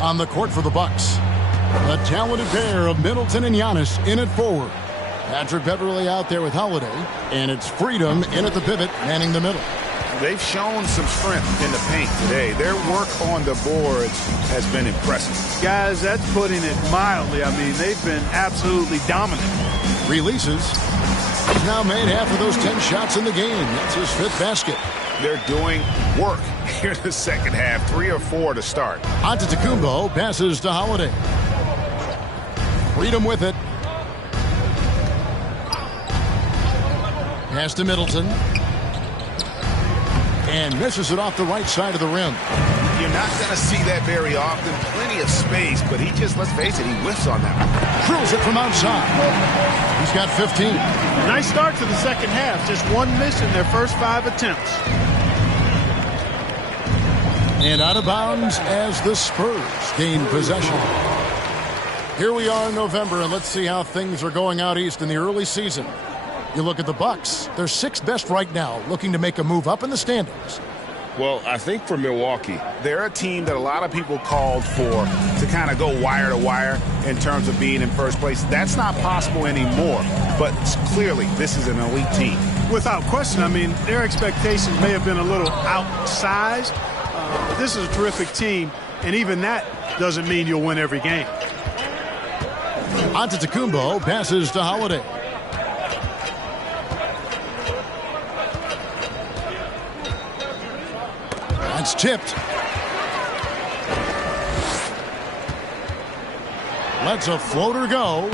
On the court for the Bucks, the talented pair of Middleton and Giannis in at forward. Patrick Beverley out there with Holiday, and it's Freedom in at the pivot, manning the middle. They've shown some strength in the paint today. Their work on the boards has been impressive. Guys, that's putting it mildly. I mean, they've been absolutely dominant. Releases. He's now made half of those 10 shots in the game. That's his 5th basket. They're doing work here in the second half. 3 or 4 to start. Antetokounmpo passes to Holiday. Freedom with it. Pass to Middleton. And misses it off the right side of the rim. You're not going to see that very often. Plenty of space, but he just, let's face it, he whiffs on that one. Drills it from outside. He's got 15. Nice start to the second half. Just 1 miss in their first 5 attempts. And out of bounds as the Spurs gain possession. Here we are in November, and let's see how things are going out east in the early season. You look at the Bucks, they're 6th best right now, looking to make a move up in the standings. Well, I think for Milwaukee, they're a team that a lot of people called for to kind of go wire to wire in terms of being in first place. That's not possible anymore, but clearly this is an elite team. Without question, I mean, their expectations may have been a little outsized, but this is a terrific team, and even that doesn't mean you'll win every game. Antetokounmpo passes to Holiday. That's tipped. Lets a floater go.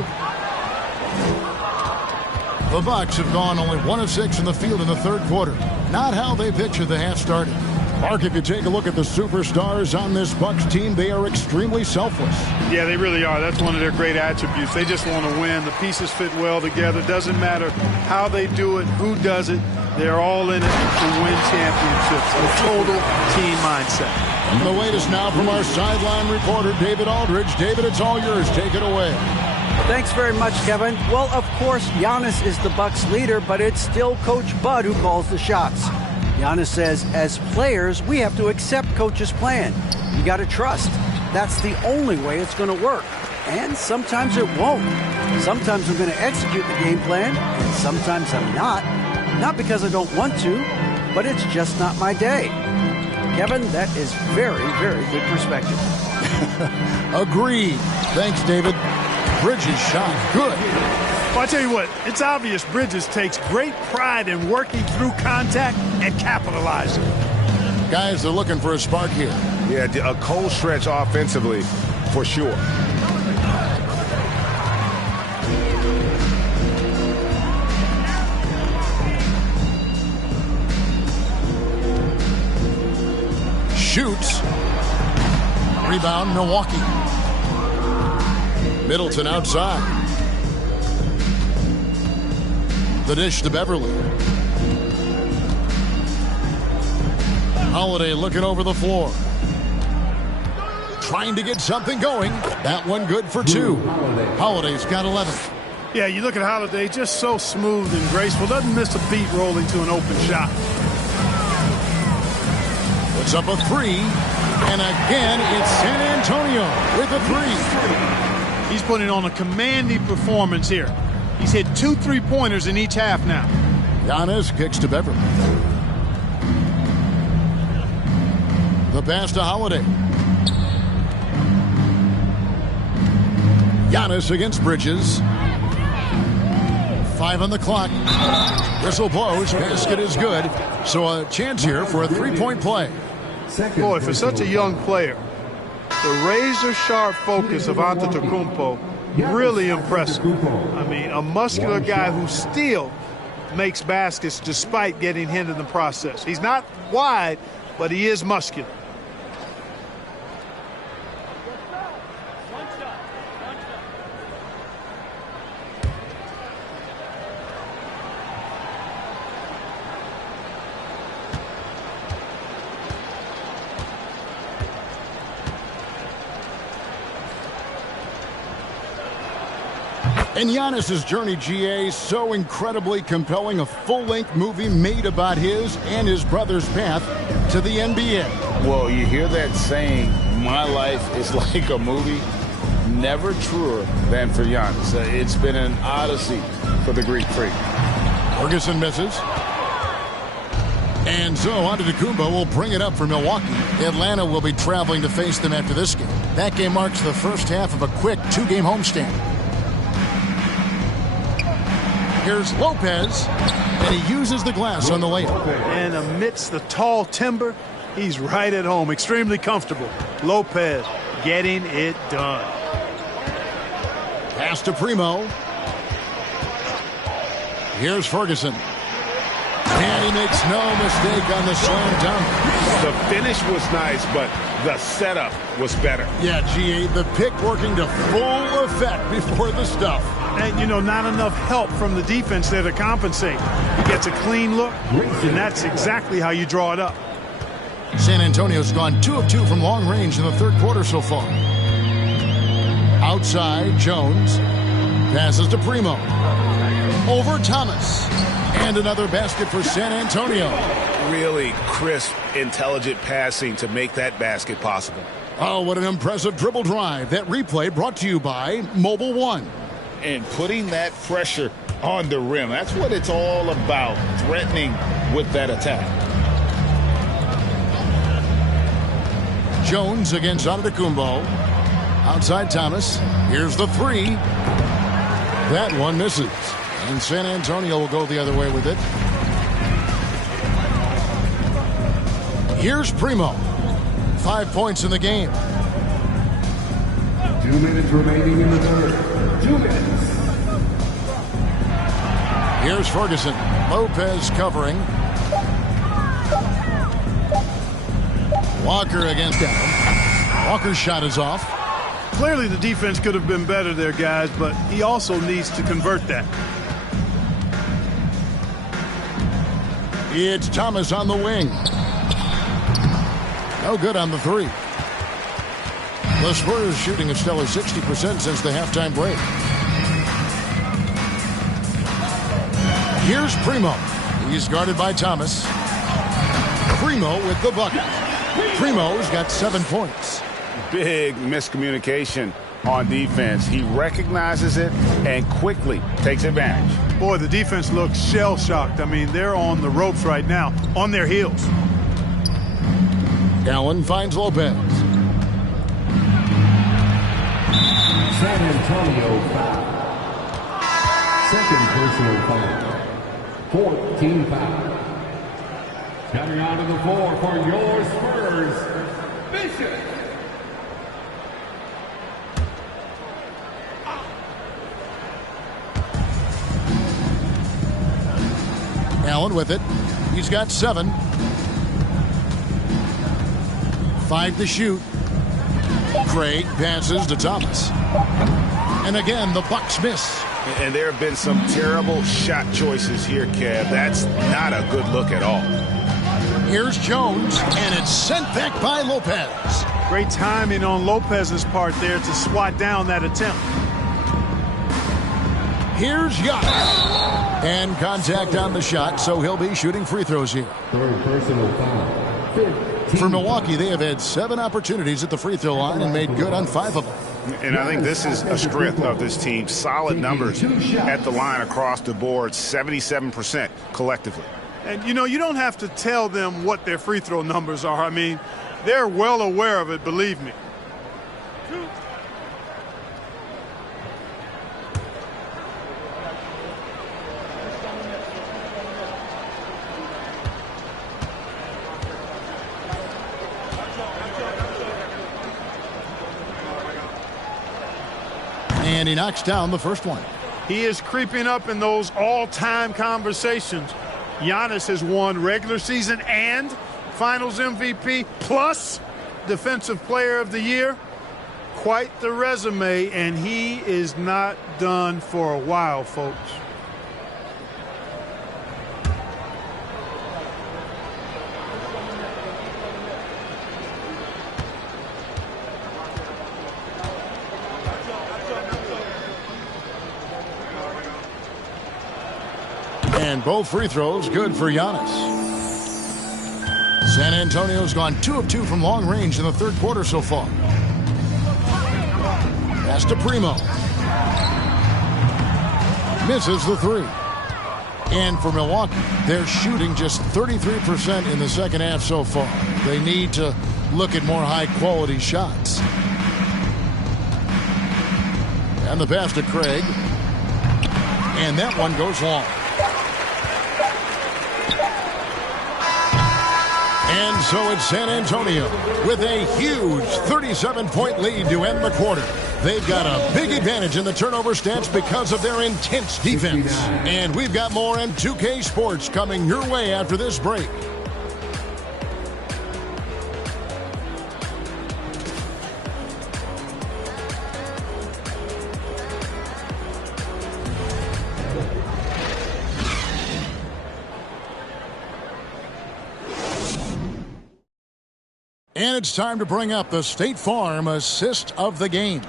The Bucks have gone only 1 of 6 in the field in the third quarter. Not how they pictured the half started. Mark, if you take a look at the superstars on this Bucks team, they are extremely selfless. Yeah, they really are. That's one of their great attributes. They just want to win. The pieces fit well together. Doesn't matter how they do it, who does it. They're all in it to win championships. A total team mindset. And the latest now from our sideline reporter, David Aldridge. David, it's all yours. Take it away. Thanks very much, Kevin. Well, of course, Giannis is the Bucks leader, but it's still Coach Bud who calls the shots. Giannis says, as players, we have to accept Coach's plan. You got to trust. That's the only way it's going to work. And sometimes it won't. Sometimes I'm going to execute the game plan, and sometimes I'm not. Not because I don't want to, but it's just not my day. Kevin, that is very, very good perspective. Agreed. Thanks, David. Bridges shot good. Well, I tell you what, it's obvious Bridges takes great pride in working through contact and capitalizing. Guys, they're looking for a spark here. Yeah, a cold stretch offensively, for sure. Shoots. Rebound, Milwaukee. Middleton outside. The dish to Beverley. Holiday looking over the floor. Trying to get something going. That one good for 2. Holiday's got 11. Yeah, you look at Holiday, just so smooth and graceful. Doesn't miss a beat rolling to an open shot. Puts up a 3. And again, it's San Antonio with a 3. He's putting on a commanding performance here. He's hit 2 3-pointers in each half now. Giannis kicks to Beverley. The pass to Holiday. Giannis against Bridges. 5 on the clock. Whistle blows. Basket is good. So a chance here for a 3-point play. Boy, for such a young player, the razor-sharp focus of Antetokounmpo, really impressive. I mean, a muscular guy who still makes baskets despite getting hit in the process. He's not wide, but he is muscular. And Giannis's journey, GA, so incredibly compelling. A full-length movie made about his and his brother's path to the NBA. Well, you hear that saying, my life is like a movie, never truer than for Giannis. It's been an odyssey for the Greek freak. Ferguson misses. And so Antetokounmpo will bring it up for Milwaukee. Atlanta will be traveling to face them after this game. That game marks the first half of a quick 2-game homestand. Here's Lopez, and he uses the glass on the layup. And amidst the tall timber, he's right at home, extremely comfortable. Lopez getting it done. Pass to Primo. Here's Ferguson. And he makes no mistake on the slam dunk. The finish was nice, but the setup was better. Yeah, G8, the pick working to full effect before the stuff. And, you know, not enough help from the defense there to compensate. He gets a clean look, and that's exactly how you draw it up. San Antonio's gone 2 of 2 from long range in the third quarter so far. Outside, Jones passes to Primo. Over Thomas. And another basket for San Antonio. Really crisp, intelligent passing to make that basket possible. Oh, what an impressive dribble drive. That replay brought to you by Mobile One. And putting that pressure on the rim. That's what it's all about, threatening with that attack. Jones against Antetokounmpo. Outside Thomas. Here's the three. That one misses. And San Antonio will go the other way with it. Here's Primo. 5 points in the game. 2 minutes remaining in the third. 2 minutes. Here's Ferguson. Lopez covering. Walker against Allen. Walker's shot is off. Clearly the defense could have been better there, guys, but he also needs to convert that. It's Thomas on the wing. No good on the three. The Spurs shooting a stellar 60% since the halftime break. Here's Primo. He's guarded by Thomas. Primo with the bucket. Primo's got 7 points. Big miscommunication on defense. He recognizes it and quickly takes advantage. Boy, the defense looks shell-shocked. I mean, they're on the ropes right now, on their heels. Allen finds Lopez. San Antonio foul. Second personal foul. 14 foul. Coming onto the floor for your Spurs, Bishop. Allen with it. He's got 7. 5 to shoot. Craig passes to Thomas. And again, the Bucks miss. And there have been some terrible shot choices here, Kev. That's not a good look at all. Here's Jones, and it's sent back by Lopez. Great timing on Lopez's part there to swat down that attempt. Here's Giannis. And contact on the shot, so he'll be shooting free throws here. Third personal foul. For Milwaukee, they have had 7 opportunities at the free throw line and made good on 5 of them. And I think this is a strength of this team. Solid numbers at the line across the board, 77% collectively. And, you know, you don't have to tell them what their free throw numbers are. I mean, they're well aware of it, believe me. And he knocks down the first one. He is creeping up in those all-time conversations. Giannis has won regular season and Finals MVP plus Defensive Player of the Year. Quite the resume, and he is not done for a while, folks. And both free throws good for Giannis. San Antonio's gone 2 of 2 from long range in the third quarter so far. Pass to Primo. Misses the three. And for Milwaukee, they're shooting just 33% in the second half so far. They need to look at more high-quality shots. And the pass to Craig. And that one goes long. And so it's San Antonio with a huge 37-point lead to end the quarter. They've got a big advantage in the turnover stats because of their intense defense. And we've got more in 2K Sports coming your way after this break. And it's time to bring up the State Farm assist of the game.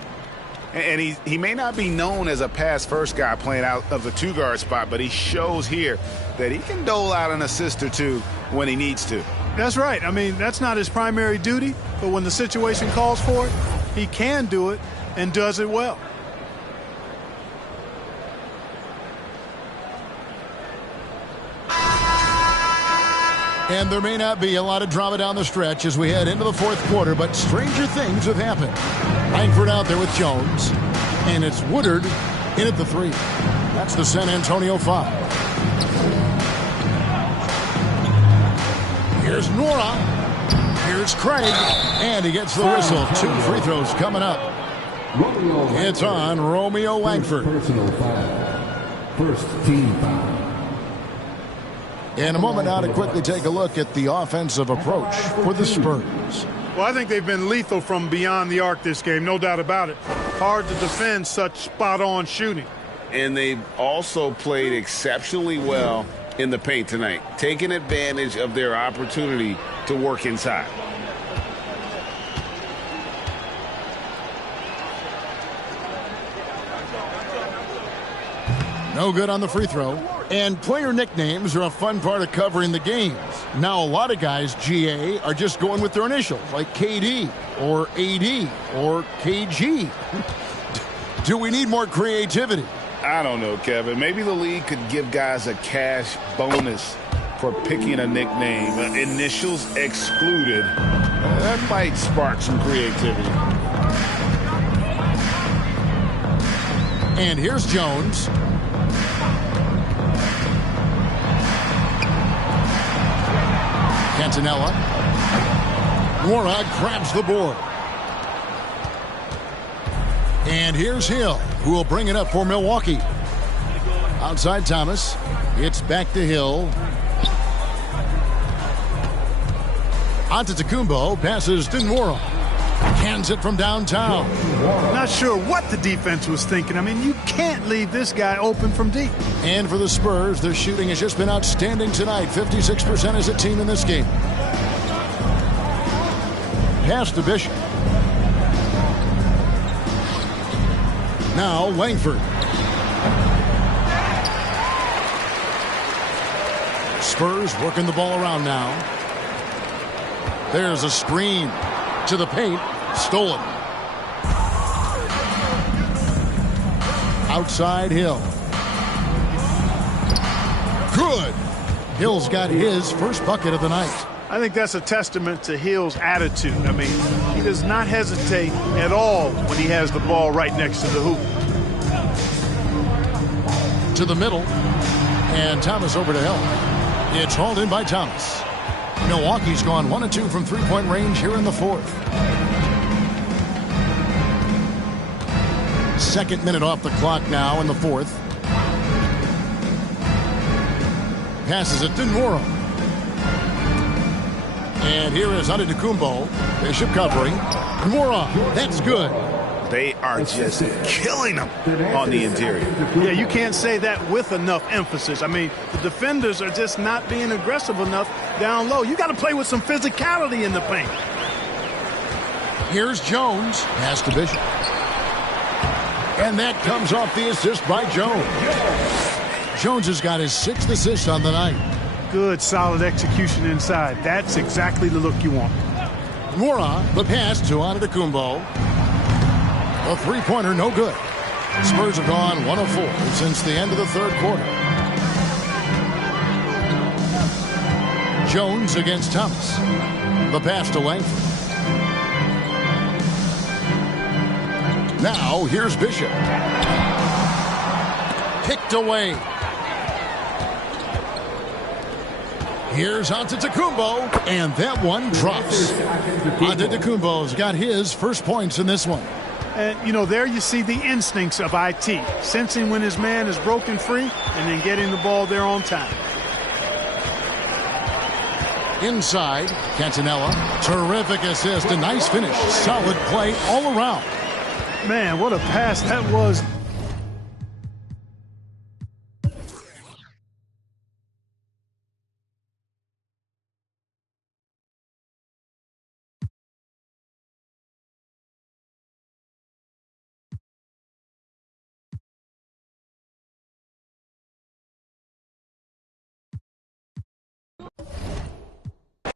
And he may not be known as a pass-first guy playing out of the two-guard spot, but he shows here that he can dole out an assist or two when he needs to. That's right. I mean, that's not his primary duty, but when the situation calls for it, he can do it and does it well. And there may not be a lot of drama down the stretch as we head into the fourth quarter, but stranger things have happened. Langford out there with Jones, and it's Woodard in at the three. That's the San Antonio foul. Here's Nora. Here's Craig, and he gets the whistle. 2 free throws coming up. It's on Romeo Langford. Personal foul. First team foul. In a moment now to quickly take a look at the offensive approach for the Spurs. Well, I think they've been lethal from beyond the arc this game, no doubt about it. Hard to defend such spot-on shooting. And they've also played exceptionally well in the paint tonight, taking advantage of their opportunity to work inside. No good on the free throw. And player nicknames are a fun part of covering the games. Now, a lot of guys, GA, are just going with their initials, like KD or AD or KG. Do we need more creativity? I don't know, Kevin. Maybe the league could give guys a cash bonus for picking a nickname. Initials excluded. That might spark some creativity. And here's Jones. Cantanella. Warnock grabs the board. And here's Hill, who will bring it up for Milwaukee. Outside Thomas. It's back to Hill. Antetokounmpo passes to Nwora. Hands it from downtown. Not sure what the defense was thinking. I mean, you can't leave this guy open from deep. And for the Spurs, their shooting has just been outstanding tonight. 56% as a team in this game. Pass to Bishop. Now Langford. Spurs working the ball around now. There's a screen to the paint. Stolen. Outside Hill. Good. Hill's got his first bucket of the night. I think that's a testament to Hill's attitude. I mean, he does not hesitate at all when he has the ball right next to the hoop. To the middle. And Thomas over to Hill. It's hauled in by Thomas. Milwaukee's gone 1 of 2 from three-point range here in the fourth. Second minute off the clock now in the fourth. Passes it to Nwora. And here is Antetokounmpo. Bishop covering. Nwora. That's good. They are just killing them on the interior. Yeah, you can't say that with enough emphasis. I mean, the defenders are just not being aggressive enough down low. You got to play with some physicality in the paint. Here's Jones. Pass to Bishop. And that comes off the assist by Jones. Jones has got his 6th assist on the night. Good, solid execution inside. That's exactly the look you want. Mora, the pass to Antetokounmpo. A three-pointer, no good. Spurs have gone 1 of 4 since the end of the third quarter. Jones against Thomas. The pass to Langford. Now, here's Bishop. Picked away. Here's Antetokounmpo, and that one drops. Antetokounmpo's got his first points in this one. And, you know, there you see the instincts of IT. Sensing when his man is broken free and then getting the ball there on time. Inside, Cantanella. Terrific assist, a nice finish. Solid play all around. Man, what a pass that was.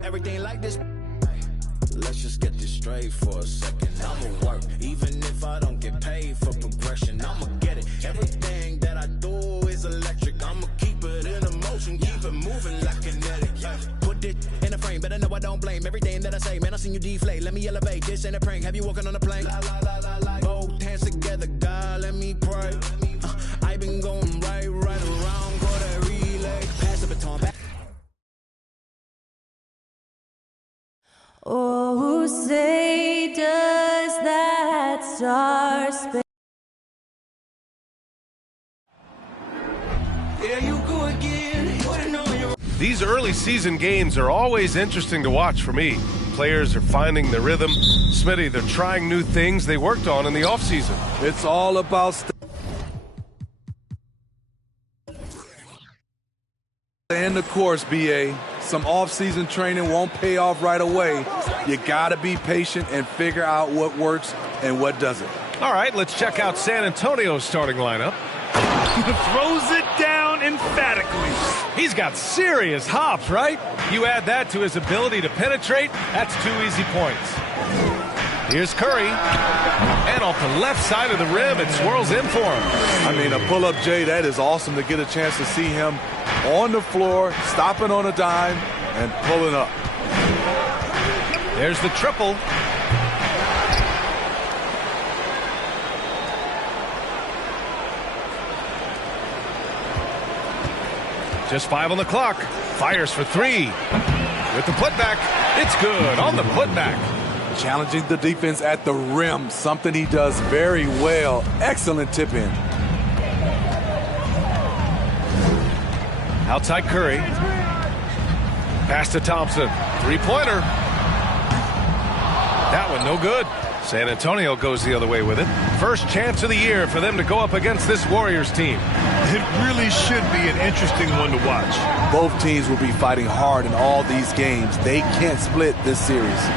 Everything like this. Let's just get this straight for a second. I'ma work, even if I don't get paid for progression. I'ma get it. Everything that I do is electric. I'ma keep it in motion, keep it moving like kinetic. Put it in a frame, better know I don't blame everything that I say. Man, I seen you deflate. Let me elevate. This ain't a prank. Have you walking on a plane? Both hands together, God, let me pray. I been going right around, go that relay. Pass the baton back. Oh, say does that star span? There you go again. These early season games are always interesting to watch for me. Players are finding their rhythm. Smitty, they're trying new things they worked on in the offseason. It's all about in the course, BA. Some off-season training won't pay off right away. You got to be patient and figure out what works and what doesn't. All right, let's check out San Antonio's starting lineup. Throws it down emphatically. He's got serious hops, right? You add that to his ability to penetrate, that's 2 easy points. Here's Curry. And off the left side of the rim, it swirls in for him. I mean, a pull-up, Jay, that is awesome to get a chance to see him on the floor, stopping on a dime, and pulling up. There's the triple. Just 5 on the clock. Fires for 3. With the putback, it's good on the putback. Challenging the defense at the rim, something he does very well. Excellent tip in. Outside Curry. Pass to Thompson. 3-pointer. That one no good. San Antonio goes the other way with it. First chance of the year for them to go up against this Warriors team. It really should be an interesting one to watch. Both teams will be fighting hard in all these games. They can't split this series.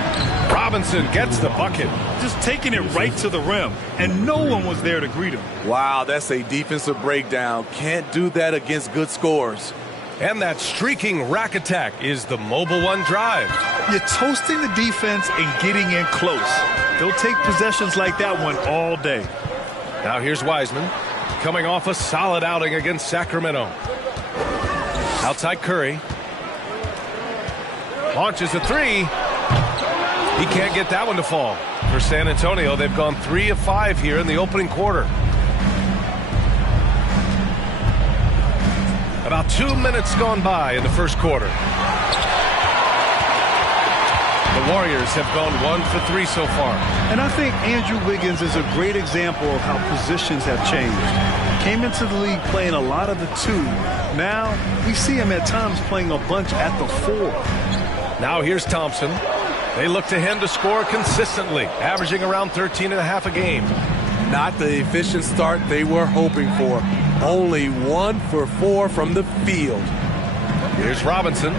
Robinson gets the bucket. Just taking it right to the rim, and no one was there to greet him. Wow, that's a defensive breakdown. Can't do that against good scores. And that streaking rack attack is the mobile one drive. You're toasting the defense and getting in close. They'll take possessions like that one all day. Now here's Wiseman, coming off a solid outing against Sacramento. Outside Curry. Launches a 3. He can't get that one to fall. For San Antonio, they've gone 3 of 5 here in the opening quarter. About 2 minutes gone by in the first quarter. The Warriors have gone 1 for 3 so far. And I think Andrew Wiggins is a great example of how positions have changed. Came into the league playing a lot of the 2. Now we see him at times playing a bunch at the 4. Now here's Thompson. They look to him to score consistently, averaging around 13.5 a game. Not the efficient start they were hoping for. Only 1 for 4 from the field. Here's Robinson.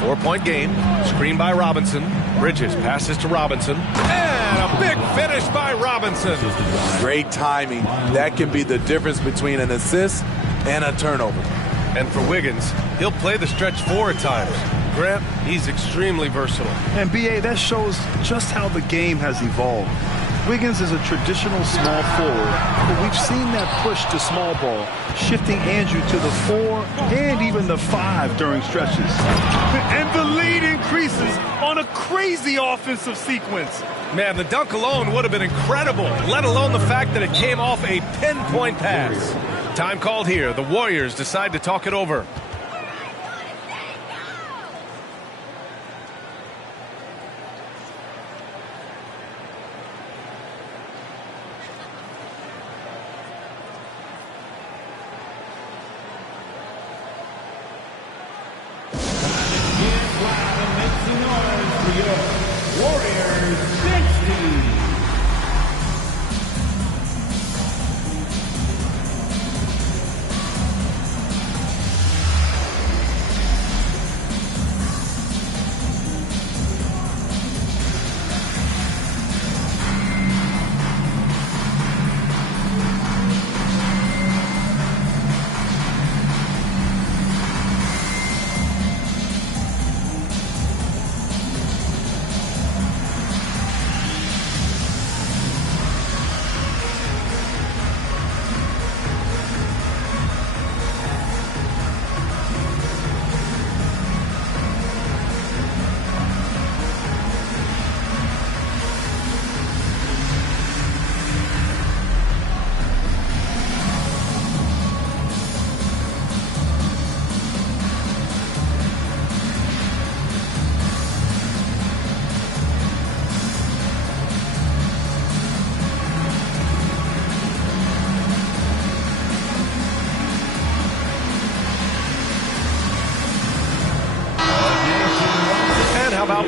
4-point game. Screen by Robinson. Bridges passes to Robinson. And a big finish by Robinson. Great timing. That can be the difference between an assist and a turnover. And for Wiggins, he'll play the stretch 4 at times. Grant, he's extremely versatile. And B.A., that shows just how the game has evolved. Wiggins is a traditional small forward, but we've seen that push to small ball, shifting Andrew to the 4 and even the 5 during stretches. And the lead increases on a crazy offensive sequence. Man, the dunk alone would have been incredible, let alone the fact that it came off a pinpoint pass. Time called here. The Warriors decide to talk it over.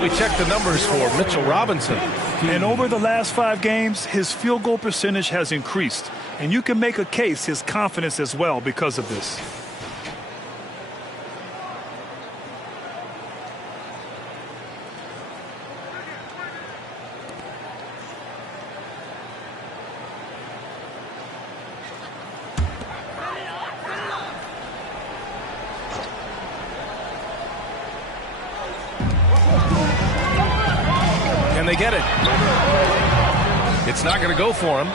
We check the numbers for Mitchell Robinson. And over the last 5 games, his field goal percentage has increased. And you can make a case his confidence as well because of this. They get it. It's not going to go for him.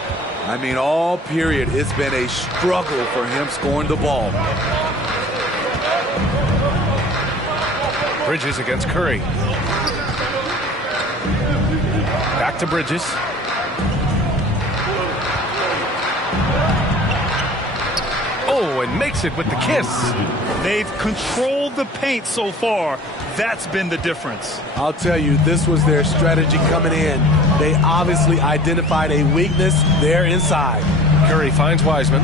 I mean, all period, it's been a struggle for him scoring the ball. Bridges against Curry. Back to Bridges. Oh, and makes it with the kiss. They've controlled the paint so far. That's been the difference. I'll tell you, this was their strategy coming in. They obviously identified a weakness there inside. Curry finds Wiseman.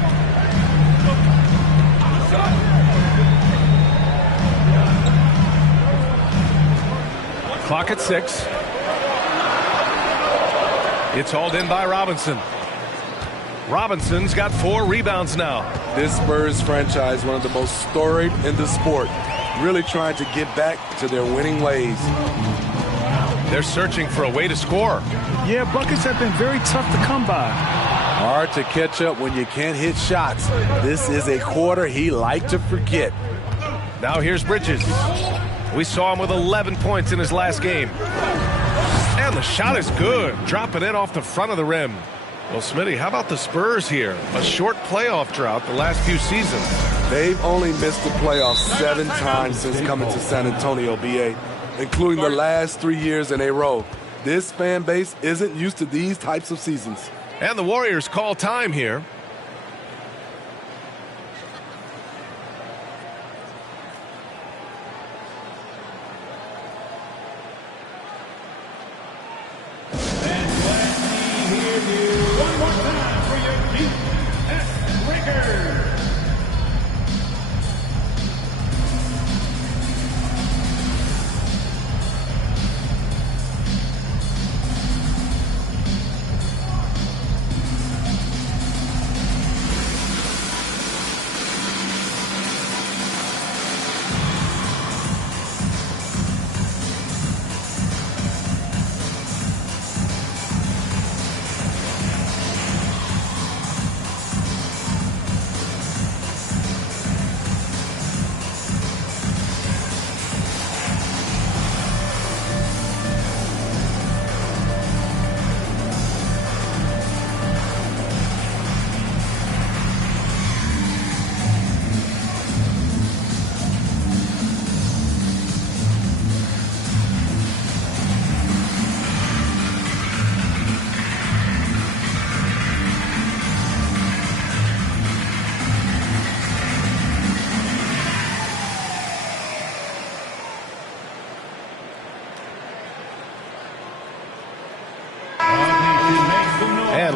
Clock at 6. It's hauled in by Robinson. Robinson's got 4 rebounds now. This Spurs franchise, one of the most storied in the sport, really trying to get back to their winning ways. They're searching for a way to score. Yeah, buckets have been very tough to come by. Hard to catch up when you can't hit shots. This is a quarter he liked to forget. Now here's Bridges. We saw him with 11 points in his last game. And the shot is good, dropping it off the front of the rim. Well, Smitty, how about the Spurs here? A short playoff drought the last few seasons. They've only missed the playoffs 7 times since coming to San Antonio, BA, including the last 3 years in a row. This fan base isn't used to these types of seasons. And the Warriors call time here.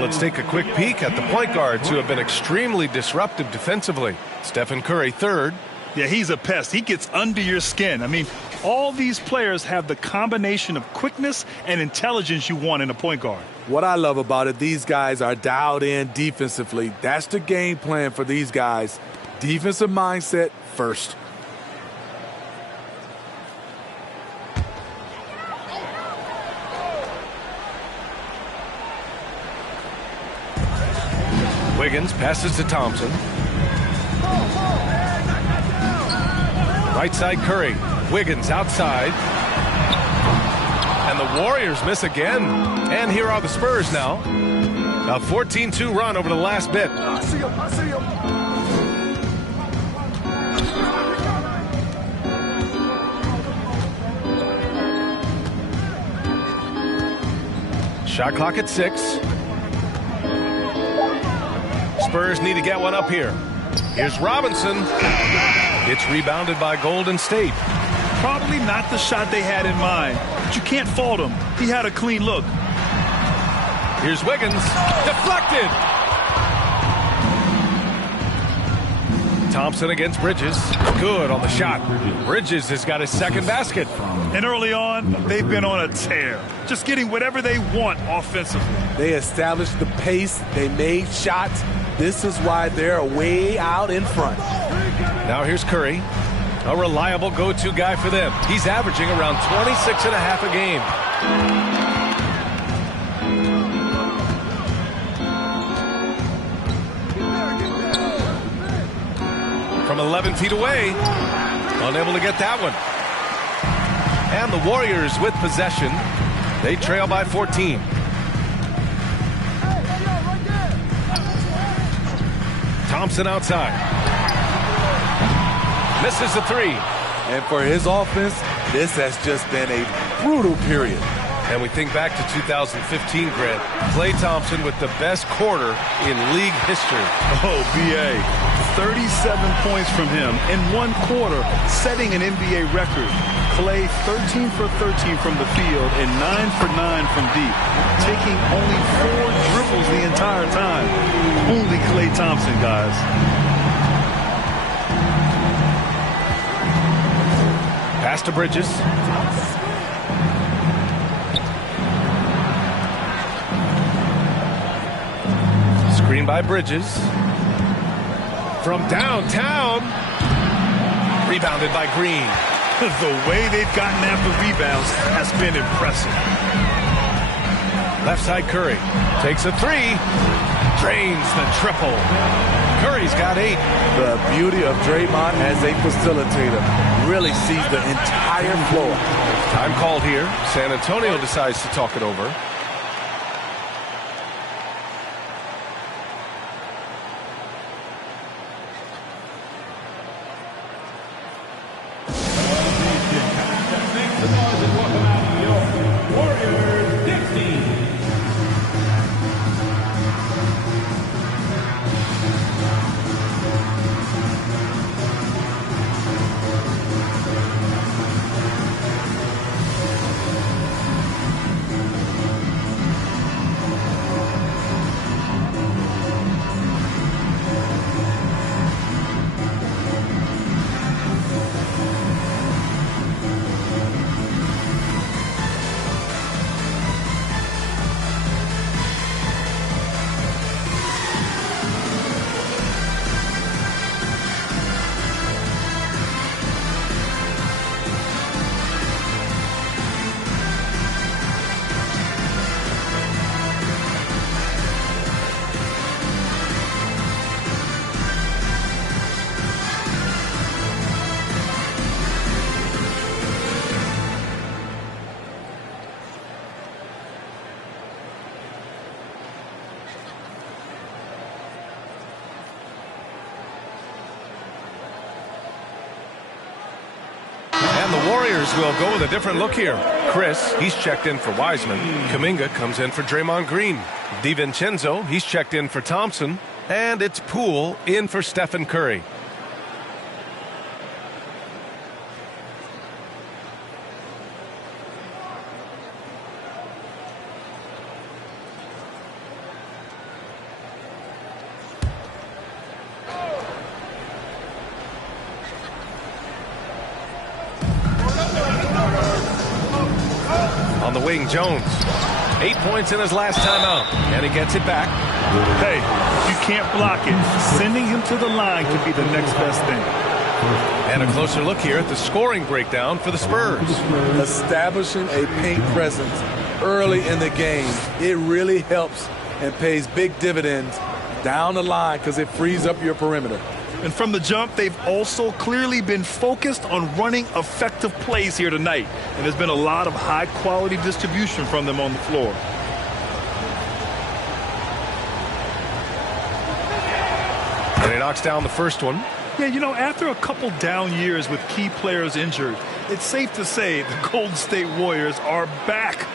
let's take a quick peek at the point guards who have been extremely disruptive defensively. Stephen Curry, third. Yeah, he's a pest. He gets under your skin. I mean, all these players have the combination of quickness and intelligence you want in a point guard. What I love about it, these guys are dialed in defensively. That's the game plan for these guys. Defensive mindset first. Wiggins passes to Thompson. Right side Curry. Wiggins outside. And the Warriors miss again. And here are the Spurs now. A 14-2 run over the last bit. I see him. Shot clock at 6. Spurs need to get one up here. Here's Robinson. It's rebounded by Golden State. Probably not the shot they had in mind, but you can't fault him. He had a clean look. Here's Wiggins. Deflected. Thompson against Bridges. Good on the shot. Bridges has got his second basket. And early on, they've been on a tear. Just getting whatever they want offensively. They established the pace. They made shots. This is why they're way out in front. Now here's Curry. A reliable go-to guy for them. He's averaging around 26.5 a game. From 11 feet away. Unable to get that one. And the Warriors with possession. They trail by 14. Thompson outside. Misses the three. And for his offense, this has just been a brutal period. And we think back to 2015, Grant. Klay Thompson with the best quarter in league history. Oh, B.A. 37 points from him in one quarter, setting an NBA record. Klay 13 for 13 from the field and 9 for 9 from deep, taking only 4 dribbles the entire time. Only Klay Thompson, guys. Pass to Bridges. Screen by Bridges. From downtown. Rebounded by Green. The way they've gotten after rebounds has been impressive. Left side Curry. Takes a three. Drains the triple. Curry's got 8. The beauty of Draymond as a facilitator. Really sees the entire floor. Time called here. San Antonio decides to talk it over. The Warriors will go with a different look here. Chris, he's checked in for Wiseman. Kuminga comes in for Draymond Green. DiVincenzo, he's checked in for Thompson. And it's Poole in for Stephen Curry. On the wing, Jones. 8 points in his last timeout, and he gets it back. Hey, you can't block it. Sending him to the line could be the next best thing. And a closer look here at the scoring breakdown for the Spurs. Establishing a paint presence early in the game, it really helps and pays big dividends down the line because it frees up your perimeter. And from the jump, they've also clearly been focused on running effective plays here tonight. And there's been a lot of high-quality distribution from them on the floor. And he knocks down the first one. Yeah, you know, after a couple down years with key players injured, it's safe to say the Golden State Warriors are back.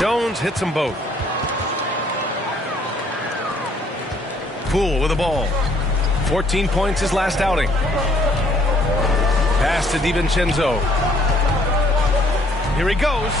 Jones hits them both. Poole with the ball. 14 points his last outing. Pass to DiVincenzo. Here he goes.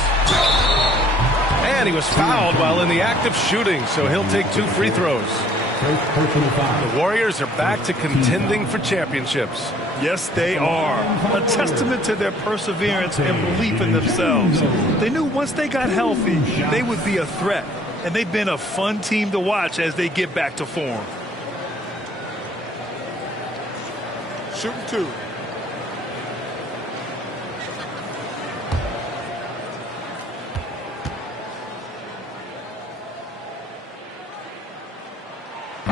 And he was fouled while in the act of shooting, so he'll take 2 free throws. The Warriors are back to contending for championships. Yes, they are. A testament to their perseverance and belief in themselves. They knew once they got healthy, they would be a threat. And they've been a fun team to watch as they get back to form. Shooting 2.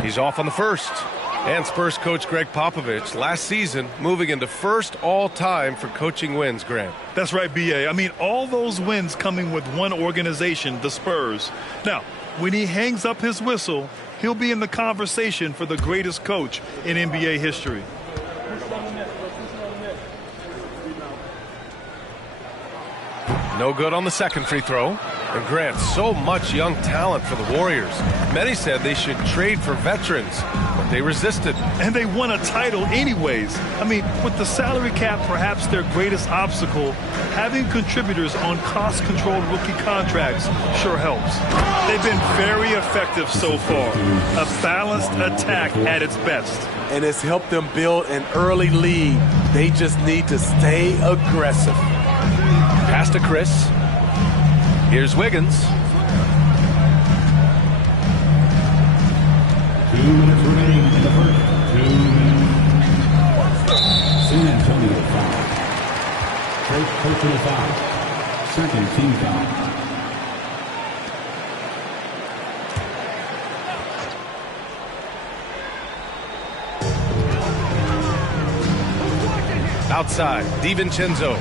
He's off on the first. And Spurs coach Greg Popovich last season moving into first all-time for coaching wins, Grant. That's right, B.A. I mean, all those wins coming with one organization, the Spurs. Now, when he hangs up his whistle, he'll be in the conversation for the greatest coach in NBA history. No good on the second free throw. And Grant, so much young talent for the Warriors. Many said they should trade for veterans, but they resisted. And they won a title anyways. I mean, with the salary cap perhaps their greatest obstacle, having contributors on cost-controlled rookie contracts sure helps. They've been very effective so far. A balanced attack at its best. And it's helped them build an early lead. They just need to stay aggressive. Pass to Chris. Here's Wiggins. 2 minutes remaining in the first. 2 minutes. San Antonio foul. First personal foul. Second team foul. Outside, DiVincenzo.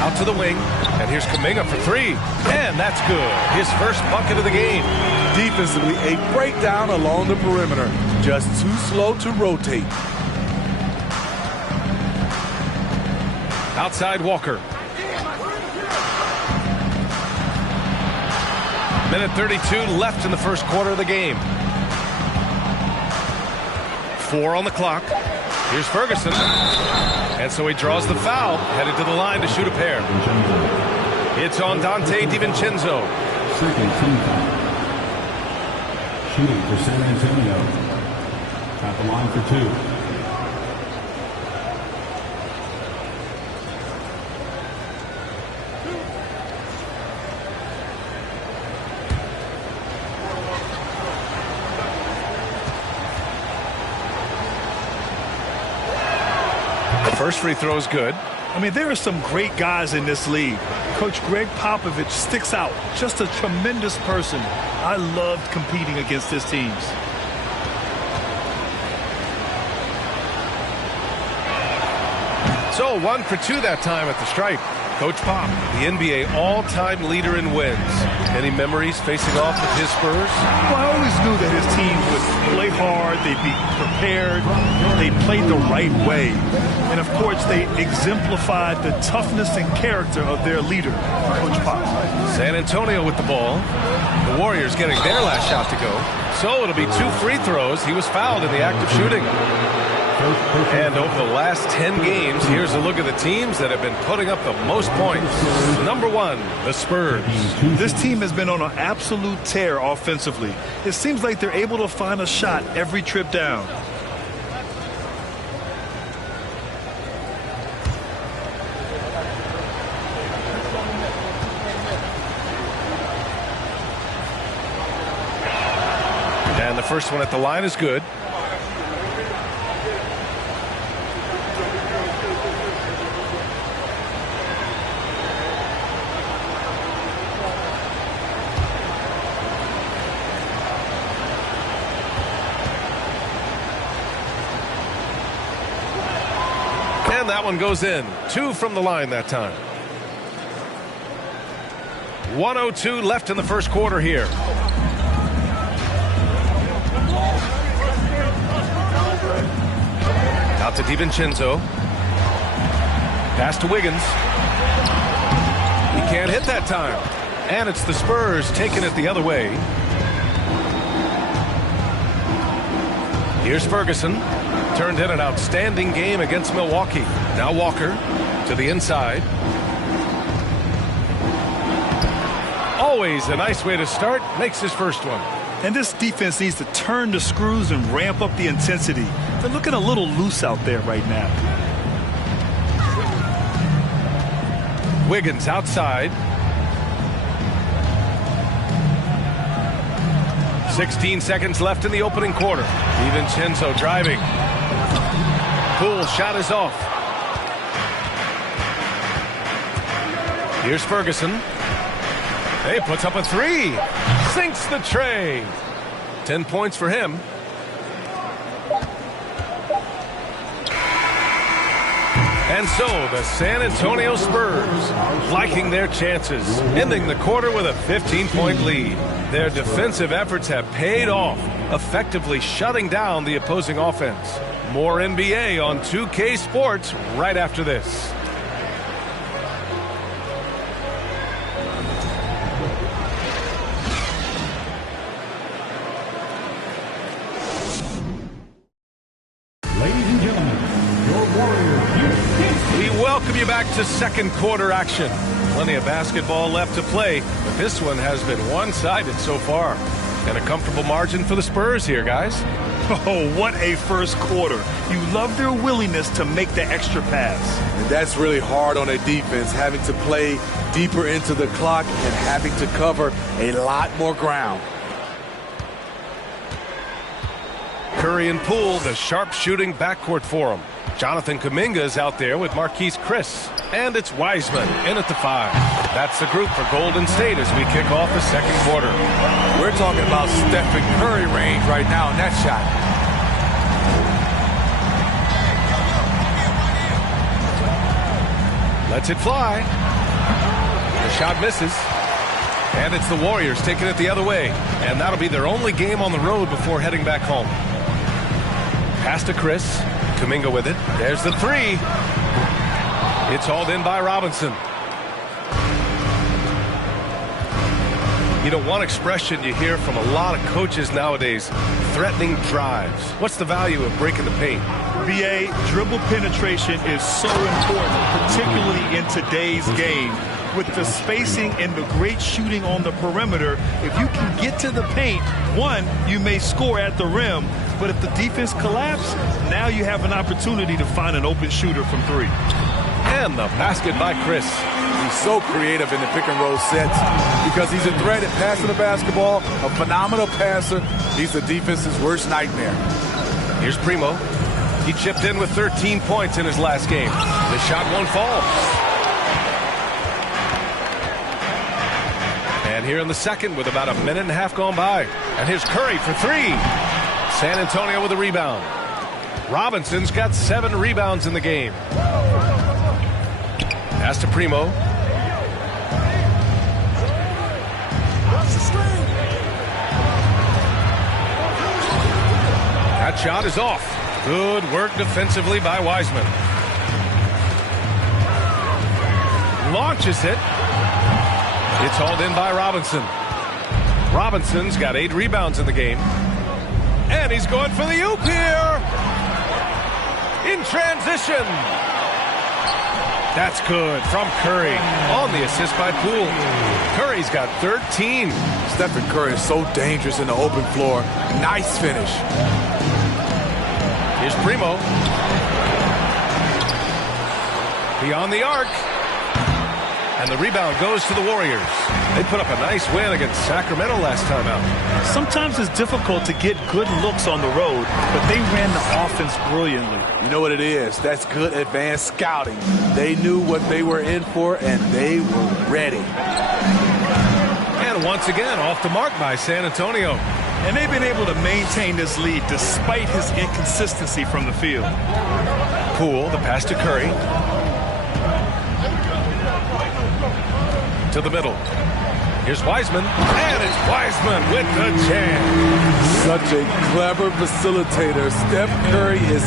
Out to the wing, and here's Kuminga for 3. And that's good. His first bucket of the game. Defensively, a breakdown along the perimeter. Just too slow to rotate. Outside Walker. Minute 32 left in the first quarter of the game. 4 on the clock. Here's Ferguson. And so he draws the foul, headed to the line to shoot a pair. It's on Dante DiVincenzo. Second team foul. Shooting for San Antonio. At the line for 2. First free throw is good. I mean, there are some great guys in this league. Coach Greg Popovich sticks out. Just a tremendous person. I loved competing against his teams. So 1 for 2 that time at the stripe. Coach Pop, the NBA all-time leader in wins. Any memories facing off with his Spurs? Well, I always knew that his team would play hard, they'd be prepared, they played the right way. And, of course, they exemplified the toughness and character of their leader, Coach Pop. San Antonio with the ball. The Warriors getting their last shot to go. So it'll be 2 free throws. He was fouled in the act of shooting. And over the last 10 games, here's a look at the teams that have been putting up the most points. Number 1, the Spurs. This team has been on an absolute tear offensively. It seems like they're able to find a shot every trip down. And the first one at the line is good. And that one goes in. 2 from the line that time. 1:02 left in the first quarter here. Out to DiVincenzo. Pass to Wiggins. He can't hit that time. And it's the Spurs taking it the other way. Here's Ferguson. Turned in an outstanding game against Milwaukee. Now Walker to the inside. Always a nice way to start. Makes his first one. And this defense needs to turn the screws and ramp up the intensity. They're looking a little loose out there right now. Wiggins outside. 16 seconds left in the opening quarter. DiVincenzo driving. Poole shot is off. Here's Ferguson. He puts up a 3. Sinks the tray. 10 points for him. And so the San Antonio Spurs liking their chances, ending the quarter with a 15-point lead. Their defensive efforts have paid off, effectively shutting down the opposing offense. More NBA on 2K Sports right after this. Ladies and gentlemen, your Warriors. We welcome you back to second quarter action. Plenty of basketball left to play, but this one has been one-sided so far. And a comfortable margin for the Spurs here, guys. Oh, what a first quarter. You love their willingness to make the extra pass. And that's really hard on a defense, having to play deeper into the clock and having to cover a lot more ground. Curry and Poole, the sharp-shooting backcourt for him. Jonathan Kuminga is out there with Marquise Chris. And it's Wiseman in at the 5. That's the group for Golden State as we kick off the second quarter. We're talking about Stephen Curry range right now in that shot. Lets it fly. The shot misses. And it's the Warriors taking it the other way. And that'll be their only game on the road before heading back home. Pass to Chris. Kuminga with it. There's the 3. It's hauled in by Robinson. You know, one expression you hear from a lot of coaches nowadays, threatening drives. What's the value of breaking the paint? BA, dribble penetration is so important, particularly in today's game. With the spacing and the great shooting on the perimeter, if you can get to the paint, one, you may score at the rim, but if the defense collapses, now you have an opportunity to find an open shooter from 3. And the basket by Chris. He's so creative in the pick and roll sets because he's a threat at passing the basketball, a phenomenal passer. He's the defense's worst nightmare. Here's Primo. He chipped in with 13 points in his last game. The shot won't fall. And here in the second with about a minute and a half gone by. And here's Curry for 3. San Antonio with a rebound. Robinson's got 7 rebounds in the game. Pass to Primo. That shot is off. Good work defensively by Wiseman. Launches it. It's hauled in by Robinson. Robinson's got 8 rebounds in the game. And he's going for the oop here. in transition. That's good from Curry on the assist by Poole. Curry's got 13. Stephen Curry is so dangerous in the open floor. Nice finish. Here's Primo. Beyond the arc. And the rebound goes to the Warriors. They put up a nice win against Sacramento last time out. Sometimes it's difficult to get good looks on the road, but they ran the offense brilliantly. You know what it is? That's good advanced scouting. They knew what they were in for, and they were ready. And once again, off the mark by San Antonio. And they've been able to maintain this lead despite his inconsistency from the field. Poole, the pass to Curry. To the middle. Here's Wiseman, and it's Wiseman with the jam. Such a clever facilitator. Steph Curry is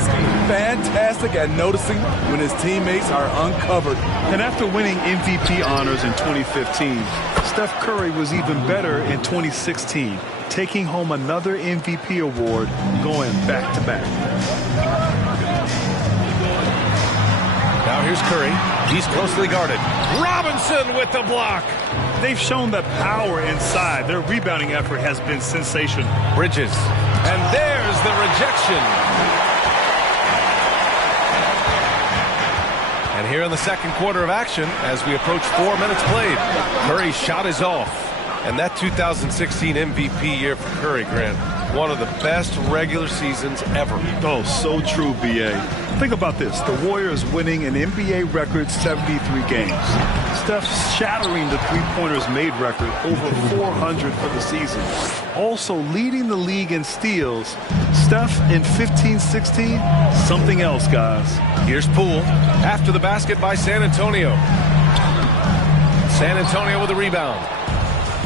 fantastic at noticing when his teammates are uncovered. And after winning MVP honors in 2015, Steph Curry was even better in 2016, taking home another MVP award, going back-to-back. Now here's Curry. He's closely guarded. Robinson with the block. They've shown that power inside. Their rebounding effort has been sensational. Bridges. And there's the rejection. And here in the second quarter of action, as we approach 4 minutes played, Curry's shot is off. And that 2016 MVP year for Curry, Grant, one of the best regular seasons ever. Oh, so true, B.A. Think about this. The Warriors winning an NBA record 73 games. Steph shattering the three-pointers made record, over 400 for the season. Also leading the league in steals. Steph in 15-16, something else, guys. Here's Poole after the basket by San Antonio. San Antonio with a rebound.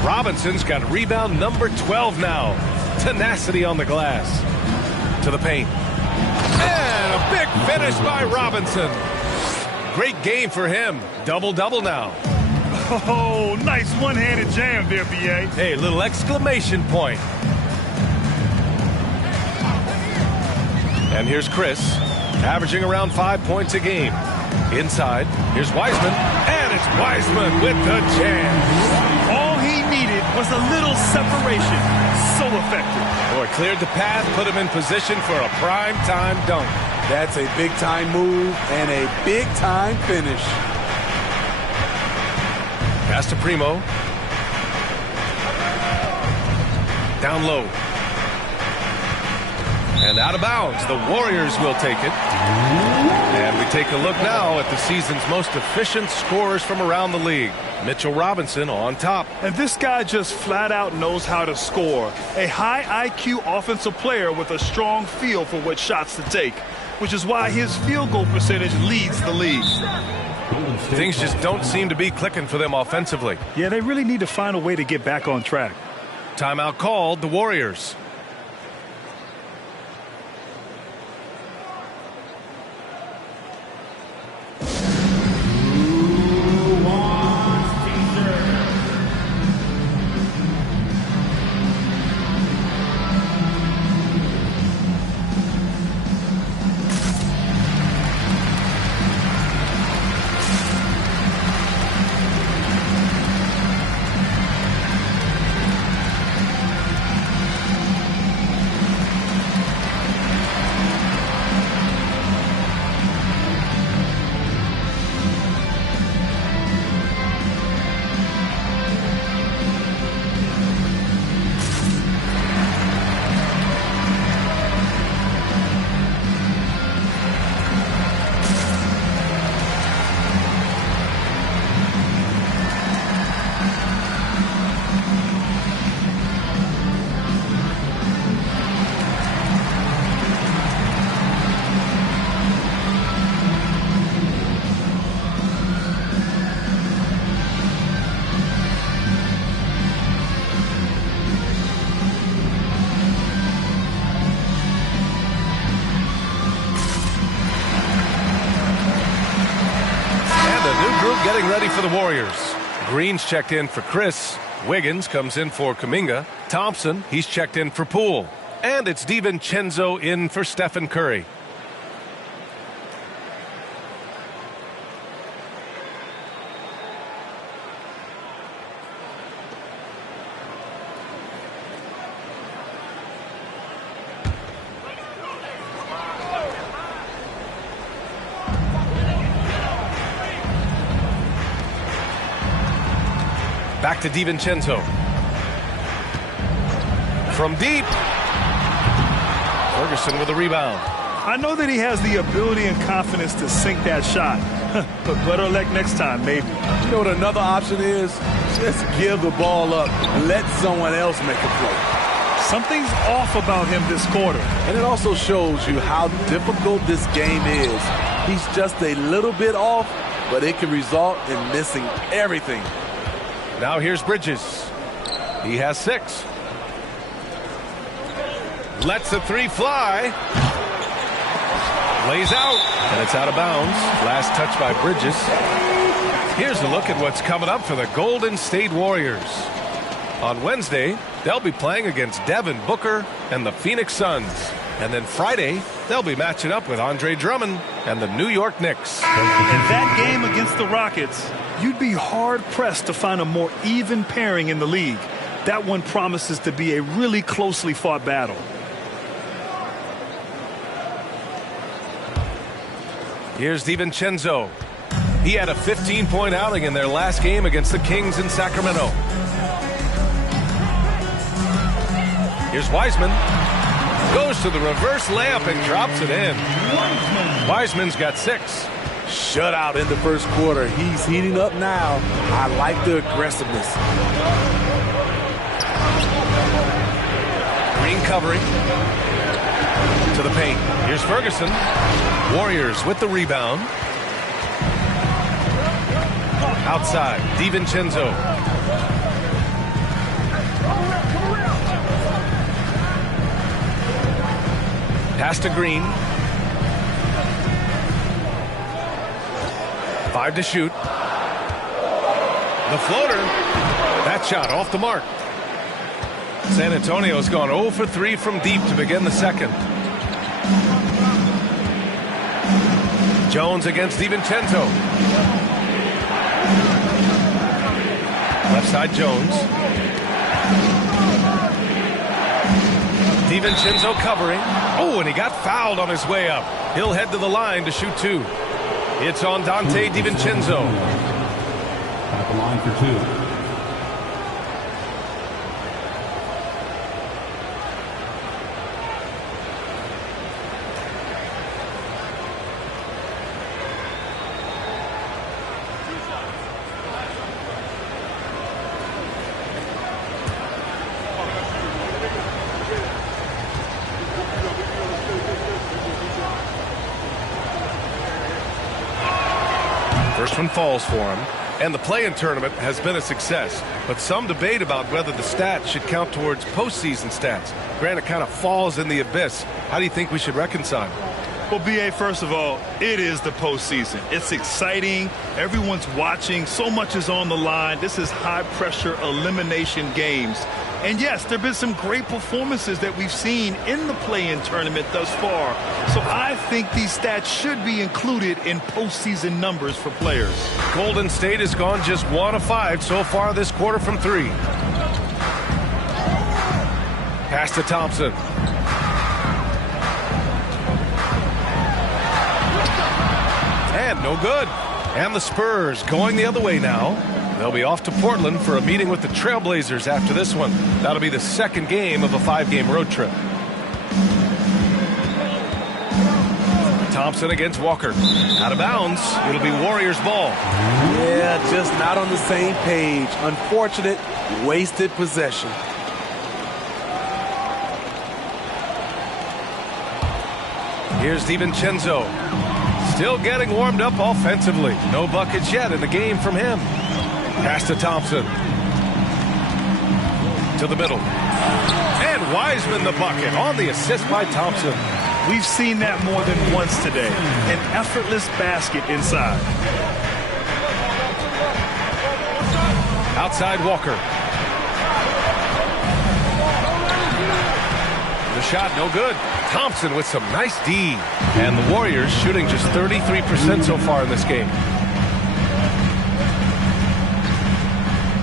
Robinson's got rebound number 12 now. Tenacity on the glass. To the paint. And a big finish by Robinson. Great game for him. Double-double now. Oh, nice one-handed jam there, B.A. Hey, little exclamation point. And here's Chris, averaging around 5 points a game. Inside, here's Wiseman, and it's Wiseman with the jam. All he needed was a little separation. So effective. Boy, cleared the path, put him in position for a prime-time dunk. That's a big-time move and a big-time finish. Pass to Primo. Down low. And out of bounds. The Warriors will take it. And we take a look now at the season's most efficient scorers from around the league. Mitchell Robinson on top. And this guy just flat out knows how to score. A high IQ offensive player with a strong feel for what shots to take, which is why his field goal percentage leads the league. Things just don't seem to be clicking for them offensively. Yeah, they really need to find a way to get back on track. Timeout called, the Warriors. Getting ready for the Warriors. Green's checked in for Chris. Wiggins comes in for Kuminga. Thompson, he's checked in for Poole. And it's DiVincenzo in for Stephen Curry. Back to DiVincenzo. From deep. Ferguson with a rebound. I know that he has the ability and confidence to sink that shot. But better luck next time, maybe. You know what another option is? Just give the ball up and let someone else make a play. Something's off about him this quarter. And it also shows you how difficult this game is. He's just a little bit off, but it can result in missing everything. Now here's Bridges. He has 6. Lets the 3 fly. Lays out, and it's out of bounds. Last touch by Bridges. Here's a look at what's coming up for the Golden State Warriors. On Wednesday, they'll be playing against Devin Booker and the Phoenix Suns. And then Friday, they'll be matching up with Andre Drummond and the New York Knicks. In that game against the Rockets, you'd be hard-pressed to find a more even pairing in the league. That one promises to be a really closely fought battle. Here's DiVincenzo. He had a 15-point outing in their last game against the Kings in Sacramento. Here's Wiseman. Goes to the reverse layup and drops it in. Wiseman's got 6. Shutout in the first quarter. He's heating up now. I like the aggressiveness. Green covering. To the paint. Here's Ferguson. Warriors with the rebound. Outside, DiVincenzo. Pass to Green. 5 to shoot. The floater. That shot off the mark. San Antonio's gone 0 for 3 from deep to begin the second. Jones against DiVincenzo. Left side Jones. DiVincenzo covering. Oh, and he got fouled on his way up. He'll head to the line to shoot 2. It's on Dante DiVincenzo. At the line for 2. First one falls for him, and the play-in tournament has been a success, but some debate about whether the stats should count towards postseason stats. Granted, it kind of falls in the abyss. How do you think we should reconcile? Well, B.A., first of all, it is the postseason. It's exciting. Everyone's watching. So much is on the line. This is high-pressure elimination games. And, yes, there have been some great performances that we've seen in the play-in tournament thus far. So I think these stats should be included in postseason numbers for players. Golden State has gone just 1 of 5 so far this quarter from 3. Pass to Thompson. And no good. And the Spurs going the other way now. They'll be off to Portland for a meeting with the Trailblazers after this one. That'll be the second game of a 5-game road trip. Thompson against Walker. Out of bounds. It'll be Warriors ball. Yeah, just not on the same page. Unfortunate, wasted possession. Here's DiVincenzo. Still getting warmed up offensively. No buckets yet in the game from him. Pass to Thompson. To the middle. And Wiseman the bucket on the assist by Thompson. We've seen that more than once today. An effortless basket inside. Outside Walker. The shot no good. Thompson with some nice D. And the Warriors shooting just 33% so far in this game.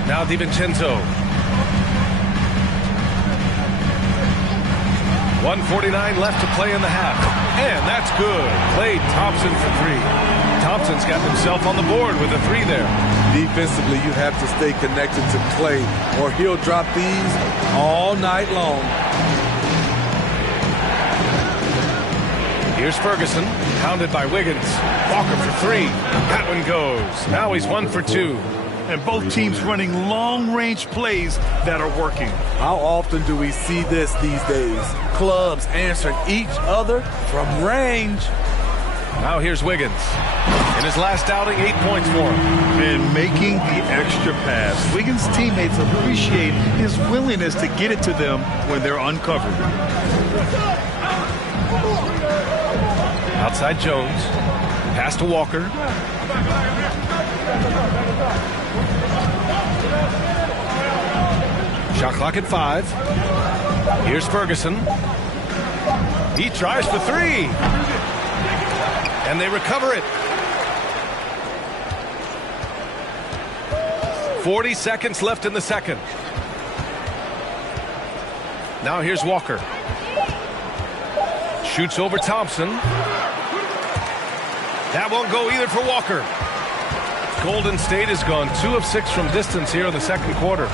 Now DiVincenzo. 1:49 left to play in the half. And that's good. Klay Thompson for 3. Thompson's got himself on the board with a 3 there. Defensively, you have to stay connected to Clay, or he'll drop these all night long. Here's Ferguson, pounded by Wiggins. Walker for three. That one goes. Now he's 1 for 2. And both teams running long-range plays that are working. How often do we see this these days? Clubs answering each other from range. Now here's Wiggins. In his last outing, 8 points for him. And making the extra pass. Wiggins' teammates appreciate his willingness to get it to them when they're uncovered. Outside Jones. Pass to Walker. Shot clock at 5. Here's Ferguson. He tries for 3. And they recover it. 40 seconds left in the second. Now here's Walker. Shoots over Thompson. That won't go either for Walker. Golden State has gone 2 of 6 from distance here in the second quarter.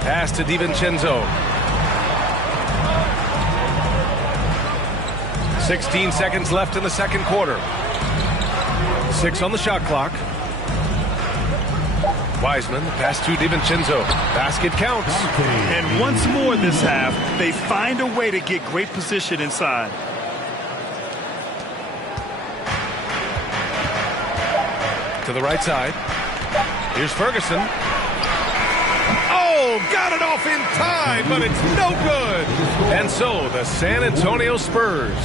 Pass to DiVincenzo. 16 seconds left in the second quarter. 6 on the shot clock. Wiseman, pass to DiVincenzo. Basket counts. And once more this half, they find a way to get great position inside. To the right side. Here's Ferguson. Oh, got it off in time, but it's no good. And so the San Antonio Spurs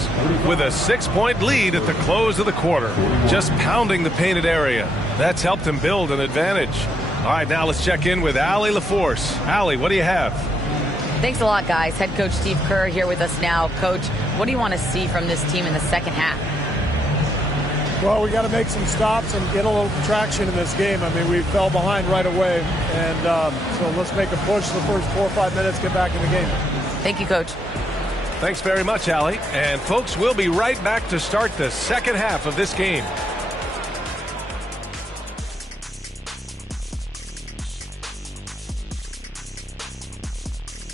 with a 6-point lead at the close of the quarter. Just pounding the painted area. That's helped him build an advantage. All right, now let's check in with Allie LaForce. Allie, what do you have? Thanks a lot, guys. Head coach Steve Kerr here with us now. Coach, what do you want to see from this team in the second half? Well, we got to make some stops and get a little traction in this game. I mean, we fell behind right away, and so let's make a push the first 4 or 5 minutes, get back in the game. Thank you, Coach. Thanks very much, Allie. And folks, we'll be right back to start the second half of this game.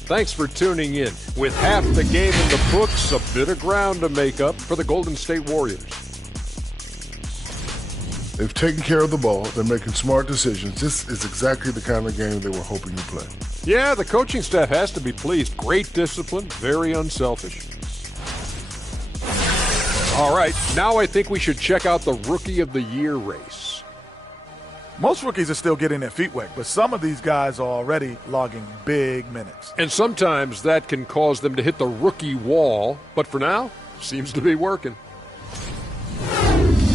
Thanks for tuning in. With half the game in the books, a bit of ground to make up for the Golden State Warriors. They've taken care of the ball. They're making smart decisions. This is exactly the kind of game they were hoping to play. Yeah, the coaching staff has to be pleased. Great discipline, very unselfish. All right, now I think we should check out the Rookie of the Year race. Most rookies are still getting their feet wet, but some of these guys are already logging big minutes. And sometimes that can cause them to hit the rookie wall, but for now, seems to be working.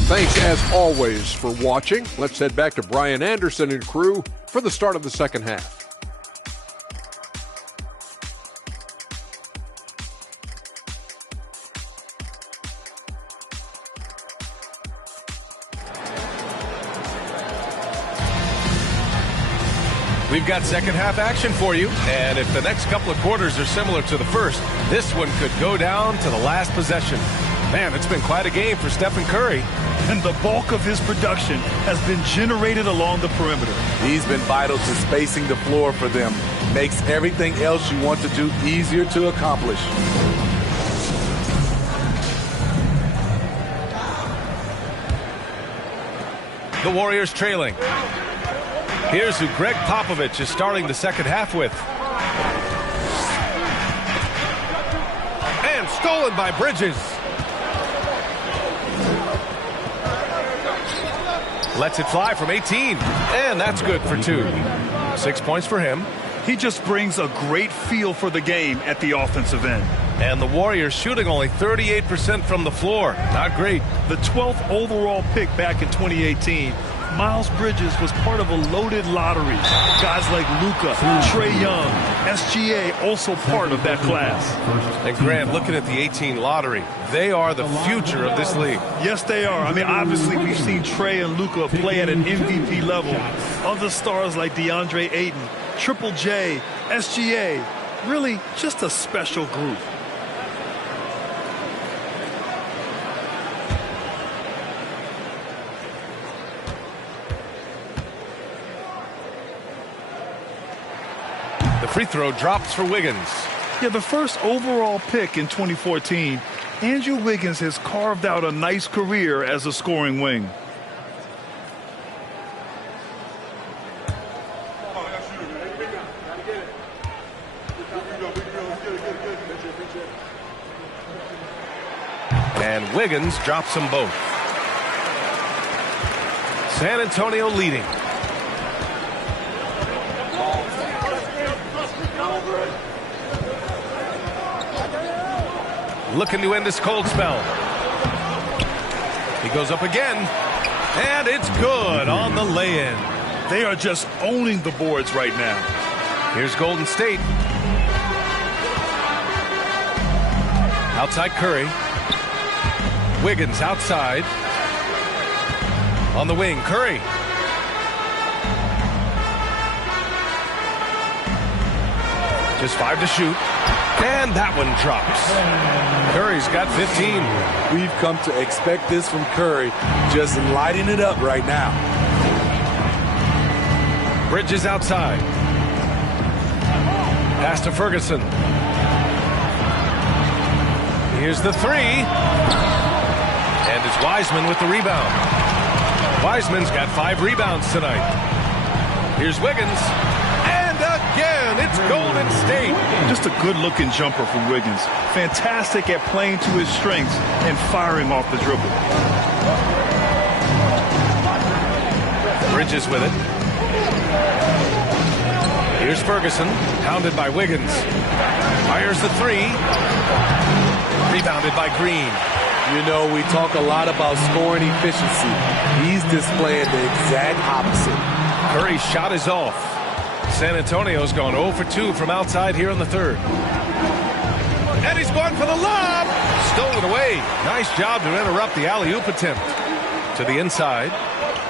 Thanks, as always, for watching. Let's head back to Brian Anderson and crew for the start of the second half. We've got second half action for you, and if the next couple of quarters are similar to the first, this one could go down to the last possession. Man, it's been quite a game for Stephen Curry. And the bulk of his production has been generated along the perimeter. He's been vital to spacing the floor for them. Makes everything else you want to do easier to accomplish. The Warriors trailing. Here's who Greg Popovich is starting the second half with. And stolen by Bridges. Lets it fly from 18. And that's good for 2. 6 points for him. He just brings a great feel for the game at the offensive end. And the Warriors shooting only 38% from the floor. Not great. The 12th overall pick back in 2018. Miles Bridges was part of a loaded lottery. Guys like Luka, Trae Young, SGA also part of that class. And Grant, looking at the 18 lottery, they are the future of this league. Yes, they are. I mean, obviously we've seen Trae and Luka play at an MVP level. Other stars like DeAndre Ayton, Triple J, SGA, really just a special group. Free throw drops for Wiggins. Yeah, the first overall pick in 2014, Andrew Wiggins has carved out a nice career as a scoring wing. And Wiggins drops them both. San Antonio leading. Looking to end this cold spell. He goes up again, and it's good on the lay-in. They are just owning the boards right now. Here's Golden State. Outside Curry. Wiggins outside. On the wing, Curry. Just 5 to shoot. And that one drops. Curry's got 15. We've come to expect this from Curry, just lighting it up right now. Bridges outside. Pass to Ferguson. Here's the three. And it's Wiseman with the rebound. Wiseman's got 5 rebounds tonight. Here's Wiggins. And again, it's Golden State. Just a good-looking jumper from Wiggins. Fantastic at playing to his strengths and firing off the dribble. Bridges with it. Here's Ferguson, pounded by Wiggins. Fires the three. Rebounded by Green. You know, we talk a lot about scoring efficiency. He's displaying the exact opposite. Curry's shot is off. San Antonio's gone 0 for 2 from outside here in the third. And he's going for the lob. Stolen away. Nice job to interrupt the alley-oop attempt. To the inside.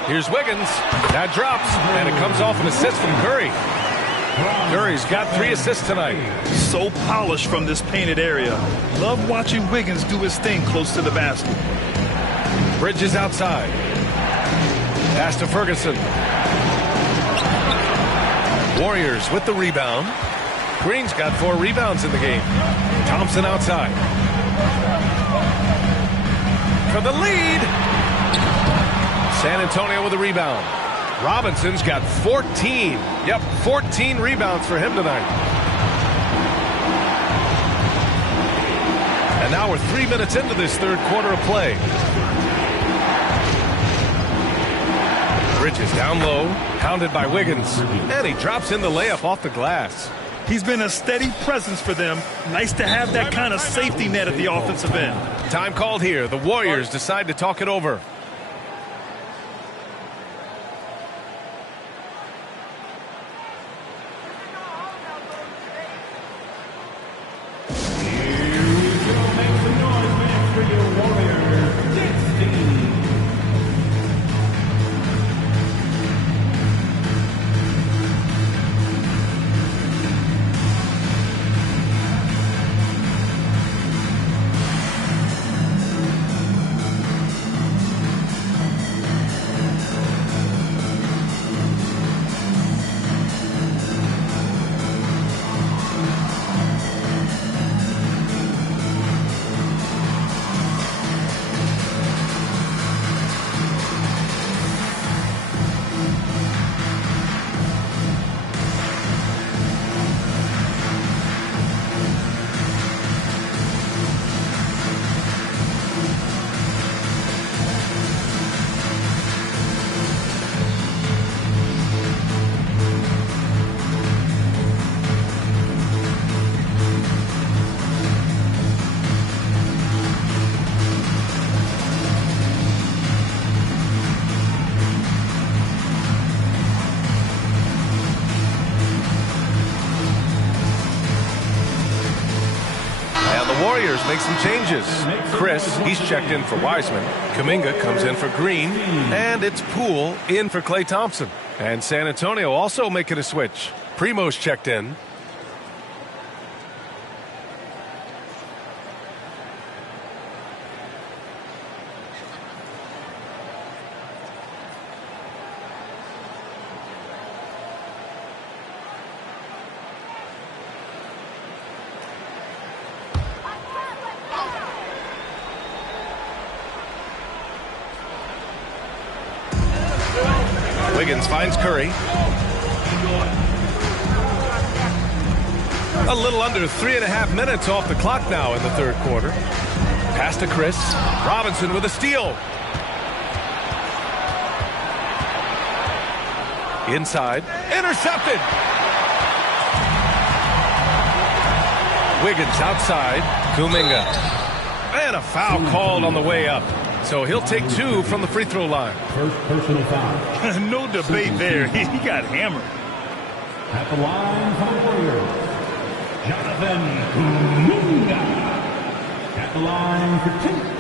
Here's Wiggins. That drops. And it comes off an assist from Curry. Curry's got 3 assists tonight. So polished from this painted area. Love watching Wiggins do his thing close to the basket. Bridges outside. Pass to Ferguson. Warriors with the rebound. Green's got 4 rebounds in the game. Thompson outside. For the lead. San Antonio with the rebound. Robinson's got 14. Yep, 14 rebounds for him tonight. And now we're 3 minutes into this third quarter of play. Bridges down low, pounded by Wiggins. And he drops in the layup off the glass. He's been a steady presence for them. Nice to have that kind of safety net at the offensive end. Time called here. The Warriors decide to talk it over. Warriors make some changes. Chris, he's checked in for Wiseman. Kuminga comes in for Green. And it's Poole in for Klay Thompson. And San Antonio also making a switch. Primo's checked in. Wiggins finds Curry. A little under 3.5 minutes off the clock now in the third quarter. Pass to Chris. Robinson with a steal. Inside. Intercepted. Wiggins outside. Kuminga. And a foul called on the way up. So he'll take 2 from the free throw line. First personal foul. No debate there. He got hammered. At the line for the Warriors, Jonathan Kuminga. At the line for 2.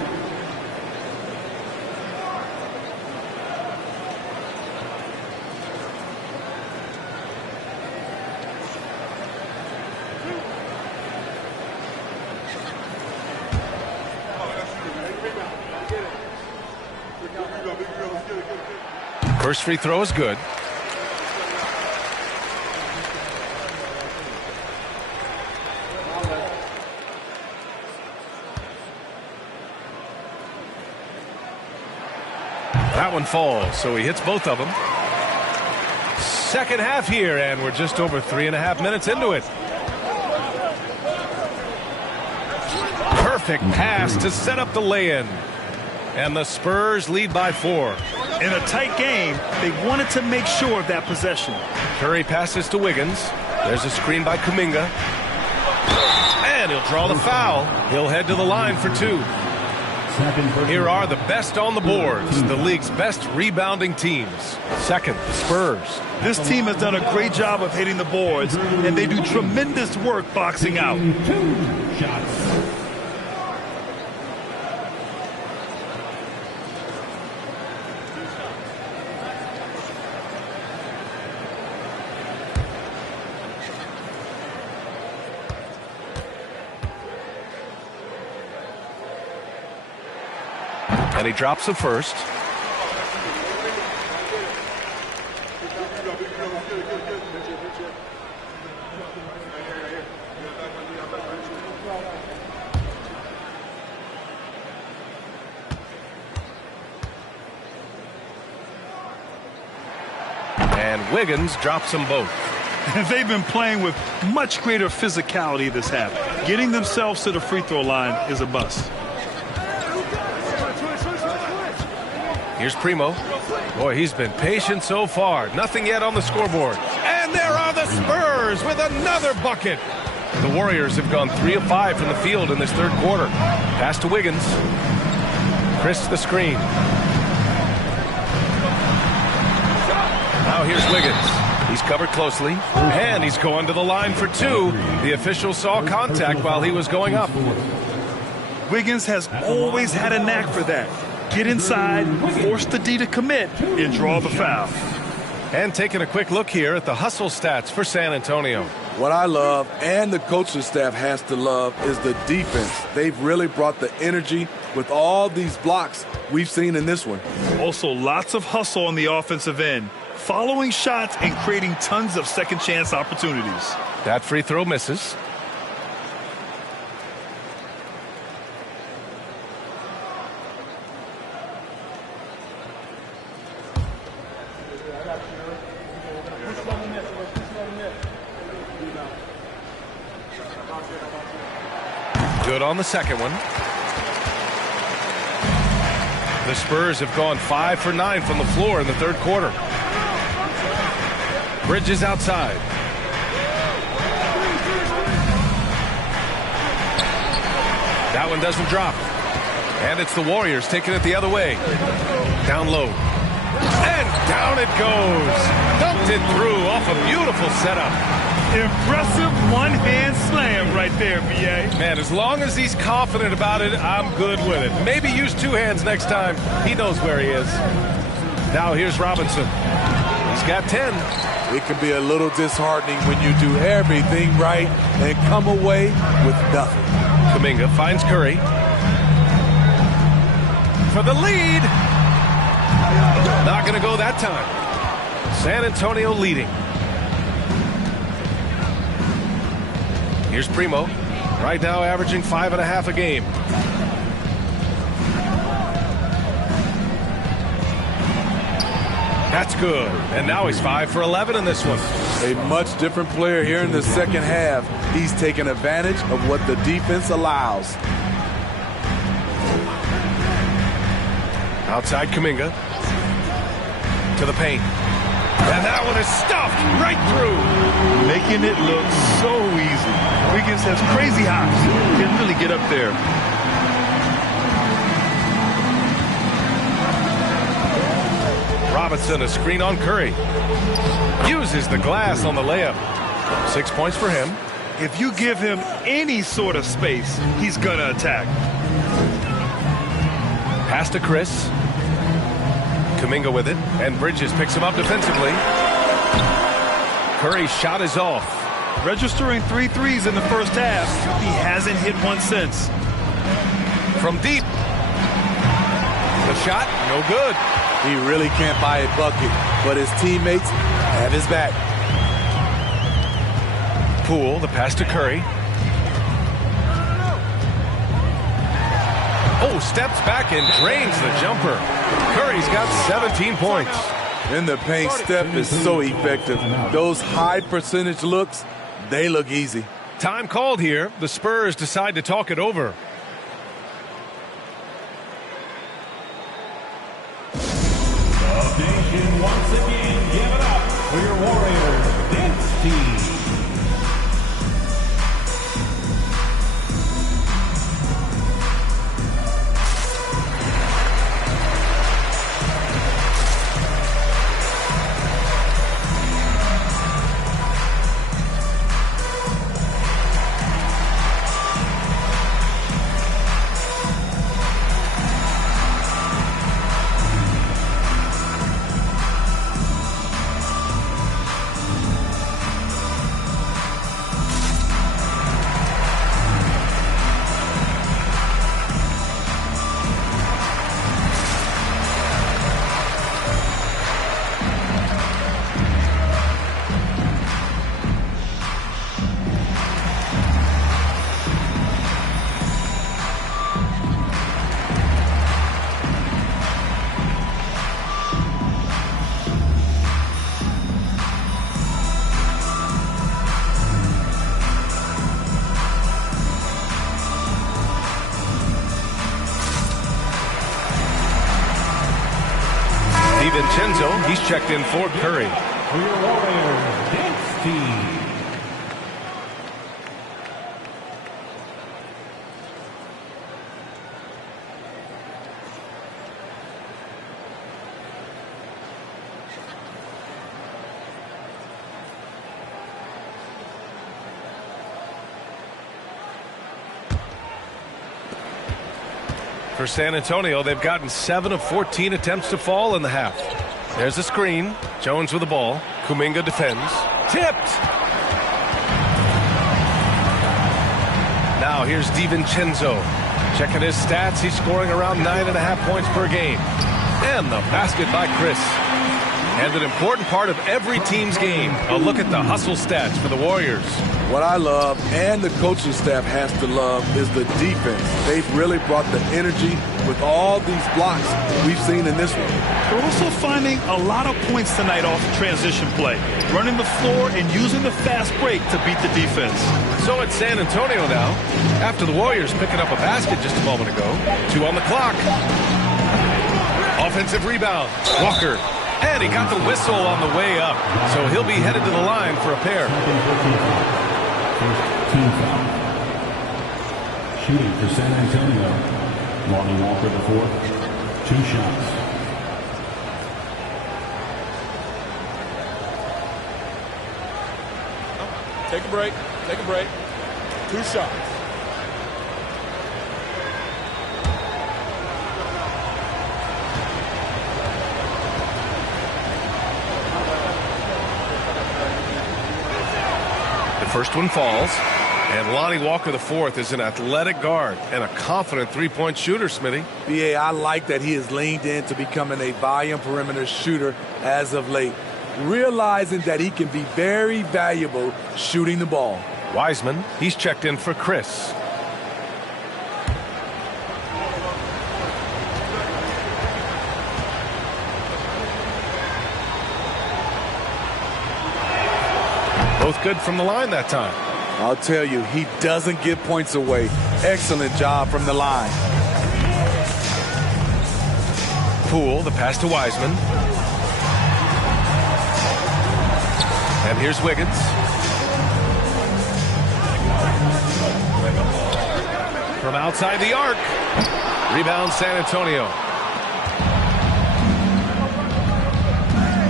First free throw is good. That one falls, so he hits both of them. Second half here, and we're just over 3.5 minutes into it. Perfect pass to set up the lay-in. And the Spurs lead by 4. In a tight game, they wanted to make sure of that possession. Curry passes to Wiggins. There's a screen by Kuminga. And he'll draw the foul. He'll head to the line for 2. Here are the best on the boards, the league's best rebounding teams. Second, the Spurs. This team has done a great job of hitting the boards, and they do tremendous work boxing out. 2 shots. And he drops the first. And Wiggins drops them both. They've been playing with much greater physicality this half. Getting themselves to the free throw line is a bust. Here's Primo. Boy, he's been patient so far. Nothing yet on the scoreboard. And there are the Spurs with another bucket. The Warriors have gone 3 of 5 from the field in this third quarter. Pass to Wiggins. Chris the screen. Now here's Wiggins. He's covered closely. And he's going to the line for 2. The official saw contact while he was going up. Wiggins has always had a knack for that. Get inside, force the D to commit, and draw the foul. And taking a quick look here at the hustle stats for San Antonio. What I love, and the coaching staff has to love, is the defense. They've really brought the energy with all these blocks we've seen in this one. Also, lots of hustle on the offensive end, following shots and creating tons of second chance opportunities. That free throw misses. Good on the second one. The Spurs have gone 5 for 9 from the floor in the third quarter. Bridges outside. That one doesn't drop. And it's the Warriors taking it the other way. Down low. And down it goes. Dumped it through off a beautiful setup. Impressive one-hand slam right there, B.A. Man, as long as he's confident about it, I'm good with it. Maybe use 2 hands next time. He knows where he is. Now here's Robinson. He's got 10. It can be a little disheartening when you do everything right and come away with nothing. Kuminga finds Curry. For the lead. Not going to go that time. San Antonio leading. Here's Primo. Right now averaging 5.5 a game. That's good. And now he's 5 for 11 in this one. A much different player here in the second half. He's taking advantage of what the defense allows. Outside Kuminga. To the paint. And that one is stuffed right through. Making it look so easy. Wiggins has crazy hops. Can really get up there. Robinson, a screen on Curry. Uses the glass on the layup. 6 points for him. If you give him any sort of space, he's going to attack. Pass to Chris. Kuminga with it. And Bridges picks him up defensively. Curry's shot is off. Registering 3 threes in the first half. He hasn't hit one since. From deep. The shot, no good. He really can't buy a bucket, but his teammates have his back. Poole, the pass to Curry. Oh, steps back and drains the jumper. Curry's got 17 points. In the paint, step is so effective. Those high percentage looks, they look easy. Time called here. The Spurs decide to talk it over. Nation, once again, give it up for your Warriors dance team. DiVincenzo, he's checked in for Curry. For your Warriors dance team. For San Antonio, they've gotten 7 of 14 attempts to fall in the half. There's the screen. Jones with the ball. Kuminga defends. Tipped! Now here's DiVincenzo. Checking his stats, he's scoring around 9.5 points per game. And the basket by Chris. And an important part of every team's game. A look at the hustle stats for the Warriors. What I love, and the coaching staff has to love, is the defense. They've really brought the energy with all these blocks we've seen in this one. They're also finding a lot of points tonight off transition play, running the floor and using the fast break to beat the defense. So it's San Antonio now, after the Warriors picking up a basket just a moment ago. 2 on the clock. Offensive rebound. Walker. And he got the whistle on the way up, so he'll be headed to the line for a pair. Team foul. Shooting for San Antonio. Lonnie Walker the fourth. 2 shots. Take a break. Take a break. 2 shots. First one falls, and Lonnie Walker the fourth is an athletic guard and a confident three-point shooter, Smitty. BA, I like that he has leaned into becoming a volume perimeter shooter as of late, realizing that he can be very valuable shooting the ball. Wiseman, he's checked in for Chris. Both good from the line that time. I'll tell you, he doesn't give points away. Excellent job from the line. Poole, the pass to Wiseman. And here's Wiggins. From outside the arc. Rebound San Antonio.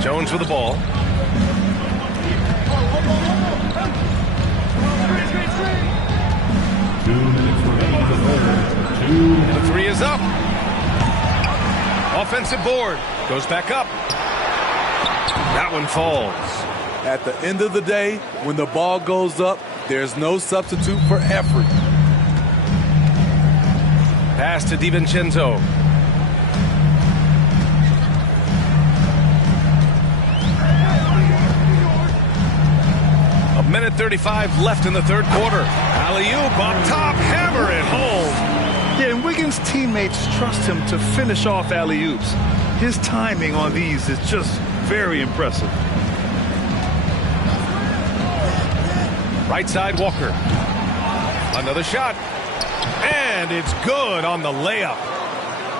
Jones with the ball. The three is up. Offensive board. Goes back up. That one falls. At the end of the day, when the ball goes up, there's no substitute for effort. Pass to DiVincenzo. A minute 35 left in the third quarter. Alley-oop up top, hammer it home. Yeah, and Wiggins' teammates trust him to finish off alley-oops. His timing on these is just very impressive. Right side, Walker. Another shot. And it's good on the layup.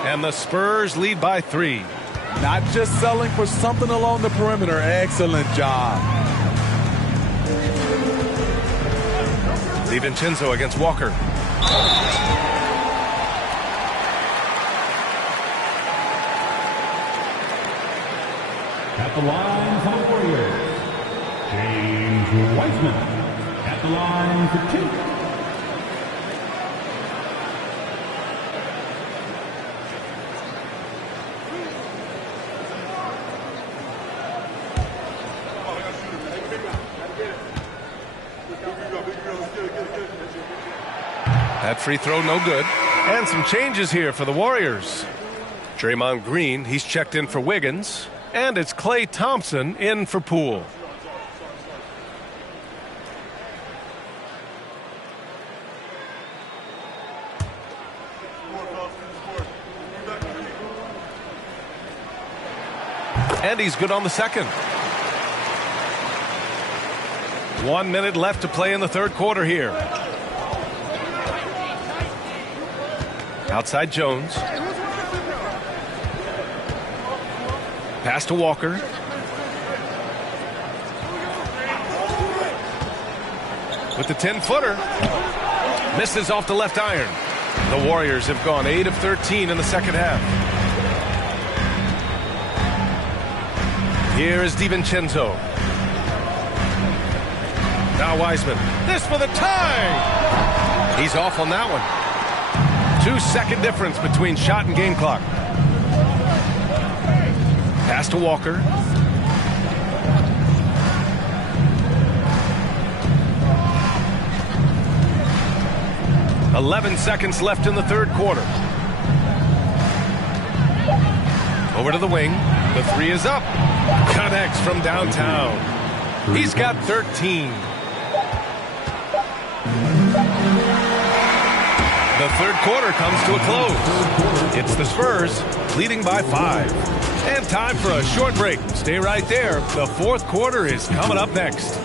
And the Spurs lead by 3. Not just selling for something along the perimeter. Excellent job. DiVincenzo against Walker. At the line for the Warriors, James Wiseman. At the line for 2. That free throw no good. And some changes here for the Warriors. Draymond Green, he's checked in for Wiggins. And it's Klay Thompson in for Poole. And he's good on the second. 1 minute left to play in the third quarter here. Outside Jones. Pass to Walker. With the 10-footer. Misses off the left iron. The Warriors have gone 8 of 13 in the second half. Here is DiVincenzo. Now Wiseman. This for the tie. He's off on that one. 2-second difference between shot and game clock. Pass to Walker. "11 seconds left in the third quarter. Over to the wing. The three is up. Connects from downtown. He's got 13. The third quarter comes to a close. It's the Spurs leading by 5. And time for a short break. Stay right there. The fourth quarter is coming up next.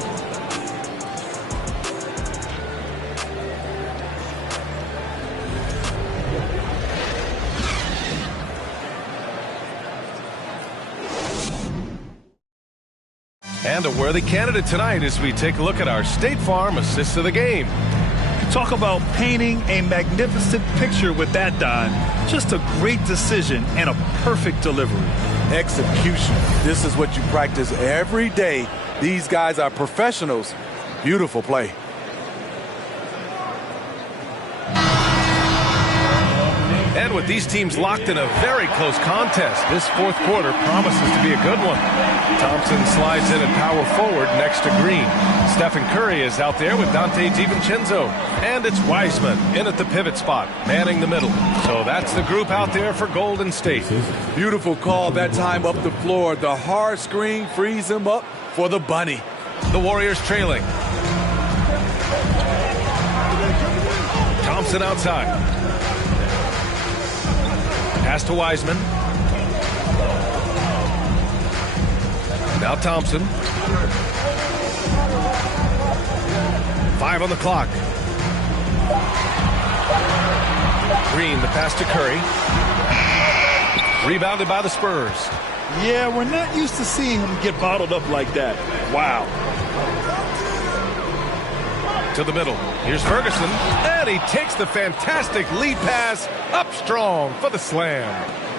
And a worthy candidate tonight as we take a look at our State Farm Assist of the Game. Talk about painting a magnificent picture with that dime. Just a great decision and a perfect delivery. Execution. This is what you practice every day. These guys are professionals. Beautiful play. And with these teams locked in a very close contest, this fourth quarter promises to be a good one. Thompson slides in and power forward next to Green. Stephen Curry is out there with Dante DiVincenzo. And it's Wiseman in at the pivot spot, manning the middle. So that's the group out there for Golden State. Beautiful call that time up the floor. The hard screen frees him up for the bunny. The Warriors trailing. Thompson outside. Pass to Wiseman. Now Thompson. 5 on the clock. Green, the pass to Curry. Rebounded by the Spurs. Yeah, we're not used to seeing him get bottled up like that. Wow. To the middle. Here's Ferguson. And he takes the fantastic lead pass up strong for the slam.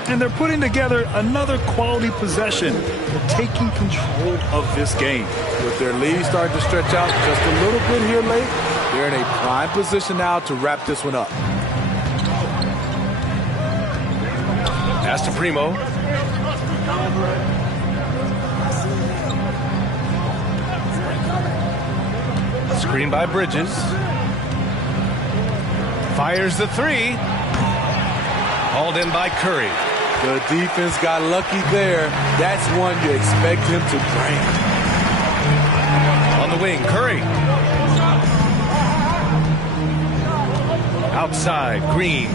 And they're putting together another quality possession. They're taking control of this game. With their lead starting to stretch out just a little bit here late, they're in a prime position now to wrap this one up. Pass to Primo. Screen by Bridges. Fires the three. Hauled in by Curry. The defense got lucky there. That's one you expect him to drain. On the wing, Curry. Outside, Green.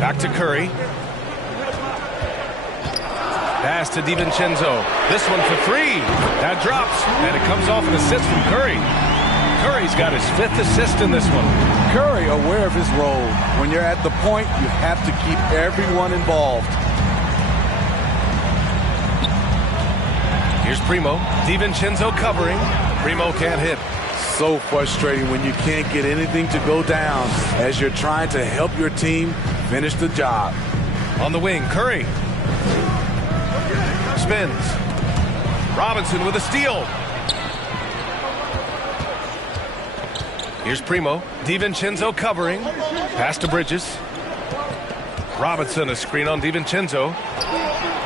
Back to Curry. Pass to DiVincenzo. This one for three. That drops, and it comes off an assist from Curry. Curry's got his 5th assist in this one. Curry aware of his role. When you're at the point, you have to keep everyone involved. Here's Primo. DiVincenzo covering. Primo can't hit. So frustrating when you can't get anything to go down as you're trying to help your team finish the job. On the wing, Curry. Spins. Robinson with a steal. Here's Primo. DiVincenzo covering. Pass to Bridges. Robinson, a screen on DiVincenzo.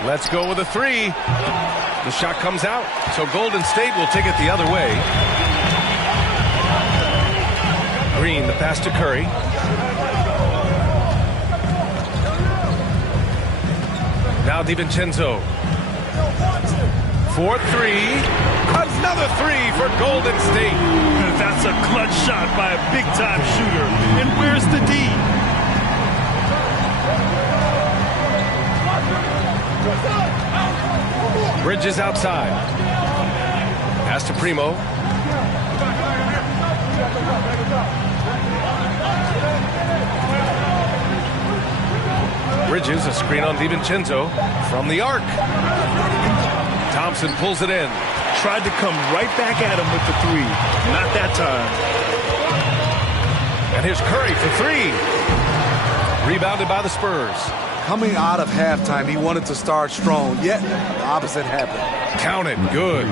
Let's go with a three. The shot comes out, so Golden State will take it the other way. Green, the pass to Curry. Now DiVincenzo. 4-3. Another three for Golden State. That's a clutch shot by a big-time shooter. And where's the D? Bridges outside. Pass to Primo. Bridges, a screen on DiVincenzo from the arc. Thompson pulls it in. Tried to come right back at him with the three. Not that time. And here's Curry for three. Rebounded by the Spurs. Coming out of halftime, he wanted to start strong, yet the opposite happened. Counted. Good.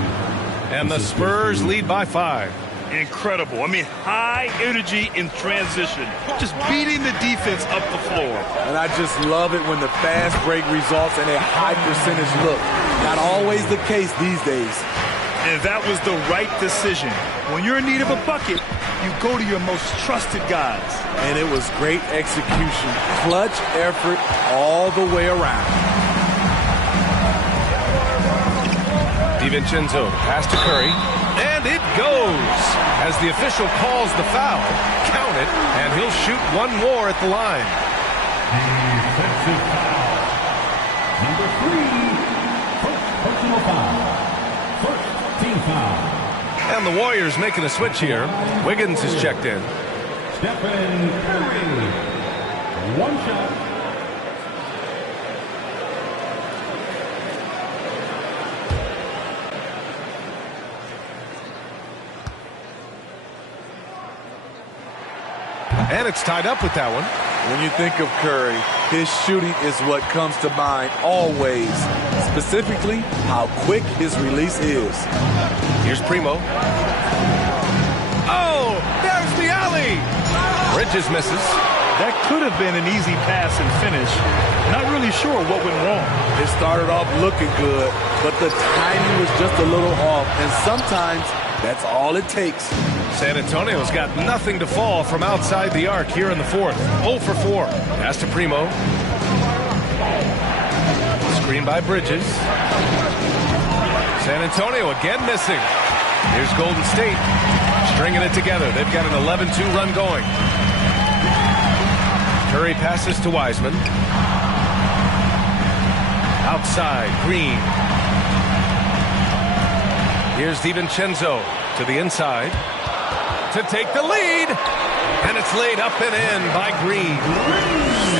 And the Spurs lead by 5. Incredible. I mean, high energy in transition. Just beating the defense up the floor. And I just love it when the fast break results in a high percentage look. Not always the case these days. And that was the right decision. When you're in need of a bucket, you go to your most trusted guys. And it was great execution. Clutch effort all the way around. DiVincenzo, pass to Curry. And it goes as the official calls the foul. Count it, and he'll shoot one more at the line. Defensive foul. Number 3, first personal foul. First team foul. And the Warriors making a switch here. Wiggins is checked in. Stephen Curry. One shot. And it's tied up with that one. When you think of Curry, his shooting is what comes to mind always. Specifically, how quick his release is. Here's Primo. Oh, there's the alley. Bridges misses. That could have been an easy pass and finish. Not really sure what went wrong. It started off looking good, but the timing was just a little off, and sometimes that's all it takes. San Antonio's got nothing to fall from outside the arc here in the fourth. 0 for 4. Pass to Primo. Screen by Bridges. San Antonio again missing. Here's Golden State stringing it together. They've got an 11-2 run going. Curry passes to Wiseman. Outside, Green. Here's DiVincenzo. To the inside. To take the lead. And it's laid up and in by Green.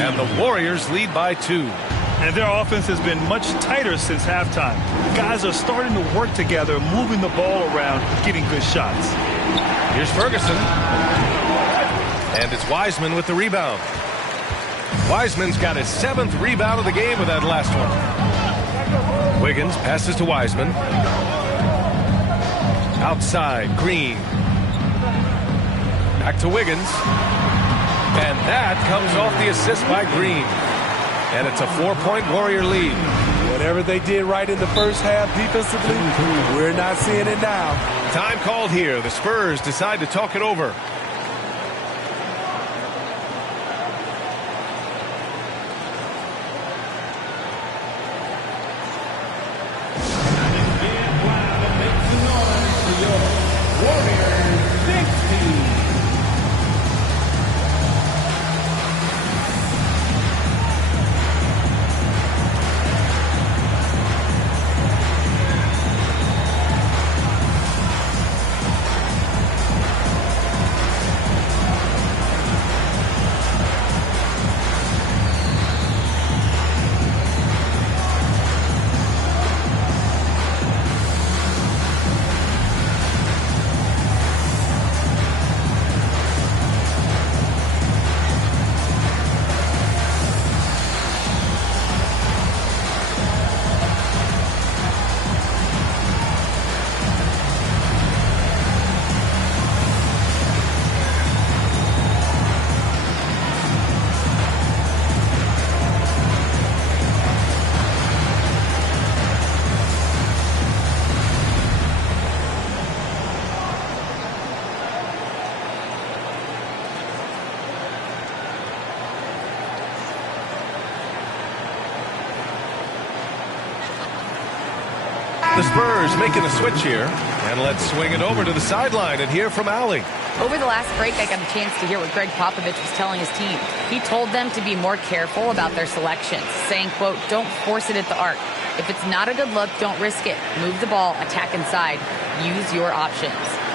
And the Warriors lead by 2. And their offense has been much tighter since halftime. Guys are starting to work together, moving the ball around, getting good shots. Here's Ferguson. And it's Wiseman with the rebound. Wiseman's got his 7th rebound of the game with that last one. Wiggins passes to Wiseman. Outside, Green. Back to Wiggins. And that comes off the assist by Green. And it's a 4-point Warrior lead. Whatever they did right in the first half defensively, we're not seeing it now. Time called here. The Spurs decide to talk it over. The Spurs making a switch here. And let's swing it over to the sideline and hear from Allie. Over the last break, I got a chance to hear what Greg Popovich was telling his team. He told them to be more careful about their selections, saying, quote, don't force it at the arc. If it's not a good look, don't risk it. Move the ball, attack inside. Use your options.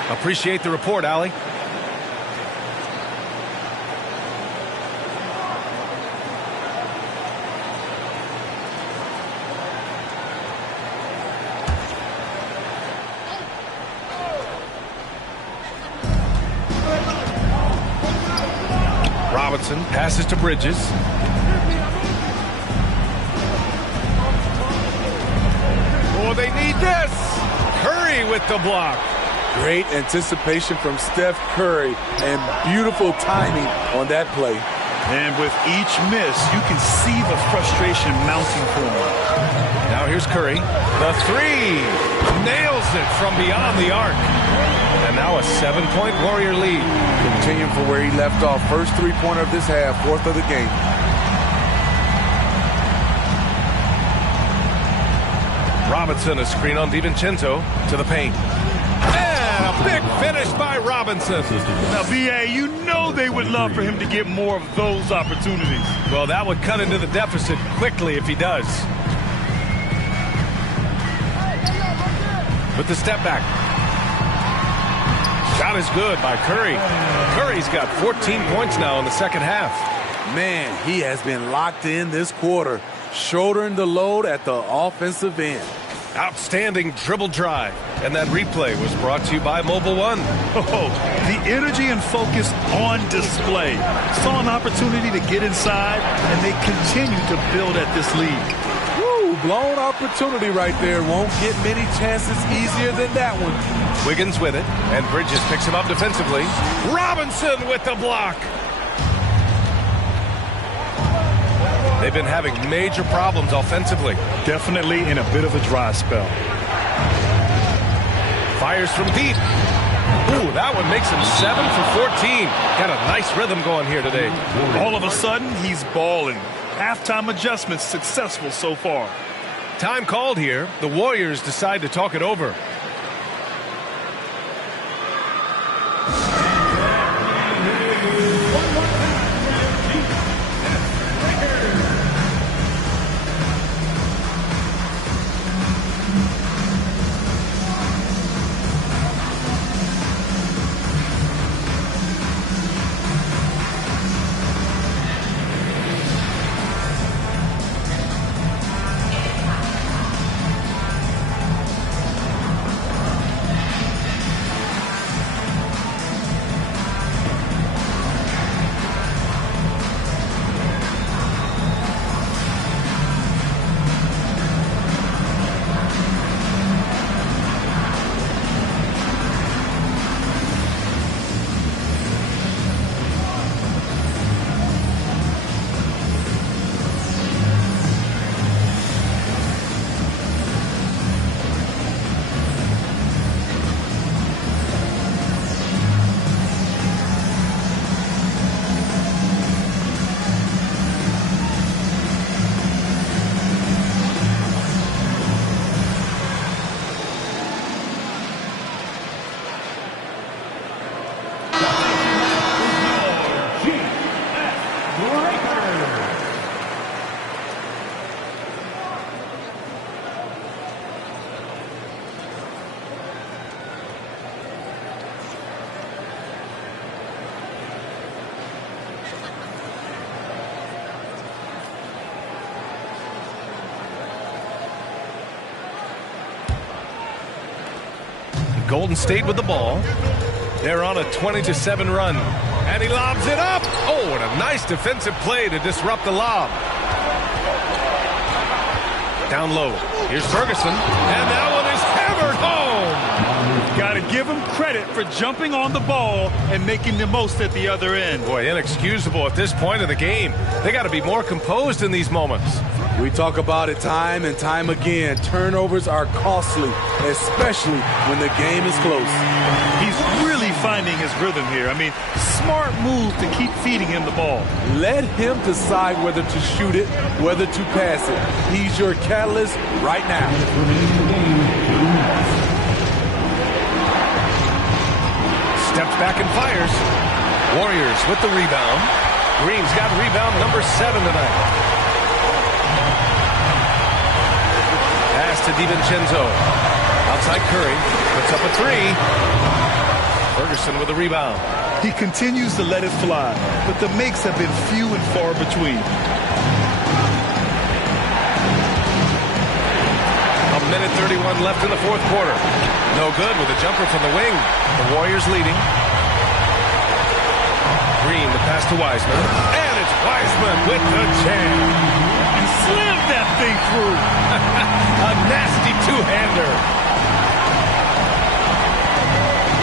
Appreciate the report, Allie. Robinson passes to Bridges. Oh, they need this. Curry with the block. Great anticipation from Steph Curry and beautiful timing on that play. And with each miss, you can see the frustration mounting for him. Now here's Curry. The three. Nails it from beyond the arc. And now a 7-point Warrior lead. Continuing from where he left off. First three-pointer of this half, 4th of the game. Robinson, a screen on DiVincenzo to the paint. And a big finish by Robinson. Now, B.A., you know they would love for him to get more of those opportunities. Well, that would cut into the deficit quickly if he does. With the step back. Shot is good by Curry. Curry's got 14 points now in the second half. Man, he has been locked in this quarter, shouldering the load at the offensive end. Outstanding dribble drive. And that replay was brought to you by Mobile One. Oh, the energy and focus on display. Saw an opportunity to get inside, and they continue to build at this lead. Woo, blown opportunity right there. Won't get many chances easier than that one. Wiggins with it, and Bridges picks him up defensively. Robinson with the block. They've been having major problems offensively. Definitely in a bit of a dry spell. Fires from deep. Ooh, that one makes him 7 for 14. Got a nice rhythm going here today. All of a sudden, he's balling. Halftime adjustments successful so far. Time called here. The Warriors decide to talk it over. Golden State with the ball. They're on a 20-7 run. And he lobs it up. Oh, and a nice defensive play to disrupt the lob. Down low. Here's Ferguson. And that one is hammered home. Got to give him credit for jumping on the ball and making the most at the other end. Boy, inexcusable at this point of the game. They got to be more composed in these moments. We talk about it time and time again. Turnovers are costly, especially when the game is close. He's really finding his rhythm here. I mean, smart move to keep feeding him the ball. Let him decide whether to shoot it, whether to pass it. He's your catalyst right now. Steps back and fires. Warriors with the rebound. Green's got rebound number 7 tonight. Pass to DiVincenzo. Outside Curry. Puts up a 3. Ferguson with the rebound. He continues to let it fly, but the makes have been few and far between. A minute 31 left in the fourth quarter. No good with a jumper from the wing. The Warriors leading. Green, the pass to Wiseman. And it's Wiseman with the jam. And slammed that thing through. A nasty two-hander.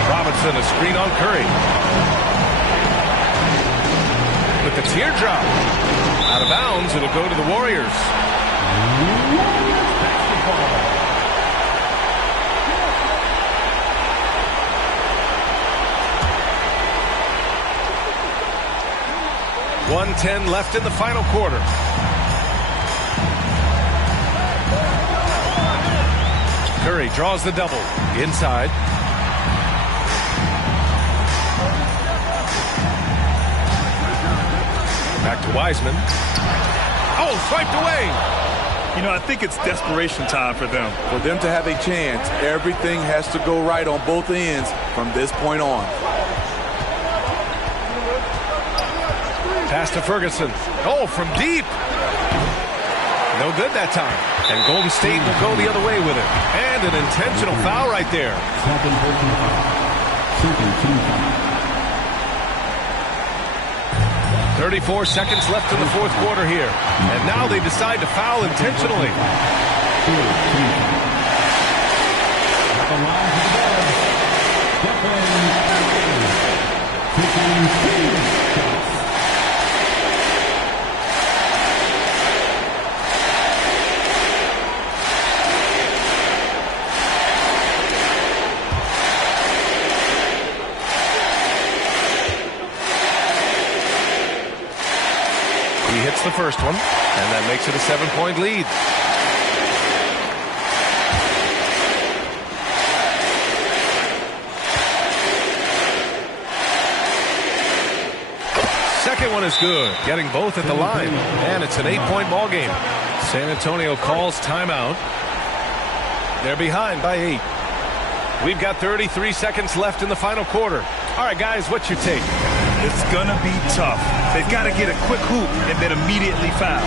Robinson, a screen on Curry. With the teardrop. Out of bounds, it'll go to the Warriors. Basketball. 1:10 left in the final quarter. Curry draws the double. Inside. Back to Wiseman. Oh, swiped away. You know, I think it's desperation time for them. For them to have a chance, everything has to go right on both ends from this point on. Pass to Ferguson. Oh, from deep. No good that time. And Golden State will go the other way with it. And an intentional foul right there. 34 seconds left in the fourth quarter here. And now they decide to foul intentionally. He hits the first one, and that makes it a 7-point lead. Second one is good, getting both at the line, and it's an 8-point ball game. San Antonio calls timeout. They're behind by 8. We've got 33 seconds left in the final quarter. All right, guys, what's your take? It's going to be tough. They've got to get a quick hoop and then immediately foul.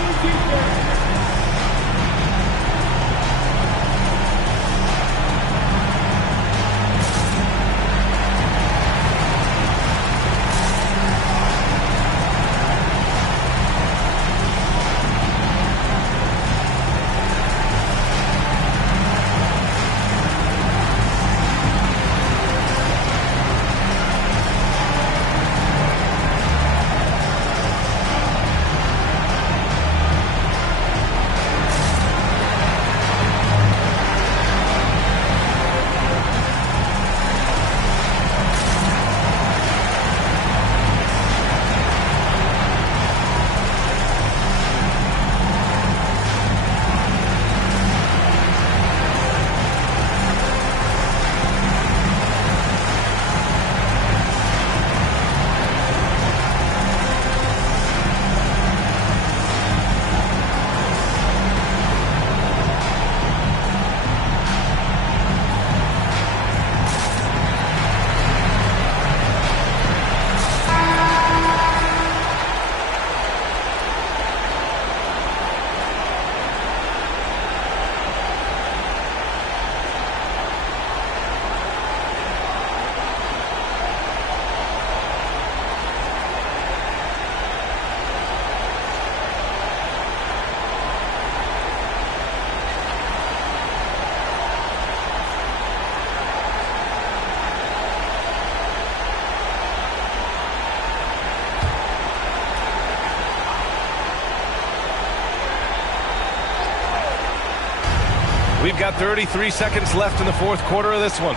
We've got 33 seconds left in the fourth quarter of this one.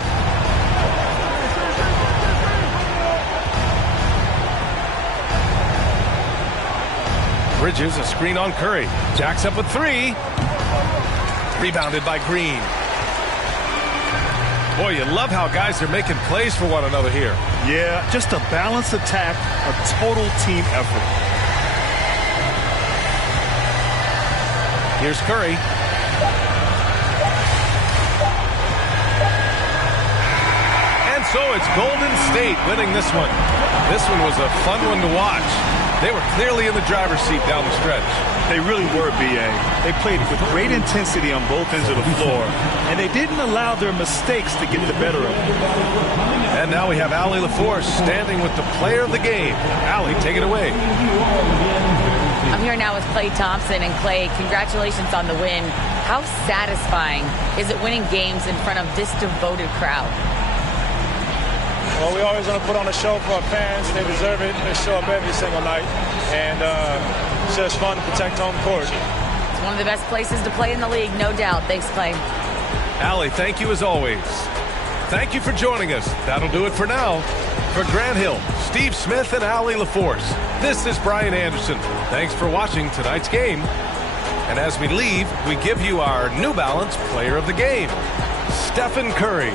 Bridges, a screen on Curry. Jacks up with 3. Rebounded by Green. Boy, you love how guys are making plays for one another here. Yeah, just a balanced attack, a total team effort. Here's Curry. And so it's Golden State winning this one. This one was a fun one to watch. They were clearly in the driver's seat down the stretch. They really were, B.A. They played with great intensity on both ends of the floor, and they didn't allow their mistakes to get the better of them. And now we have Allie LaForce standing with the player of the game. Allie, take it away. I'm here now with Klay Thompson. And Klay, congratulations on the win. How satisfying is it winning games in front of this devoted crowd? Well, we always want to put on a show for our fans. They deserve it. They show up every single night. And it's just fun to protect home court. It's one of the best places to play in the league, no doubt. Thanks, Klay. Allie, thank you as always. Thank you for joining us. That'll do it for now. For Grant Hill, Steve Smith, and Allie LaForce, this is Brian Anderson. Thanks for watching tonight's game. And as we leave, we give you our New Balance Player of the Game, Stephen Curry.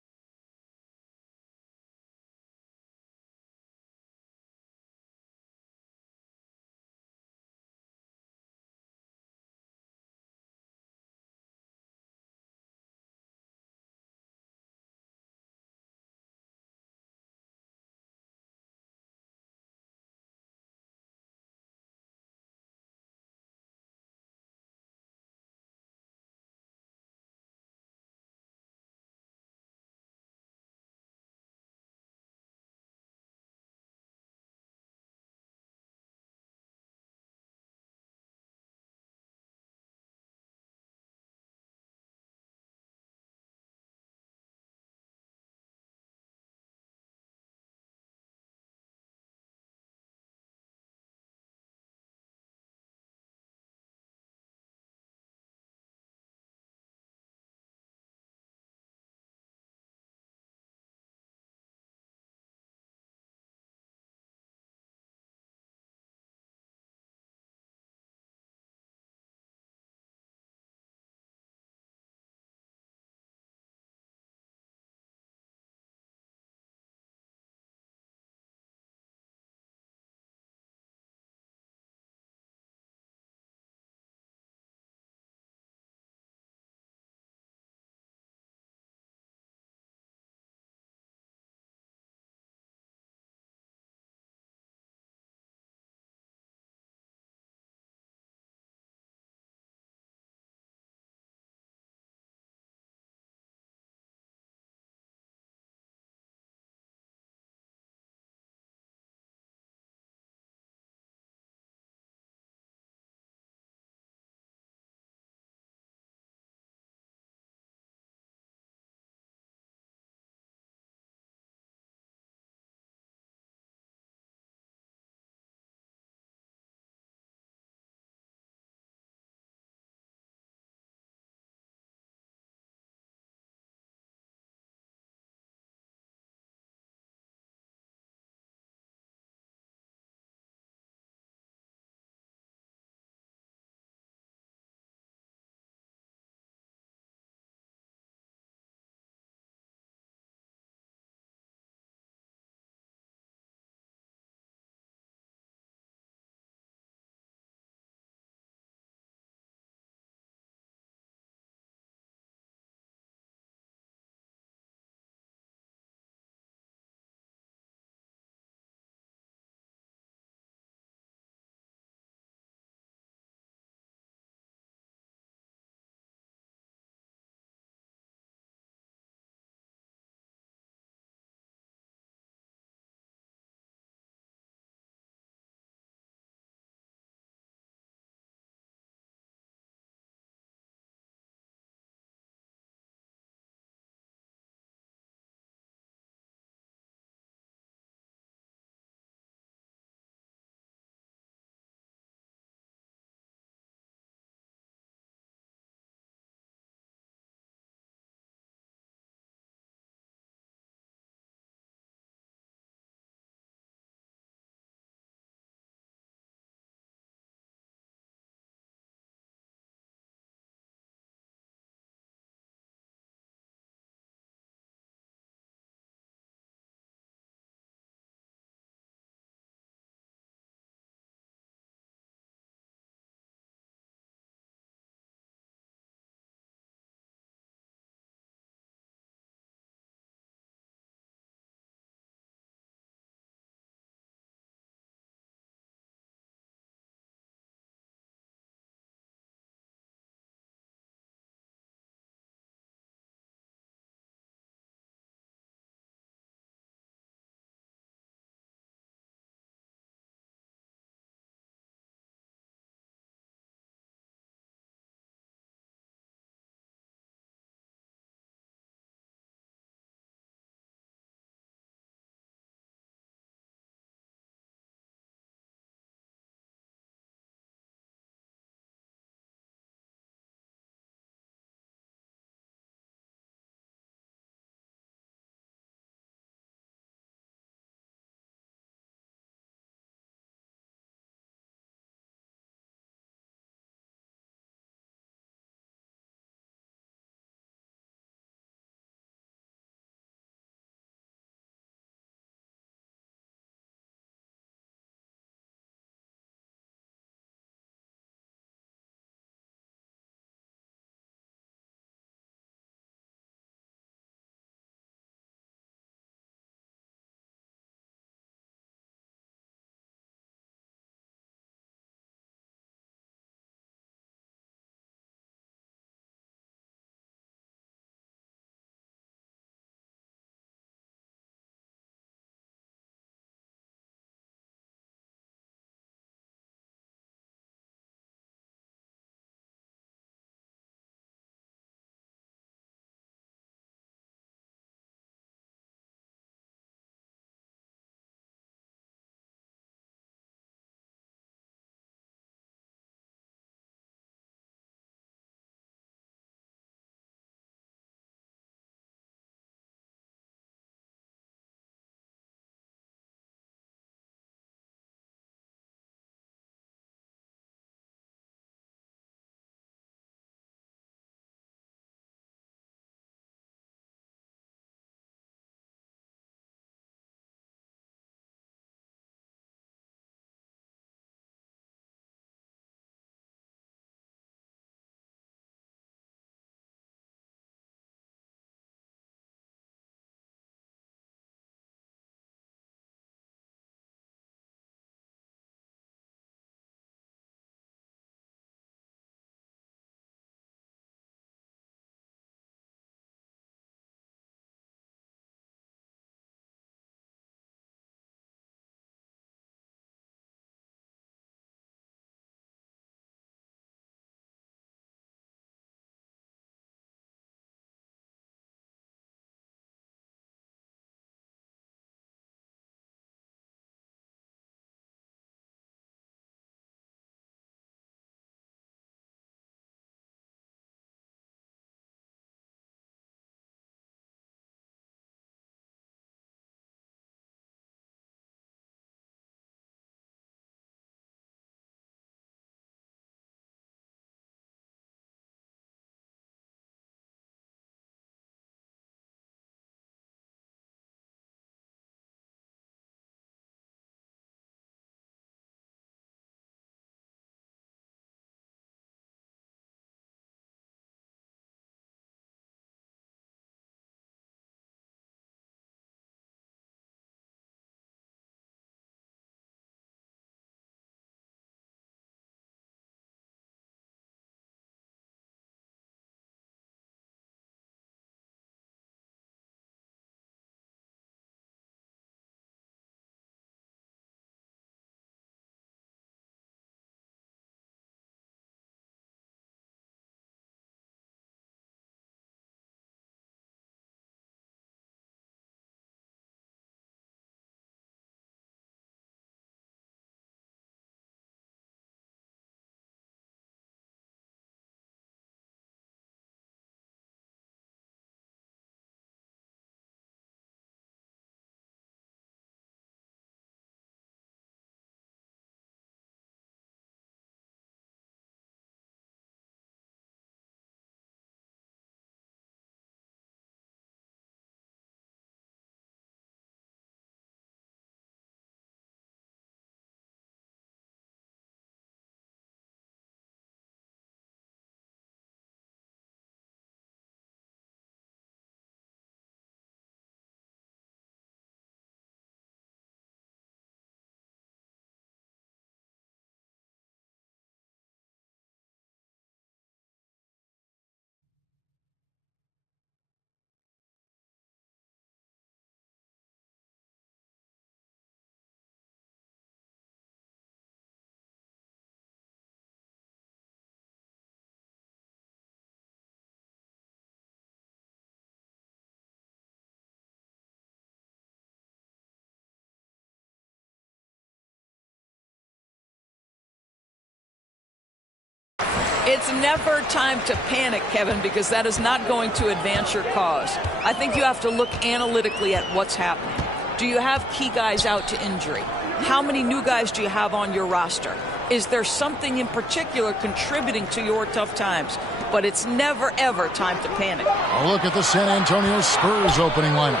It's never time to panic, Kevin, because that is not going to advance your cause. I think you have to look analytically at what's happening. Do you have key guys out to injury? How many new guys do you have on your roster? Is there something in particular contributing to your tough times? But it's never, ever time to panic. A look at the San Antonio Spurs opening lineup.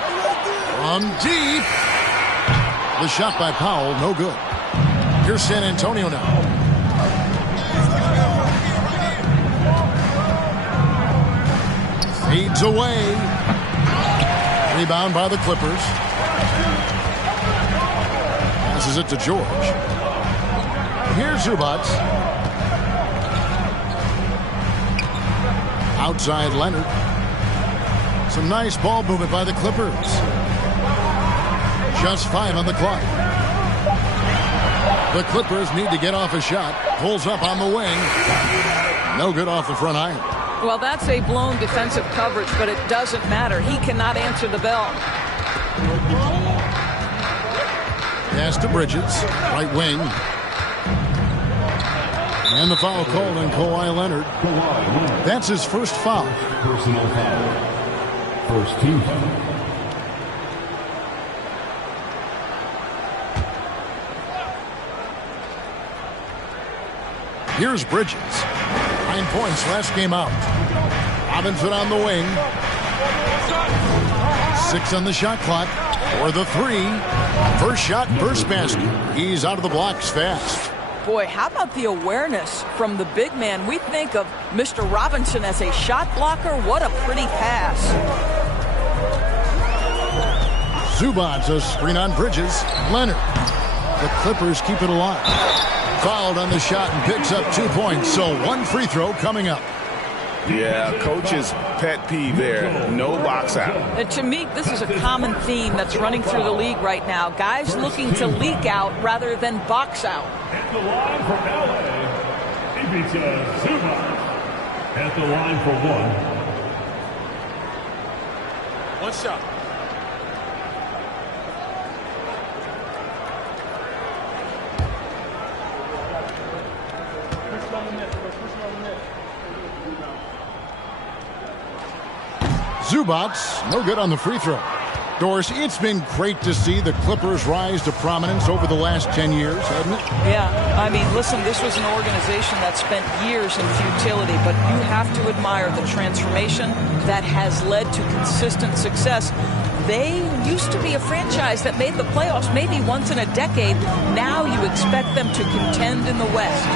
From deep. The shot by Powell, no good. Here's San Antonio now. Fades away. Rebound by the Clippers. Passes it to George. Here's Zubac. Outside Leonard. Some nice ball movement by the Clippers. Just 5 on the clock. The Clippers need to get off a shot. Pulls up on the wing. No good off the front iron. Well, that's a blown defensive coverage, but it doesn't matter. He cannot answer the bell. Pass to Bridges. Right wing. And the foul called on Kawhi Leonard. That's his first foul. Personal foul. First team foul. Here's Bridges. 9 points last game out. Robinson on the wing. 6 on the shot clock. For the 3. First shot, first basket. He's out of the blocks fast. Boy, how about the awareness from the big man? We think of Mr. Robinson as a shot blocker. What a pretty pass. Zubac, a screen on Bridges. Leonard. The Clippers keep it alive. Fouled on the shot and picks up 2 points. So 1 free throw coming up. Yeah, coach's pet peeve there. No box out. And to me, this is a common theme that's running through the league right now. Guys looking to leak out rather than box out. At the line from LA, Ivica Zubac. At the line for 1. One shot. Zubac, no good on the free throw. Doris, it's been great to see the Clippers rise to prominence over the last 10 years, hasn't it? Yeah, I mean, listen, this was an organization that spent years in futility, but you have to admire the transformation that has led to consistent success. They used to be a franchise that made the playoffs maybe once in a decade. Now you expect them to contend in the West.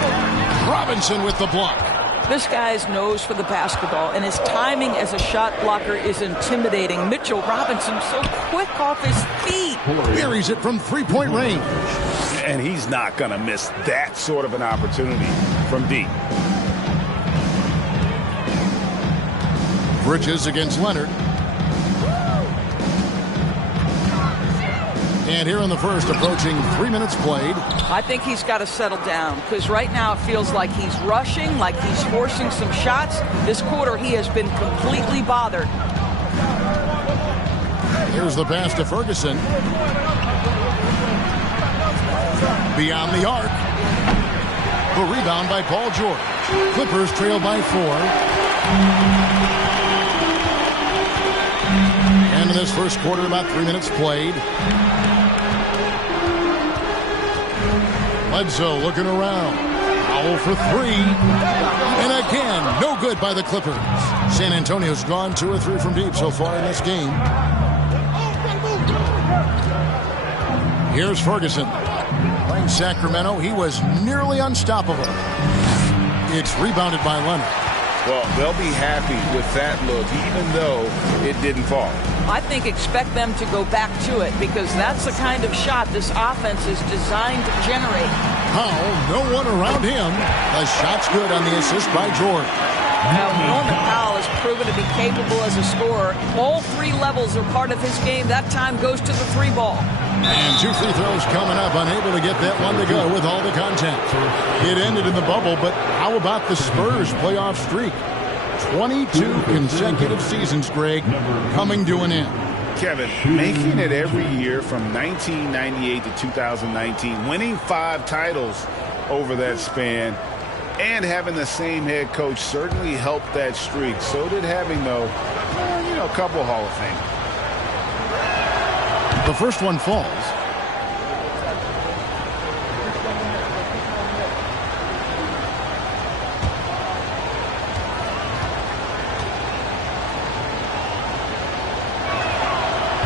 Robinson with the block. This guy's nose for the basketball, and his timing as a shot blocker is intimidating. Mitchell Robinson so quick off his feet. Buries it from 3-point range. And he's not going to miss that sort of an opportunity from deep. Bridges against Leonard. And here in the first, approaching 3 minutes played. I think he's got to settle down because right now it feels like he's rushing, like he's forcing some shots. This quarter he has been completely bothered. Here's the pass to Ferguson. Beyond the arc. The rebound by Paul George. Clippers trail by 4. And in this first quarter, about 3 minutes played. Bledsoe looking around. Foul for 3. And again, no good by the Clippers. San Antonio's gone 2 or 3 from deep so far in this game. Here's Ferguson. Playing Sacramento, he was nearly unstoppable. It's rebounded by Leonard. Well, they'll be happy with that look, even though it didn't fall. I think expect them to go back to it because that's the kind of shot this offense is designed to generate. Powell, no one around him. The shot's good on the assist by George. Now, Norman Powell has proven to be capable as a scorer. All 3 levels are part of his game. That time goes to the 3 ball. And 2 free throws coming up, unable to get that one to go with all the contact. It ended in the bubble, but how about the Spurs playoff streak? 22 consecutive seasons, Greg, coming to an end. Kevin, making it every year from 1998 to 2019, winning 5 titles over that span. And having the same head coach certainly helped that streak. So did having, though, a couple Hall of Fame. The first one falls.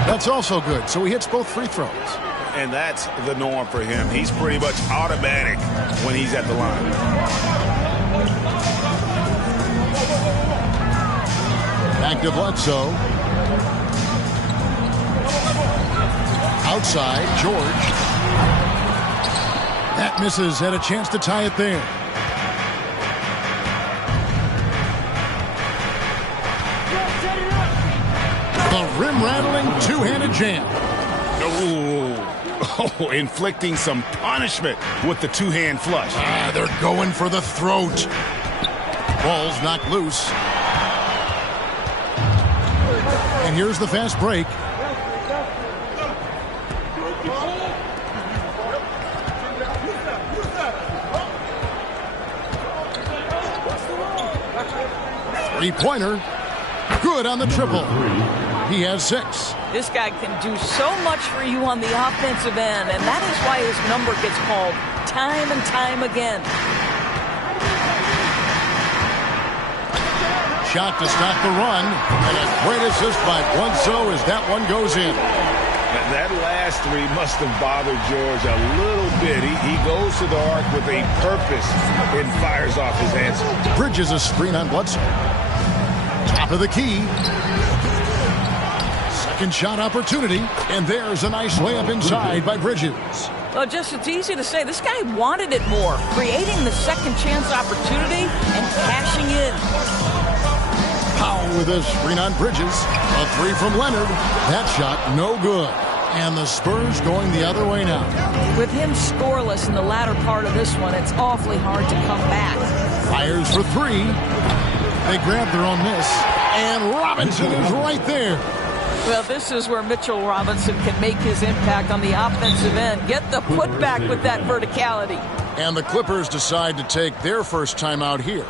That's also good, so he hits both free throws. And that's the norm for him. He's pretty much automatic when he's at the line. Back to Bledsoe. Outside, George. That misses. Had a chance to tie it there. The rim-rattling two-handed jam. Oh, inflicting some punishment with the two-hand flush. They're going for the throat. Ball's knocked loose. And here's the fast break. Three-pointer. Good on the triple. He has 6. This guy can do so much for you on the offensive end, and that is why his number gets called time and time again. Shot to stop the run, and a great assist by Bledsoe as that one goes in. That last three must have bothered George a little bit. He goes to the arc with a purpose and fires off his answer. Bridges a screen on Bledsoe. Top of the key. Second shot opportunity, and there's a nice layup inside by Bridges. Well, just it's easy to say. This guy wanted it more, creating the second chance opportunity and cashing in. Powell with a screen on Bridges. A three from Leonard. That shot no good. And the Spurs going the other way now. With him scoreless in the latter part of this one, it's awfully hard to come back. Fires for 3. They grab their own miss. And Robinson is right there. Well, this is where Mitchell Robinson can make his impact on the offensive end. Get the putback with that verticality. And the Clippers decide to take their first time out here.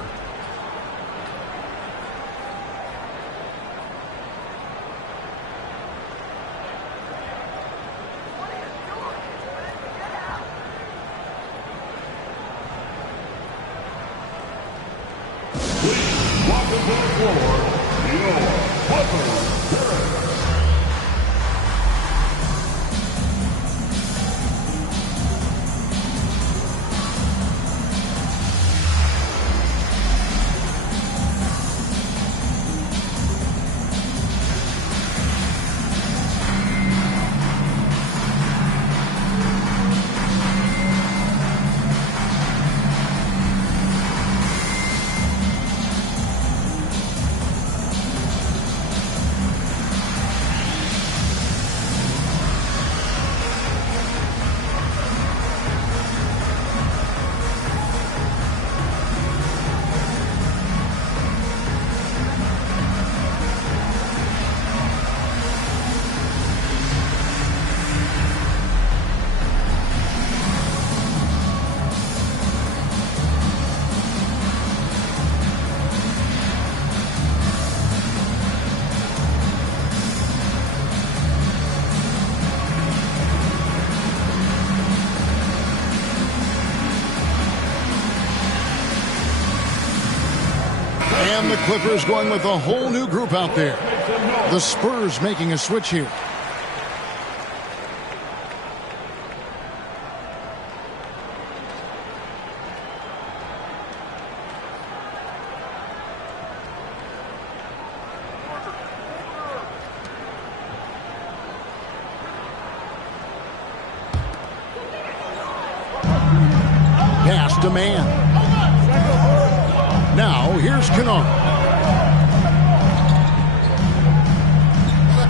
And the Clippers going with a whole new group out there. The Spurs making a switch here. Pass to man. Now, here's Kennard.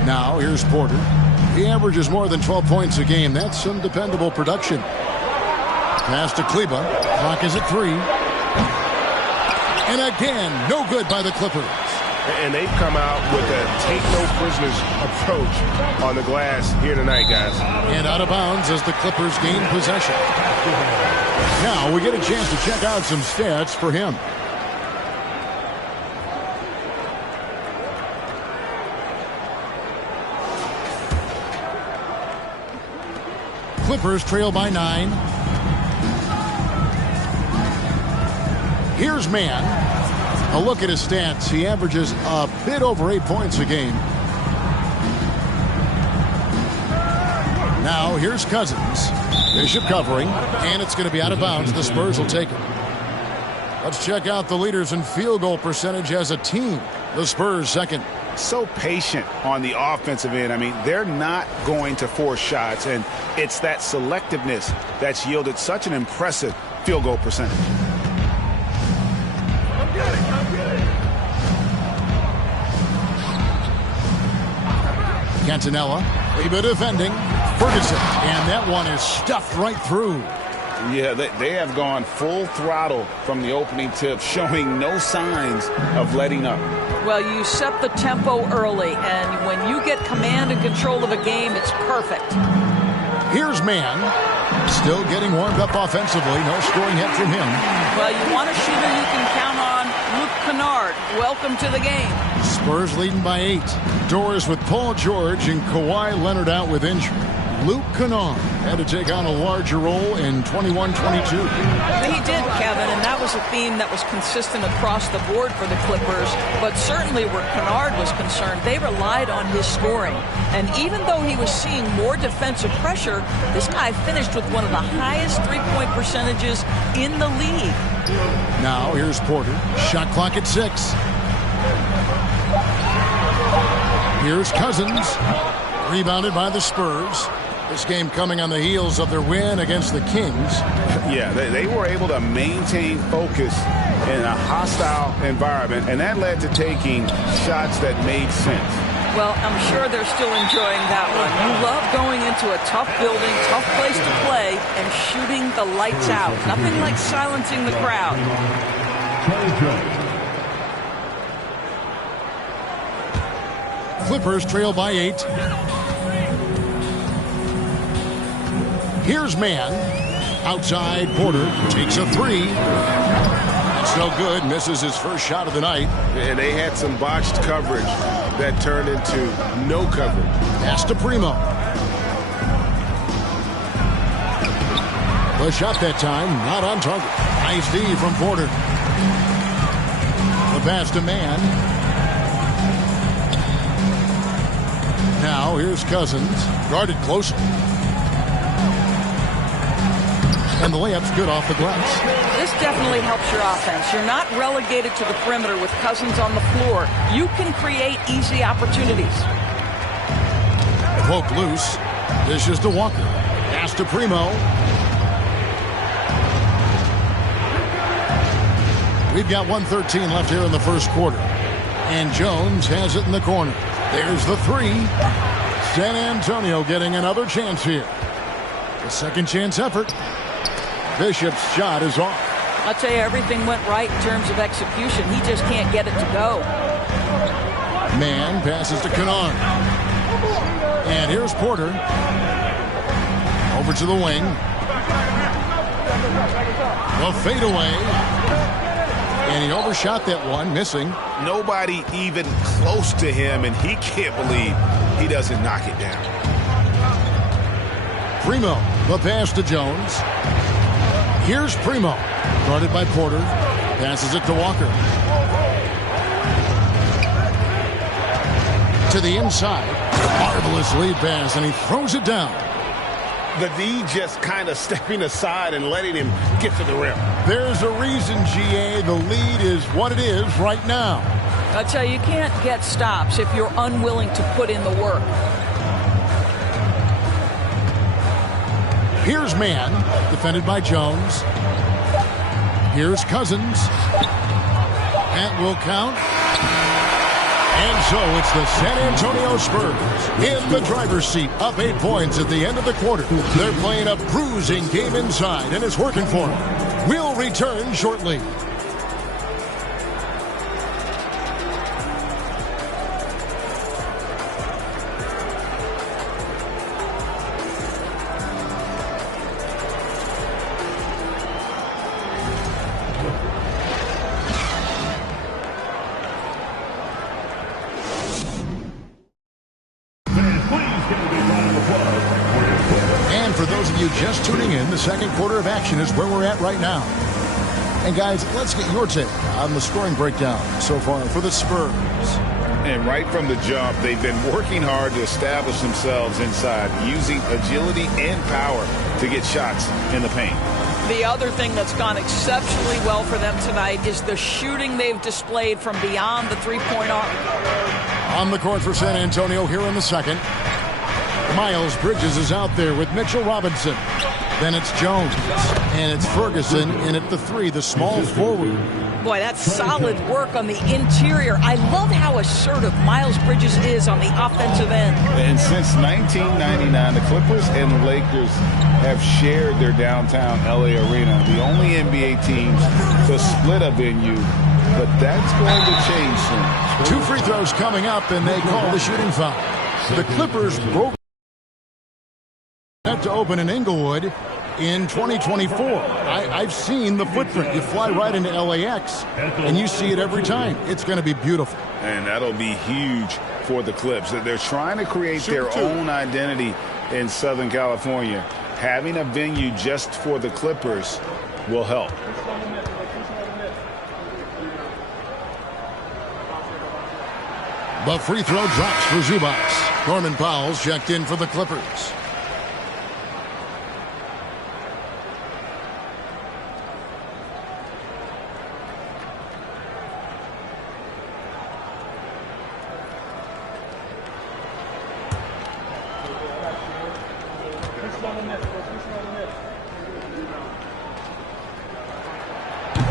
Now, here's Porter. He averages more than 12 points a game. That's some dependable production. Pass to Kleba. Clock is at 3. And again, no good by the Clippers. And they've come out with a take-no-prisoners approach on the glass here tonight, guys. And out of bounds as the Clippers gain possession. Now we get a chance to check out some stats for him. Clippers trail by 9. Here's Mann. A look at his stats. He averages a bit over 8 points a game. Now here's Cousins. Bishop covering, and it's going to be out of bounds. The Spurs will take it. Let's check out the leaders in field goal percentage as a team. The Spurs second. So patient on the offensive end. I mean, they're not going to force shots, and it's that selectiveness that's yielded such an impressive field goal percentage. Cantonella, Reba defending. Ferguson, and that one is stuffed right through. Yeah, they have gone full throttle from the opening tip, showing no signs of letting up. Well, you set the tempo early, and when you get command and control of a game, it's perfect. Here's Mann, still getting warmed up offensively. No scoring yet from him. Well, you want a shooter you can count on. Luke Kennard, welcome to the game. Spurs leading by 8. Doors with Paul George and Kawhi Leonard out with injury. Luke Kennard had to take on a larger role in 21-22. He did, Kevin, and that was a theme that was consistent across the board for the Clippers. But certainly where Kennard was concerned, they relied on his scoring. And even though he was seeing more defensive pressure, this guy finished with one of the highest three-point percentages in the league. Now here's Porter. Shot clock at 6. Here's Cousins. Rebounded by the Spurs. This game coming on the heels of their win against the Kings. Yeah, they were able to maintain focus in a hostile environment, and that led to taking shots that made sense. Well, I'm sure they're still enjoying that one. You love going into a tough building, tough place to play, and shooting the lights out. Nothing like silencing the crowd. Clippers trail by 8. Here's Mann. Outside, Porter takes a 3. That's no good. Misses his first shot of the night. And they had some botched coverage that turned into no coverage. Pass to Primo. The shot that time, not on target. Nice D from Porter. The pass to Mann. Now here's Cousins. Guarded closely. And the layup's good off the glass. This definitely helps your offense. You're not relegated to the perimeter with Cousins on the floor. You can create easy opportunities. Poke loose. Dishes to Walker. Pass to Primo. We've got 1:13 left here in the first quarter. And Jones has it in the corner. There's the 3. San Antonio getting another chance here. The second chance effort. Bishop's shot is off. I'll tell you, everything went right in terms of execution. He just can't get it to go. Mann passes to Kennard. And here's Porter. Over to the wing. The fadeaway. And he overshot that one, missing. Nobody even close to him, and he can't believe he doesn't knock it down. Primo, the pass to Jones. Here's Primo, guarded by Porter. Passes it to Walker. To the inside. Marvelous lead pass, and he throws it down. The D just kind of stepping aside and letting him get to the rim. There's a reason, GA, the lead is what it is right now. I tell you, you can't get stops if you're unwilling to put in the work. Here's Mann, defended by Jones. Here's Cousins. That will count. And so it's the San Antonio Spurs in the driver's seat, up 8 points at the end of the quarter. They're playing a bruising game inside, and it's working for them. We'll return shortly. for those of you just tuning in, the second quarter of action is where we're at right now. And guys, let's get your take on the scoring breakdown so far for the Spurs. And right from the jump, they've been working hard to establish themselves inside, using agility and power to get shots in the paint. The other thing that's gone exceptionally well for them tonight is the shooting they've displayed from beyond the three-point arc. On the court for San Antonio here in the second. Miles Bridges is out there with Mitchell Robinson. Then it's Jones. And it's Ferguson in at the three, the small forward. Boy, that's solid work on the interior. I love how assertive Miles Bridges is on the offensive end. And since 1999, the Clippers and the Lakers have shared their downtown LA arena. The only NBA teams to split a venue, but that's going to change soon. 2 free throws coming up, and they call the shooting foul. The Clippers broke to open in Inglewood in 2024. I've seen the footprint. You fly right into LAX, and you see it every time. It's going to be beautiful. And that'll be huge for the Clips. They're trying to create their own identity in Southern California. Having a venue just for the Clippers will help. The free throw drops for Zubac. Norman Powell's checked in for the Clippers.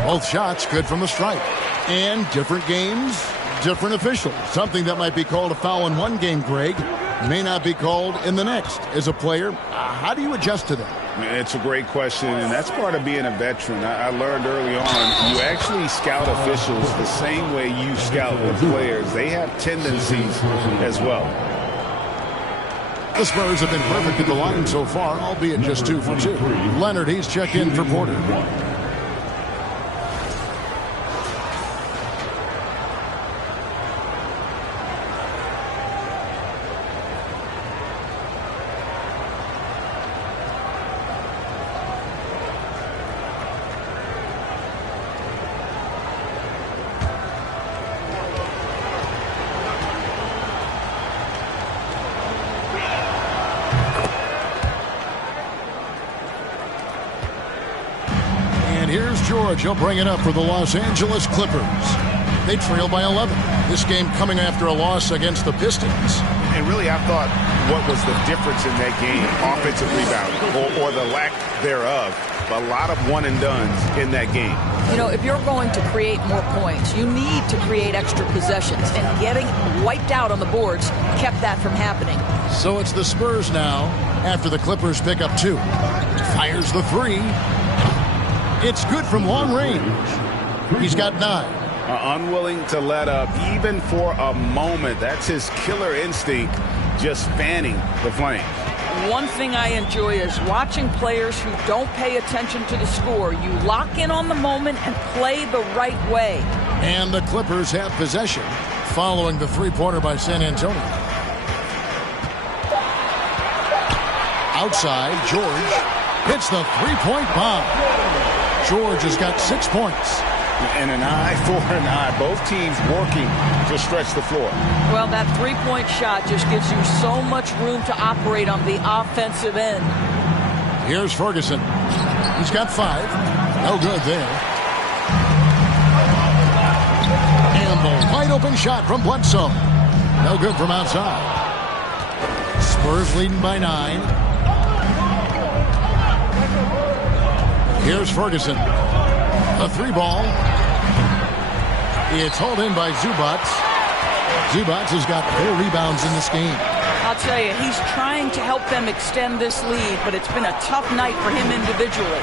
Both shots good from the stripe. And different games, different officials. Something that might be called a foul in one game, Greg, may not be called in the next. As a player, how do you adjust to that? It's a great question, and that's part of being a veteran. I learned early on, you actually scout officials the same way you scout the players. They have tendencies as well. The Spurs have been perfect at the line so far, albeit just 2 for 2. Leonard, he's checked in for Porter. George, he'll bring it up for the Los Angeles Clippers. They trail by 11. This game coming after a loss against the Pistons. And really, I thought what was the difference in that game? Offensive rebounding or the lack thereof. A lot of one-and-dones in that game. You know, if you're going to create more points, you need to create extra possessions. And getting wiped out on the boards kept that from happening. So it's the Spurs now after the Clippers pick up 2. Fires the 3. It's good from long range. He's got 9. Unwilling to let up even for a moment. That's his killer instinct, just fanning the flames. One thing I enjoy is watching players who don't pay attention to the score. You lock in on the moment and play the right way. And the Clippers have possession following the three-pointer by San Antonio. Outside, George hits the three-point bomb. George has got 6 points. And an eye for an eye. Both teams working to stretch the floor. Well, that three-point shot just gives you so much room to operate on the offensive end. Here's Ferguson. He's got 5. No good there. And the wide-open shot from Bledsoe. No good from outside. Spurs leading by 9. Here's Ferguson. A 3-ball. It's hauled in by Zubac. Zubac has got 4 rebounds in this game. I'll tell you, he's trying to help them extend this lead, but it's been a tough night for him individually.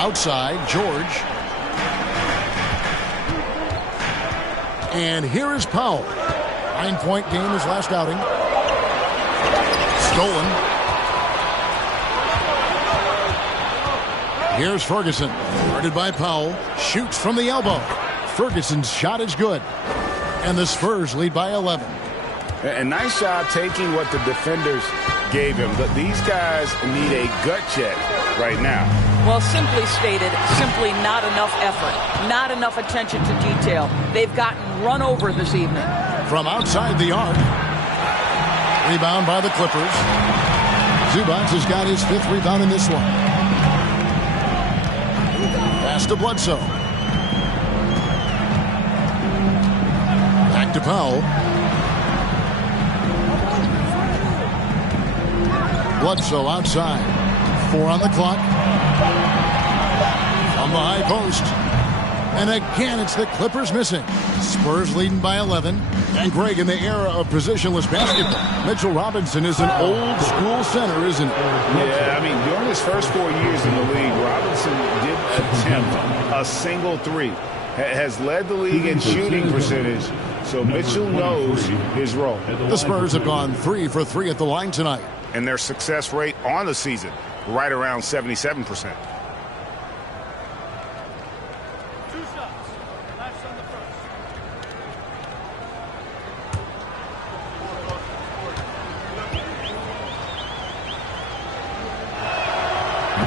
Outside, George. And here is Powell. 9-point game his last outing. Stolen. Here's Ferguson, guarded by Powell, shoots from the elbow. Ferguson's shot is good, and the Spurs lead by 11. And nice job taking what the defenders gave him. But these guys need a gut check right now. Well, simply stated, simply not enough effort, not enough attention to detail. They've gotten run over this evening. From outside the arc. Rebound by the Clippers. Zubac has got his 5th rebound in this one. Pass to Bledsoe. Back to Powell. Bledsoe outside. 4 on the clock. From the high post. And again, it's the Clippers missing. Spurs leading by 11. And Greg, in the era of positionless basketball, Mitchell Robinson is an old school center, isn't he? Yeah, I mean, during his first 4 years in the league, Robinson did attempt a single 3. Has led the league in shooting percentage, so Mitchell knows his role. The Spurs have gone 3 for 3 at the line tonight. And their success rate on the season, right around 77%.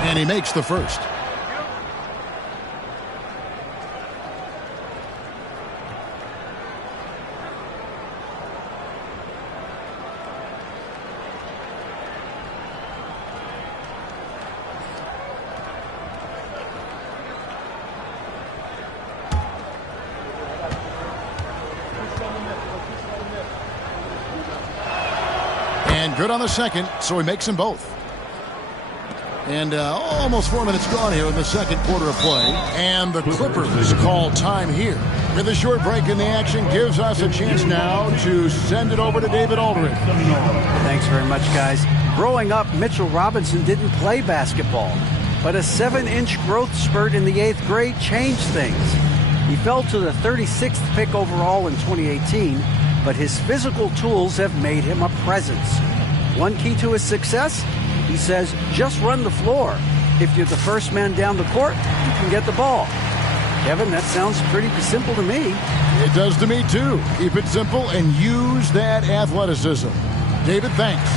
And he makes the first. And good on the second, so he makes them both. And almost 4 minutes gone here in the second quarter of play. And the Clippers call time here. With a short break in the action, gives us a chance now to send it over to David Aldridge. Thanks very much, guys. Growing up, Mitchell Robinson didn't play basketball. But a 7-inch growth spurt in the 8th grade changed things. He fell to the 36th pick overall in 2018, but his physical tools have made him a presence. One key to his success? He says, just run the floor. If you're the first man down the court, you can get the ball. Kevin, that sounds pretty simple to me. It does to me, too. Keep it simple and use that athleticism. David, thanks.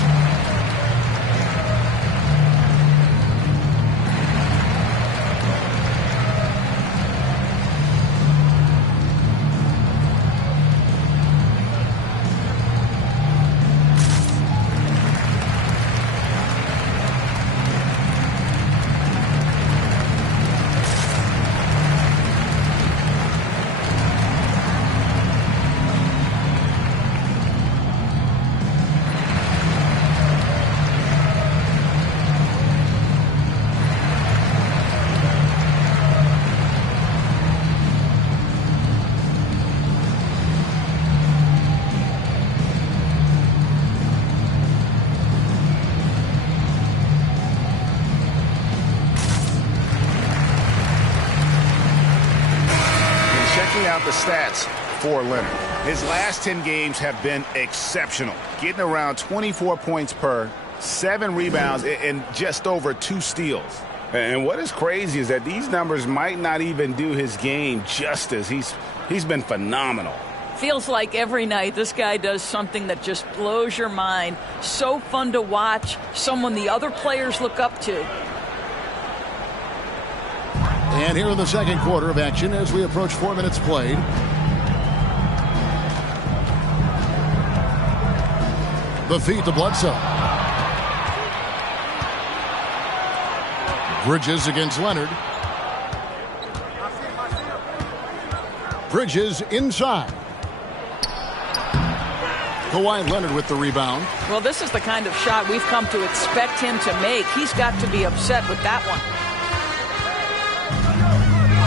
The stats for Leonard. His last 10 games have been exceptional, getting around 24 points per, 7 rebounds, and just over 2 steals. And what is crazy is that these numbers might not even do his game justice. He's been phenomenal. Feels like every night this guy does something that just blows your mind. So fun to watch, someone the other players look up to. And here in the second quarter of action as we approach 4 minutes played. The feed to Bledsoe. Bridges against Leonard. Bridges inside. Kawhi Leonard with the rebound. Well, this is the kind of shot we've come to expect him to make. He's got to be upset with that one.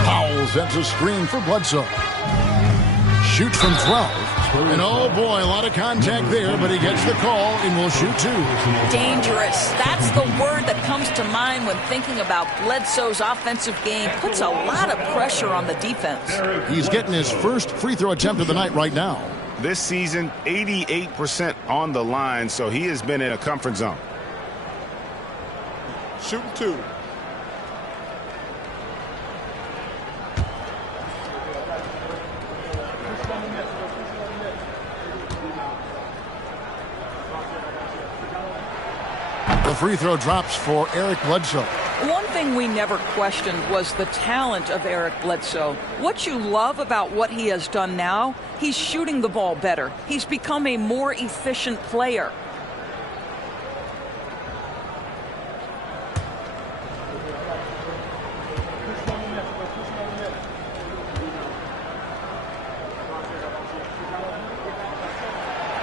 Powell sends a screen for Bledsoe. Shoots from 12. And oh boy, a lot of contact there, but he gets the call and will shoot 2. Dangerous. That's the word that comes to mind when thinking about Bledsoe's offensive game. Puts a lot of pressure on the defense. He's getting his first free throw attempt of the night right now. This season, 88% on the line, so he has been in a comfort zone. Shooting 2. The free throw drops for Eric Bledsoe. One thing we never questioned was the talent of Eric Bledsoe. What you love about what he has done now, he's shooting the ball better. He's become a more efficient player.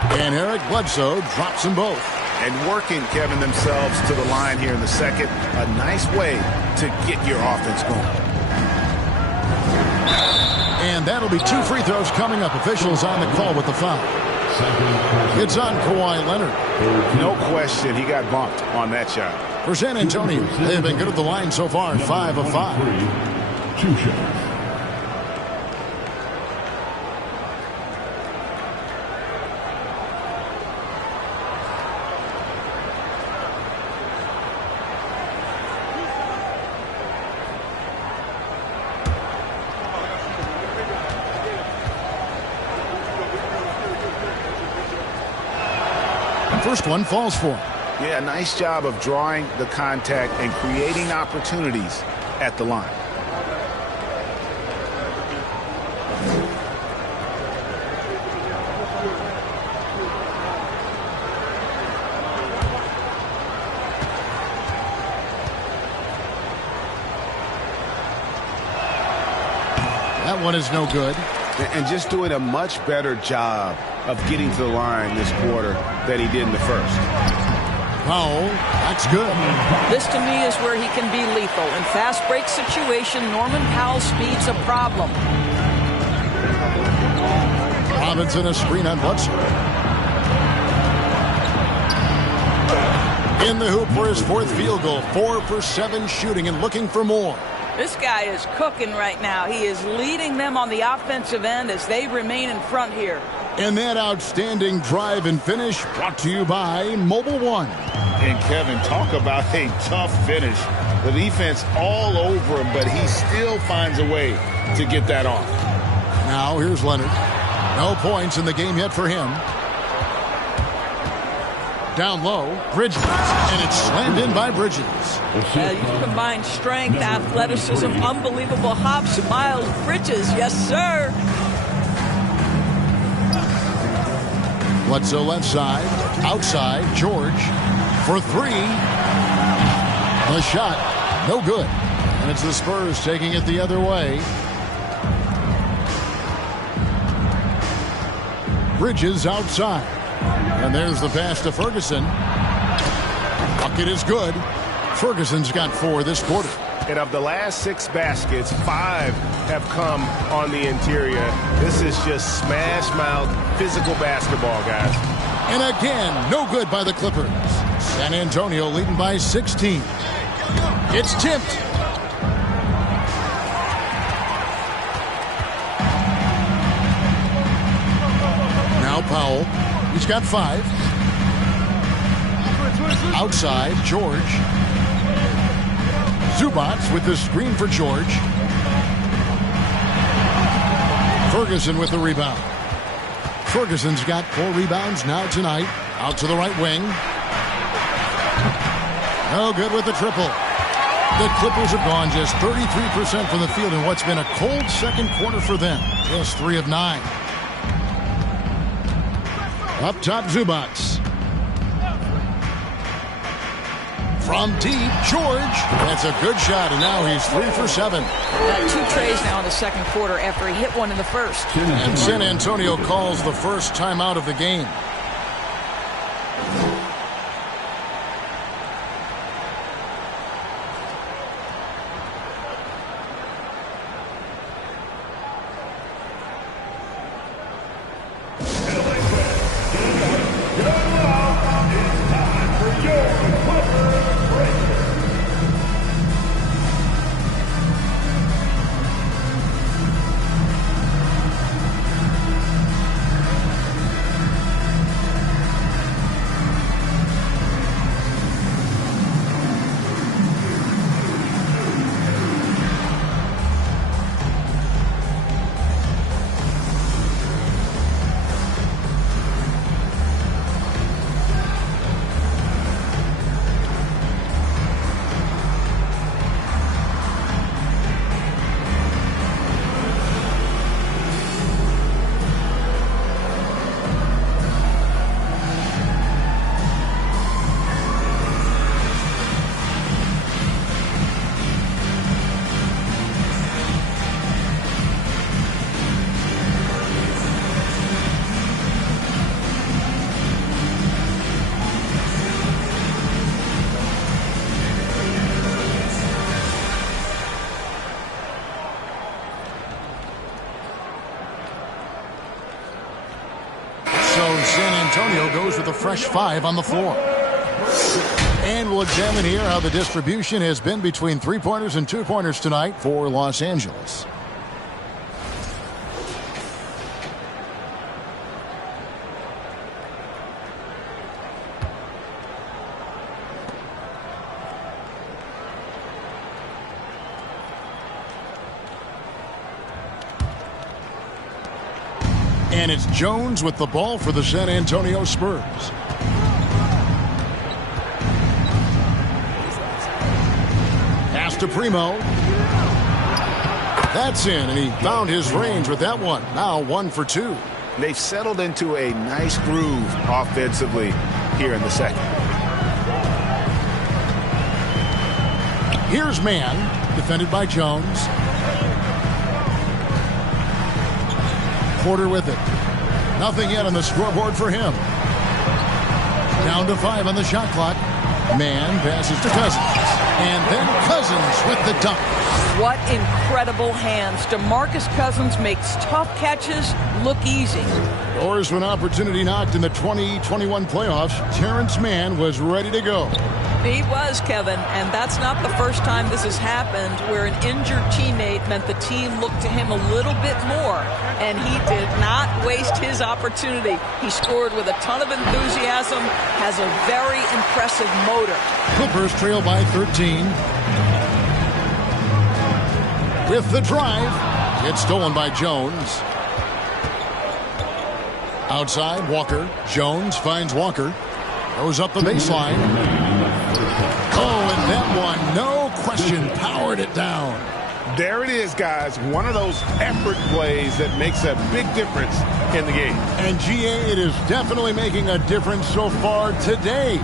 And Eric Bledsoe drops them both. And working, Kevin, themselves to the line here in the second. A nice way to get your offense going. And that'll be 2 free throws coming up. Officials on the call with the foul. It's on Kawhi Leonard. No question, he got bumped on that shot. For San Antonio, they have been good at the line so far, 5 of 5. 2 shots. First one falls for him. Yeah, nice job of drawing the contact and creating opportunities at the line. That one is no good. And just doing a much better job of getting to the line this quarter than he did in the first. Powell, that's good. This to me is where he can be lethal. In fast break situation, Norman Powell's speed's a problem. Robinson a screen on Bledsoe. In the hoop for his 4th field goal. 4 for 7 shooting and looking for more. This guy is cooking right now. He is leading them on the offensive end as they remain in front here. And that outstanding drive and finish brought to you by Mobile One. And Kevin, talk about a tough finish. The defense all over him, but he still finds a way to get that off. Now here's Leonard. No points in the game yet for him. Down low, Bridges, and it's slammed in by Bridges. You combine strength, athleticism, unbelievable hops. Miles Bridges, yes, sir. Bledsoe left side, outside, George for 3. The shot, no good. And it's the Spurs taking it the other way. Bridges outside. And there's the pass to Ferguson. Bucket is good. Ferguson's got 4 this quarter. And of the last 6 baskets, 5 have come on the interior. This is just smash-mouth physical basketball, guys. And again, no good by the Clippers. San Antonio leading by 16. It's tipped. Now Powell. He's got 5. Outside, George. Zubats with the screen for George. Ferguson with the rebound. Ferguson's got 4 rebounds now tonight. Out to the right wing. No good with the triple. The Clippers have gone just 33% from the field in what's been a cold second quarter for them. Just 3 of 9. Up top, Zubats. From deep, George. That's a good shot, and now he's 3 for 7. Got 2 trays now in the second quarter after he hit one in the first. And San Antonio calls the first timeout of the game. San Antonio goes with a fresh 5 on the floor. And we'll examine here how the distribution has been between 3-pointers and 2-pointers tonight for Los Angeles. And it's Jones with the ball for the San Antonio Spurs. Pass to Primo. That's in, and he found his range with that one. Now 1 for 2. They've settled into a nice groove offensively here in the second. Here's man, defended by Jones. Porter with it. Nothing yet on the scoreboard for him. Down to 5 on the shot clock. Man passes to Cousins. And then Cousins with the dunk. What incredible hands. DeMarcus Cousins makes tough catches look easy. Doors to an opportunity knocked in the 2021 playoffs. Terrence Mann was ready to go. He was, Kevin, and that's not the first time this has happened where an injured teammate meant the team looked to him a little bit more, and he did not waste his opportunity. He scored with a ton of enthusiasm, has a very impressive motor. Clippers trail by 13. With the drive, it's stolen by Jones. Outside, Walker. Jones finds Walker. Goes up the baseline. Oh, and that one, no question, powered it down. There it is, guys. One of those effort plays that makes a big difference in the game. And GA, it is definitely making a difference so far today.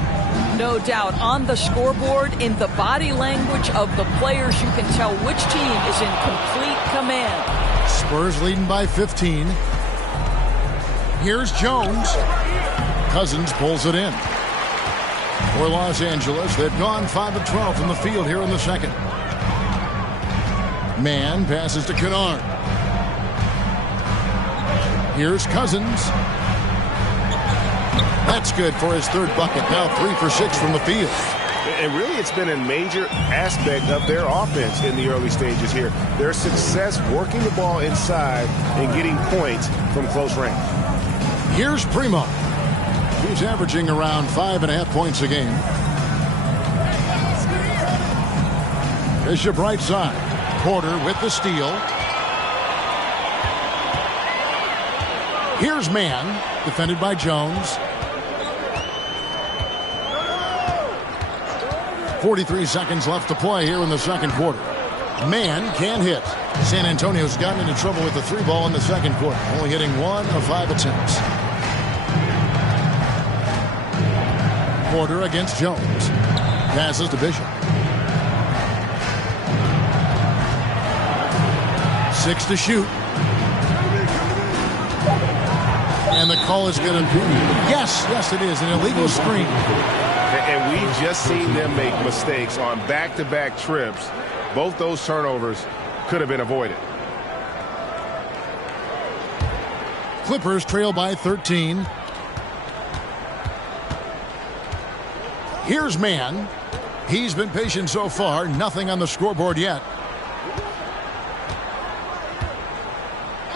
No doubt. On the scoreboard, in the body language of the players, you can tell which team is in complete command. Spurs leading by 15. Here's Jones. Cousins pulls it in. For Los Angeles, they've gone 5 of 12 from the field here in the second. Man passes to Kennard. Here's Cousins. That's good for his third bucket. Now 3 for 6 from the field. And really, it's been a major aspect of their offense in the early stages here. Their success working the ball inside and getting points from close range. Here's Primo. He's averaging around 5.5 points a game. Bishop right side. Porter with the steal. Here's Man, defended by Jones. 43 seconds left to play here in the second quarter. Man can hit. San Antonio's gotten into trouble with the 3 ball in the second quarter, only hitting 1 of 5 attempts. Porter against Jones. Passes to Bishop. 6 to shoot. And the call is going to be, yes, it is, an illegal screen. And we've just seen them make mistakes on back-to-back trips. Both those turnovers could have been avoided. Clippers trail by 13. Here's Man. He's been patient so far. Nothing on the scoreboard yet.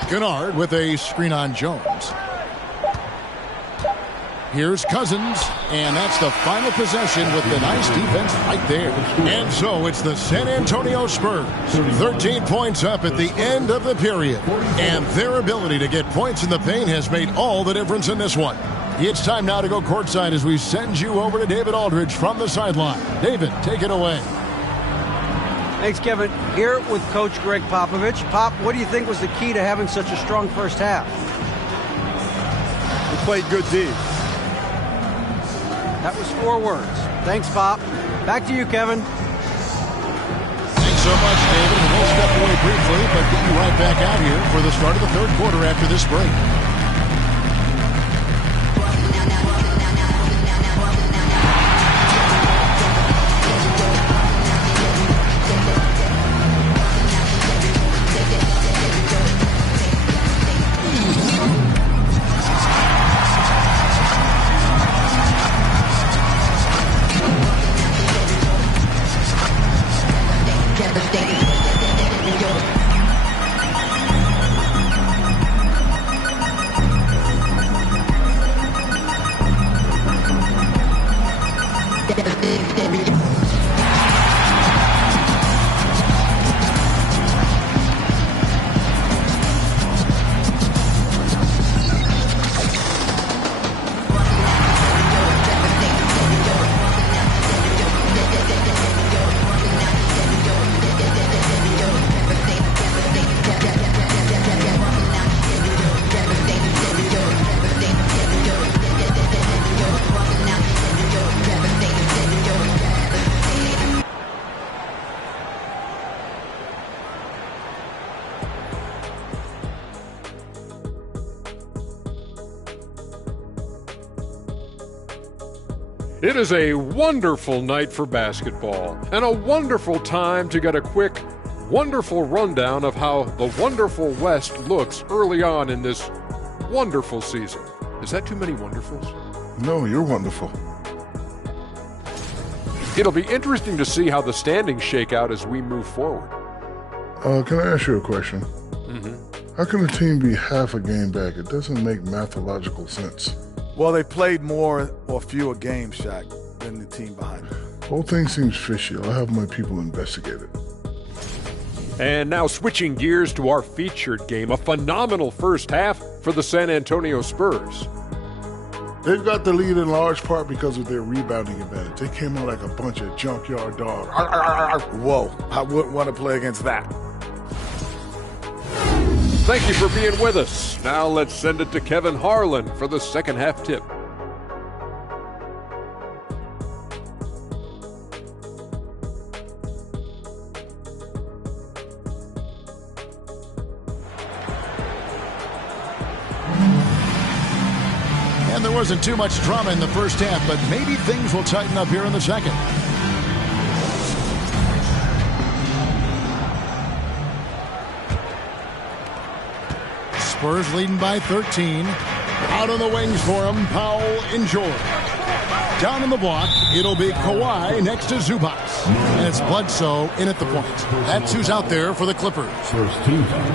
Kennard with a screen on Jones. Here's Cousins, and that's the final possession with the nice defense right there. And so it's the San Antonio Spurs, 13 points up at the end of the period. And their ability to get points in the paint has made all the difference in this one. It's time now to go courtside as we send you over to David Aldridge from the sideline. David, take it away. Thanks, Kevin. Here with Coach Greg Popovich. Pop, what do you think was the key to having such a strong first half? We played good D. That was 4 words. Thanks, Pop. Back to you, Kevin. Thanks so much, David. And we'll step away briefly, but get you right back out here for the start of the third quarter after this break. It is a wonderful night for basketball and a wonderful time to get a quick, wonderful rundown of how the wonderful West looks early on in this wonderful season. Is that too many wonderfuls? No, you're wonderful. It'll be interesting to see how the standings shake out as we move forward. Can I ask you a question? Mm-hmm. How can a team be half a game back? It doesn't make mathological sense. Well, they played more or fewer games, Shaq, than the team behind them. Whole thing seems fishy. I'll have my people investigate it. And now switching gears to our featured game, a phenomenal first half for the San Antonio Spurs. They've got the lead in large part because of their rebounding advantage. They came out like a bunch of junkyard dogs. Whoa, I wouldn't want to play against that. Thank you for being with us. Now let's send it to Kevin Harlan for the second half tip. And there wasn't too much drama in the first half, but maybe things will tighten up here in the second. Spurs leading by 13. Out on the wings for him, Powell and George. Down in the block, it'll be Kawhi next to Zubac. And it's Bledsoe in at the point. That's who's out there for the Clippers. First team foul.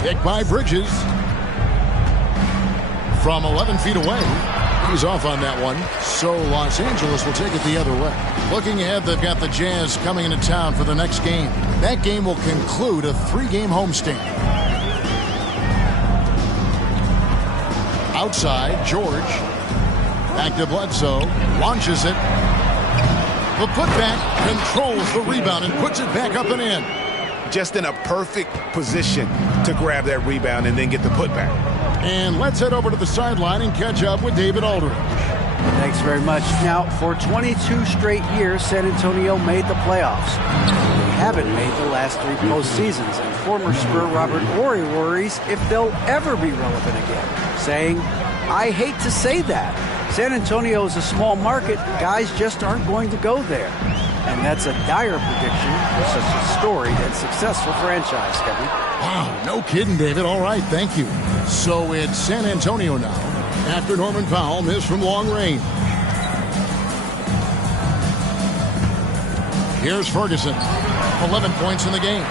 Picked by Bridges. From 11 feet away. He's off on that one. So Los Angeles will take it the other way. Looking ahead, they've got the Jazz coming into town for the next game. That game will conclude a 3-game homestand. Outside, George. Back to Bledsoe. Launches it. The putback controls the rebound and puts it back up and in. Just in a perfect position to grab that rebound and then get the putback. And let's head over to the sideline and catch up with David Aldridge. Thanks very much. Now, for 22 straight years, San Antonio made the playoffs. They haven't made the last 3 postseasons, and former Spur Robert Horry worries if they'll ever be relevant again, saying, I hate to say that. San Antonio is a small market. Guys just aren't going to go there. And that's a dire prediction for such a storied and successful franchise, Kevin. Wow, no kidding, David. All right, thank you. So it's San Antonio now, after Norman Powell missed from long range. Here's Ferguson, 11 points in the game.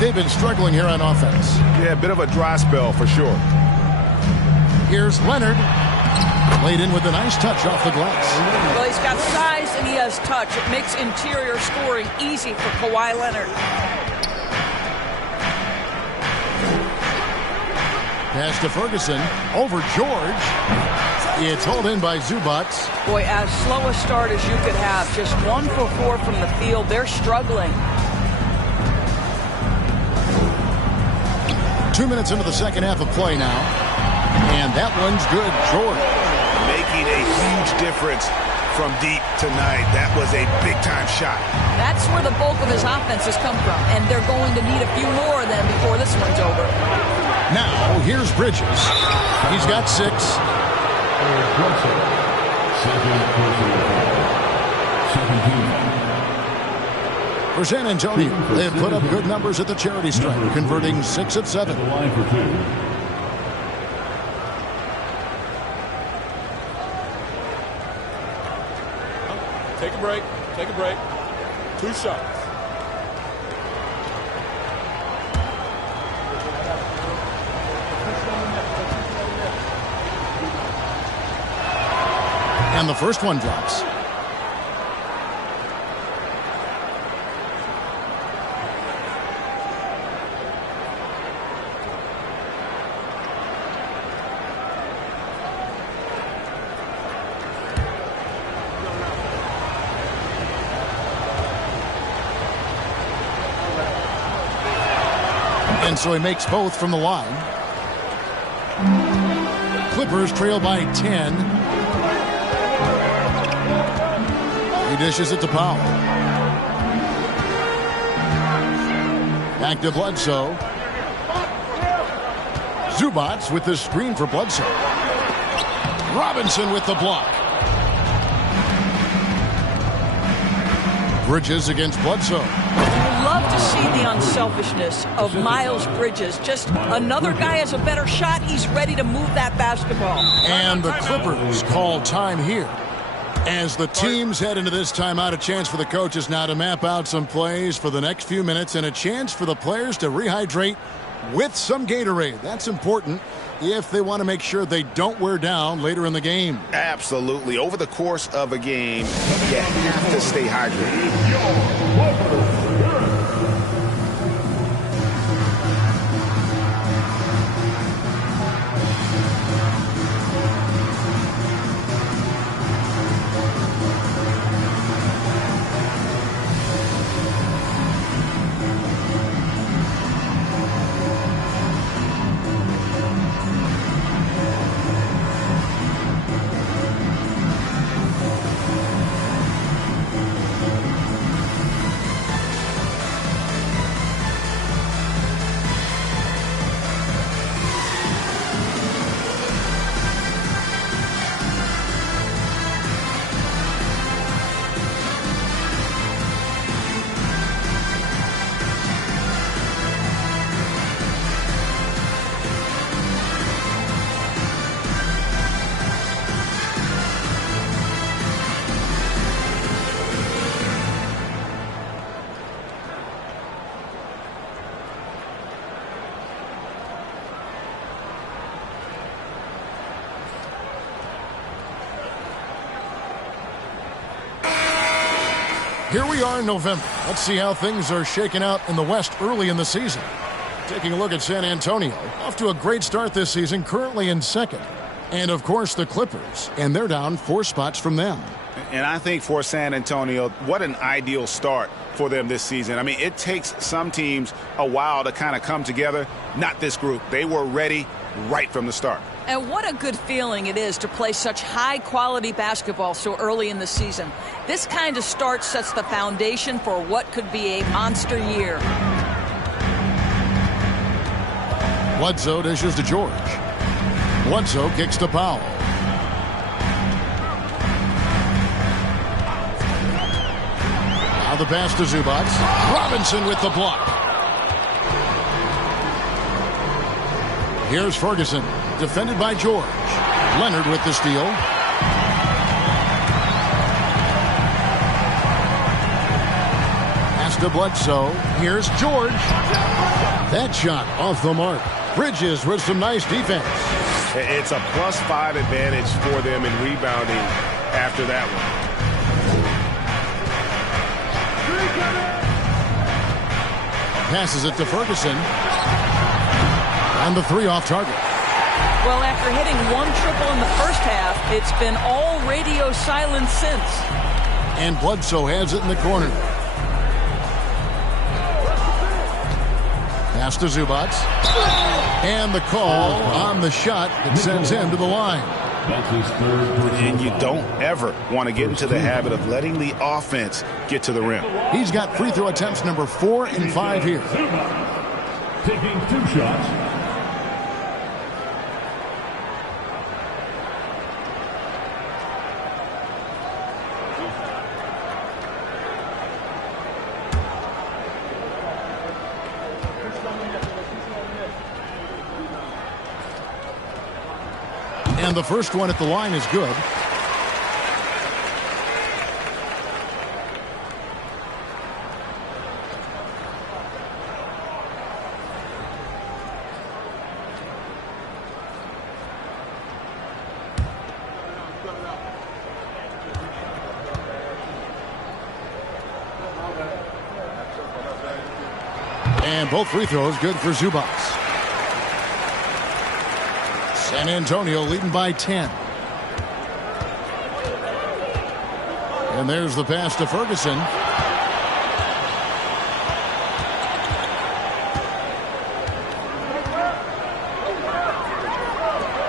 They've been struggling here on offense. Yeah, a bit of a dry spell for sure. Here's Leonard. Laid in with a nice touch off the glass. Well, he's got size and he has touch. It makes interior scoring easy for Kawhi Leonard. Pass to Ferguson. Over George. It's hauled in by Zubac. Boy, as slow a start as you could have. Just 1 for 4 from the field. They're struggling. 2 minutes into the second half of play now. And that one's good. George. Making a huge difference from deep tonight. That was a big-time shot. That's where the bulk of his offense has come from, and they're going to need a few more of them before this one's over. Now, here's Bridges. He's got 6. For San Antonio, they have put up good numbers at the charity stripe, converting 6 of 7. The line for 2. Take a break. Take a break. 2 shots. And the first one drops. And so he makes both from the line. Clippers trail by 10. He dishes it to Powell. Back to Bledsoe. Zubats with the screen for Bledsoe. Robinson with the block. Bridges against Bledsoe. Love to see the unselfishness of Miles Bridges. Just another guy has a better shot. He's ready to move that basketball. And the Clippers call time here. As the teams head into this timeout, a chance for the coaches now to map out some plays for the next few minutes and a chance for the players to rehydrate with some Gatorade. That's important if they want to make sure they don't wear down later in the game. Absolutely. Over the course of a game, you have to stay hydrated. Here we are in November. Let's see how things are shaking out in the West early in the season. Taking a look at San Antonio. Off to a great start this season, currently in second. And, of course, the Clippers. And they're down 4 spots from them. And I think for San Antonio, what an ideal start for them this season. I mean, it takes some teams a while to kind of come together. Not this group. They were ready right from the start. And what a good feeling it is to play such high-quality basketball so early in the season. This kind of start sets the foundation for what could be a monster year. Bledsoe dishes to George. Bledsoe kicks to Powell. Now the pass to Zubats. Robinson with the block. Here's Ferguson. Defended by George. Leonard with the steal. Pass to Bledsoe. Here's George. That shot off the mark. Bridges with some nice defense. It's a +5 advantage for them in rebounding after that one. Passes it to Ferguson. And the 3 off target. Well, after hitting 1 triple in the first half, it's been all radio silence since. And Bledsoe has it in the corner. Pass to Zubats. And the call on the shot that sends him to the line. And you don't ever want to get into the habit of letting the offense get to the rim. He's got free throw attempts number 4 and 5 here. Taking 2 shots. And the first one at the line is good. And both free throws good for Zubac. San Antonio leading by 10. And there's the pass to Ferguson.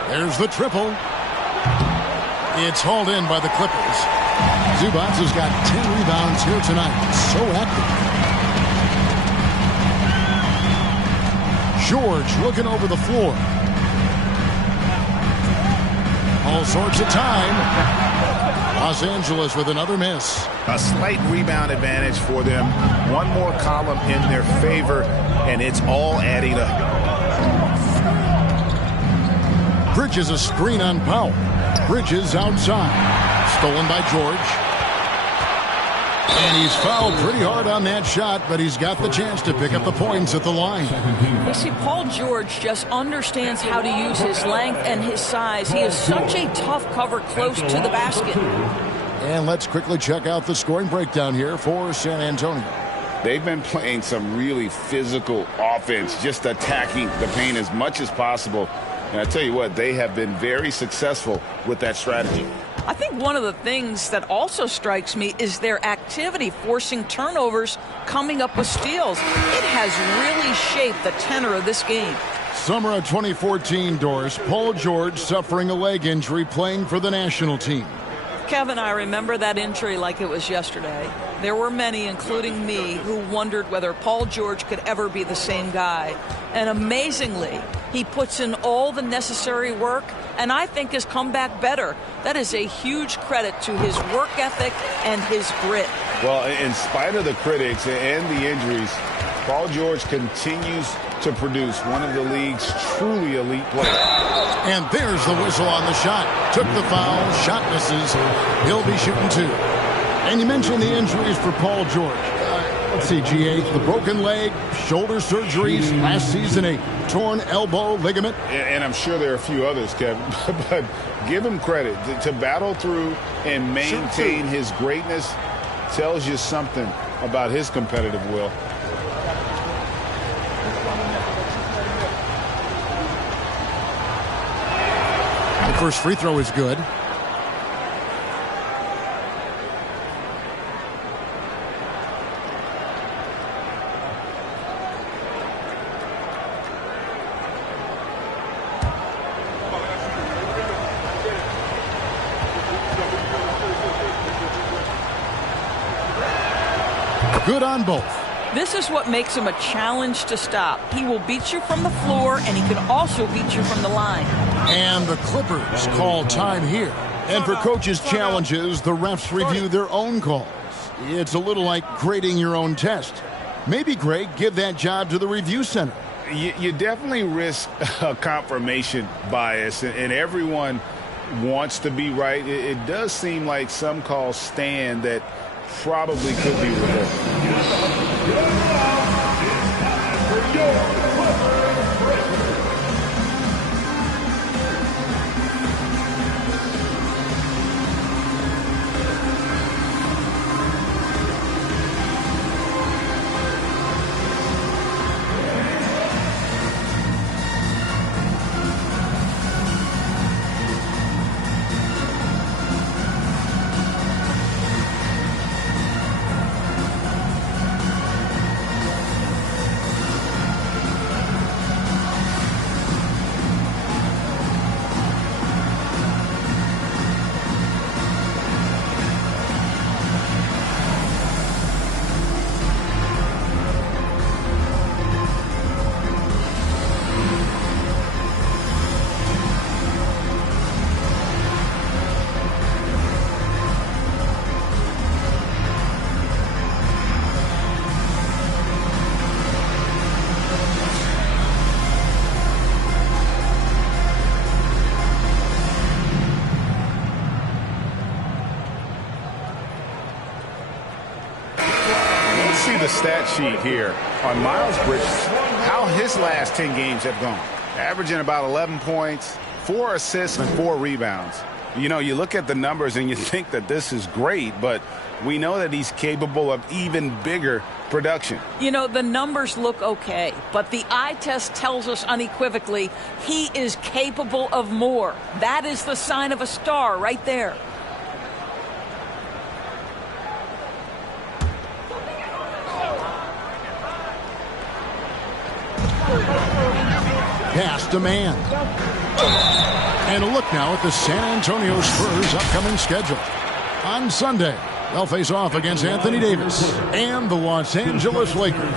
There's the triple. It's hauled in by the Clippers. Zubac has got 10 rebounds here tonight. So active. George looking over the floor. All sorts of time. Los Angeles with another miss. A slight rebound advantage for them. One more column in their favor, and it's all adding up. Bridges a screen on Powell. Bridges outside. Stolen by George. And he's fouled pretty hard on that shot, but he's got the chance to pick up the points at the line. You see, Paul George just understands how to use his length and his size. He is such a tough cover close to the basket. And let's quickly check out the scoring breakdown here for San Antonio. They've been playing some really physical offense, just attacking the paint as much as possible. And I tell you what, they have been very successful with that strategy. I think one of the things that also strikes me is their activity, forcing turnovers, coming up with steals. It has really shaped the tenor of this game. Summer of 2014, Doris. Paul George suffering a leg injury playing for the national team. Kevin, I remember that injury like it was yesterday. There were many, including me, who wondered whether Paul George could ever be the same guy. And amazingly, he puts in all the necessary work and I think has come back better. That is a huge credit to his work ethic and his grit. Well, in spite of the critics and the injuries, Paul George continues to produce one of the league's truly elite players. And there's the whistle on the shot. Took the foul, shot misses. He'll be shooting two. And you mentioned the injuries for Paul George. Let's see, GA, the broken leg, shoulder surgeries, last season a torn elbow ligament. And I'm sure there are a few others, Kevin, but give him credit. To battle through and maintain his greatness tells you something about his competitive will. The first free throw is good. Good on both. This is what makes him a challenge to stop. He will beat you from the floor, and he can also beat you from the line. And the Clippers call time here. And for coaches' challenges, the refs review their own calls. It's a little like grading your own test. Maybe, Greg, give that job to the review center. You definitely risk a confirmation bias, and everyone wants to be right. It does seem like some calls stand that probably could be reversed. see the stat sheet here on Miles Bridges, how his last 10 games have gone. Averaging about 11 points, 4 assists, and 4 rebounds. You know, you look at the numbers and you think that this is great, but we know that he's capable of even bigger production. You know, the numbers look okay, but the eye test tells us unequivocally he is capable of more. That is the sign of a star right there. Pass to man. And a look now at the San Antonio Spurs' upcoming schedule. On Sunday, they'll face off against Anthony Davis and the Los Angeles Lakers.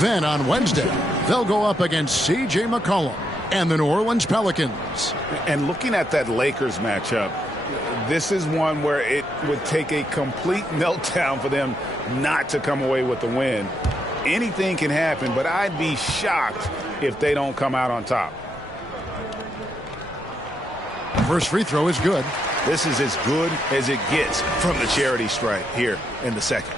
Then on Wednesday, they'll go up against C.J. McCollum and the New Orleans Pelicans. And looking at that Lakers matchup, this is one where it would take a complete meltdown for them not to come away with the win. Anything can happen, but I'd be shocked if they don't come out on top. First free throw is good. This is as good as it gets from the charity stripe here in the second.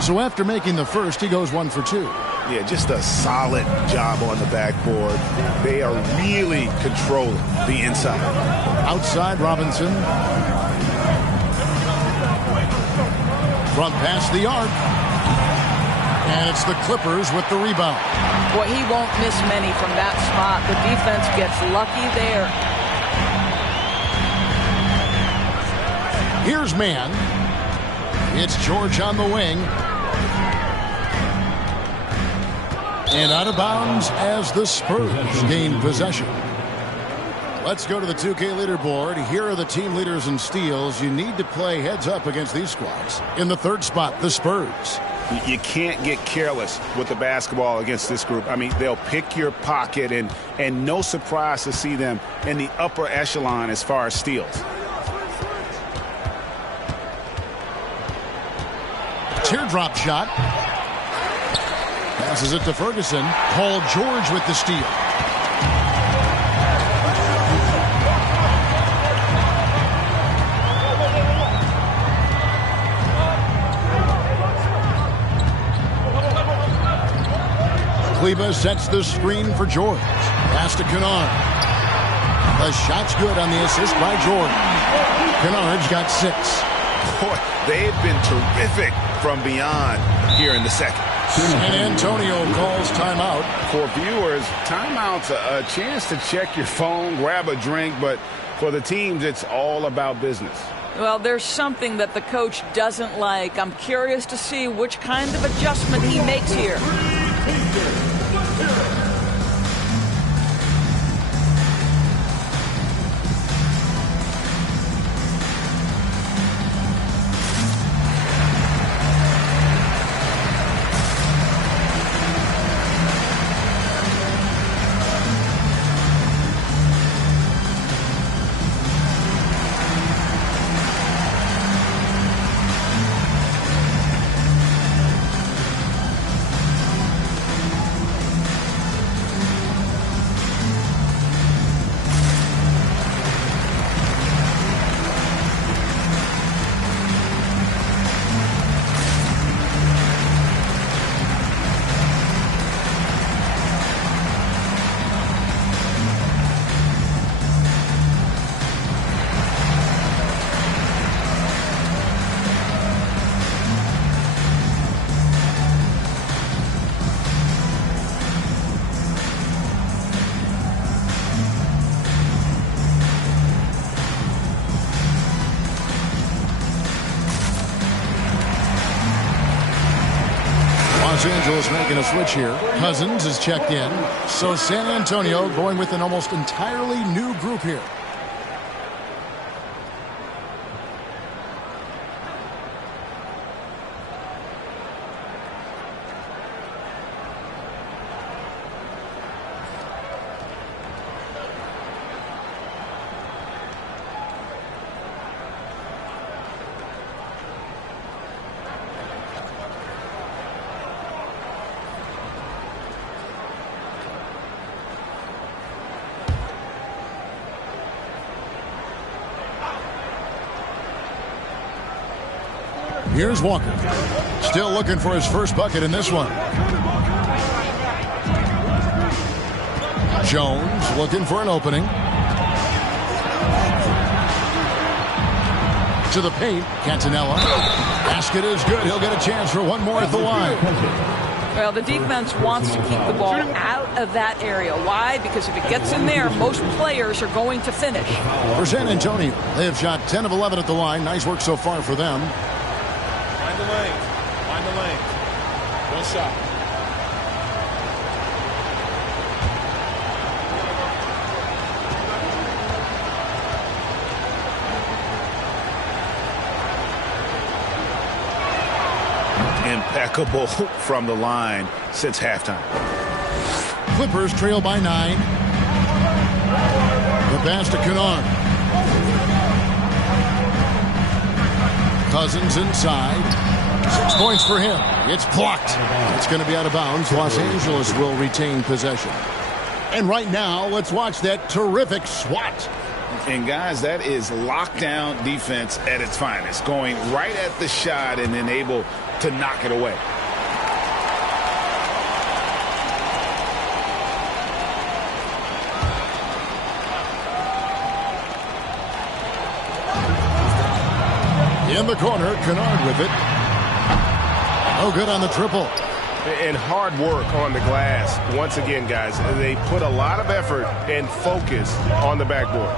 So after making the first, he goes 1 for 2. Yeah, just a solid job on the backboard. They are really controlling the inside. Outside Robinson. Front past the arc. And it's the Clippers with the rebound. Boy, he won't miss many from that spot. The defense gets lucky there. Here's man. It's George on the wing. And out of bounds as the Spurs gain possession. Let's go to the 2K leaderboard. Here are the team leaders in steals. You need to play heads up against these squads. In the third spot, the Spurs. You can't get careless with the basketball against this group. I mean, they'll pick your pocket, and no surprise to see them in the upper echelon as far as steals. Teardrop shot. Passes it to Ferguson. Paul George with the steal. Kleba sets the screen for George. Pass to Kennard. The shot's good on the assist by George. Kennard's got 6. Boy, they've been terrific from beyond here in the second. San Antonio calls timeout. For viewers, timeout's a chance to check your phone, grab a drink, but for the teams, it's all about business. Well, there's something that the coach doesn't like. I'm curious to see which kind of adjustment he makes here. Los Angeles making a switch here. Cousins is checked in. So San Antonio going with an almost entirely new group here. Here's Walker. Still looking for his first bucket in this one. Jones looking for an opening. To the paint, Cantanella. Basket is good. He'll get a chance for one more at the line. Well, the defense wants to keep the ball out of that area. Why? Because if it gets in there, most players are going to finish. For San Antonio, they have shot 10 of 11 at the line. Nice work so far for them. Find the lane. Find the lane. One shot. Impeccable from the line since halftime. Clippers trail by 9. The pass to Kennard. Cousins inside. 6 points for him. It's blocked. It's going to be out of bounds. Los Angeles will retain possession. And right now, let's watch that terrific swat. And guys, that is lockdown defense at its finest. Going right at the shot and then able to knock it away. In the corner, Kennard with it. No good on the triple. And hard work on the glass. Once again, guys, they put a lot of effort and focus on the backboard.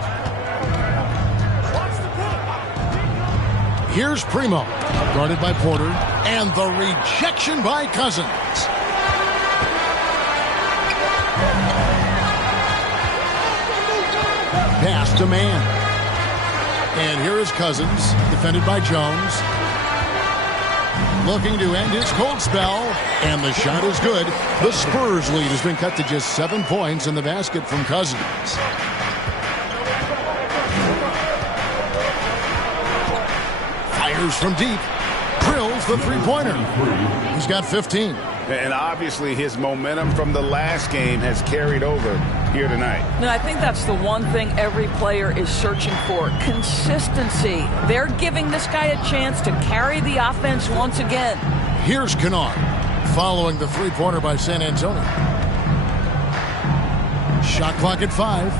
Here's Primo, guarded by Porter, and the rejection by Cousins. Pass to man. And here is Cousins, defended by Jones. Looking to end his cold spell, and the shot is good. The Spurs lead has been cut to just 7 points in the basket from Cousins. Fires from deep, drills the three-pointer. He's got 15. And obviously his momentum from the last game has carried over here tonight. And I think that's the one thing every player is searching for. Consistency. They're giving this guy a chance to carry the offense once again. Here's Kennard following the three-pointer by San Antonio. Shot clock at 5.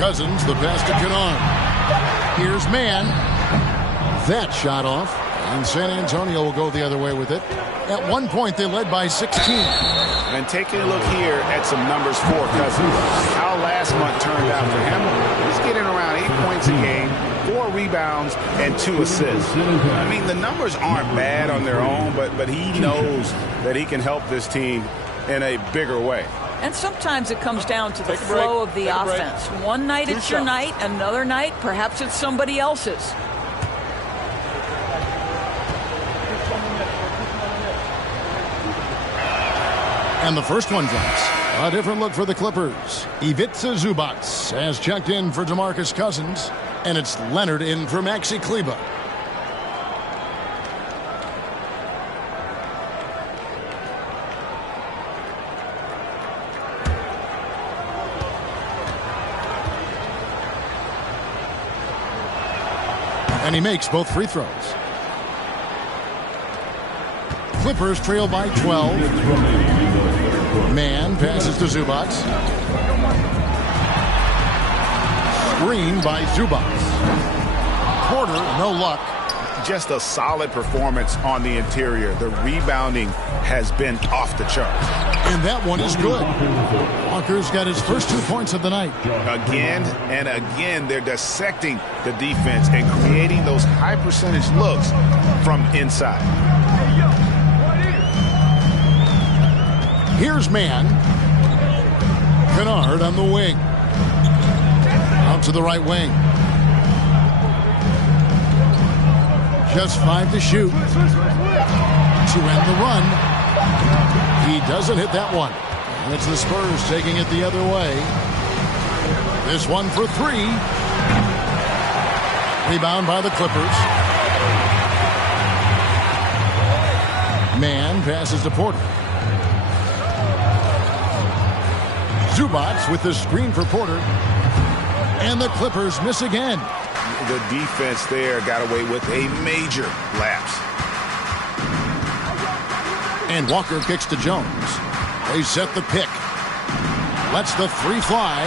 Cousins, the pass to Kennard. Here's man. That shot off. And San Antonio will go the other way with it. At one point, they led by 16. And taking a look here at some numbers for Cousins. How last month turned out for him. He's getting around 8 points a game, 4 rebounds, and 2 assists. I mean, the numbers aren't bad on their own, but he knows that he can help this team in a bigger way. And sometimes it comes down to the flow of the offense. One night it's your night, another night perhaps it's somebody else's. And the first one drops. A different look for the Clippers. Ivica Zubac has checked in for DeMarcus Cousins. And it's Leonard in for Maxi Kleber. And he makes both free throws. Clippers trail by 12. Man passes to Zubac. Screen by Zubac. Porter, no luck. Just a solid performance on the interior. The rebounding has been off the charts. And that one is good. Walker's got his first 2 points of the night. Again and again, they're dissecting the defense and creating those high percentage looks from inside. Here's man. Kennard on the wing. Out to the right wing. Just 5 to shoot. To end the run. He doesn't hit that one. And it's the Spurs taking it the other way. This one for 3. Rebound by the Clippers. Man passes to Porter. Zubac with the screen for Porter. And the Clippers miss again. The defense there got away with a major lapse. And Walker kicks to Jones. They set the pick. Lets the three fly.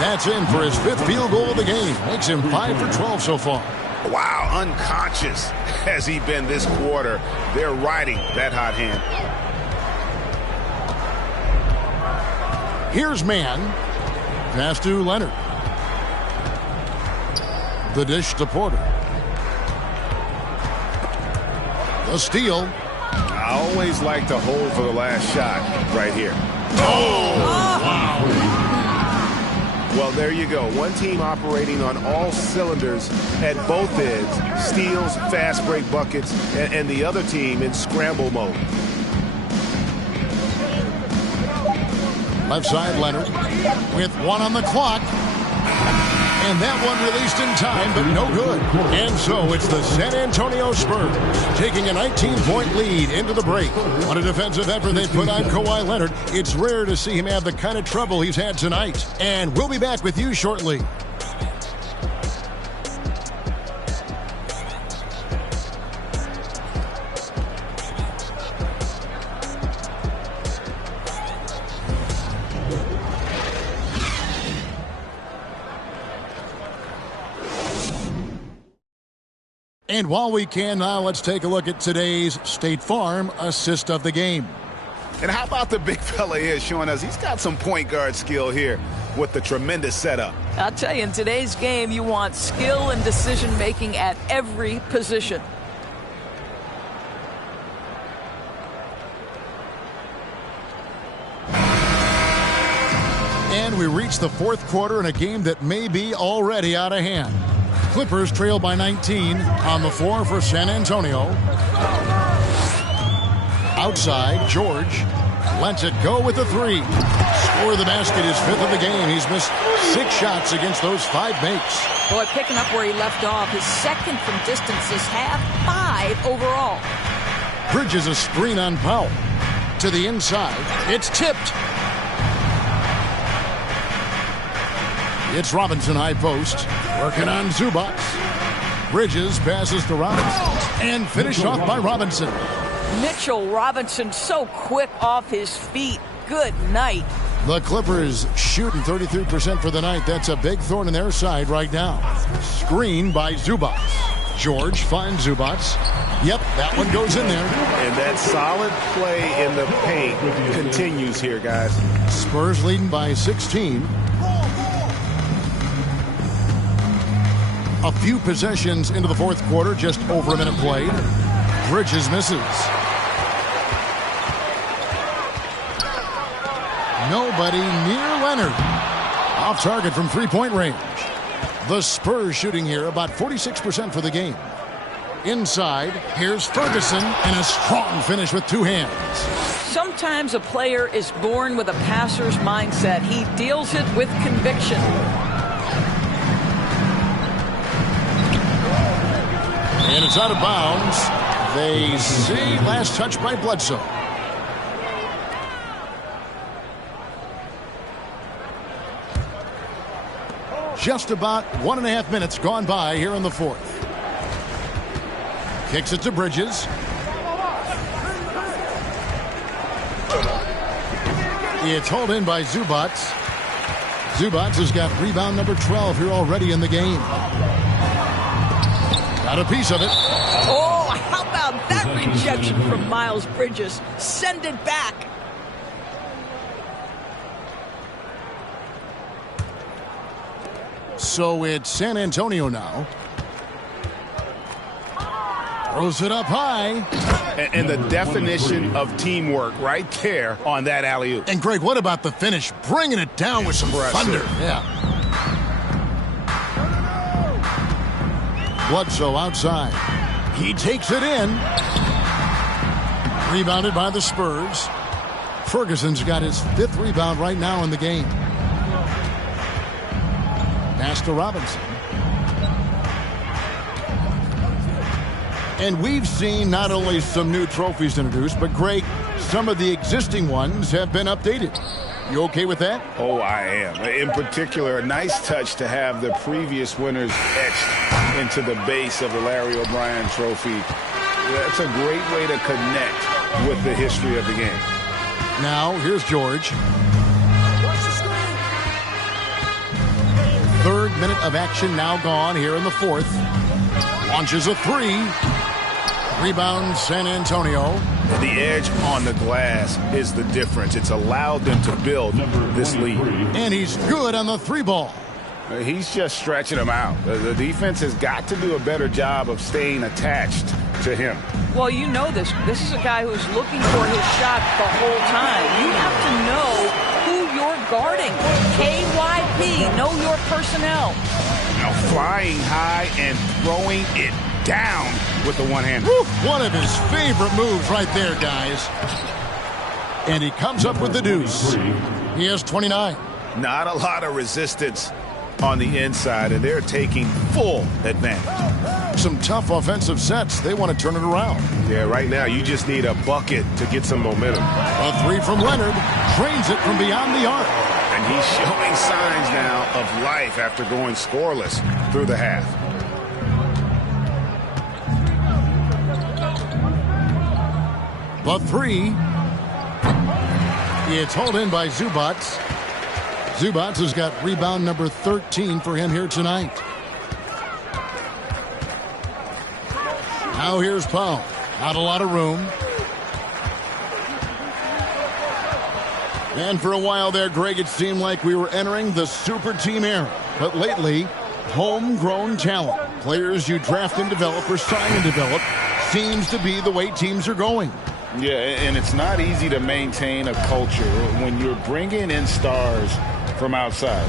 That's in for his 5th field goal of the game. Makes him 5 for 12 so far. Wow, unconscious has he been this quarter. They're riding that hot hand. Here's man. Pass to Leonard. The dish to Porter. The steal. I always like to hold for the last shot right here. Oh! Wow. Well, there you go. One team operating on all cylinders at both ends. Steals, fast break buckets, and the other team in scramble mode. Left side, Leonard with 1 on the clock. And that one released in time, but no good. And so it's the San Antonio Spurs taking a 19-point lead into the break. On a defensive effort they put on Kawhi Leonard. It's rare to see him have the kind of trouble he's had tonight. And we'll be back with you shortly. And while we can now, let's take a look at today's State Farm assist of the game. And how about the big fella here showing us he's got some point guard skill here with the tremendous setup. I'll tell you, in today's game, you want skill and decision-making at every position. And we reach the 4th quarter in a game that may be already out of hand. Clippers trail by 19 on the floor for San Antonio. Outside, George lets it go with the 3. Score the basket, his 5th of the game. He's missed 6 shots against those 5 makes. Boy, picking up where he left off. His 2nd from distance this half, 5 overall. Bridges a screen on Powell. To the inside. It's tipped. It's Robinson high post. Working on Zubac. Bridges passes to Robinson. And finished off by Robinson. Mitchell Robinson so quick off his feet. Good night. The Clippers shooting 33% for the night. That's a big thorn in their side right now. Screen by Zubac. George finds Zubac. Yep, that one goes in there. And that solid play in the paint continues here, guys. Spurs leading by 16. A few possessions into the 4th quarter, just over a minute played. Bridges misses. Nobody near Leonard. Off target from 3-point range. The Spurs shooting here about 46% for the game. Inside, here's Ferguson, and a strong finish with 2 hands. Sometimes a player is born with a passer's mindset. He deals it with conviction. And it's out of bounds. They see last touch by Bledsoe. Just about 1.5 minutes gone by here in the 4th. Kicks it to Bridges. It's hauled in by Zubac. Zubac has got rebound number 12 here already in the game. Got a piece of it. Oh, how about that rejection from Miles Bridges? Send it back. So it's San Antonio now. Throws it up high. And the definition of teamwork right there on that alley-oop. And Greg, what about the finish? Bringing it down with some thunder. Yeah. Bledsoe outside. He takes it in. Rebounded by the Spurs. Ferguson's got his 5th rebound right now in the game. Pass to Robinson. And we've seen not only some new trophies introduced, but Greg, some of the existing ones have been updated. You okay with that? Oh, I am. In particular, a nice touch to have the previous winners etched into the base of the Larry O'Brien Trophy That's a great way to connect with the history of the game. Now, here's George. Third minute of action now gone here in the fourth. Launches a three. Rebound, San Antonio. The edge on the glass is the difference. It's allowed them to build this lead. And he's good on the three ball. He's just stretching them out. The defense has got to do a better job of staying attached to him. Well, you know this. This is a guy who's looking for his shot the whole time. You have to know who you're guarding. KYP, know your personnel. Now flying high and throwing it down with the one hand. One of his favorite moves right there, guys. And he comes up with the deuce. He has 29. Not a lot of resistance on the inside, and they're taking full advantage. Some tough offensive sets. They want to turn it around. Yeah, right now you just need a bucket to get some momentum. A three from Leonard. Drains it from beyond the arc. And he's showing signs now of life after going scoreless through the half. The three. It's hauled in by Zubats. Zubats has got rebound number 13 for him here tonight. Now here's Powell. Not a lot of room. And for a while there, Greg, it seemed like we were entering the super team era. But lately, homegrown talent, players you draft and develop or sign and develop, seems to be the way teams are going. Yeah, and it's not easy to maintain a culture when you're bringing in stars from outside.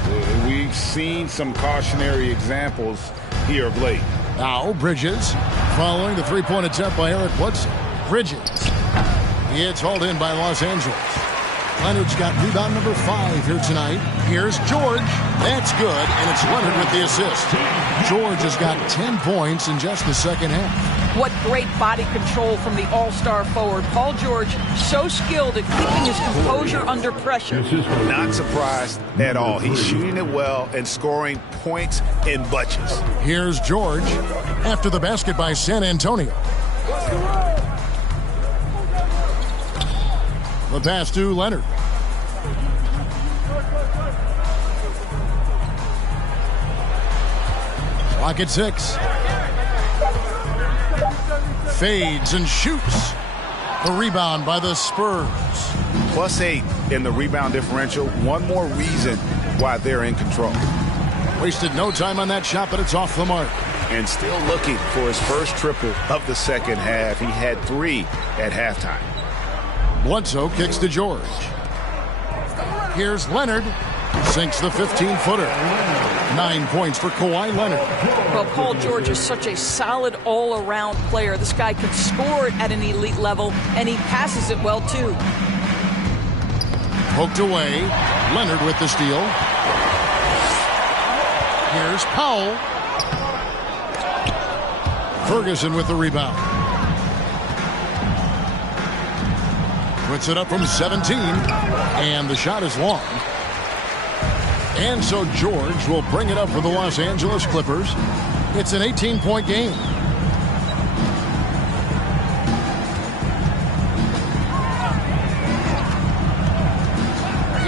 We've seen some cautionary examples here of late. Now Bridges, following the three-point attempt by Eric Woodson. Bridges. It's hauled in by Los Angeles. Leonard's got rebound number 5 here tonight. Here's George. That's good, and it's Leonard with the assist. George has got 10 points in just the second half. What great body control from the all-star forward. Paul George, so skilled at keeping his composure under pressure. Not surprised at all. He's shooting it well and scoring points in bunches. Here's George after the basket by San Antonio. The pass to Leonard. Clock at 6. Fades and shoots. The rebound by the Spurs. +8 in the rebound differential. One more reason why they're in control. Wasted no time on that shot, but it's off the mark. And still looking for his first triple of the second half. He had 3 at halftime. Bledsoe kicks to George. Here's Leonard. Sinks the 15-footer. 9 points for Kawhi Leonard. Well, Paul George is such a solid all-around player. This guy can score it at an elite level, and he passes it well, too. Poked away. Leonard with the steal. Here's Powell. Ferguson with the rebound. Puts it up from 17, and the shot is long. And so George will bring it up for the Los Angeles Clippers. It's an 18-point game.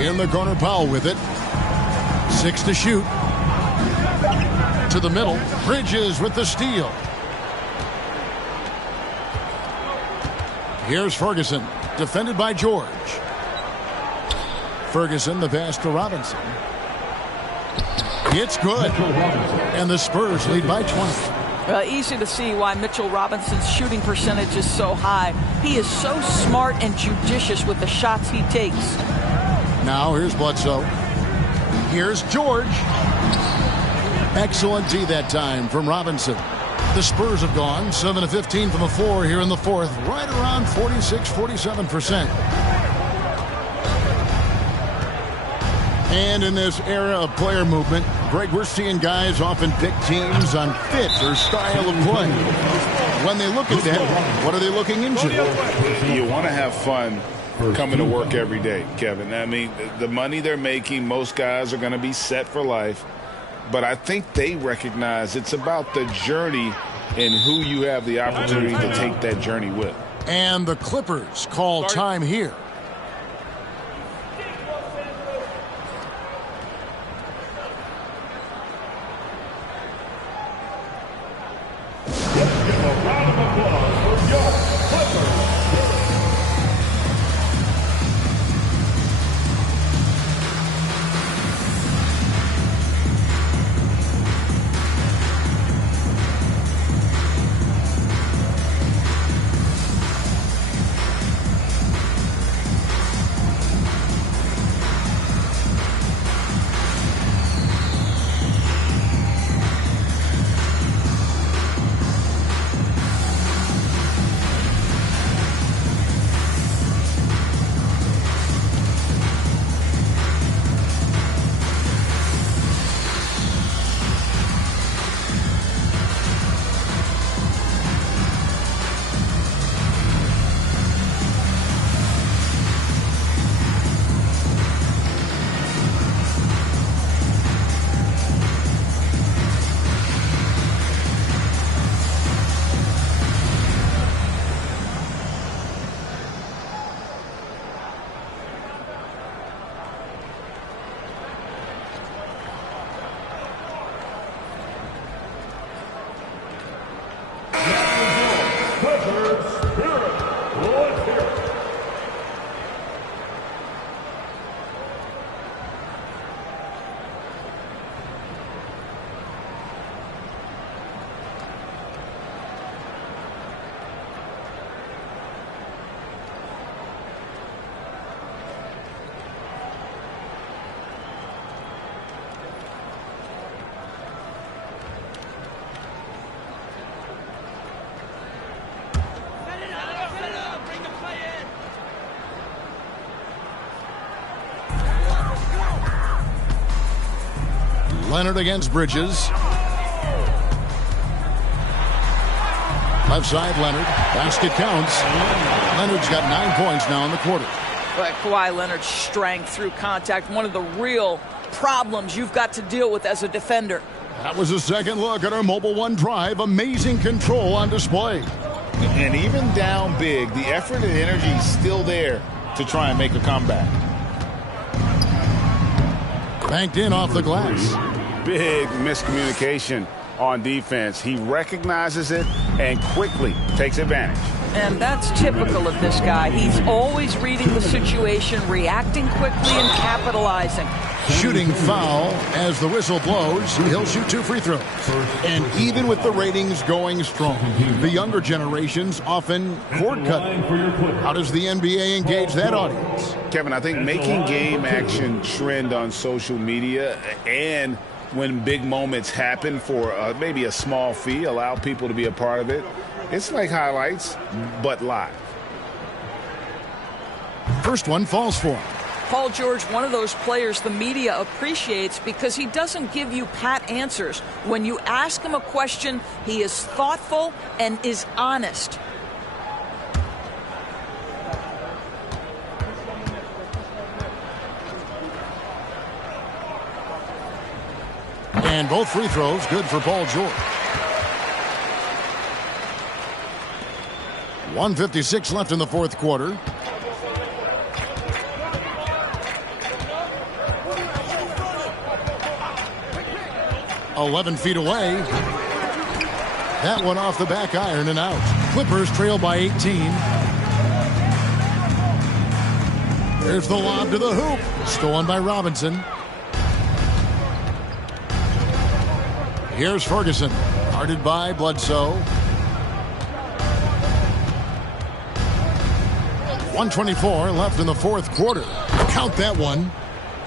In the corner, Powell with it. 6 to shoot. To the middle. Bridges with the steal. Here's Ferguson. Defended by George. Ferguson, the pass to Robinson. It's good. And the Spurs lead by 20. Easy to see why Mitchell Robinson's shooting percentage is so high. He is so smart and judicious with the shots he takes. Now here's Bledsoe. Here's George. Excellent D that time from Robinson. The Spurs have gone 7 of 15 from the floor here in the fourth, right around 46-47%. And in this era of player movement, Greg, we're seeing guys often pick teams on fit or style of play. When they look at that, what are they looking into? You want to have fun coming to work every day, Kevin. I mean, the money they're making, most guys are going to be set for life. But I think they recognize it's about the journey and who you have the opportunity to take that journey with. And the Clippers call time here. Leonard against Bridges. Left side, Leonard. Basket counts. Leonard's got 9 points now in the quarter. But Kawhi Leonard's strength through contact, one of the real problems you've got to deal with as a defender. That was a second look at our Mobile One drive. Amazing control on display. And even down big, the effort and energy is still there to try and make a comeback. Banked in off the glass. Big miscommunication on defense. He recognizes it and quickly takes advantage. And that's typical of this guy. He's always reading the situation, reacting quickly, and capitalizing. Shooting foul as the whistle blows. He'll shoot 2 free throws. And even with the ratings going strong, the younger generations often cord cutting. How does the NBA engage that audience? Kevin, I think making game action trend on social media and when big moments happen for maybe a small fee, allow people to be a part of it. It's like highlights, but live. First one falls for him. Paul George, one of those players the media appreciates because he doesn't give you pat answers. When you ask him a question, he is thoughtful and is honest. And both free throws good for Paul George. 1:56 left in the fourth quarter. "11 feet away." That one off the back iron and out. Clippers trail by 18. There's the lob to the hoop. Stolen by Robinson. Here's Ferguson. Guarded by Bledsoe. 1:24 left in the fourth quarter. Count that one.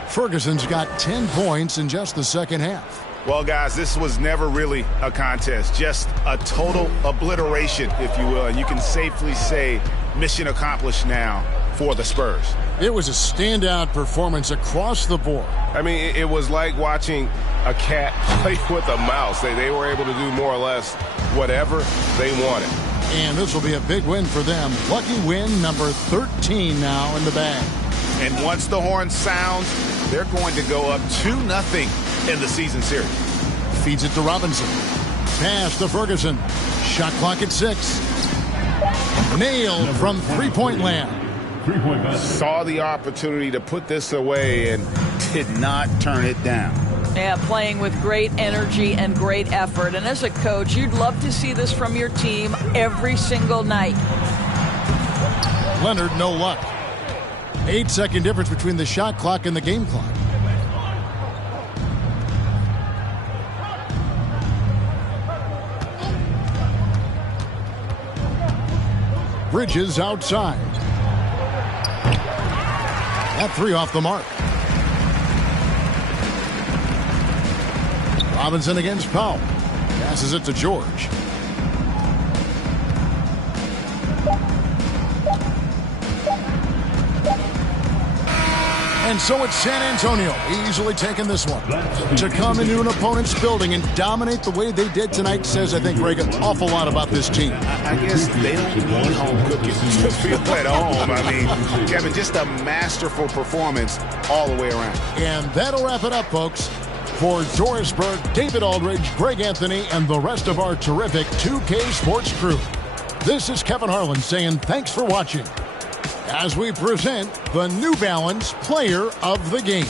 Ferguson's got 10 points in just the second half. Well, guys, this was never really a contest, just a total obliteration, if you will. And you can safely say mission accomplished now for the Spurs. It was a standout performance across the board. I mean, it was like watching a cat play with a mouse. They were able to do more or less whatever they wanted. And this will be a big win for them. Lucky win number 13 now in the bag. And once the horn sounds, they're going to go up 2-0 in the season series. Feeds it to Robinson. Pass to Ferguson. Shot clock at 6. Nailed from three-point land. Saw the opportunity to put this away and did not turn it down. Yeah, playing with great energy and great effort. And as a coach, you'd love to see this from your team every single night. Leonard, no luck. 8-second difference between the shot clock and the game clock. Bridges outside. That three off the mark. Robinson against Powell. Passes it to George. And so it's San Antonio easily taking this one. To come into an opponent's building and dominate the way they did tonight says, I think, Greg, an awful lot about this team. I guess they don't need home cooking to feel at home. I mean, Kevin, just a masterful performance all the way around. And that'll wrap it up, folks. For Doris Burke, David Aldridge, Greg Anthony, and the rest of our terrific 2K Sports crew, this is Kevin Harlan saying thanks for watching as we present the New Balance Player of the Game.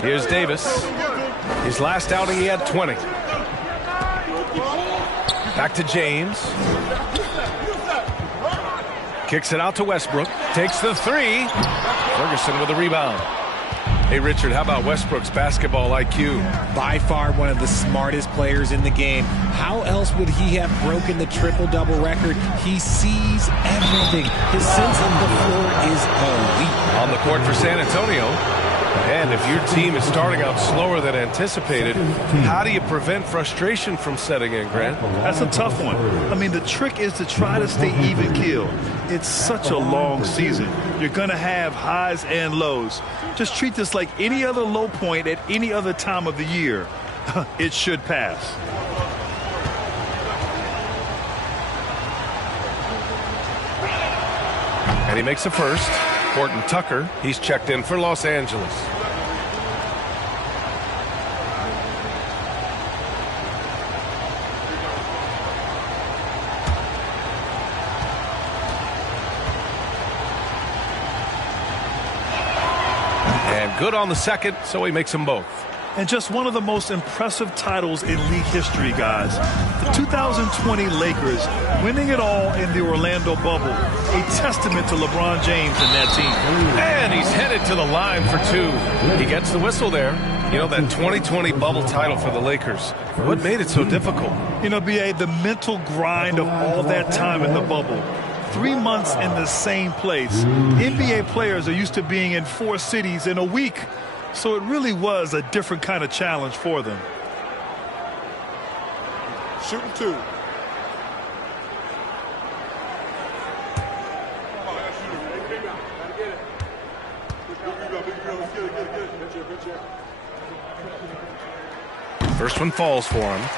Here's Davis. His last outing, he had 20. Back to James. Kicks it out to Westbrook. Takes the three. Ferguson with a rebound. Hey, Richard, how about Westbrook's basketball IQ? By far one of the smartest players in the game. How else would he have broken the triple-double record? He sees everything. His sense of the floor is elite. On the court for San Antonio. And if your team is starting out slower than anticipated, how do you prevent frustration from setting in, Grant? That's a tough one. I mean, the trick is to try to stay even keel. It's such a long season. You're going to have highs and lows. Just treat this like any other low point at any other time of the year. It should pass. And he makes a first. Horton Tucker, he's checked in for Los Angeles. And good on the second, so he makes them both. And just one of the most impressive titles in league history, guys. The 2020 Lakers winning it all in the Orlando bubble. A testament to LeBron James and that team. And he's headed to the line for two. He gets the whistle there. You know, that 2020 bubble title for the Lakers. What made it so difficult? You know, B.A., the mental grind of all that time in the bubble. 3 months in the same place. NBA players are used to being in 4 cities in a week. So it really was a different kind of challenge for them. Shooting 2. First one falls for him.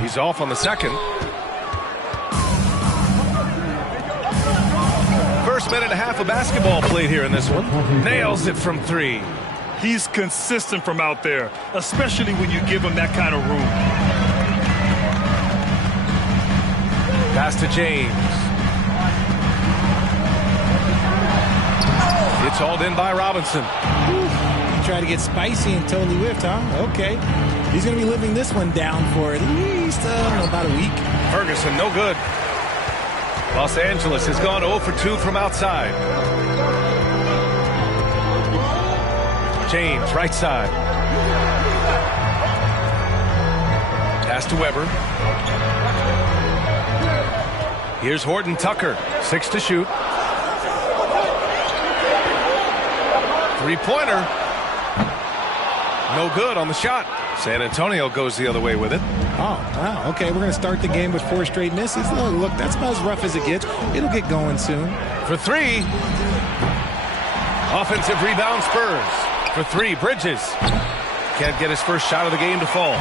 He's off on the second. First minute and a half of basketball played here in this one. Nails it from 3. He's consistent from out there, especially when you give him that kind of room. Pass to James. It's hauled in by Robinson. He tried to get spicy and totally whiffed, huh? Okay. He's going to be living this one down for at least about a week. Ferguson, no good. Los Angeles has gone 0 for 2 from outside. James, right side. Pass to Weber. Here's Horton Tucker. 6 to shoot. Three-pointer. No good on the shot. San Antonio goes the other way with it. Oh, wow. Okay, we're going to start the game with 4 straight misses. Oh, look, that's about as rough as it gets. It'll get going soon. For 3. Offensive rebound Spurs. For 3, Bridges. Can't get his first shot of the game to fall.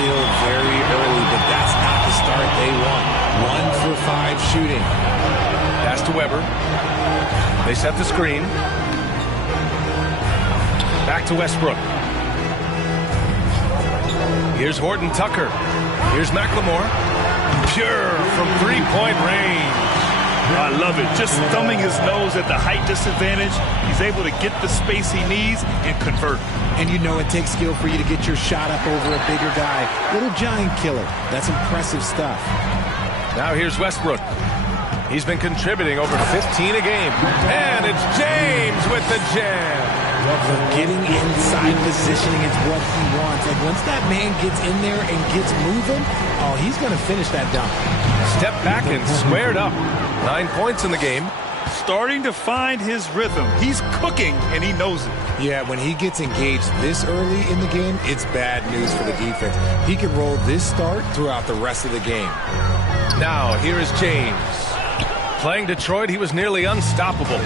Still very early, but that's not the start they want. 1 for 5 shooting. Pass to Weber. They set the screen. Back to Westbrook. Here's Horton Tucker. Here's McLemore. Pure from 3-point range. I love it. Just thumbing his nose at the height disadvantage. He's able to get the space he needs and convert. And you know it takes skill for you to get your shot up over a bigger guy. Little giant killer. That's impressive stuff. Now here's Westbrook. He's been contributing over 15 a game. And it's James with the jam. Getting inside positioning is what he wants. Like once that man gets in there and gets moving, oh, he's going to finish that dunk. Step back and squared up. 9 points in the game. Starting to find his rhythm. He's cooking, and he knows it. Yeah, when he gets engaged this early in the game, it's bad news for the defense. He can roll this start throughout the rest of the game. Now, here is James. Playing Detroit, he was nearly unstoppable.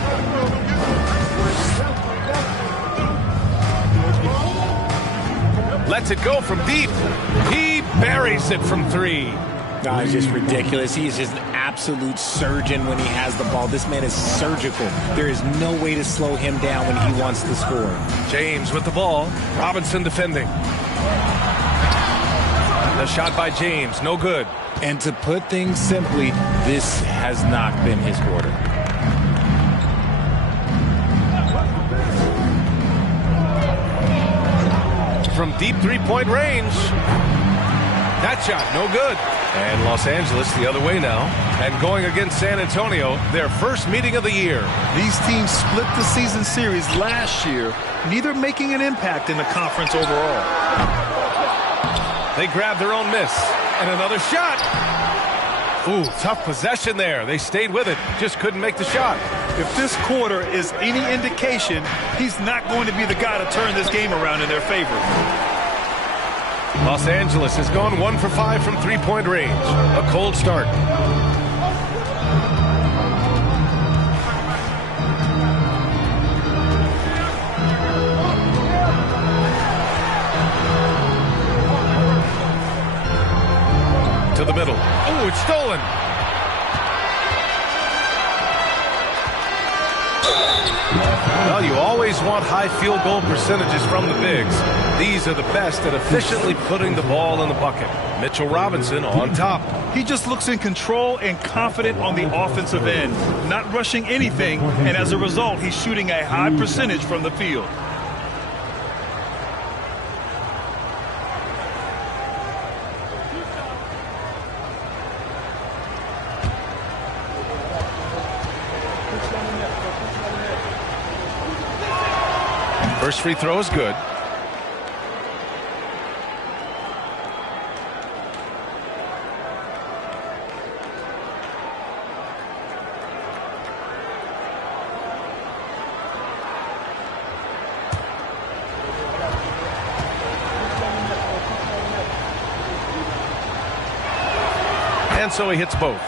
Lets it go from deep. He buries it from 3. No, it's just ridiculous. He is just an absolute surgeon when he has the ball. This man is surgical. There is no way to slow him down when he wants to score. James with the ball. Robinson defending. The shot by James, no good. And to put things simply, this has not been his quarter. From deep three-point range. That shot, no good. And Los Angeles the other way now. And going against San Antonio, their first meeting of the year. These teams split the season series last year, neither making an impact in the conference overall. They grab their own miss. And another shot. Ooh, tough possession there. They stayed with it, just couldn't make the shot. If this quarter is any indication, he's not going to be the guy to turn this game around in their favor. Los Angeles has gone 1 for 5 from three-point range. A cold start. To the middle. Oh, it's stolen. Well, you always want high field goal percentages from the bigs. These are the best at efficiently putting the ball in the bucket. Mitchell Robinson on top. He just looks in control and confident on the offensive end, not rushing anything, and as a result, he's shooting a high percentage from the field. First free throw is good. And so he hits both.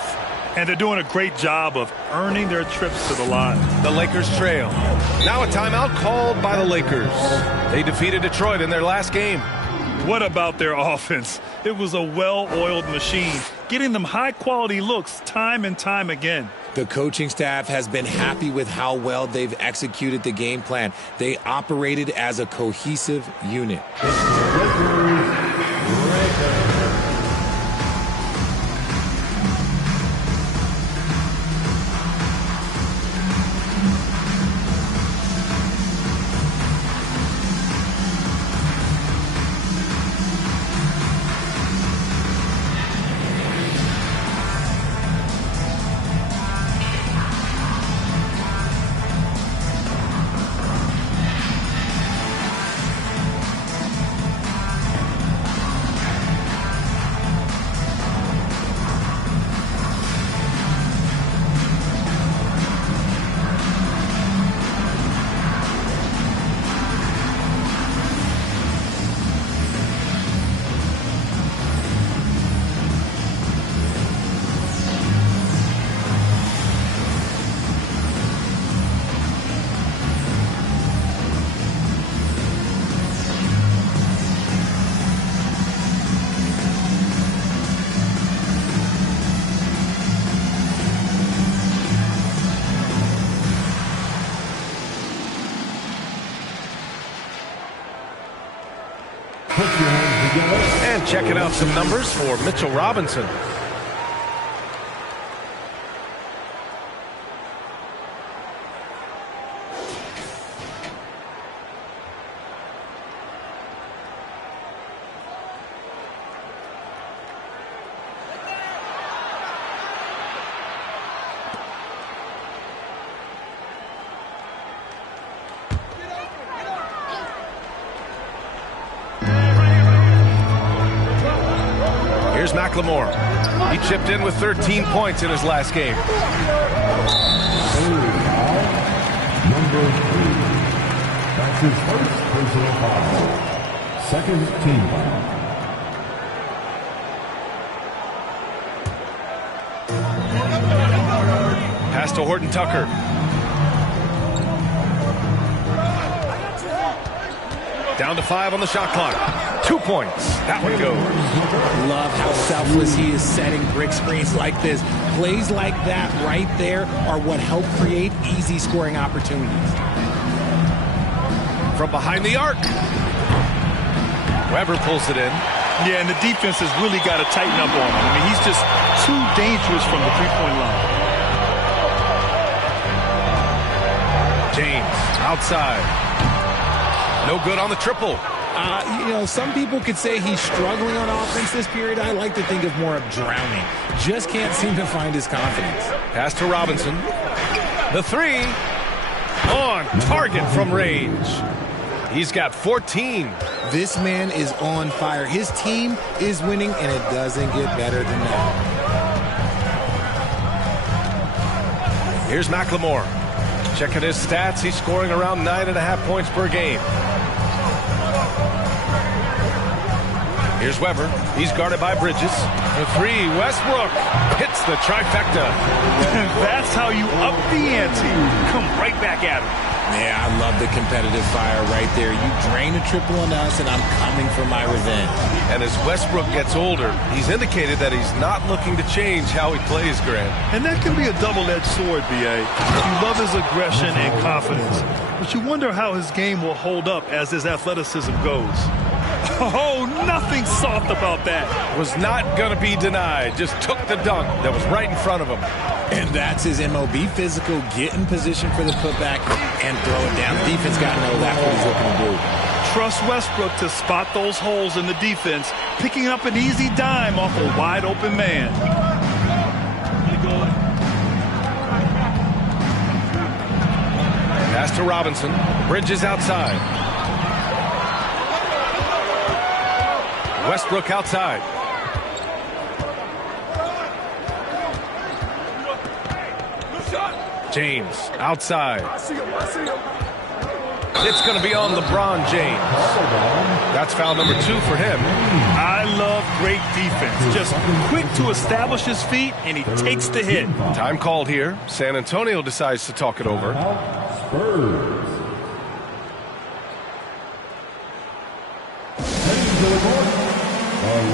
And they're doing a great job of earning their trips to the line. The Lakers trail. Now a timeout called by the Lakers. They defeated Detroit in their last game. What about their offense? It was a well-oiled machine, getting them high-quality looks time and time again. The coaching staff has been happy with how well they've executed the game plan. They operated as a cohesive unit. And checking out some numbers for Mitchell Robinson. Here's McLemore. He chipped in with 13 points in his last game. Number 3. That's his first personal foul. Second team foul. Pass to Horton Tucker. Down to 5 on the shot clock. 2 points. That one goes. Love how selfless he is setting brick screens like this. Plays like that right there are what help create easy scoring opportunities. From behind the arc. Weber pulls it in. Yeah, and the defense has really got to tighten up on him. I mean, he's just too dangerous from the three-point line. James, outside. No good on the triple. Some people could say he's struggling on offense this period. I like to think of more of drowning. Just can't seem to find his confidence. Pass to Robinson. The three. On target from range. He's got 14. This man is on fire. His team is winning, and it doesn't get better than that. Here's McLemore. Checking his stats. He's scoring around 9.5 points per game. Here's Weber. He's guarded by Bridges. The three. Westbrook hits the trifecta. That's how you up the ante. Come right back at him. Yeah, I love the competitive fire right there. You drain a triple on us, and I'm coming for my revenge. And as Westbrook gets older, he's indicated that he's not looking to change how he plays, Grant. And that can be a double-edged sword, B.A. You love his aggression and confidence, but you wonder how his game will hold up as his athleticism goes. Oh, nothing soft about that. Was not going to be denied. Just took the dunk that was right in front of him. And that's his MOB physical. Get in position for the putback and throw it down. The defense got to know that's what he's looking to do. Trust Westbrook to spot those holes in the defense, picking up an easy dime off a wide-open man. Pass to Robinson. Bridges outside. Westbrook outside. James outside. It's going to be on LeBron James. That's foul number 2 for him. I love great defense. Just quick to establish his feet, and he takes the hit. Time called here. San Antonio decides to talk it over. Spurs.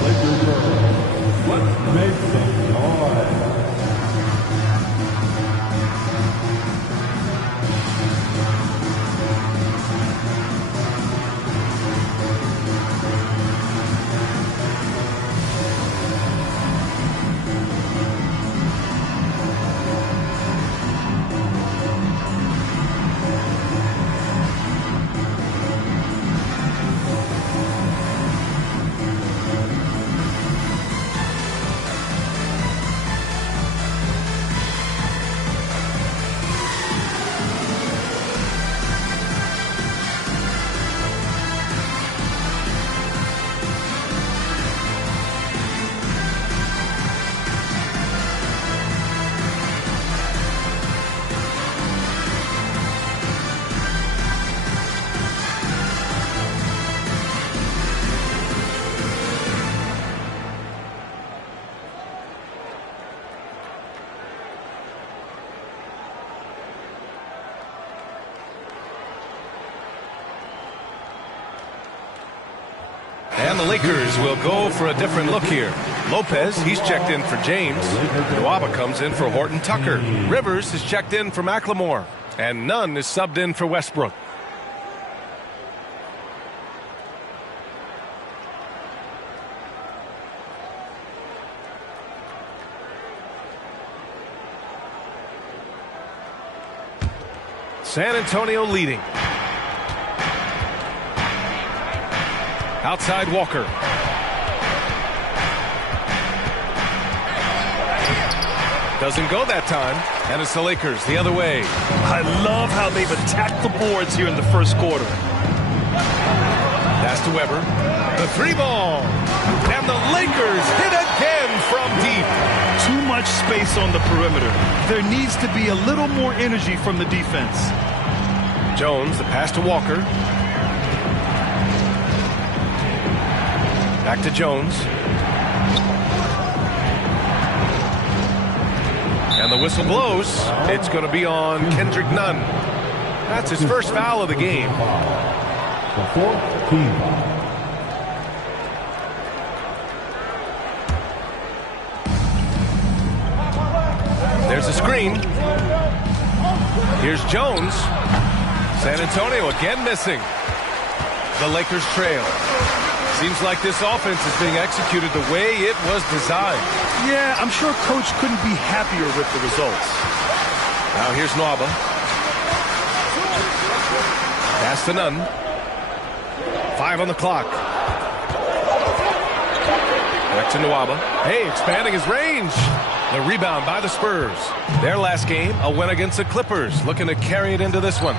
Lakers girls, let's make some noise. And the Lakers will go for a different look here. Lopez, he's checked in for James. Nwaba comes in for Horton Tucker. Rivers is checked in for McLemore. And Nunn is subbed in for Westbrook. San Antonio leading. Outside Walker. Doesn't go that time. And it's the Lakers the other way. I love how they've attacked the boards here in the first quarter. Pass to Weber. The three ball. And the Lakers hit again from deep. Too much space on the perimeter. There needs to be a little more energy from the defense. Jones, the pass to Walker. Back to Jones. And the whistle blows. It's going to be on Kendrick Nunn. That's his first foul of the game. The fourth team foul. a screen. Here's Jones. San Antonio again missing. The Lakers trail. Seems like this offense is being executed the way it was designed. Yeah, I'm sure Coach couldn't be happier with the results. Now here's Nwaba. Pass to Nunn. 5 on the clock. Back to Nwaba. Hey, expanding his range. The rebound by the Spurs. Their last game, a win against the Clippers. Looking to carry it into this one.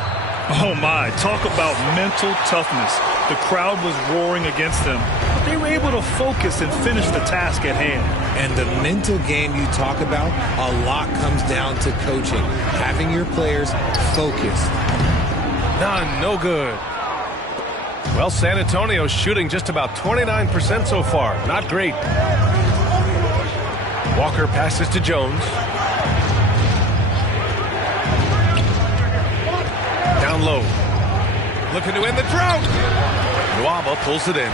Oh my, talk about mental toughness. The crowd was roaring against them, but they were able to focus and finish the task at hand. And the mental game you talk about, a lot comes down to coaching. Having your players focused. None, no good. Well, San Antonio's shooting just about 29% so far. Not great. Walker passes to Jones. Down low. Looking to end the drought. Nwaba pulls it in.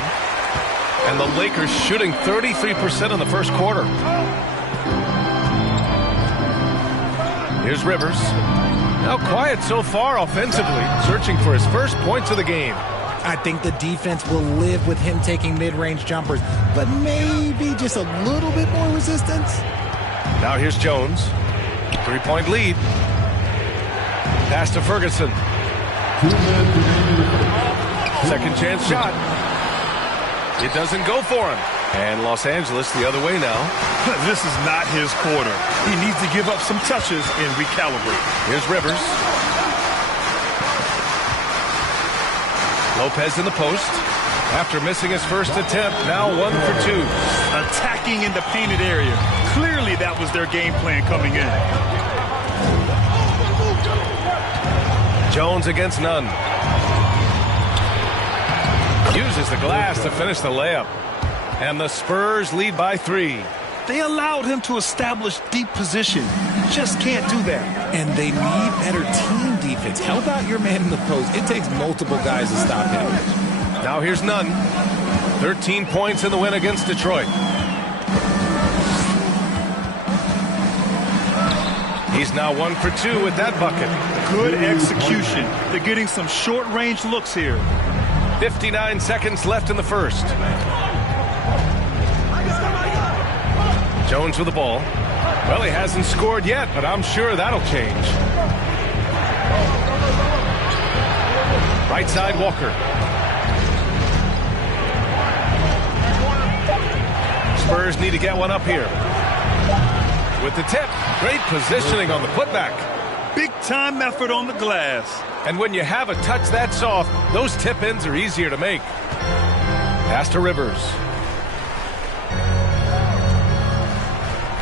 And the Lakers shooting 33% in the first quarter. Here's Rivers. Now quiet so far offensively, searching for his first points of the game. I think the defense will live with him taking mid-range jumpers, but maybe just a little bit more resistance. Now here's Jones. 3-point lead. Pass to Ferguson. Second chance shot. It doesn't go for him. And Los Angeles the other way now. This is not his quarter. He needs to give up some touches and recalibrate. Here's Rivers. Lopez in the post. After missing his first attempt, now 1 for 2. Attacking in the painted area. Clearly that was their game plan coming in. Jones against Nunn. Uses the glass to finish the layup. And the Spurs lead by 3. They allowed him to establish deep position. Just can't do that. And they need better team defense. Help out your man in the post. It takes multiple guys to stop him. Now here's Nunn. 13 points in the win against Detroit. He's now 1 for 2 with that bucket. Good execution. They're getting some short-range looks here. 59 seconds left in the first. Jones with the ball. Well, he hasn't scored yet, but I'm sure that'll change. Right side, Walker. Spurs need to get one up here. With the tip, great positioning on the putback. Big-time effort on the glass. And when you have a touch that soft, those tip-ins are easier to make. Pass to Rivers.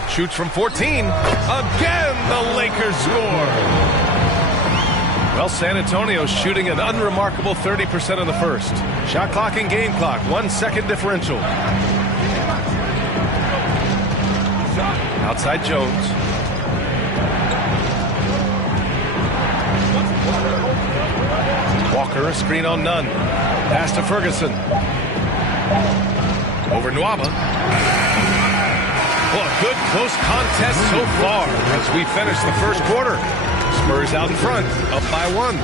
Shoots from 14. Again, the Lakers score. Well, San Antonio's shooting an unremarkable 30% in the first. Shot clock and game clock, 1 second differential. Outside Jones. Walker, a screen on Nunn. Pass to Ferguson. Over Nwaba. Well, a good close contest so far as we finish the first quarter. Spurs out in front, up by 1.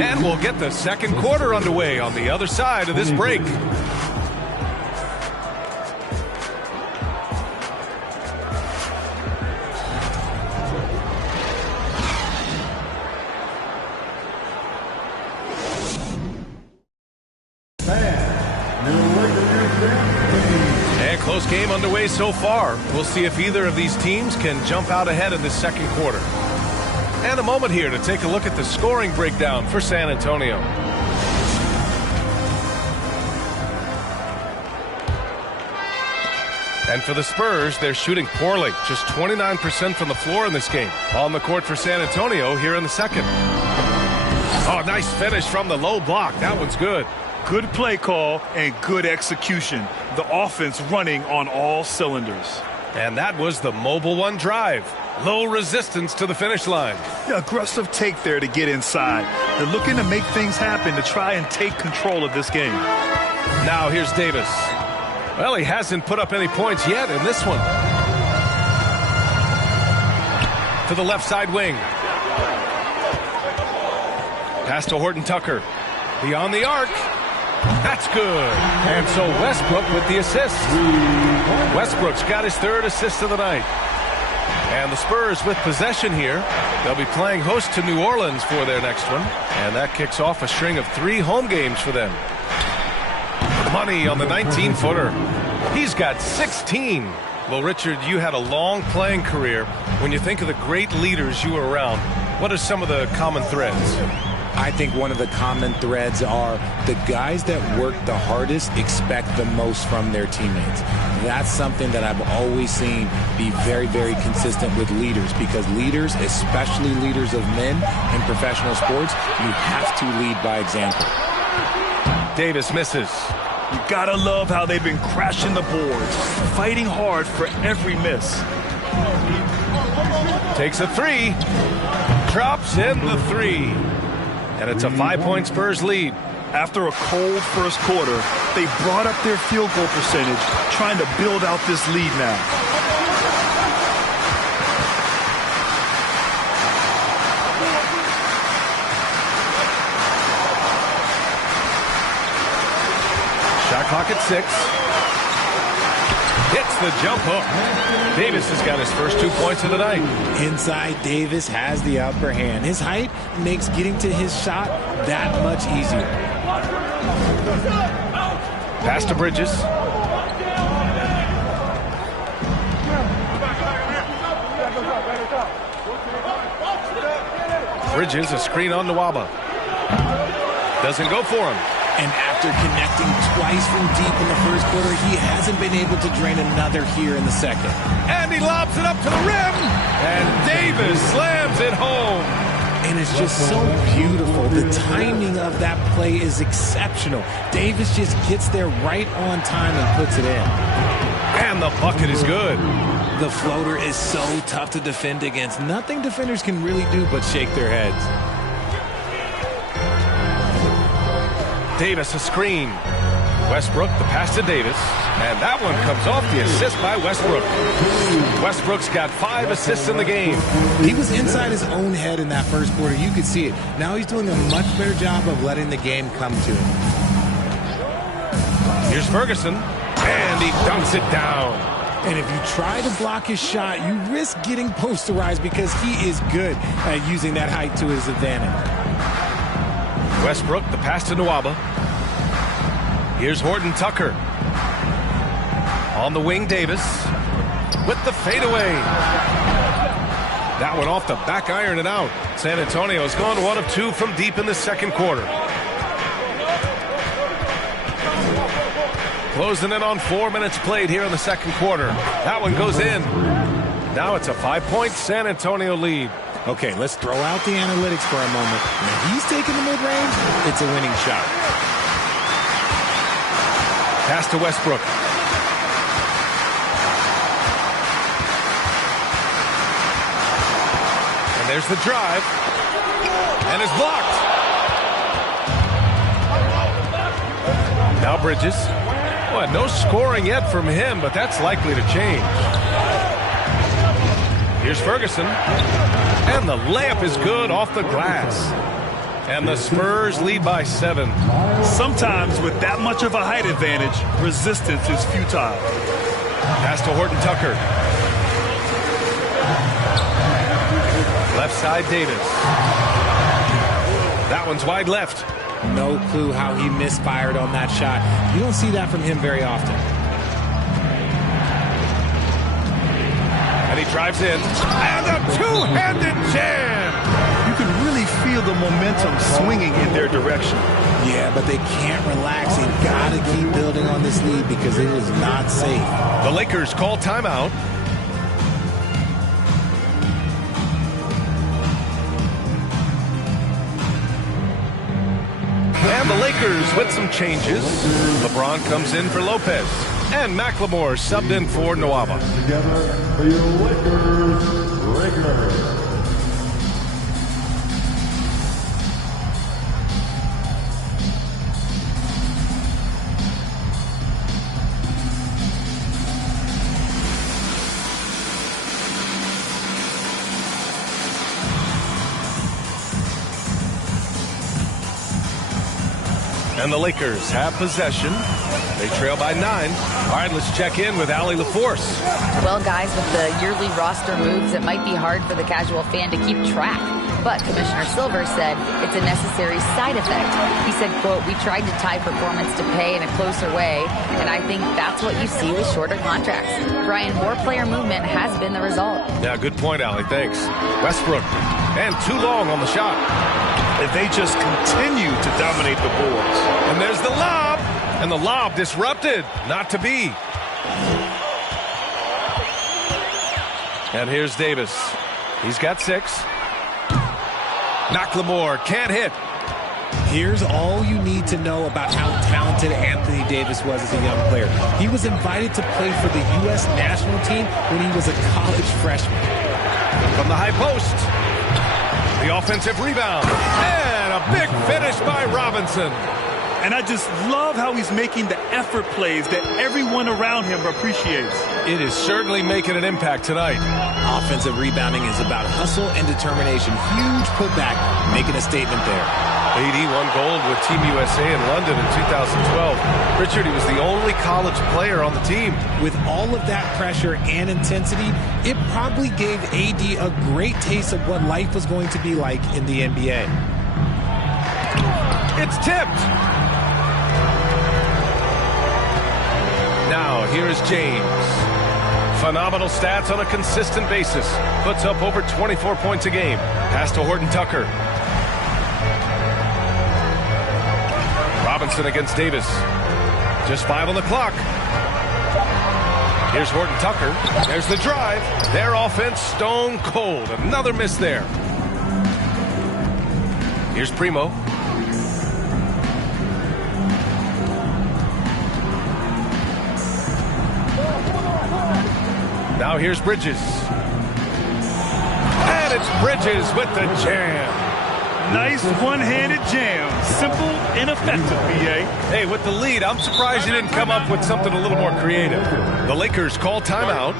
And we'll get the second quarter underway on the other side of this break. And close game underway so far. We'll see if either of these teams can jump out ahead in the second quarter. And a moment here to take a look at the scoring breakdown for San Antonio. And for the Spurs, they're shooting poorly. Just 29% from the floor in this game. On the court for San Antonio here in the second. Oh, nice finish from the low block. That one's good. Good play call and good execution. The offense running on all cylinders. And that was the mobile one drive. Low resistance to the finish line. Yeah, aggressive take there to get inside. They're looking to make things happen to try and take control of this game. Now here's Davis. Well, he hasn't put up any points yet in this one. to the left side wing. Pass to Horton Tucker. Beyond the arc. That's good. And so Westbrook with the assist. Westbrook's got his third assist of the night. And the Spurs with possession here. They'll be playing host to New Orleans for their next one. And that kicks off a string of 3 home games for them. Money on the 19-footer. He's got 16. Well, Richard, you had a long playing career. When you think of the great leaders you were around, what are some of the common threads? I think one of the common threads are the guys that work the hardest expect the most from their teammates. That's something that I've always seen be very, very consistent with leaders, because leaders, especially leaders of men in professional sports, you have to lead by example. Davis misses. You gotta love how they've been crashing the boards, fighting hard for every miss. Takes a 3. Drops in the 3. And it's a 5-point Spurs lead. After a cold first quarter, they brought up their field goal percentage, trying to build out this lead now. Shot clock at 6. Hits the jump hook. Davis has got his first 2 points of the night. Inside, Davis has the upper hand. His height makes getting to his shot that much easier. Pass to Bridges. Bridges, a screen on Nwaba. Doesn't go for him. And after connecting twice from deep in the first quarter, he hasn't been able to drain another here in the second. And he lobs it up to the rim. And Davis slams it home. And it's just so beautiful. The timing of that play is exceptional. Davis just gets there right on time and puts it in. And the bucket is good. The floater is so tough to defend against. Nothing defenders can really do but shake their heads. Davis a screen. Westbrook, the pass to Davis. And that one comes off the assist by Westbrook. Westbrook's got 5 assists in the game. He was inside his own head in that first quarter. You could see it. Now he's doing a much better job of letting the game come to him. Here's Ferguson. And he dunks it down. And if you try to block his shot, you risk getting posterized because he is good at using that height to his advantage. Westbrook, the pass to Nwaba. Here's Horton Tucker. On the wing, Davis. With the fadeaway. That one off the back iron and out. San Antonio has gone 1 of 2 from deep in the second quarter. Closing in on 4 minutes played here in the second quarter. That one goes in. Now it's a 5-point San Antonio lead. Okay, let's throw out the analytics for a moment. When he's taking the mid-range, it's a winning shot. Pass to Westbrook. And there's the drive. And it's blocked. Now Bridges. Well, no scoring yet from him, but that's likely to change. Here's Ferguson. And the layup is good off the glass. And the Spurs lead by 7. Sometimes with that much of a height advantage, resistance is futile. Pass to Horton Tucker. Left side, Davis. That one's wide left. No clue how he misfired on that shot. You don't see that from him very often. And he drives in. And a two-handed jam! You can really feel the momentum swinging in their direction. Yeah, but they can't relax. They've got to keep building on this lead because it is not safe. The Lakers call timeout. And the Lakers with some changes. LeBron comes in for Lopez. And McLemore subbed in for Nwaba. Together for your Lakers. And the Lakers have possession. They trail by 9. All right, let's check in with Allie LaForce. Well, guys, with the yearly roster moves, it might be hard for the casual fan to keep track. But Commissioner Silver said it's a necessary side effect. He said, quote, "We tried to tie performance to pay in a closer way, and I think that's what you see with shorter contracts." Brian, more player movement has been the result. Yeah, good point, Allie. Thanks. Westbrook, and too long on the shot. If they just continue to dominate the boards. And there's the lob, and the lob disrupted. Not to be. And here's Davis. He's got 6. McLemore can't hit. Here's all you need to know about how talented Anthony Davis was as a young player. He was invited to play for the U.S. national team when he was a college freshman. From the high post, the offensive rebound, and a big finish by Robinson. And I just love how he's making the effort plays that everyone around him appreciates. It is certainly making an impact tonight. Offensive rebounding is about hustle and determination. Huge putback, making a statement there. AD won gold with Team USA in London in 2012. Richard, he was the only college player on the team. With all of that pressure and intensity, it probably gave AD a great taste of what life was going to be like in the NBA. It's tipped. Now, here is James. Phenomenal stats on a consistent basis. Puts up over 24 points a game. Pass to Horton Tucker. Robinson against Davis. Just 5 on the clock. Here's Horton Tucker. There's the drive. Their offense stone cold. Another miss there. Here's Primo. Now here's Bridges. And it's Bridges with the jam. Nice one-handed jam. Simple and effective, B.A. Hey, with the lead, I'm surprised you didn't come up with something a little more creative. The Lakers call timeout.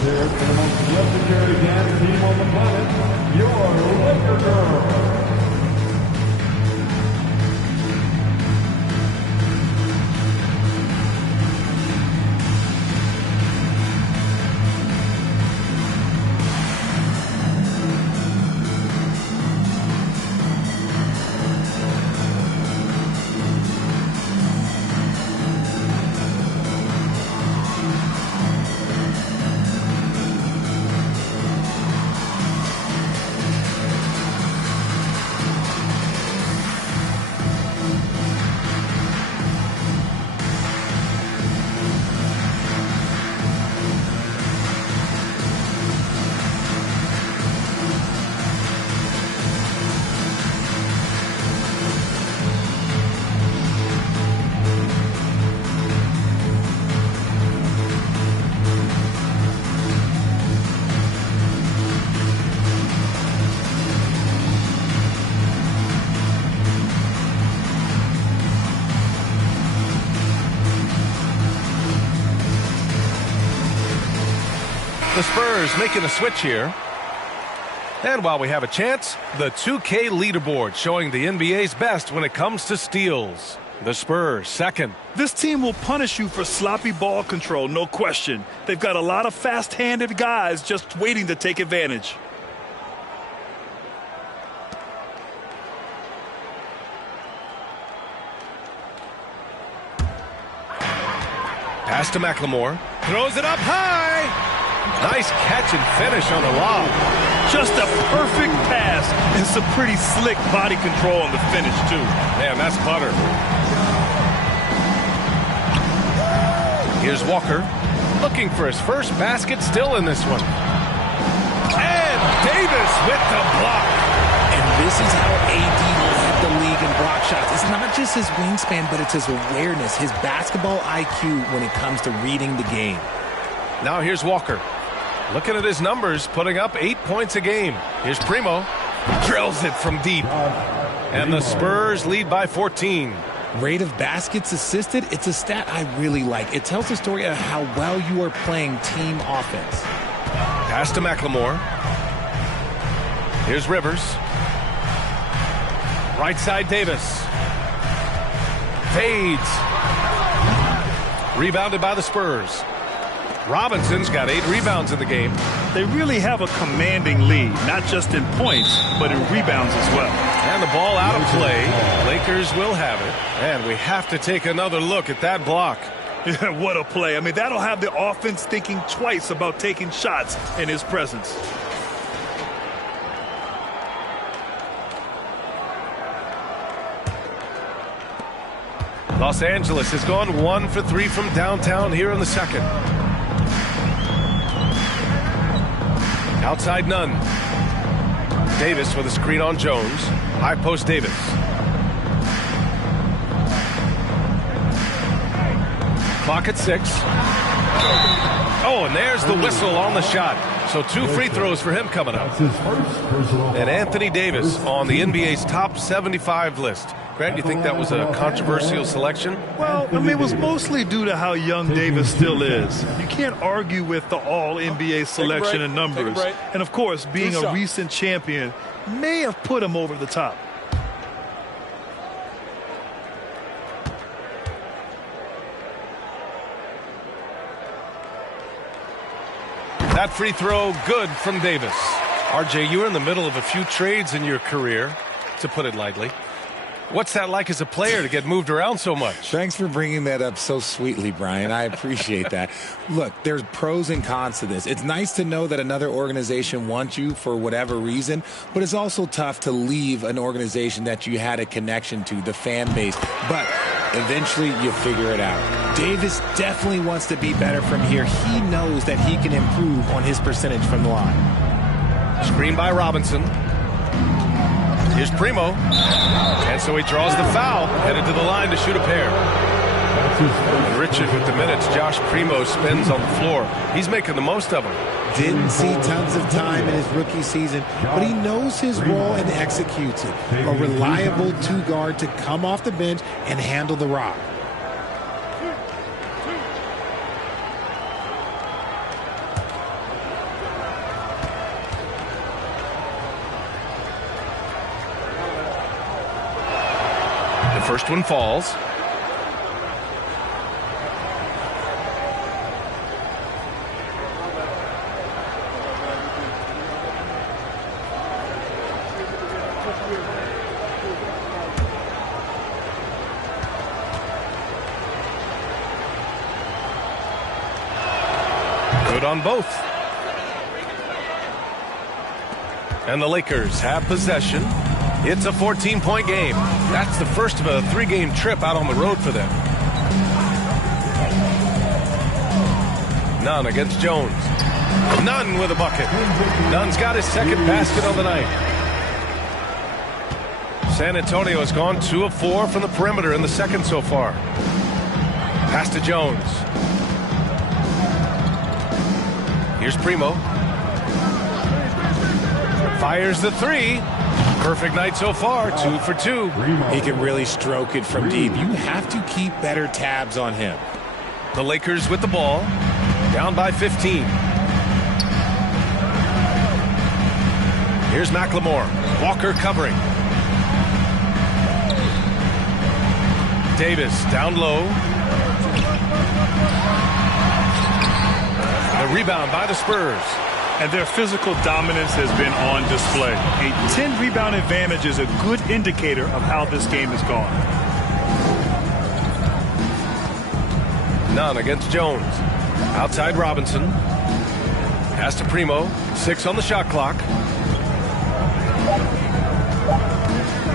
Here for the most legendary dance team on the planet, your Laker Girls. The Spurs making a switch here. And while we have a chance, the 2K leaderboard showing the NBA's best when it comes to steals. The Spurs second. This team will punish you for sloppy ball control, no question. They've got a lot of fast-handed guys just waiting to take advantage. Pass to McLemore. Throws it up high. Nice catch and finish on the lob. Just a perfect pass and some pretty slick body control on the finish, too. Man, that's butter. Here's Walker. Looking for his first basket still in this one. And Davis with the block. And this is how AD led the league in block shots. It's not just his wingspan, but it's his awareness, his basketball IQ when it comes to reading the game. Now here's Walker. Looking at his numbers, putting up 8 points a game. Here's Primo. Drills it from deep. And the Spurs lead by 14. Rate of baskets assisted, it's a stat I really like. It tells the story of how well you are playing team offense. Pass to McLemore. Here's Rivers. Right side Davis. Fades. Rebounded by the Spurs. Robinson's got 8 rebounds in the game. They really have a commanding lead, not just in points, but in rebounds as well. And the ball out of play. Lakers will have it. And we have to take another look at that block. What a play. I mean, that'll have the offense thinking twice about taking shots in his presence. Los Angeles has gone 1 for 3 from downtown here in the second. Outside Nunn. Davis with a screen on Jones. High post Davis. Clock at 6. Oh, and there's the whistle on the shot. So 2 free throws for him coming up. And Anthony Davis on the NBA's top 75 list. Grant, you think that was a controversial selection? Well, I mean, it was mostly due to how young Davis still is. You can't argue with the all-NBA selection and numbers. And, of course, being a recent champion may have put him over the top. That free throw good from Davis. RJ, you were in the middle of a few trades in your career, to put it lightly. What's that like as a player to get moved around so much? Thanks for bringing that up so sweetly, Brian. I appreciate that. Look, there's pros and cons to this. It's nice to know that another organization wants you for whatever reason, but it's also tough to leave an organization that you had a connection to, the fan base. But eventually you figure it out. Davis definitely wants to be better from here. He knows that he can improve on his percentage from the line. Screen by Robinson. Here's Primo. And so he draws the foul, headed to the line to shoot a pair. And Richard with the minutes. Josh Primo spends on the floor. He's making the most of them. Didn't see tons of time in his rookie season, but he knows his role and executes it. A reliable 2-guard to come off the bench and handle the rock. First one falls. Good on both. And the Lakers have possession. It's a 14-point game. That's the first of a 3-game trip out on the road for them. Nunn against Jones. Nunn with a bucket. Nunn's got his second basket on the night. San Antonio has gone 2 of 4 from the perimeter in the second so far. Pass to Jones. Here's Primo. Fires the 3. Perfect night so far, 2 for 2. He can really stroke it from deep. You have to keep better tabs on him. The Lakers with the ball, down by 15. Here's McLemore. Walker covering. Davis down low. The rebound by the Spurs. And their physical dominance has been on display. A 10-rebound advantage is a good indicator of how this game has gone. Nunn against Jones. Outside Robinson. Pass to Primo. 6 on the shot clock.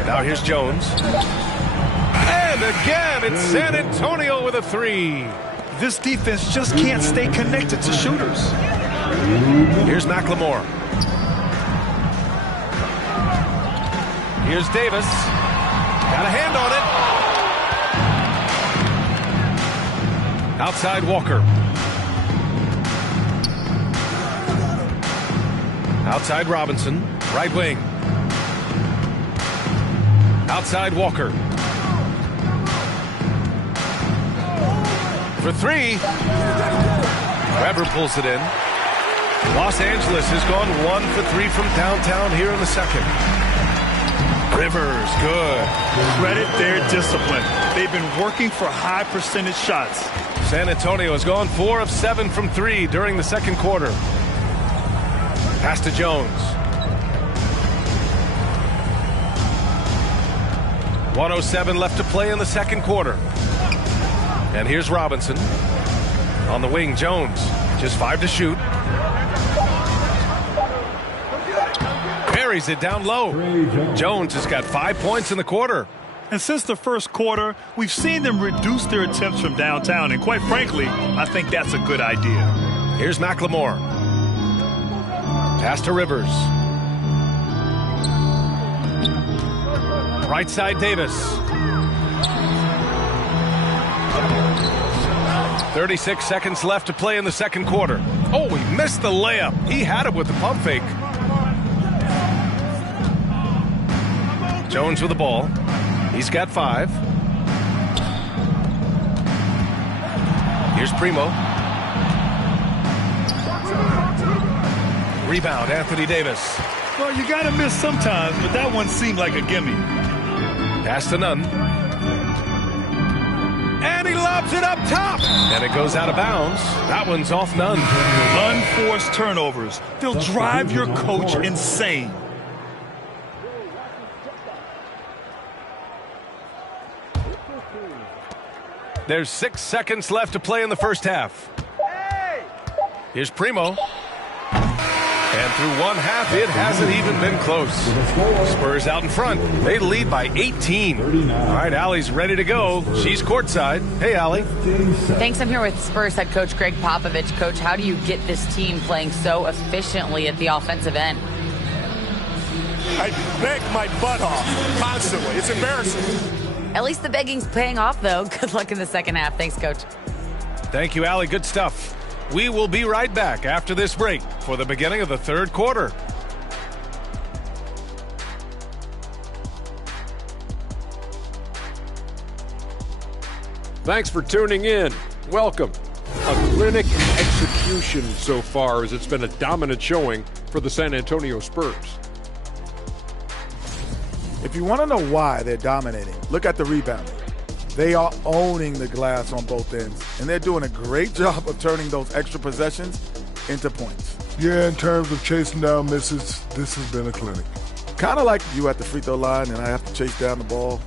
Now here's Jones. And again, it's San Antonio with a 3. This defense just can't stay connected to shooters. Here's McLemore. Here's Davis. Got a hand on it. Outside Walker. Outside Robinson. Right wing. Outside Walker. For three. Weber pulls it in. Los Angeles has gone 1 for 3 from downtown here in the second. Rivers, good. Credit their discipline. They've been working for high percentage shots. San Antonio has gone 4 of 7 from 3 during the second quarter. Pass to Jones. 1:07 left to play in the second quarter. And here's Robinson. On the wing, Jones. Just 5 to shoot. Buries it down low. Jones has got 5 points in the quarter. And since the first quarter, we've seen them reduce their attempts from downtown. And quite frankly, I think that's a good idea. Here's McLemore. Pass to Rivers. Right side Davis. 36 seconds left to play in the second quarter. Oh, he missed the layup. He had it with the pump fake. Jones with the ball. He's got 5. Here's Primo. Rebound, Anthony Davis. Well, you got to miss sometimes, but that one seemed like a gimme. Pass to Nunn. And he lobs it up top. And it goes out of bounds. That one's off Nunn. Unforced turnovers. They'll drive your coach insane. There's 6 seconds left to play in the first half. Here's Primo. And through one half, it hasn't even been close. Spurs out in front. They lead by 18. All right, Allie's ready to go. She's courtside. Hey, Allie. Thanks. I'm here with Spurs head coach Greg Popovich. Coach, how do you get this team playing so efficiently at the offensive end? I beg my butt off constantly. It's embarrassing. At least the begging's paying off, though. Good luck in the second half. Thanks, Coach. Thank you, Allie. Good stuff. We will be right back after this break for the beginning of the third quarter. Thanks for tuning in. Welcome. A clinic in execution so far, as it's been a dominant showing for the San Antonio Spurs. If you want to know why they're dominating, look at the rebounding. They are owning the glass on both ends, and they're doing a great job of turning those extra possessions into points. Yeah, in terms of chasing down misses, this has been a clinic. Kind of like you at the free throw line and I have to chase down the ball.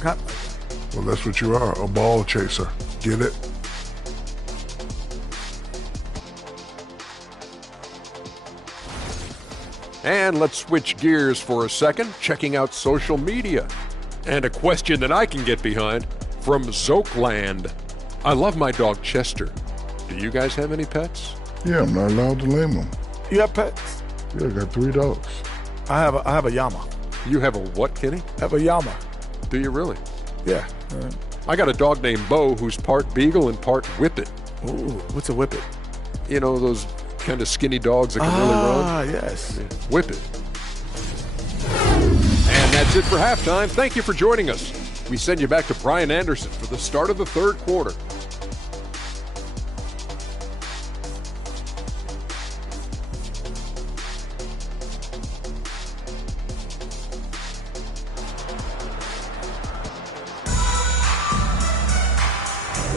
Kind of like that. Well, that's what you are, a ball chaser. Get it? And let's switch gears for a second, checking out social media. And a question that I can get behind from Zokeland. I love my dog Chester. Do you guys have any pets? Yeah, I'm not allowed to name them. You have pets? Yeah, I got 3 dogs. I have a llama. You have a what, Kenny? I have a llama. Do you really? Yeah. I got a dog named Bo who's part beagle and part whippet. Ooh, what's a whippet? You know, those kind of skinny dogs that can really run? Ah, yes. Yeah. Whippet. And that's it for halftime. Thank you for joining us. We send you back to Brian Anderson for the start of the third quarter.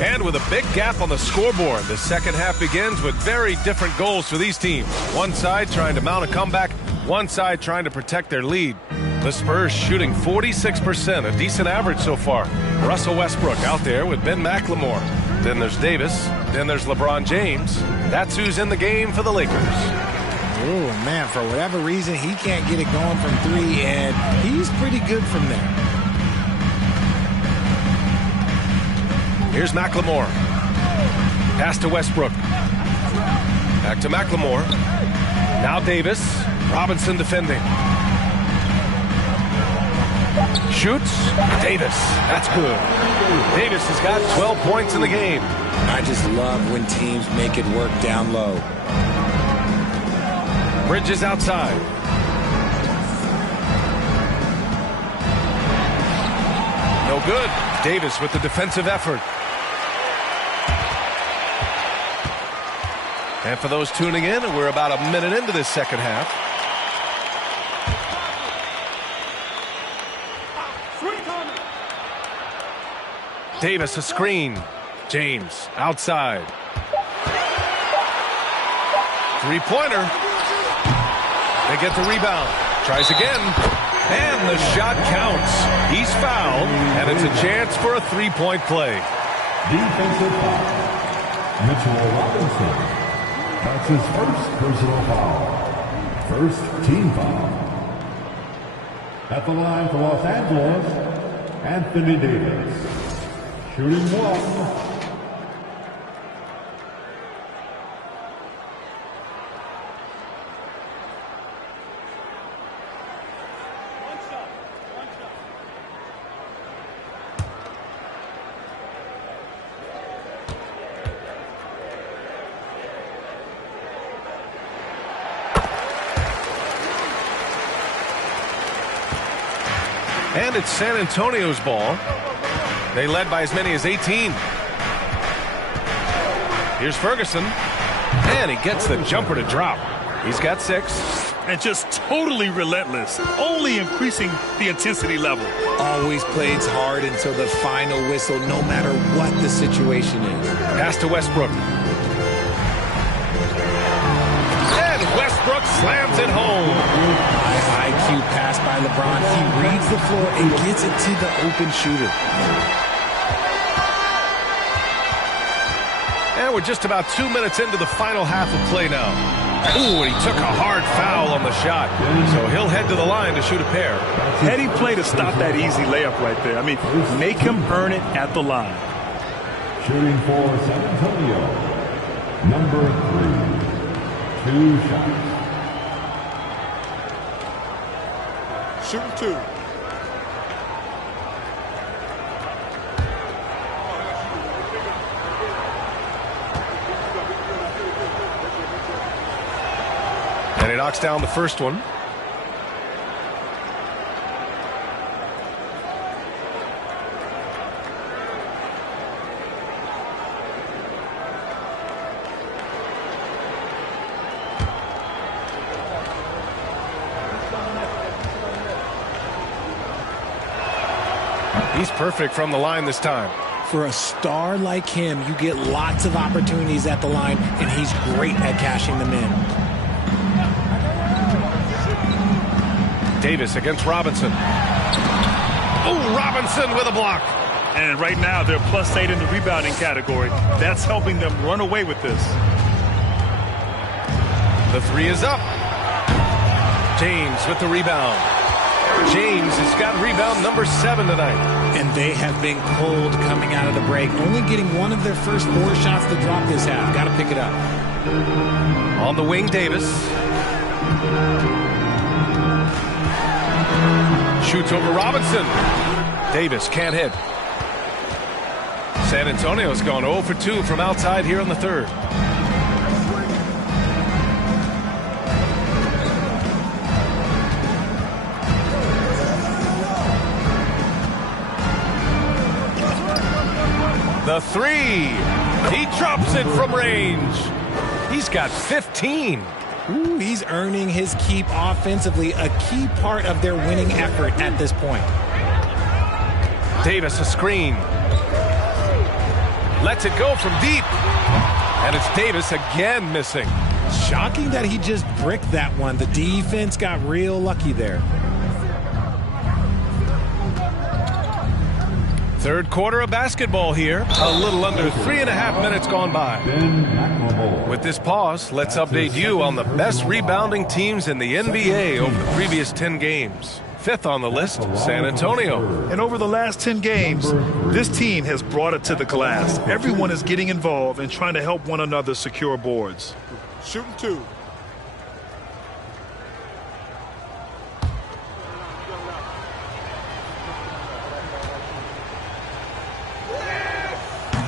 And with a big gap on the scoreboard, the second half begins with very different goals for these teams. One side trying to mount a comeback, one side trying to protect their lead. The Spurs shooting 46%, a decent average so far. Russell Westbrook out there with Ben McLemore. Then there's Davis. Then there's LeBron James. That's who's in the game for the Lakers. Oh, man, for whatever reason, he can't get it going from 3, and he's pretty good from there. Here's McLemore. Pass to Westbrook. Back to McLemore. Now Davis. Robinson defending. Shoots. Davis. That's good. Davis has got 12 points in the game. I just love when teams make it work down low. Bridges outside. No good. Davis with the defensive effort. And for those tuning in, we're about a minute into this second half. Davis a screen. James outside. Three-pointer. They get the rebound. Tries again. And the shot counts. He's fouled, and it's a chance for a three-point play. Defensive foul. Mitchell Robinson. That's his first personal foul. First team foul. At the line for Los Angeles, Anthony Davis. Shooting one. And it's San Antonio's ball. They led by as many as 18. Here's Ferguson. And he gets the jumper to drop. He's got 6. And just totally relentless. Only increasing the intensity level. Always plays hard until the final whistle, no matter what the situation is. Pass to Westbrook. And Westbrook slams it home. High IQ pass by LeBron. He reads the floor and gets it to the open shooter. And we're just about 2 minutes into the final half of play now. Ooh, and he took a hard foul on the shot. So he'll head to the line to shoot a pair. Heady play to stop that easy layup right there. I mean, make him earn it at the line. Shooting for San Antonio. Number 3. 2 shots. Shooting 2. And he knocks down the first one. He's perfect from the line this time. For a star like him, you get lots of opportunities at the line, and he's great at cashing them in. Davis against Robinson. Oh, Robinson with a block. And right now, they're +8 in the rebounding category. That's helping them run away with this. The 3 is up. James with the rebound. James has got rebound number 7 tonight. And they have been cold coming out of the break. Only getting one of their first 4 shots to drop this half. Got to pick it up. On the wing, Davis. Shoots over Robinson. Davis can't hit. San Antonio's gone 0 for 2 from outside here in the third. The 3. He drops it from range. He's got 15. Ooh, he's earning his keep offensively, a key part of their winning effort at this point. Davis a screen. Lets it go from deep. And it's Davis again missing. Shocking that he just bricked that one. The defense got real lucky there. Third quarter of basketball here. A little under 3.5 minutes gone by. With this pause, let's update you on the best rebounding teams in the NBA over the previous 10 games. 5th on the list, San Antonio. And over the last 10 games, this team has brought it to the glass. Everyone is getting involved and trying to help one another secure boards. Shooting 2.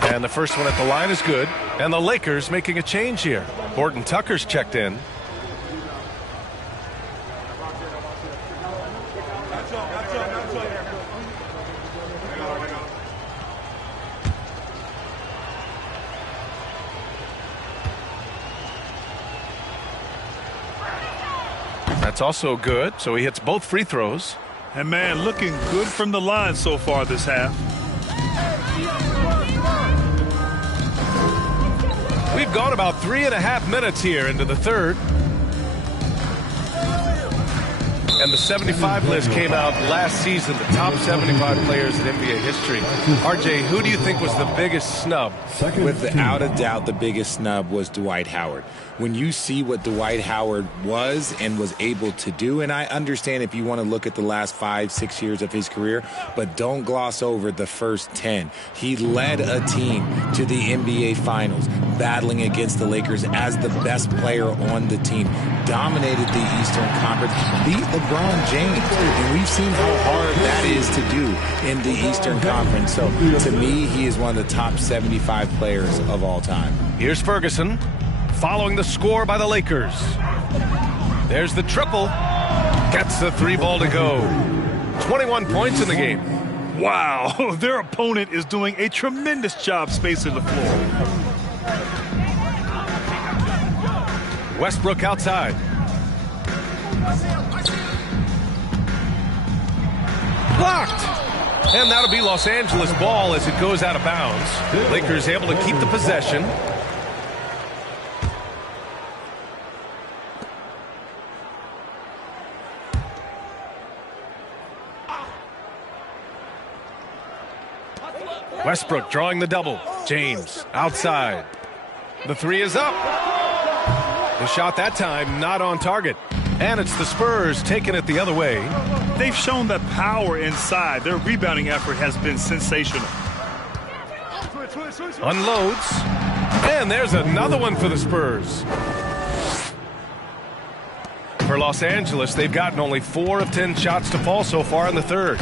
And the first one at the line is good. And the Lakers making a change here. Horton Tucker's checked in. That's also good, so he hits both free throws. And man, looking good from the line so far this half. We've gone about 3.5 minutes here into the third. And the 75 list came out last season, the top 75 players in NBA history. RJ, who do you think was the biggest snub? Without a doubt, the biggest snub was Dwight Howard. When you see what Dwight Howard was and was able to do, and I understand if you want to look at the last 5-6 years of his career, but don't gloss over the first 10. He led a team to the NBA Finals, battling against the Lakers as the best player on the team, dominated the Eastern Conference, beat LeBron James, and we've seen how hard that is to do in the Eastern Conference. So to me, he is one of the top 75 players of all time. Here's Ferguson following the score by the Lakers. There's the triple. Gets the 3 ball to go. 21 points in the game. Wow, their opponent is doing a tremendous job spacing the floor. Westbrook outside. Blocked. And that'll be Los Angeles ball as it goes out of bounds. Lakers able to keep the possession. Westbrook drawing the double. James outside. The 3 is up. The shot that time not on target. And it's the Spurs taking it the other way. They've shown that power inside. Their rebounding effort has been sensational. Unloads. And there's another one for the Spurs. For Los Angeles, they've gotten only 4 of 10 shots to fall so far in the third.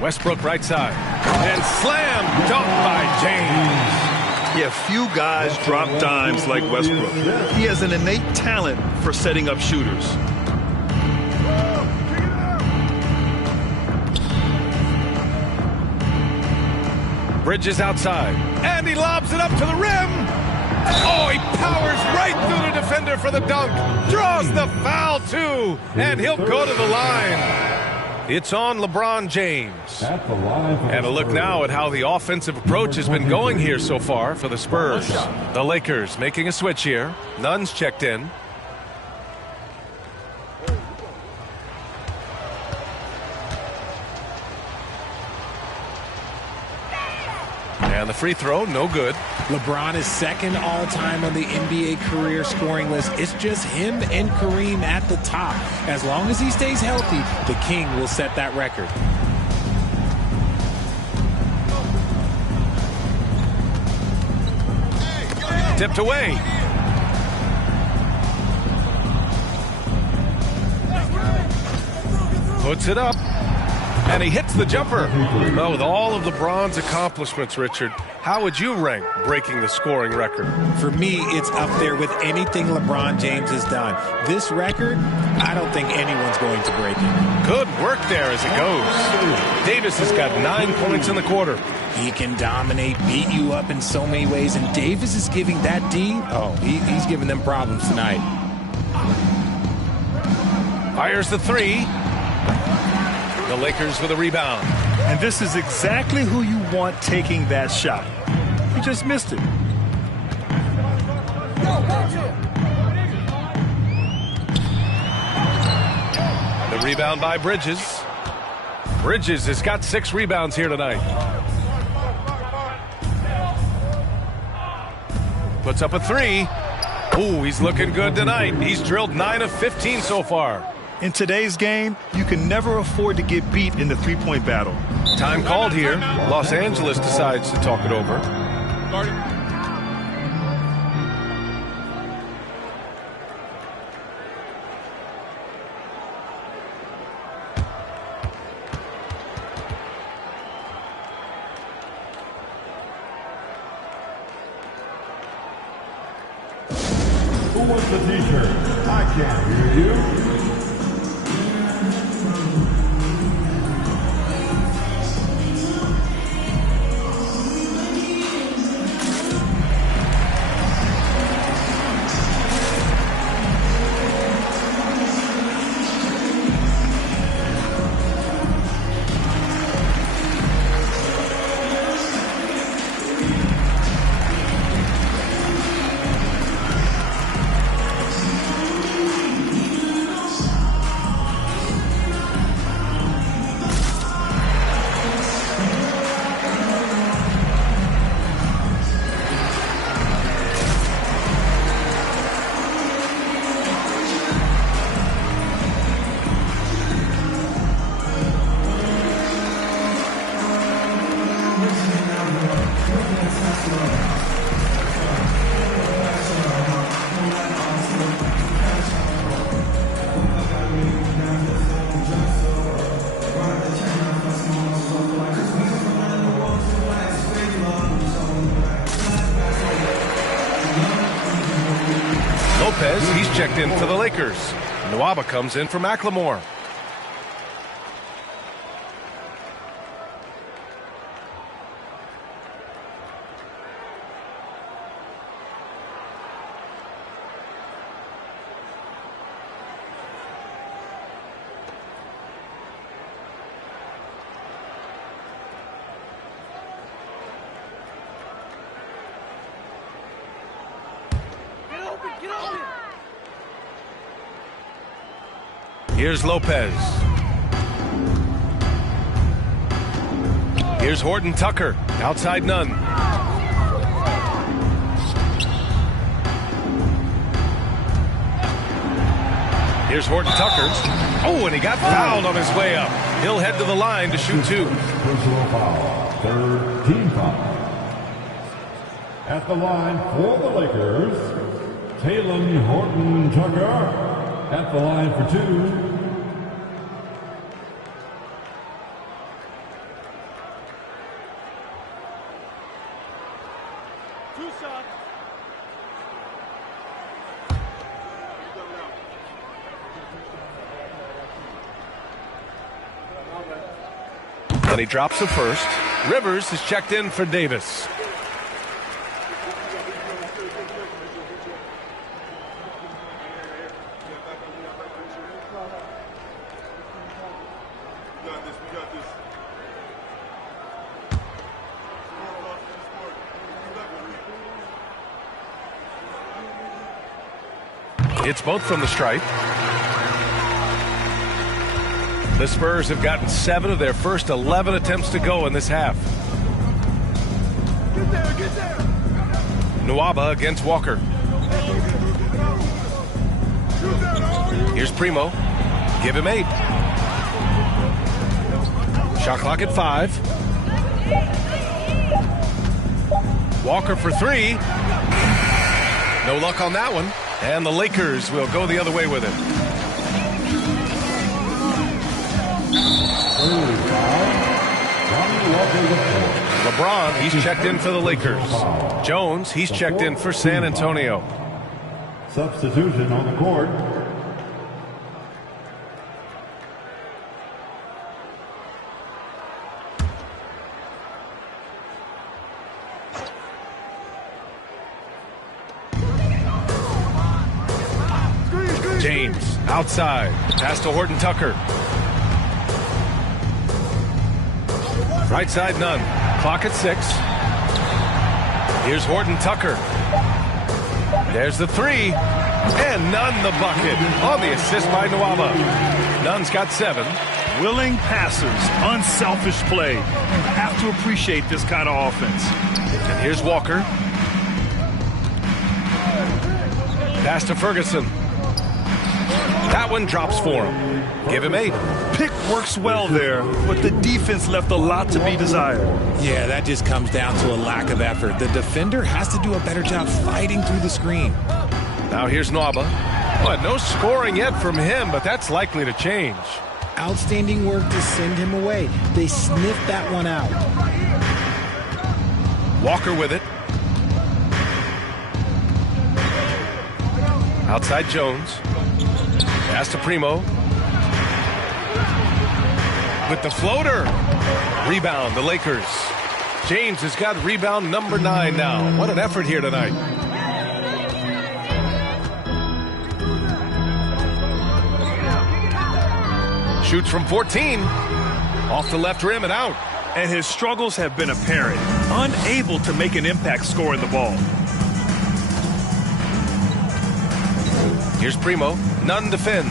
Westbrook right side. And slam dunk by James. Yeah, few guys drop dimes like Westbrook. He has an innate talent for setting up shooters. Bridges outside. And he lobs it up to the rim. Oh, he powers right through the defender for the dunk. Draws the foul, too. And he'll go to the line. It's on LeBron James. And a look now at how the offensive approach has been going here so far for the Spurs. The Lakers making a switch here. Nunn's checked in. And the free throw, no good. LeBron is second all-time on the NBA career scoring list. It's just him and Kareem at the top. As long as he stays healthy, the King will set that record. Tipped away. Puts it up. And he hits the jumper. Well, with all of LeBron's accomplishments, Richard, how would you rank breaking the scoring record? For me, it's up there with anything LeBron James has done. This record, I don't think anyone's going to break it. Good work there as it goes. Davis has got 9 points in the quarter. He can dominate, beat you up in so many ways, and Davis is giving that D, he's giving them problems tonight. Fires the 3. The Lakers with a rebound. And this is exactly who you want taking that shot. He just missed it. The rebound by Bridges. Bridges has got 6 rebounds here tonight. Puts up a 3. Ooh, he's looking good tonight. He's drilled 9 of 15 so far. In today's game, you can never afford to get beat in the three-point battle. Time called here. Los Angeles decides to talk it over. Who wants the t-shirt? I can't hear you. Lopez, he's checked in for the Lakers. Nwaba comes in for McLemore. Here's Lopez. Here's Horton Tucker. Outside Nunn. Here's Horton Tucker. Oh, and he got fouled on his way up. He'll head to the line to shoot two. Personal foul. Third team foul. At the line for the Lakers, Taylor Horton Tucker. At the line for two. And he drops the first. Rivers is checked in for Davis. It's both from the stripe. The Spurs have gotten 7 of their first 11 attempts to go in this half. Get there. Nwaba against Walker. Here's Primo. Give him 8. Shot clock at 5. Walker for 3. No luck on that one. And the Lakers will go the other way with it. LeBron, he's checked in for the Lakers. Jones, he's checked in for San Antonio. Substitution on the court. James, outside. Pass to Horton Tucker. Right side, Nunn. Clock at 6. Here's Horton Tucker. There's the 3. And Nunn the bucket on the assist by Nwaba. Nunn's got 7. Willing passers, unselfish play. You have to appreciate this kind of offense. And here's Walker. Pass to Ferguson. That one drops for him. Give him 8. Pick works well there, but the defense left a lot to be desired. Yeah, that just comes down to a lack of effort. The defender has to do a better job fighting through the screen. Now here's Nwaba. But no scoring yet from him, but that's likely to change. Outstanding work to send him away. They sniffed that one out. Walker with it. Outside Jones. Pass to Primo. With the floater. Rebound, the Lakers. James has got rebound number 9 now. What an effort here tonight. Shoots from 14. Off the left rim and out. And his struggles have been apparent. Unable to make an impact scoring the ball. Here's Primo. Nunn defends.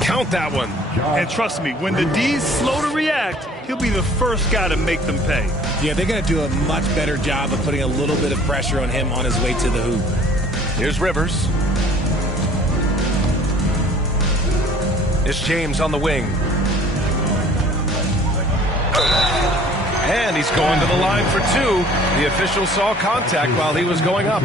Count that one. And trust me, when the D's slow to react, he'll be the first guy to make them pay. Yeah, they're going to do a much better job of putting a little bit of pressure on him on his way to the hoop. Here's Rivers. It's James on the wing. And he's going to the line for 2. The official saw contact while he was going up.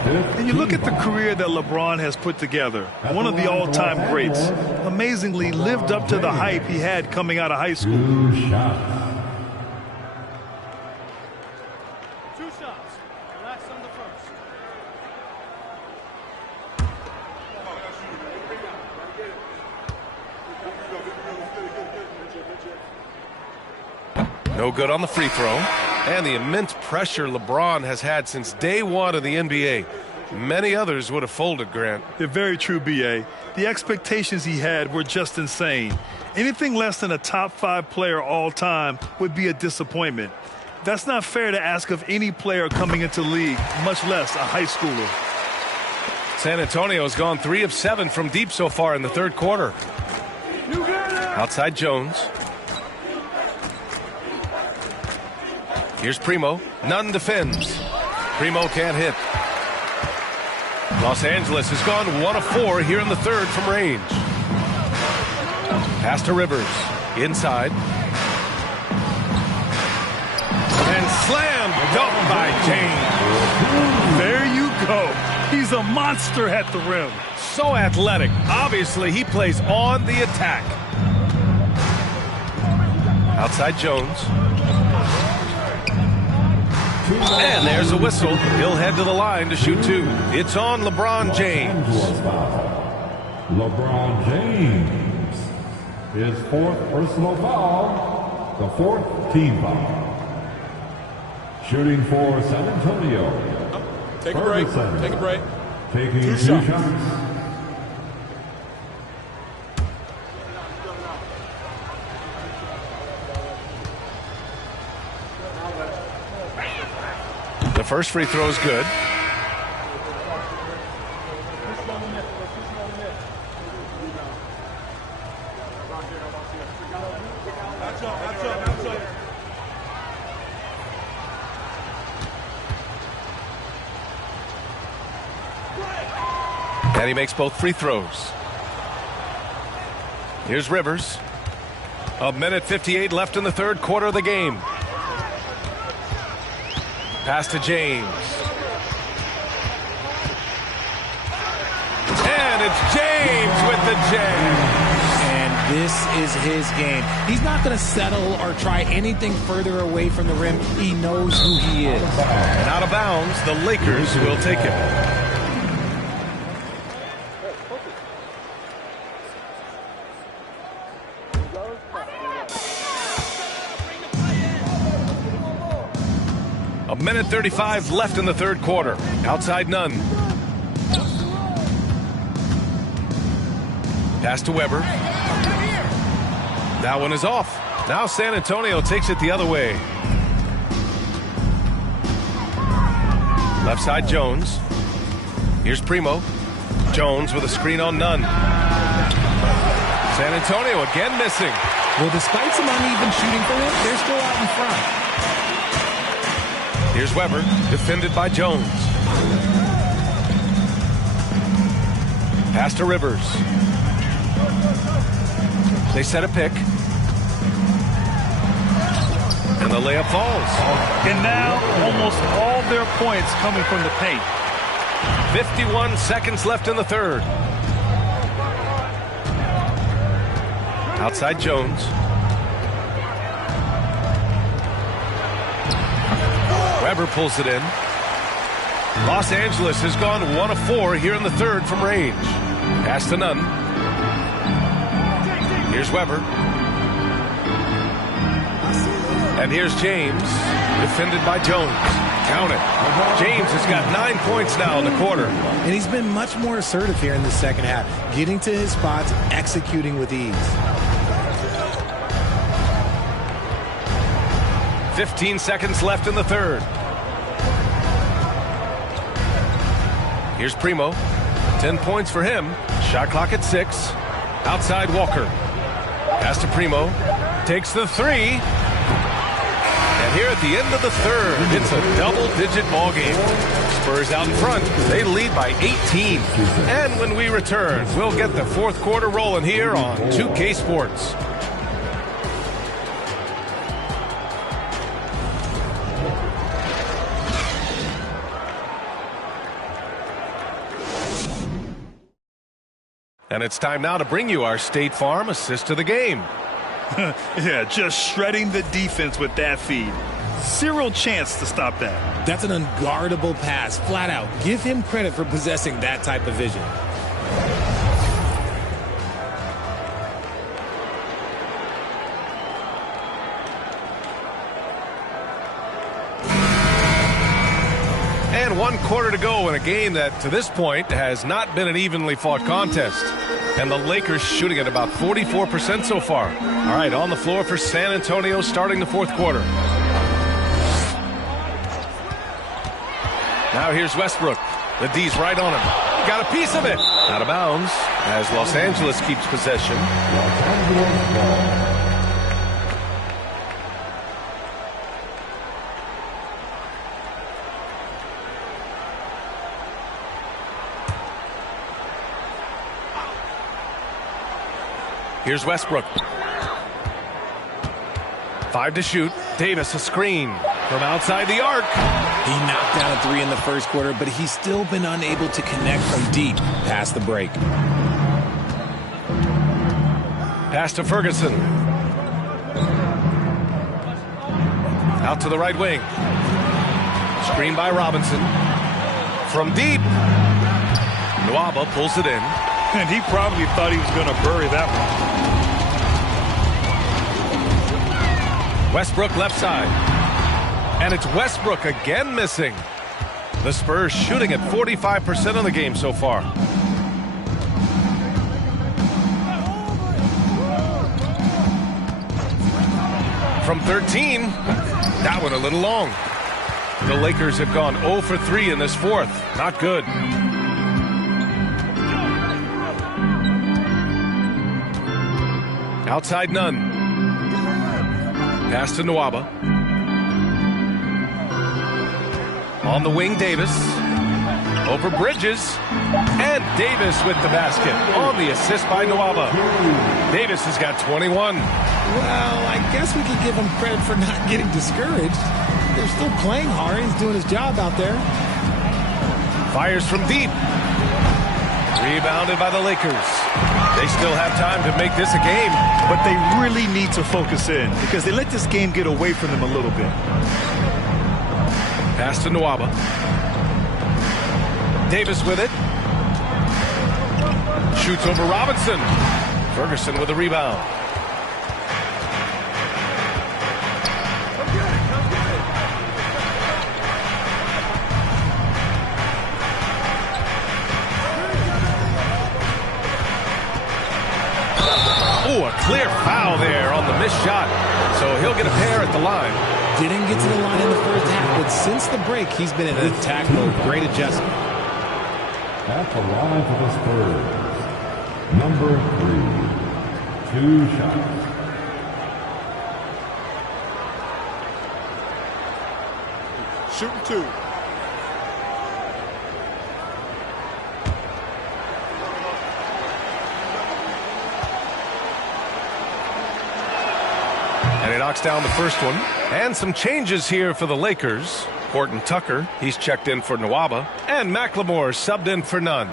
And you look at the career that LeBron has put together. One of the all-time greats. Amazingly lived up to the hype he had coming out of high school. 2 shots. 2 shots. Relax on the first. No good on the free throw. And the immense pressure LeBron has had since day one of the NBA. Many others would have folded, Grant. They're very true, B.A. The expectations he had were just insane. Anything less than a top 5 player all time would be a disappointment. That's not fair to ask of any player coming into the league, much less a high schooler. San Antonio has gone 3 of 7 from deep so far in the third quarter. Outside Jones. Here's Primo. Nunn defends. Primo can't hit. Los Angeles has gone 1 of 4 here in the third from range. Pass to Rivers. Inside. And slammed dunk by James. There you go. He's a monster at the rim. So athletic. Obviously, he plays on the attack. Outside Jones. And there's a whistle. He'll head to the line to shoot 2. It's on LeBron James. LeBron James. His 4th personal foul. The 4th team foul. Shooting for San Antonio. Take a break. Take a break. Taking 2 shots. The first free throw is good. And he makes both free throws. Here's Rivers. 1:58 left in the third quarter of the game. Pass to James. And it's James with the jam. And this is his game. He's not going to settle or try anything further away from the rim. He knows who he is. And out of bounds, the Lakers will take it. A minute 35 left in the third quarter. Outside Nunn. Pass to Weber. That one is off. Now San Antonio takes it the other way. Left side Jones. Here's Primo. Jones with a screen on Nunn. San Antonio again missing. Well, despite some uneven shooting for him, they're still out in front. Here's Weber, defended by Jones. Pass to Rivers. They set a pick. And the layup falls. And now almost all their points coming from the paint. 51 seconds left in the third. Outside Jones. Weber pulls it in. Los Angeles has gone 1 of 4 here in the third from range. Pass to Nunn. Here's Weber. And here's James, defended by Jones. Count it. James has got 9 points now in the quarter. And he's been much more assertive here in the second half, getting to his spots, executing with ease. 15 seconds left in the third. Here's Primo. 10 points for him. Shot clock at 6. Outside Walker. Pass to Primo. Takes the 3. And here at the end of the third, it's a double-digit ball game. Spurs out in front. They lead by 18. And when we return, we'll get the fourth quarter rolling here on 2K Sports. And it's time now to bring you our State Farm assist to the game. Yeah, just shredding the defense with that feed. Zero chance to stop that. That's an unguardable pass, flat out. Give him credit for possessing that type of vision. And 1 quarter to go in a game that, to this point, has not been an evenly fought contest. And the Lakers shooting at about 44% so far. All right, on the floor for San Antonio starting the 4th quarter. Now here's Westbrook. The D's right on him. Got a piece of it. Out of bounds as Los Angeles keeps possession. Here's Westbrook. 5 to shoot. Davis a screen from outside the arc. He knocked down a 3 in the first quarter, but he's still been unable to connect from deep past the break. Pass to Ferguson. Out to the right wing. Screen by Robinson. From deep. Nwaba pulls it in. And he probably thought he was going to bury that one. Westbrook left side. And it's Westbrook again missing. The Spurs shooting at 45% of the game so far. From 13, that one a little long. The Lakers have gone 0 for 3 in this 4th. Not good. Outside none. Pass to Nwaba. On the wing, Davis. Over Bridges. And Davis with the basket. On the assist by Nwaba. Davis has got 21. Well, I guess we could give him credit for not getting discouraged. They're still playing hard. He's doing his job out there. Fires from deep. Rebounded by the Lakers. They still have time to make this a game. But they really need to focus in because they let this game get away from them a little bit. Pass to Nwaba. Davis with it. Shoots over Robinson. Ferguson with a rebound. Oh, a clear foul there on the missed shot. So he'll get a pair at the line. Didn't get to the line in the first half, but since the break, he's been in an attack mode. Great adjustment. At the line for the Spurs, number 3, 2 shots. Shooting 2. And he knocks down the first one. And some changes here for the Lakers. Horton Tucker, he's checked in for Nwaba. And McLemore subbed in for Nunn.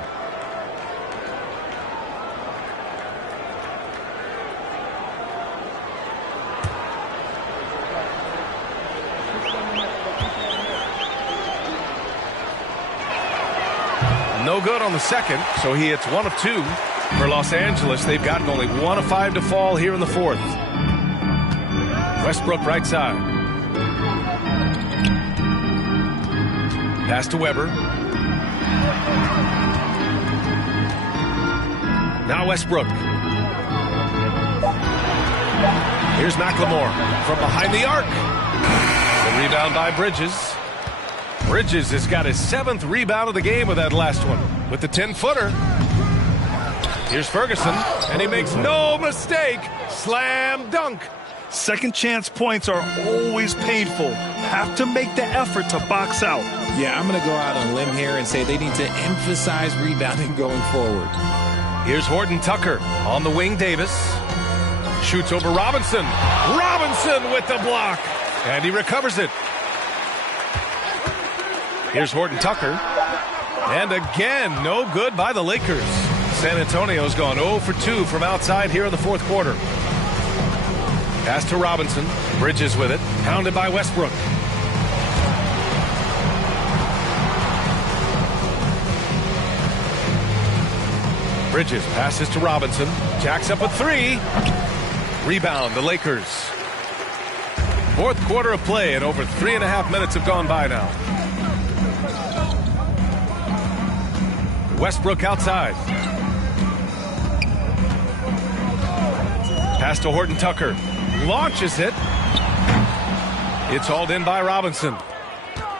No good on the second, so he hits 1 of 2. For Los Angeles, they've gotten only 1 of 5 to fall here in the 4th. Westbrook right side. Pass to Weber. Now Westbrook. Here's McLemore from behind the arc. The rebound by Bridges. Bridges has got his 7th rebound of the game with that last one. With the 10-footer. Here's Ferguson, and he makes no mistake. Slam dunk. Second chance points are always painful. Have to make the effort to box out. Yeah, I'm going to go out on a limb here and say they need to emphasize rebounding going forward. Here's Horton Tucker on the wing. Davis shoots over Robinson. Robinson with the block, and he recovers it. Here's Horton Tucker, and again, no good by the Lakers. San Antonio's gone 0 for 2 from outside here in the 4th quarter. Pass to Robinson. Bridges with it. Pounded by Westbrook. Bridges passes to Robinson. Jacks up a 3. Rebound, the Lakers. 4th quarter of play, and over 3.5 minutes have gone by now. Westbrook outside. Pass to Horton Tucker. Launches it. It's hauled in by Robinson.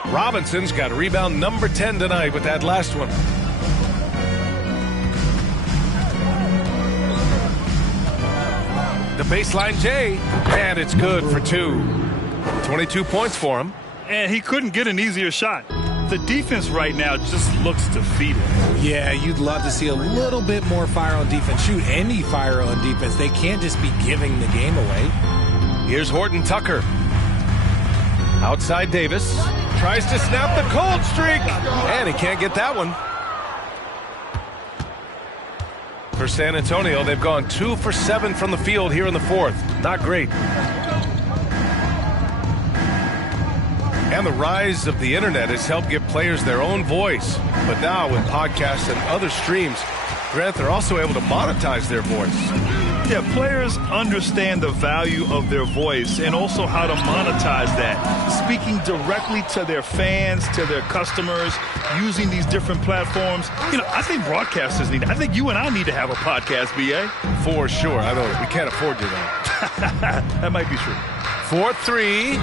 Robinson's got rebound number 10 tonight with that last one. The baseline J, and it's good for 2. 22 points for him. And he couldn't get an easier shot. The defense right now just looks defeated. Yeah, you'd love to see a little bit more fire on defense. Shoot, any fire on defense. They can't just be giving the game away. Here's Horton Tucker. Outside Davis. Tries to snap the cold streak. And he can't get that one. For San Antonio, they've gone 2 for 7 from the field here in the fourth. Not great. And the rise of the internet has helped give players their own voice. But now with podcasts and other streams, Grant, they're also able to monetize their voice. Yeah, players understand the value of their voice and also how to monetize that. Speaking directly to their fans, to their customers, using these different platforms. You know, I think broadcasters need it. I think you and I need to have a podcast, B.A. For sure. I know we can't afford you, though. That might be true. 4-3.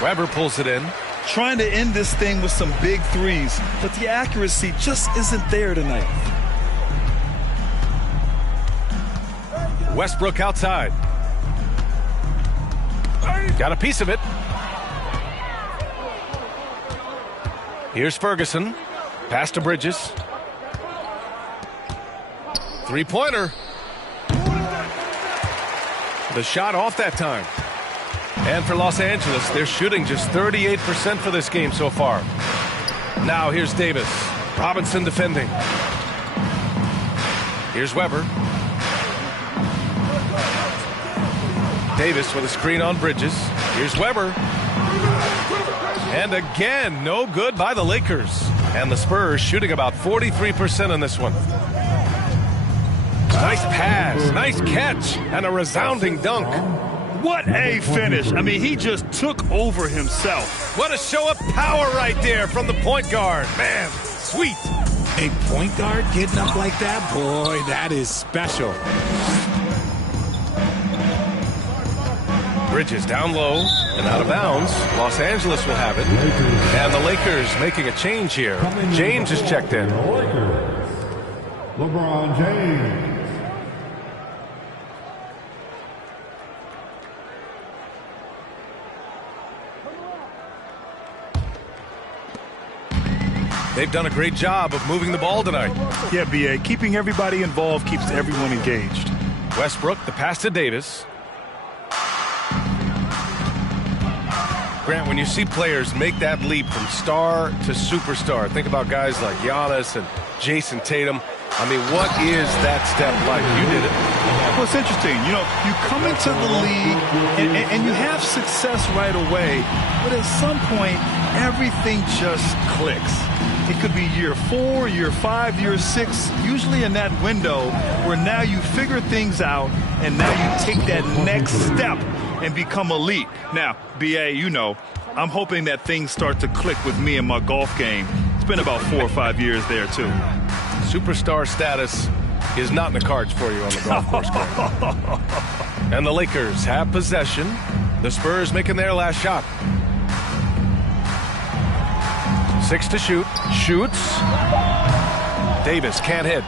Weber pulls it in. Trying to end this thing with some big threes, but the accuracy just isn't there tonight. Westbrook outside. Got a piece of it. Here's Ferguson. Pass to Bridges. Three-pointer. The shot off that time. And for Los Angeles, they're shooting just 38% for this game so far. Now here's Davis. Robinson defending. Here's Weber. Davis with a screen on Bridges. Here's Weber. And again, no good by the Lakers. And the Spurs shooting about 43% on this one. Nice pass, nice catch, and a resounding dunk. What a finish. I mean, he just took over himself. What a show of power right there from the point guard. Man, sweet. A point guard getting up like that? Boy, that is special. Bridges down low and out of bounds. Los Angeles will have it. And the Lakers making a change here. James is checked in. LeBron James. They've done a great job of moving the ball tonight. Yeah, B.A. Keeping everybody involved keeps everyone engaged. Westbrook, the pass to Davis. Grant, when you see players make that leap from star to superstar, think about guys like Giannis and Jason Tatum. I mean, what is that step like? You did it. Well, it's interesting. You know, you come into the league and you have success right away, but at some point, everything just clicks. It could be year 4, year 5, year 6, usually in that window where now you figure things out and now you take that next step and become elite. Now, B.A., you know, I'm hoping that things start to click with me in my golf game. It's been about 4 or 5 years there, too. Superstar status is not in the cards for you on the golf course. And the Lakers have possession. The Spurs making their last shot. 6 to shoot. Shoots. Davis can't hit.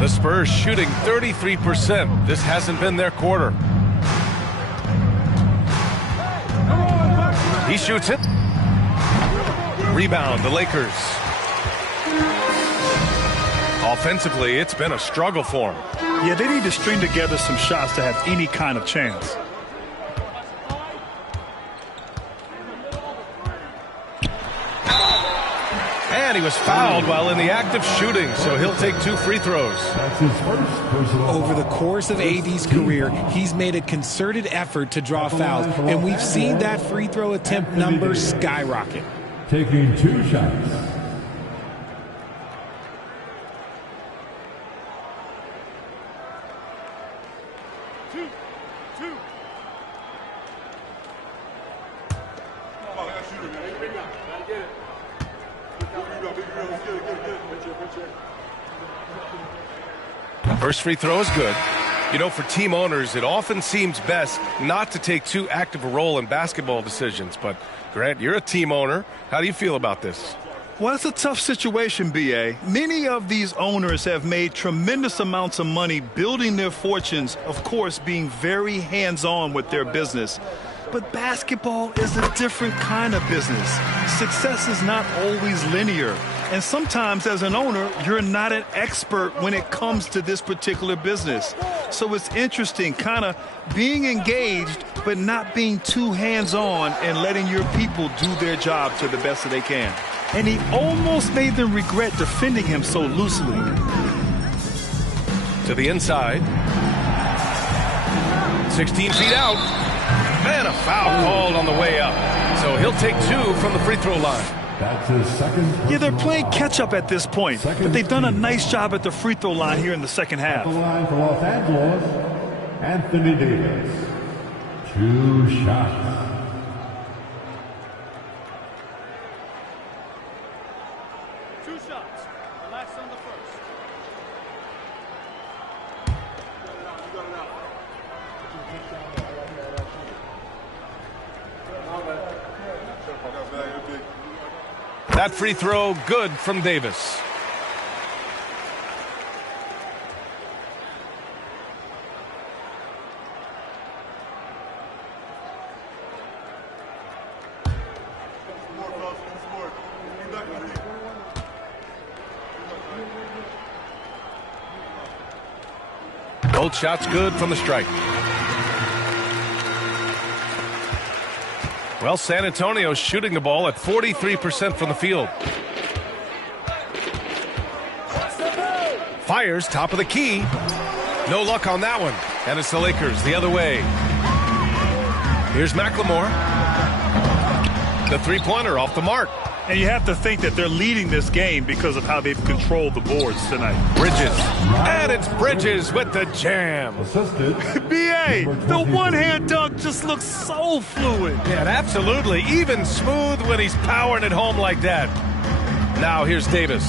The Spurs shooting 33%. This hasn't been their quarter. He shoots it. Rebound, the Lakers. Offensively, it's been a struggle for them. Yeah, they need to string together some shots to have any kind of chance. And he was fouled while in the act of shooting, so he'll take 2 free throws. That's his first personal. Over the course of AD's career, he's made a concerted effort to draw fouls, and we've seen that free throw attempt number skyrocket. Taking 2 shots. First free throw is good. You know, for team owners, it often seems best not to take too active a role in basketball decisions. But, Grant, you're a team owner. How do you feel about this? Well, it's a tough situation, B.A. Many of these owners have made tremendous amounts of money building their fortunes, of course, being very hands-on with their business. But basketball is a different kind of business. Success is not always linear. And sometimes as an owner, you're not an expert when it comes to this particular business. So it's interesting kind of being engaged, but not being too hands-on and letting your people do their job to the best that they can. And he almost made them regret defending him so loosely. To the inside. 16 feet out. And a foul called on the way up. So he'll take 2 from the free throw line. That's his second. Yeah, they're playing catch-up at this point, but they've done a nice job at the free throw line here in the second half. At the line for Los Angeles, Anthony Davis. 2 shots. That free throw good from Davis. Both shots good from the stripe. Well, San Antonio's shooting the ball at 43% from the field. Fires top of the key. No luck on that one. And it's the Lakers the other way. Here's McLemore. The three-pointer off the mark. And you have to think that they're leading this game because of how they've controlled the boards tonight. Bridges. And it's Bridges with the jam. B.A., the one-hand dunk just looks so fluid. Yeah, absolutely. Even smooth when he's powering it home like that. Now here's Davis.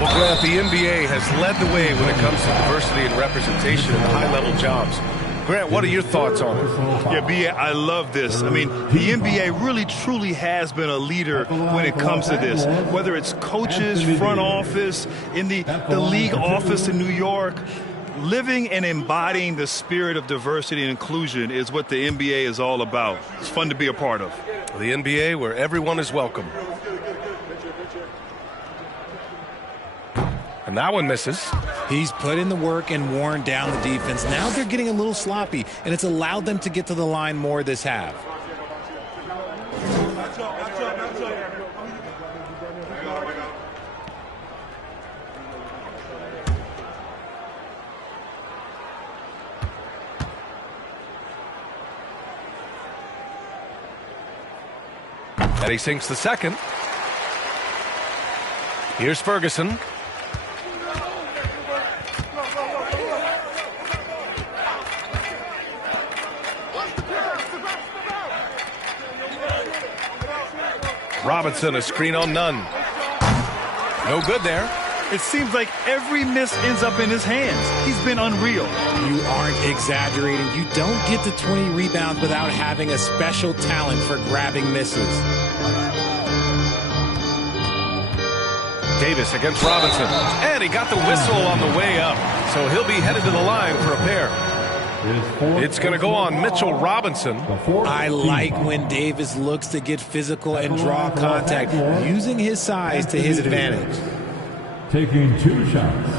Well, Grant, the NBA has led the way when it comes to diversity and representation in high-level jobs. Grant, what are your thoughts on it? Yeah, B.A., I love this. I mean, the NBA really, truly has been a leader when it comes to this. Whether it's coaches, front office, in the league office in New York, living and embodying the spirit of diversity and inclusion is what the NBA is all about. It's fun to be a part of. The NBA where everyone is welcome. And that one misses. He's put in the work and worn down the defense. Now they're getting a little sloppy, and it's allowed them to get to the line more this half. And he sinks the second. Here's Ferguson. Robinson, a screen on none. No good there. It seems like every miss ends up in his hands. He's been unreal. You aren't exaggerating. You don't get to 20 rebounds without having a special talent for grabbing misses. Davis against Robinson. And he got the whistle on the way up. So he'll be headed to the line for a pair. It's going to go on Mitchell Robinson. I like when Davis looks to get physical and draw contact, using his size to his advantage. Taking 2 shots.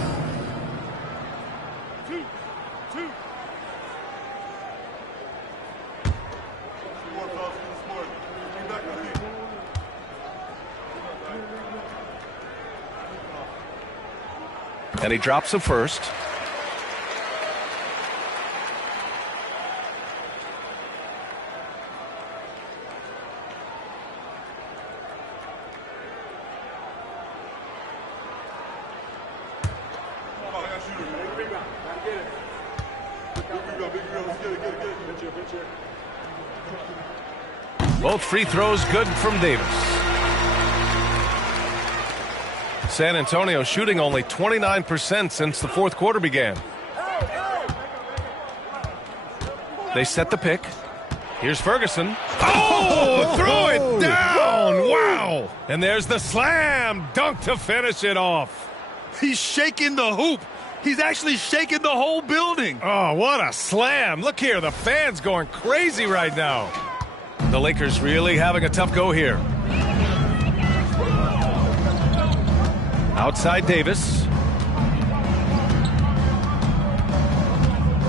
And he drops a first. Both free throws good from Davis. San Antonio shooting only 29% since the fourth quarter began. They set the pick. Here's Ferguson. Oh, throw it down. Wow. And there's the slam dunk to finish it off. He's shaking the hoop. He's actually shaking the whole building. Oh, what a slam. Look here, the fans going crazy right now. The Lakers really having a tough go here. Outside Davis.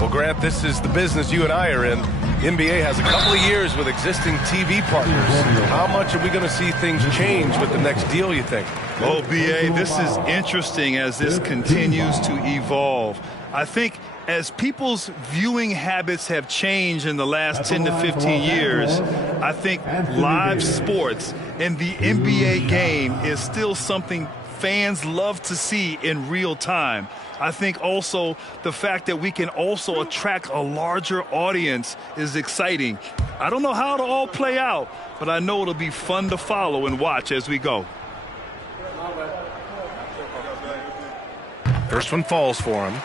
Well, Grant, this is the business you and I are in. NBA has a couple of years with existing TV partners. How much are we going to see things change with the next deal, you think? Oh, B.A., this is interesting as this continues to evolve. I think as people's viewing habits have changed in the last 10 to 15 years, I think live sports and the NBA game is still something fans love to see in real time. I think also the fact that we can also attract a larger audience is exciting. I don't know how it'll all play out, but I know it'll be fun to follow and watch as we go. First one falls for him.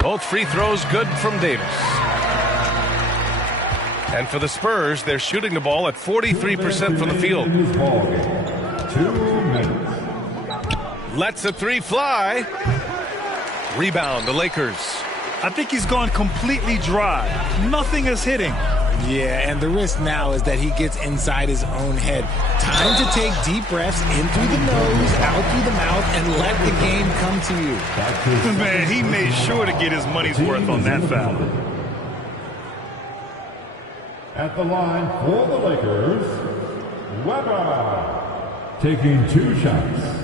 Both free throws good from Davis. And for the Spurs, they're shooting the ball at 43% from the field. 2 minutes. Lets a three fly. Rebound, the Lakers. I think he's gone completely dry. Nothing is hitting. Yeah, and the risk now is that he gets inside his own head. Time to take deep breaths in through the nose, out through the mouth, and let the game come to you. Man, he made sure to get his money's worth on that foul. At the line for the Lakers, Weber, taking 2 shots.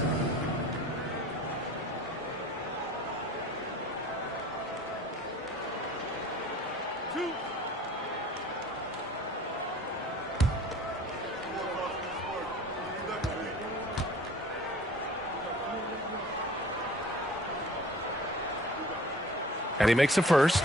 And he makes a first.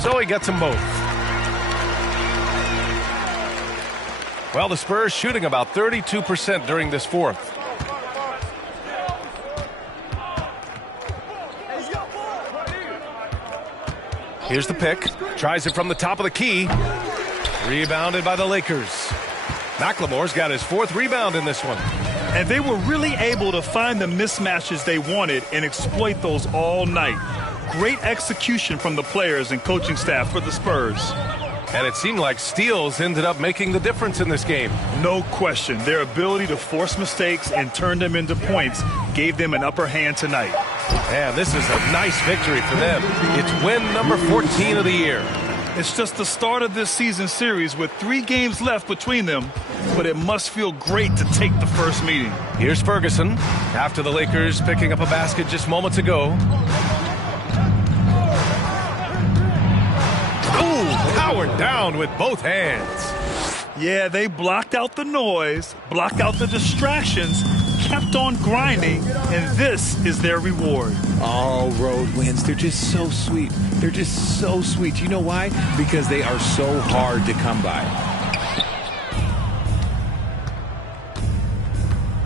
So he gets them both. Well, the Spurs shooting about 32% during this fourth. Here's the pick. Tries it from the top of the key. Rebounded by the Lakers. McLemore's got his 4th rebound in this one. And they were really able to find the mismatches they wanted and exploit those all night. Great execution from the players and coaching staff for the Spurs. And it seemed like steals ended up making the difference in this game. No question. Their ability to force mistakes and turn them into points gave them an upper hand tonight. Man, this is a nice victory for them. It's win number 14 of the year. It's just the start of this season series with 3 games left between them, but it must feel great to take the first meeting. Here's Ferguson after the Lakers picking up a basket just moments ago. Powered down with both hands. Yeah, they blocked out the noise, blocked out the distractions, kept on grinding, and this is their reward. All road wins. They're just so sweet. They're just so sweet. You know why? Because they are so hard to come by.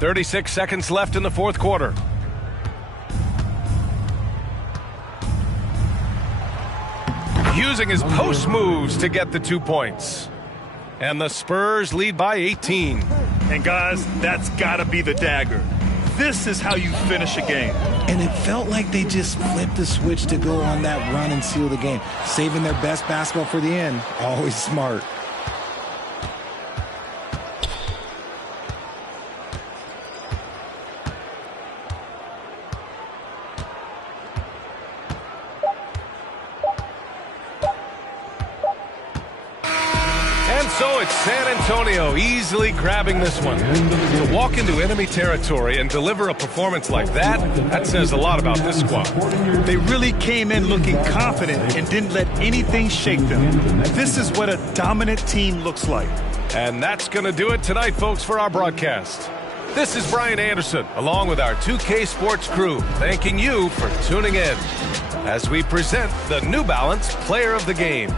36 seconds left in the fourth quarter. Using his post moves to get the 2 points. And the Spurs lead by 18. And guys, that's got to be the dagger. This is how you finish a game. And it felt like they just flipped the switch to go on that run and seal the game. Saving their best basketball for the end. Always smart. Antonio easily grabbing this one. To walk into enemy territory and deliver a performance like that says a lot about this squad. They really came in looking confident and didn't let anything shake them. This is what a dominant team looks like. And that's going to do it tonight, folks, for our broadcast. This is Brian Anderson, along with our 2K Sports crew, thanking you for tuning in as we present the New Balance Player of the Game.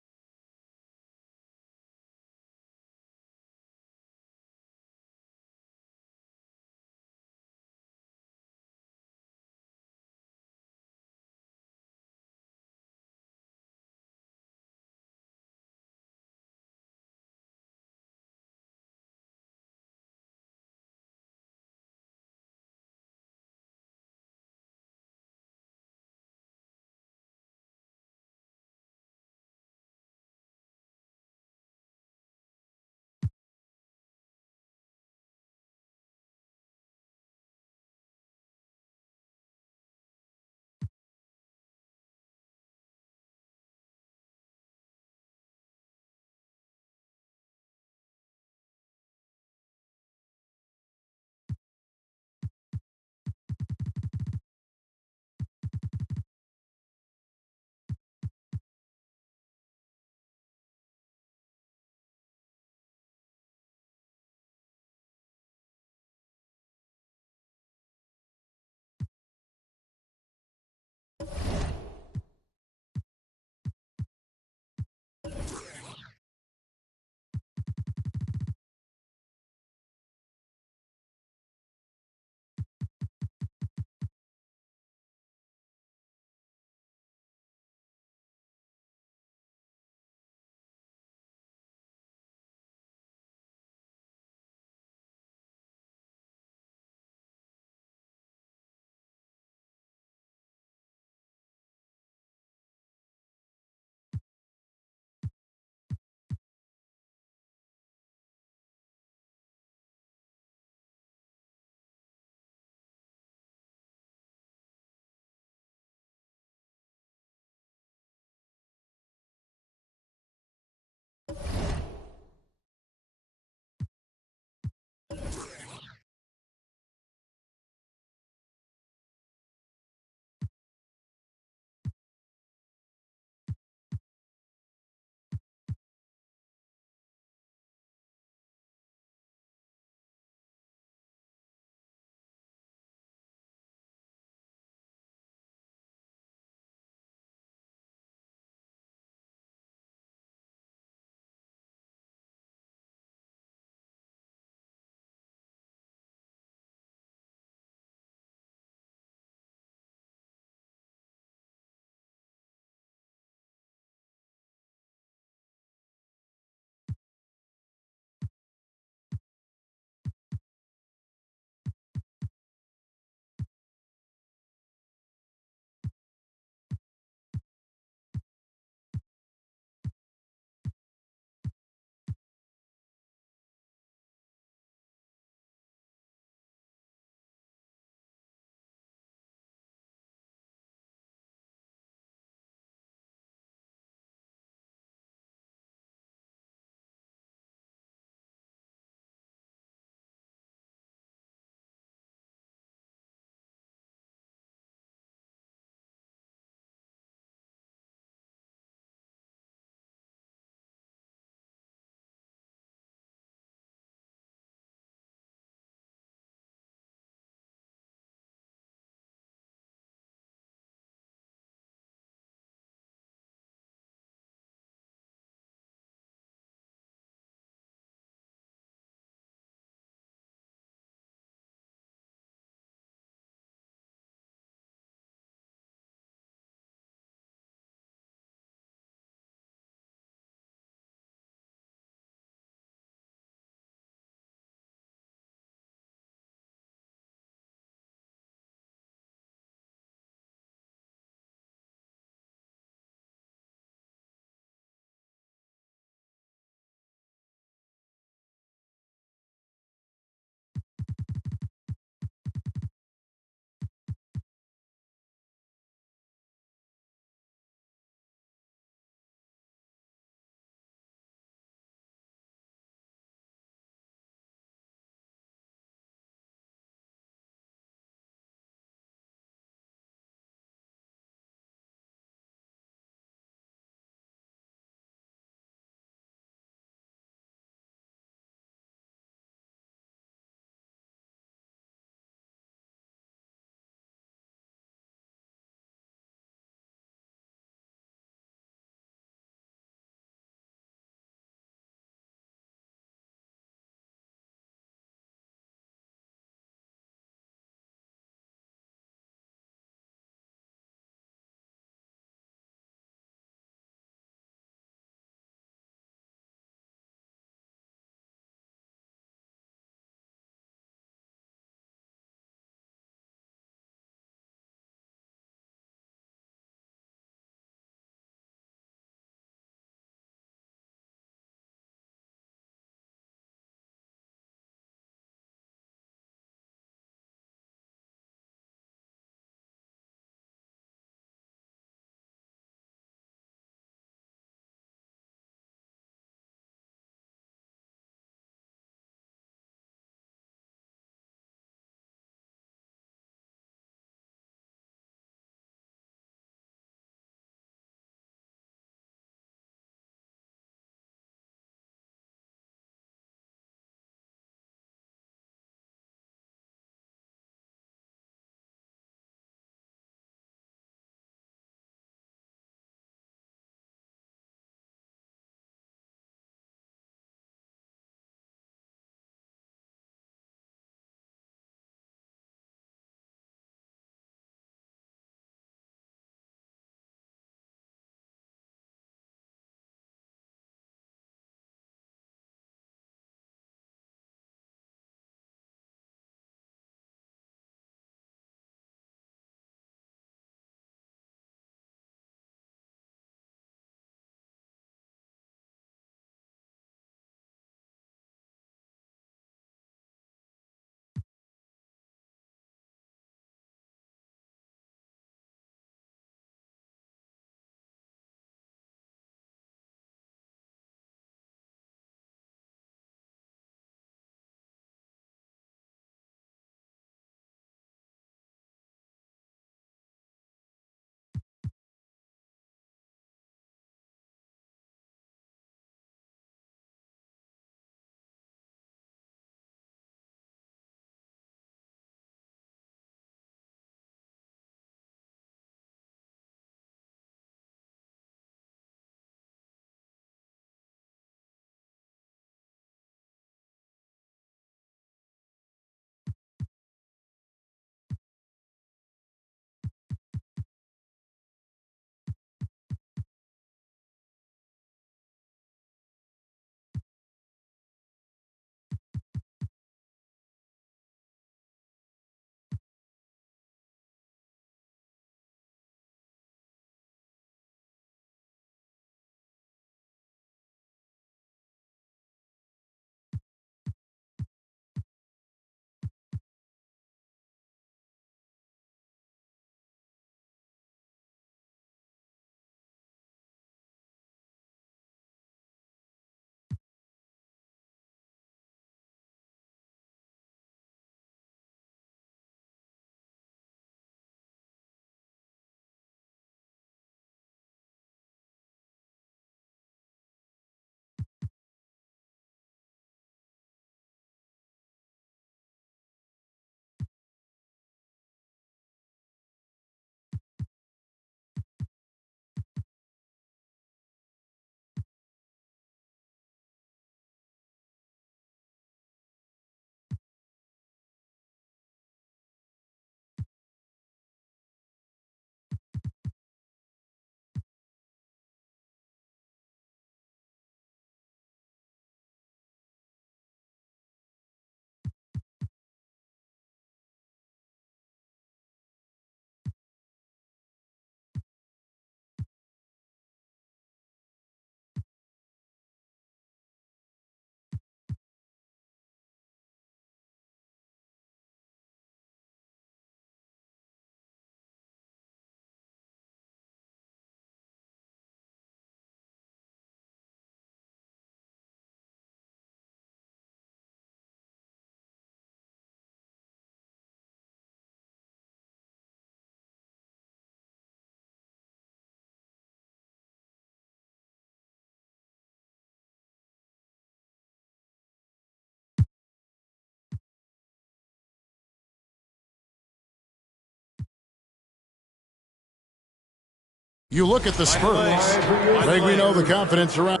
You look at the Spurs. Greg, we know the confidence around.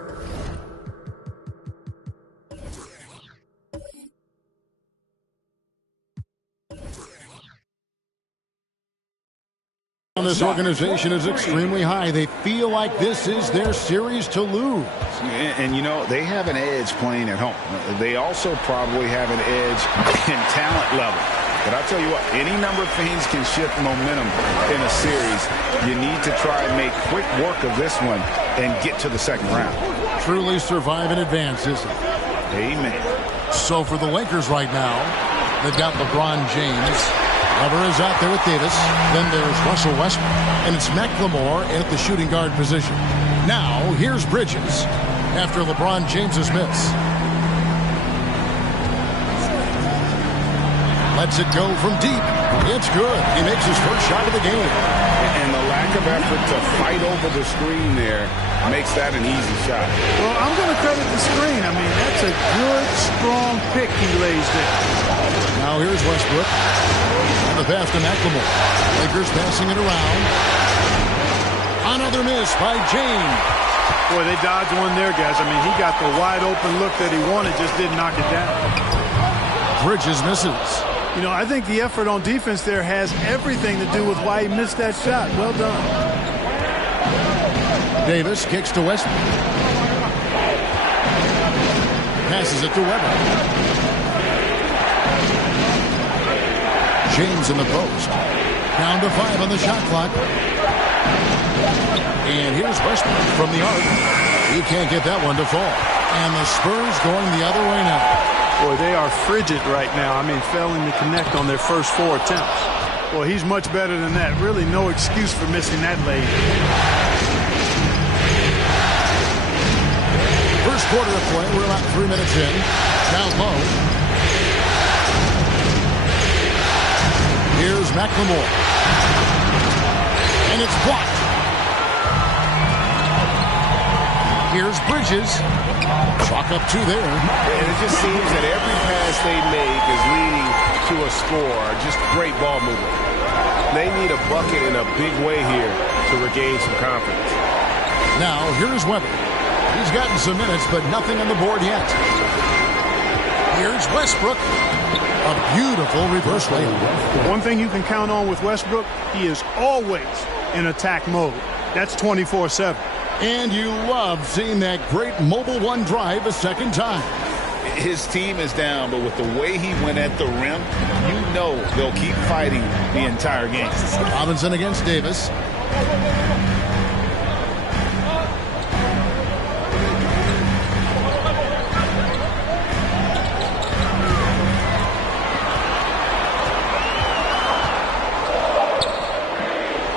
This organization is extremely high. They feel like this is their series to lose. And you know, they have an edge playing at home. They also probably have an edge in talent level. But I'll tell you what, any number of things can shift momentum in a series. You need to try and make quick work of this one and get to the second round. Truly survive and advance, isn't it? Amen. So for the Lakers right now, they've got LeBron James. Weber is out there with Davis. Then there's Russell Westbrook. And it's McLemore at the shooting guard position. Now, here's Bridges after LeBron James's miss. Lets it go from deep. It's good. He makes his first shot of the game. And the lack of effort to fight over the screen there makes that an easy shot. Well, I'm going to credit the screen. I mean, that's a good, strong pick he lays there. Now here's Westbrook. The pass to McLemore. Lakers passing it around. Another miss by James. Boy, they dodged one there, guys. I mean, he got the wide open look that he wanted, just didn't knock it down. Bridges misses. You know, I think the effort on defense there has everything to do with why he missed that shot. Well done. Davis kicks to Westbrook. Passes it to Weber. James in the post. Down to 5 on the shot clock. And here's Westbrook from the arc. He can't get that one to fall. And the Spurs going the other way now. Boy, they are frigid right now. I mean, failing to connect on their first 4 attempts. Boy, he's much better than that. Really no excuse for missing that late. First quarter of play. We're about 3 minutes in. Down low. Here's McLemore. And it's blocked. Here's Bridges. Chalk up 2 there. And it just seems that every pass they make is leading to a score. Just great ball movement. They need a bucket in a big way here to regain some confidence. Now, here's Weber. He's gotten some minutes, but nothing on the board yet. Here's Westbrook. A beautiful reverse layup. One thing you can count on with Westbrook, he is always in attack mode. That's 24/7. And you love seeing that great mobile one drive a second time. His team is down, but with the way he went at the rim, you know they'll keep fighting the entire game. Robinson against Davis.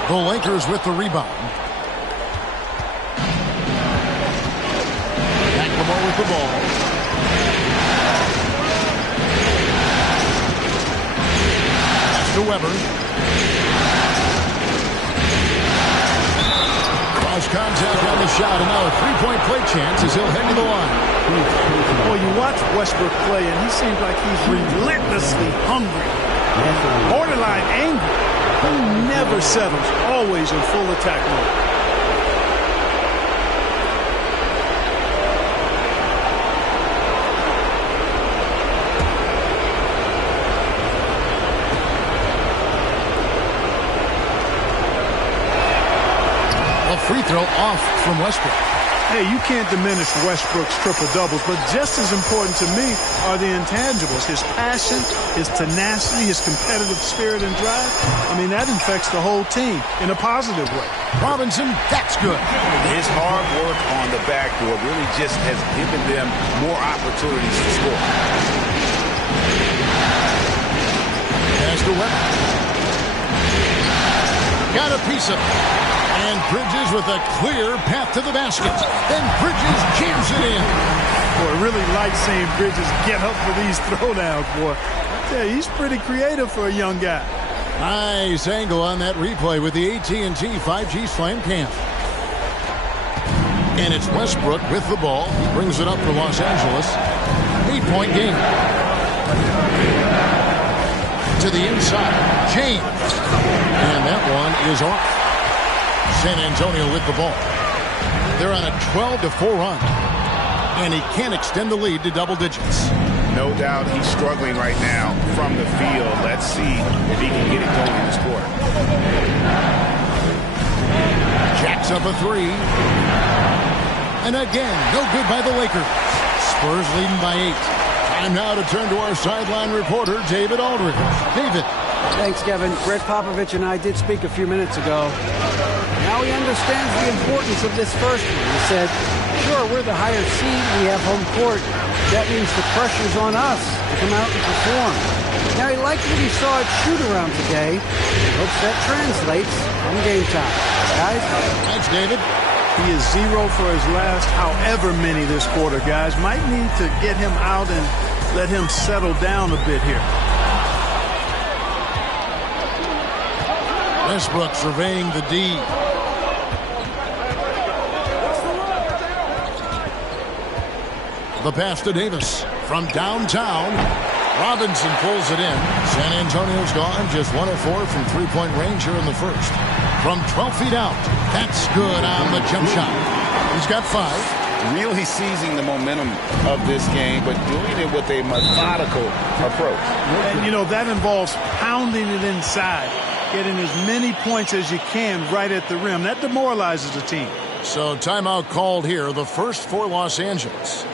The Lakers with the rebound. McLemore with the ball. That's to Weber. Cross contact on the shot, and now a three-point play chance as he'll head to the line. Boy, you watch Westbrook play, and he seems like he's relentlessly hungry and borderline angry. He never settles, always in full attack mode. A free throw off from Westbrook. Hey, you can't diminish Westbrook's triple-doubles, but just as important to me are the intangibles. His passion, his tenacity, his competitive spirit and drive. I mean, that infects the whole team in a positive way. Robinson, that's good. His hard work on the backboard really just has given them more opportunities to score. Pass to Weber. Got a piece of it. And Bridges with a clear path to the basket. Then Bridges jams it in. Boy, really like seeing Bridges get up for these throwdowns, boy. I tell you, he's pretty creative for a young guy. Nice angle on that replay with the AT&T 5G Slam Cam. And it's Westbrook with the ball. He brings it up for Los Angeles. 8-point game. To the inside. James. And that one is off. San Antonio with the ball. They're on a 12-4 run. And he can't extend the lead to double digits. No doubt he's struggling right now from the field. Let's see if he can get it going in this quarter. Jacks up a three. And again, no good by the Lakers. Spurs leading by 8. Time now to turn to our sideline reporter, David Aldridge. David. Thanks, Kevin. Greg Popovich and I did speak a few minutes ago. Now he understands the importance of this first one. He said, sure, we're the higher seed. We have home court. That means the pressure's on us to come out and perform. Now, he liked what he saw at shoot-around today. He hopes that translates on game time. Guys? Thanks, David. He is 0 for his last however many this quarter, guys. Might need to get him out and let him settle down a bit here. Westbrook surveying the D. The pass to Davis from downtown. Robinson pulls it in. San Antonio's gone just 1 of 4 from three-point range here in the first. From 12 feet out. That's good on the jump shot. He's got 5. Really seizing the momentum of this game, but doing it with a methodical approach. And, you know, that involves pounding it inside, getting as many points as you can right at the rim. That demoralizes the team. So timeout called here, the first for Los Angeles.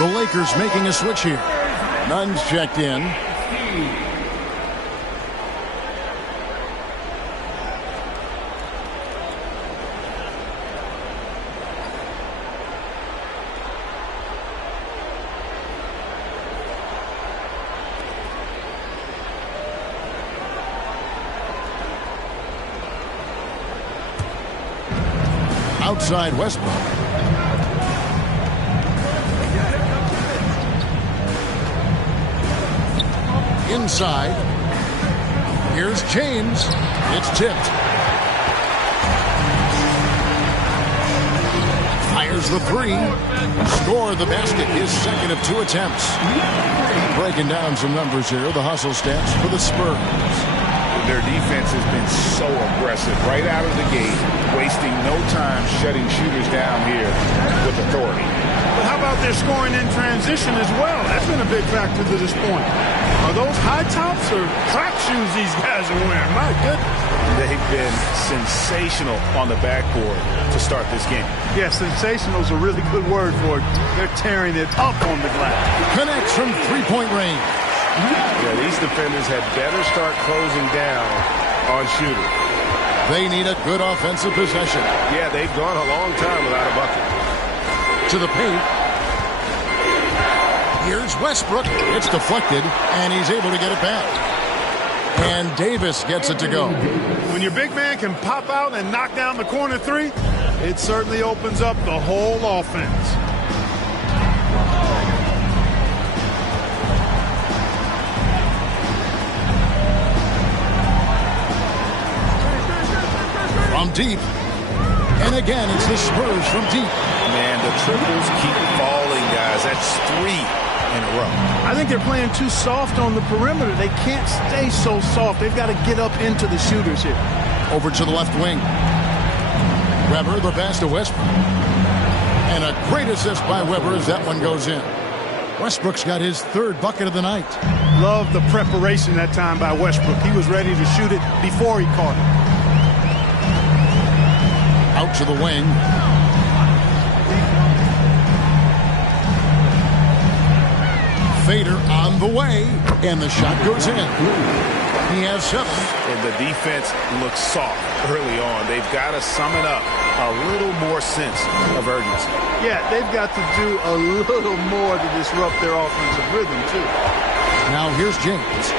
The Lakers making a switch here. Nunn's checked in. Outside Westbrook. Inside. Here's James. It's tipped. Fires the three. Score the basket. His second of 2 attempts. Breaking down some numbers here. The hustle stats for the Spurs. Their defense has been so aggressive right out of the gate, wasting no time shutting shooters down here with authority. But how about their scoring in transition as well? That's been a big factor to this point. Are those high tops or track shoes these guys are wearing? My goodness. They've been sensational on the backboard to start this game. Yeah, sensational is a really good word for it. They're tearing it up on the glass. Connects from three-point range. Yeah, these defenders had better start closing down on shooters. They need a good offensive possession. Yeah, they've gone a long time without a bucket. To the paint. Here's Westbrook. It's deflected, and he's able to get it back. And Davis gets it to go. When your big man can pop out and knock down the corner three, it certainly opens up the whole offense. From deep. And again, it's the Spurs from deep. Man, the triples keep falling, guys. has. That's 3 in a row. I think they're playing too soft on the perimeter. They can't stay so soft. They've got to get up into the shooters here. Over to the left wing. Weber, the pass to Westbrook. And a great assist by Weber as that one goes in. Westbrook's got his 3rd bucket of the night. Love the preparation that time by Westbrook. He was ready to shoot it before he caught it. Out to the wing. Fader on the way, and the shot goes in. He has 7. And the defense looks soft early on. They've got to sum it up. A little more sense of urgency. Yeah, they've got to do a little more to disrupt their offensive rhythm, too. Now here's James.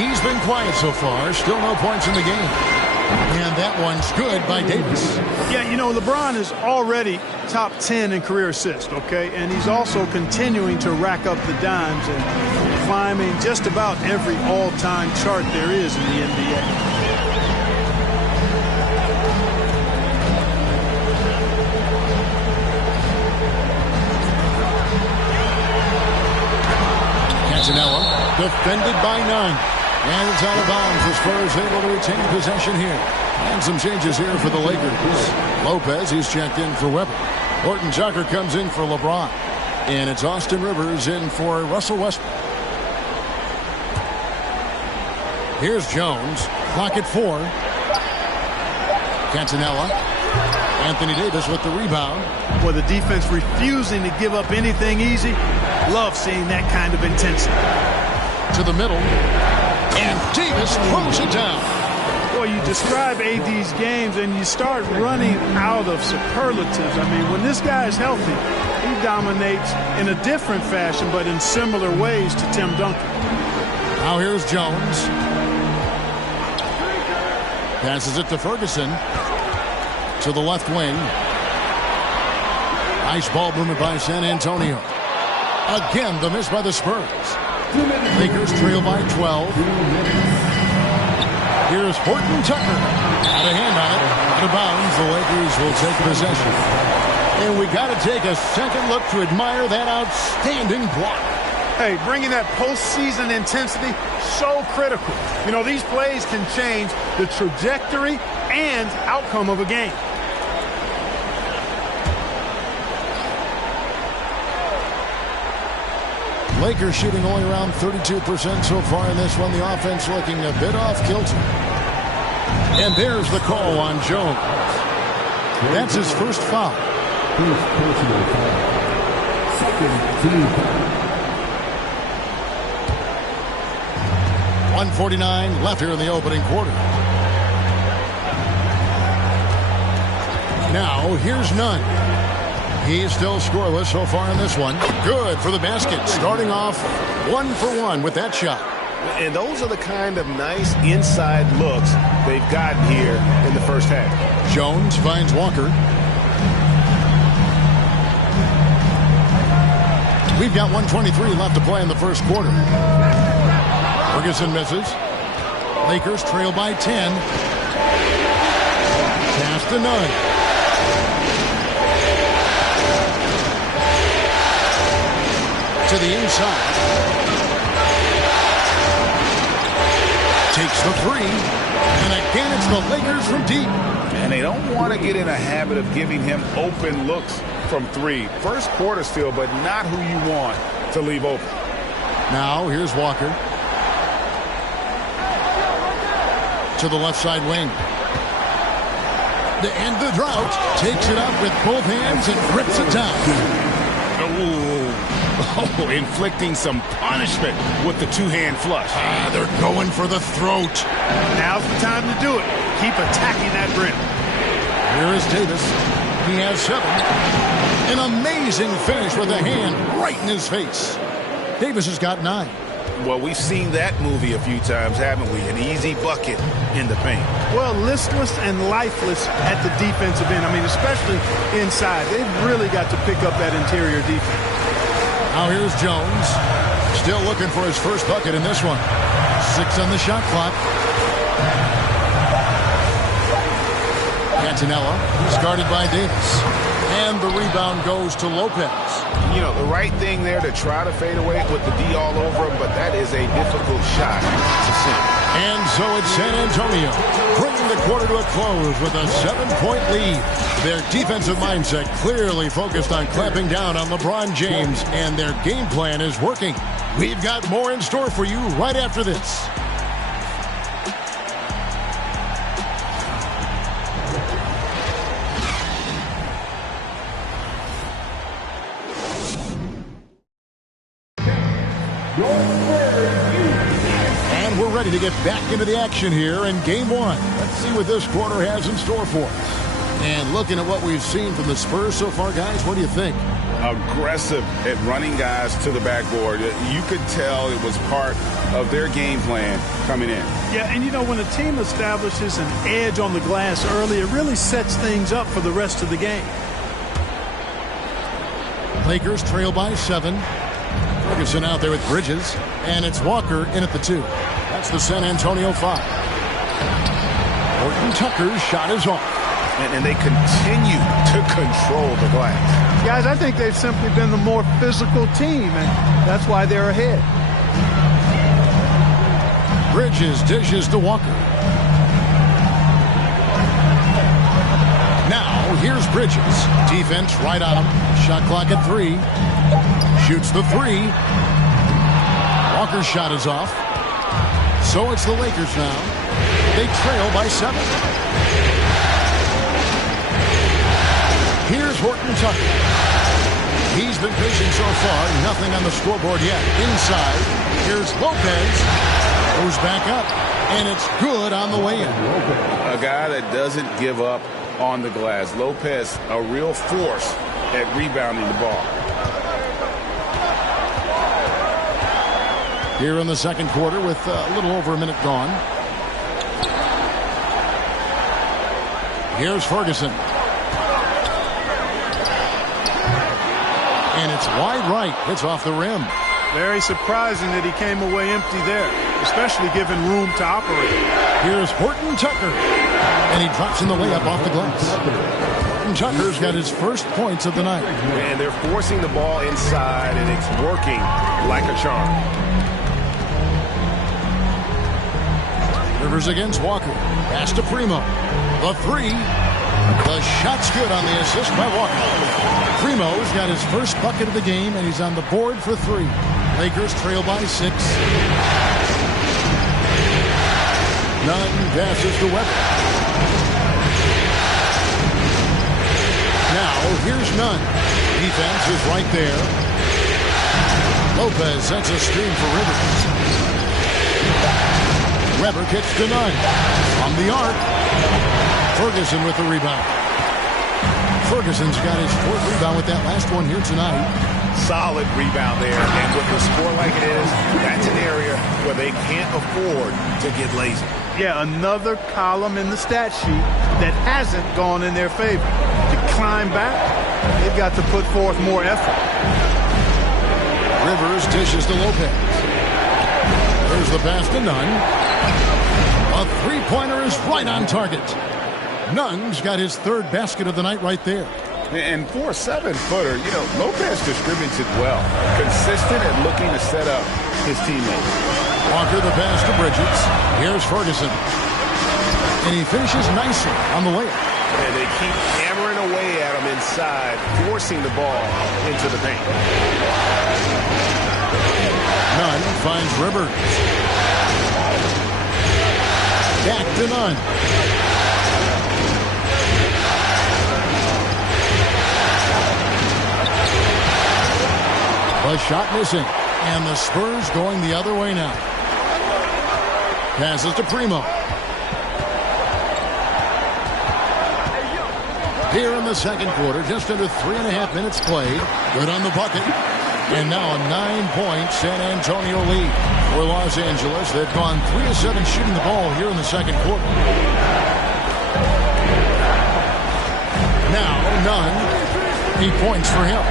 He's been quiet so far. Still no points in the game. And that one's good by Davis. Yeah, you know, LeBron is already top 10 in career assists, okay? And he's also continuing to rack up the dimes and climbing just about every all-time chart there is in the NBA. Canzanella, defended by none. And it's out of bounds. The Spurs able to retain possession here. And some changes here for the Lakers. Lopez, he's checked in for Weber. Horton Tucker comes in for LeBron. And it's Austin Rivers in for Russell Westbrook. Here's Jones. Clock at 4. Canzanella. Anthony Davis with the rebound. Well, the defense refusing to give up anything easy. Love seeing that kind of intensity. To the middle. And Davis throws it down. Boy, you describe AD's games and you start running out of superlatives. I mean, when this guy is healthy, he dominates in a different fashion, but in similar ways to Tim Duncan. Now here's Jones. Passes it to Ferguson. To the left wing. Nice ball movement by San Antonio. Again, the miss by the Spurs. Lakers trail by 12. Here's Horton Tucker. Out of hand on it. Out of bounds. The Lakers will take possession. And we got to take a second look to admire that outstanding block. Hey, bringing that postseason intensity, so critical. You know, these plays can change the trajectory and outcome of a game. Lakers shooting only around 32% so far in this one. The offense looking a bit off kilter. And there's the call on Jones. That's his first foul. First personal foul. Second team foul. 1:49 left here in the opening quarter. Now here's Nunn. He's still scoreless so far in this one. Good for the basket. Starting off 1 for 1 with that shot. And those are the kind of nice inside looks they've gotten here in the first half. Jones finds Walker. We've got 1:23 left to play in the first quarter. Ferguson misses. Lakers trail by 10. Pass to Nunn. To the inside. Takes the 3. And again, it's the Lakers from deep. And they don't want to get in a habit of giving him open looks from 3. First quarter still, but not who you want to leave open. Now, here's Walker. To the left side wing. To end the drought. Takes it up with both hands and rips it down. Oh, inflicting some punishment with the two-hand flush. They're going for the throat. Now's the time to do it. Keep attacking that rim. Here is Davis. He has 7. An amazing finish with a hand right in his face. Davis has got 9. Well, we've seen that movie a few times, haven't we? An easy bucket in the paint. Well, listless and lifeless at the defensive end. I mean, especially inside. They've really got to pick up that interior defense. Now here's Jones. Still looking for his first bucket in this one. 6 on the shot clock. Canzanella is guarded by Davis. And the rebound goes to Lopez. You know, the right thing there to try to fade away with the D all over him, but that is a difficult shot to sink. And so it's San Antonio bringing the quarter to a close with a 7-point lead. Their defensive mindset clearly focused on clamping down on LeBron James, and their game plan is working. We've got more in store for you right after this. And we're ready to get back into the action here in Game 1. Let's see what this quarter has in store for us. And looking at what we've seen from the Spurs so far, guys, what do you think? Aggressive at running guys to the backboard. You could tell it was part of their game plan coming in. Yeah, and you know, when a team establishes an edge on the glass early, it really sets things up for the rest of the game. Lakers trail by 7. Ferguson out there with Bridges, and it's Walker in at the 2. That's the San Antonio 5. Horton Tucker's shot is off. And they continue to control the glass. Guys, I think they've simply been the more physical team, and that's why they're ahead. Bridges dishes to Walker. Now, here's Bridges. Defense right on him. Shot clock at 3. Shoots the 3. Walker's shot is off. So it's the Lakers now. They trail by 7. Here's Horton Tucker. He's been patient so far. Nothing on the scoreboard yet. Inside, here's Lopez. Goes back up, and it's good on the way in. A guy that doesn't give up on the glass. Lopez, a real force at rebounding the ball. Here in the second quarter with a little over a minute gone. Here's Ferguson. And it's wide right. It's off the rim. Very surprising that he came away empty there, especially given room to operate. Here's Horton Tucker. And he drops in the layup off the glass. Horton Tucker's got his first points of the night. And they're forcing the ball inside, and it's working like a charm. Rivers against Walker. Pass to Primo. The 3. The shot's good on the assist by Walker. Primo's got his first bucket of the game, and he's on the board for 3. Lakers trail by 6. Nunn passes to Webber. Now, here's Nunn. Defense is right there. Lopez sets a screen for Rivers. Webber kicks to Nunn. On the arc. Ferguson with the rebound. Ferguson's got his 4th rebound with that last one here tonight. Solid rebound there. And with the score like it is, that's an area where they can't afford to get lazy. Yeah, another column in the stat sheet that hasn't gone in their favor. To climb back, they've got to put forth more effort. Rivers dishes to Lopez. There's the pass to Nunn. A 3-pointer is right on target. Nunn's got his 3rd basket of the night right there. And for a 7-footer, you know, Lopez distributes it well. Consistent and looking to set up his teammates. Walker the pass to Bridges. Here's Ferguson. And he finishes nicely on the layup. And they keep hammering away at him inside, forcing the ball into the paint. Nunn finds Rivers. Back to Nunn. A shot missing. And the Spurs going the other way now. Passes to Primo. Here in the second quarter, just under 3.5 minutes played. Good on the bucket. And now a 9-point San Antonio lead for Los Angeles. They've gone 3 of 7 shooting the ball here in the second quarter. Now, Nunn. 8 points for him.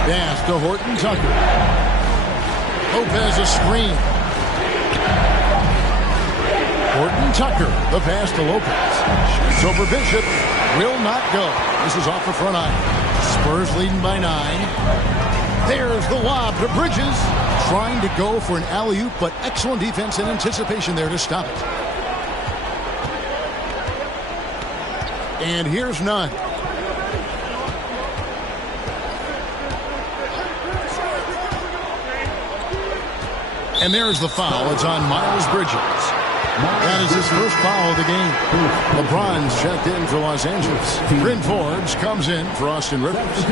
Pass to Horton Tucker. Lopez a screen. Horton Tucker, the pass to Lopez. Shoots over Bishop. Will not go. This is off the front iron. Spurs leading by 9. There's the lob to Bridges. Trying to go for an alley-oop, but excellent defense and anticipation there to stop it. And here's none. And there's the foul. It's on Miles Bridges. That is his first foul of the game. LeBron's checked in for Los Angeles. Bryn Forbes comes in for Austin Rivers.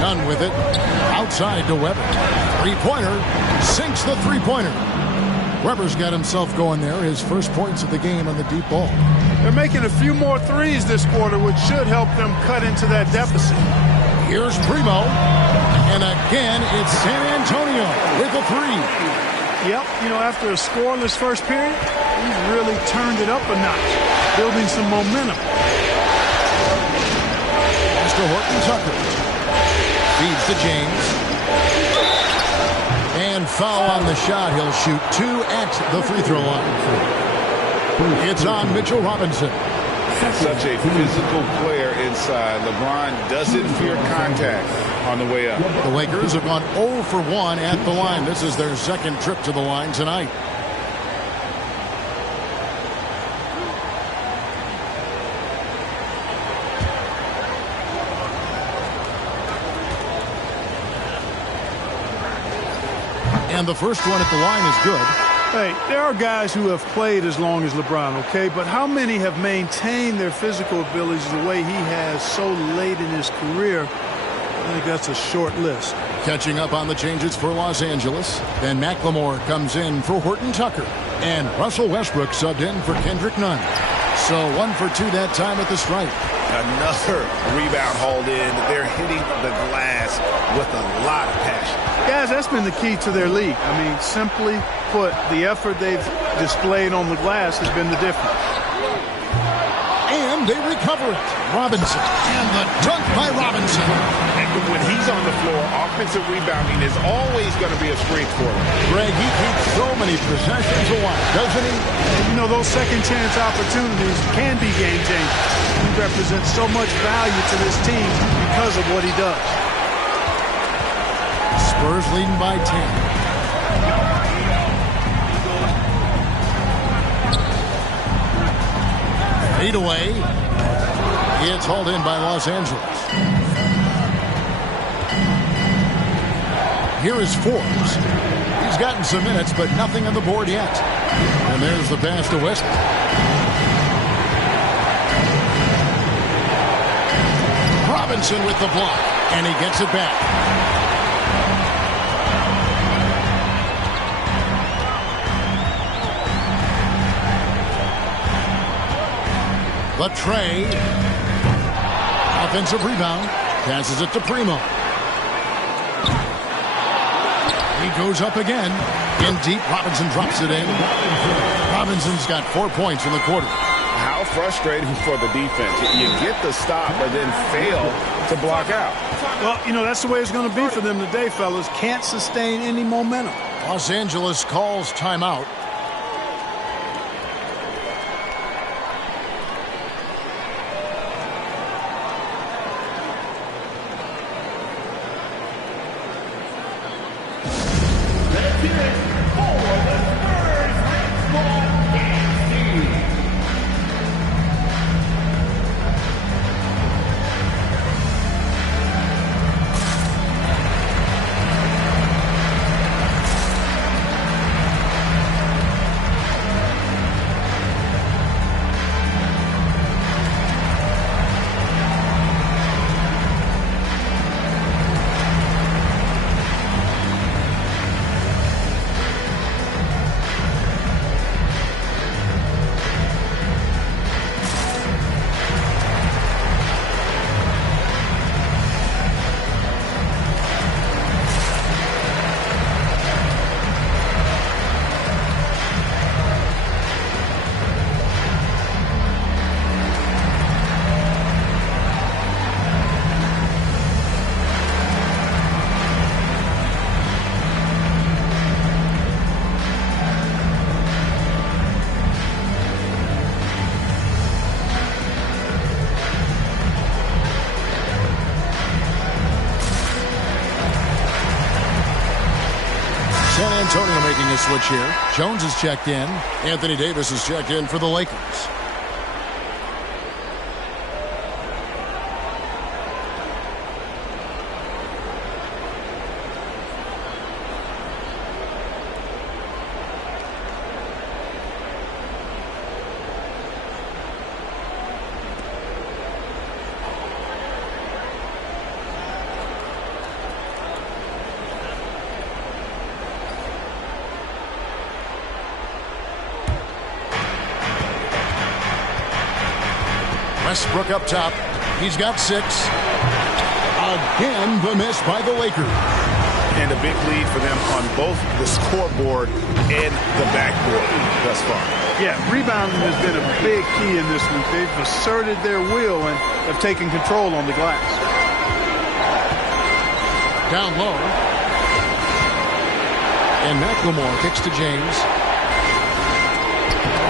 Nunn with it. Outside to Weber. Three-pointer. Sinks the three-pointer. Weber's got himself going there. His first points of the game on the deep ball. They're making a few more threes this quarter, which should help them cut into that deficit. Here's Primo. And again, it's San Antonio with a three. Yep, you know, after a scoreless first period, he's really turned it up a notch, building some momentum. Pass to Horton Tucker. Feeds to James. And foul on the shot. He'll shoot 2 at the free throw line. It's on Mitchell Robinson. Such a physical player inside. LeBron doesn't fear contact on the way up. The Lakers have gone 0 for 1 at the line. This is their second trip to the line tonight. And the first one at the line is good. Hey, there are guys who have played as long as LeBron, okay? But how many have maintained their physical abilities the way he has so late in his career? I think that's a short list. Catching up on the changes for Los Angeles. Then McLemore comes in for Horton Tucker. And Russell Westbrook subbed in for Kendrick Nunn. So 1 for 2 that time at the stripe. Another rebound hauled in. They're hitting the glass with a lot of passion. Guys, that's been the key to their league. I mean, simply put, the effort they've displayed on the glass has been the difference. And they recover it. Robinson. And the dunk by Robinson. And when he's on the floor, offensive rebounding is always going to be a strength for him. Greg, he keeps so many possessions alive, doesn't he? You know, those second chance opportunities can be game changers. He represents so much value to this team because of what he does. Spurs leading by 10. Fade away. It's hauled in by Los Angeles. Here is Forbes. He's gotten some minutes, but nothing on the board yet. And there's the pass to Westbrook. Robinson with the block, and he gets it back. The tray. Offensive rebound. Passes it to Primo. He goes up again. In deep, Robinson drops it in. Robinson's got 4 points in the quarter. How frustrating for the defense. You get the stop, but then fail to block out. Well, you know, that's the way it's going to be for them today, fellas. Can't sustain any momentum. Los Angeles calls timeout. switch here. Jones is checked in. Anthony Davis is checked in for the Lakers. Westbrook up top. He's got 6. Again, the miss by the Lakers. And a big lead for them on both the scoreboard and the backboard thus far. Yeah, rebounding has been a big key in this one. They've asserted their will and have taken control on the glass. Down low. And McLemore kicks to James.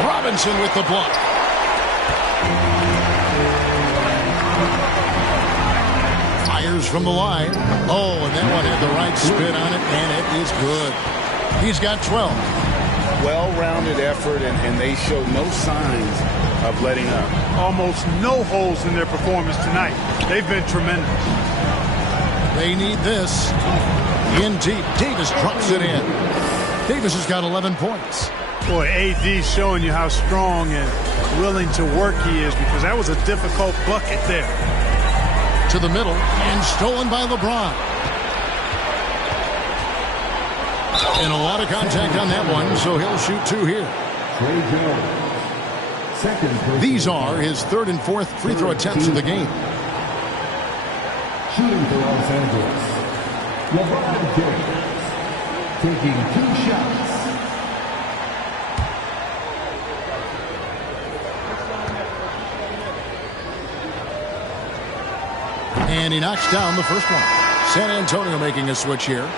Robinson with the block. Fires from the line. Oh, and that one had the right spin on it, and it is good. He's got 12. Well-rounded effort, and they show no signs of letting up. Almost no holes in their performance tonight. They've been tremendous. They need this. In deep. Davis drops it in. Davis has got 11 points. Boy, AD's showing you how strong and willing to work he is, because that was a difficult bucket there. To the middle, and stolen by LeBron. And a lot of contact on that one, so he'll shoot 2 here. These are his 3rd and 4th free throw attempts of the game. Shooting for Los Angeles, LeBron James, taking 2 shots. And he knocks down the first one. San Antonio making a switch here.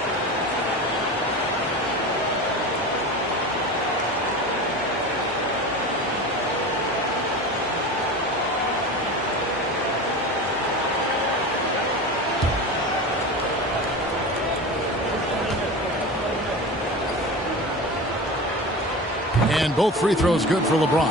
And both free throws good for LeBron.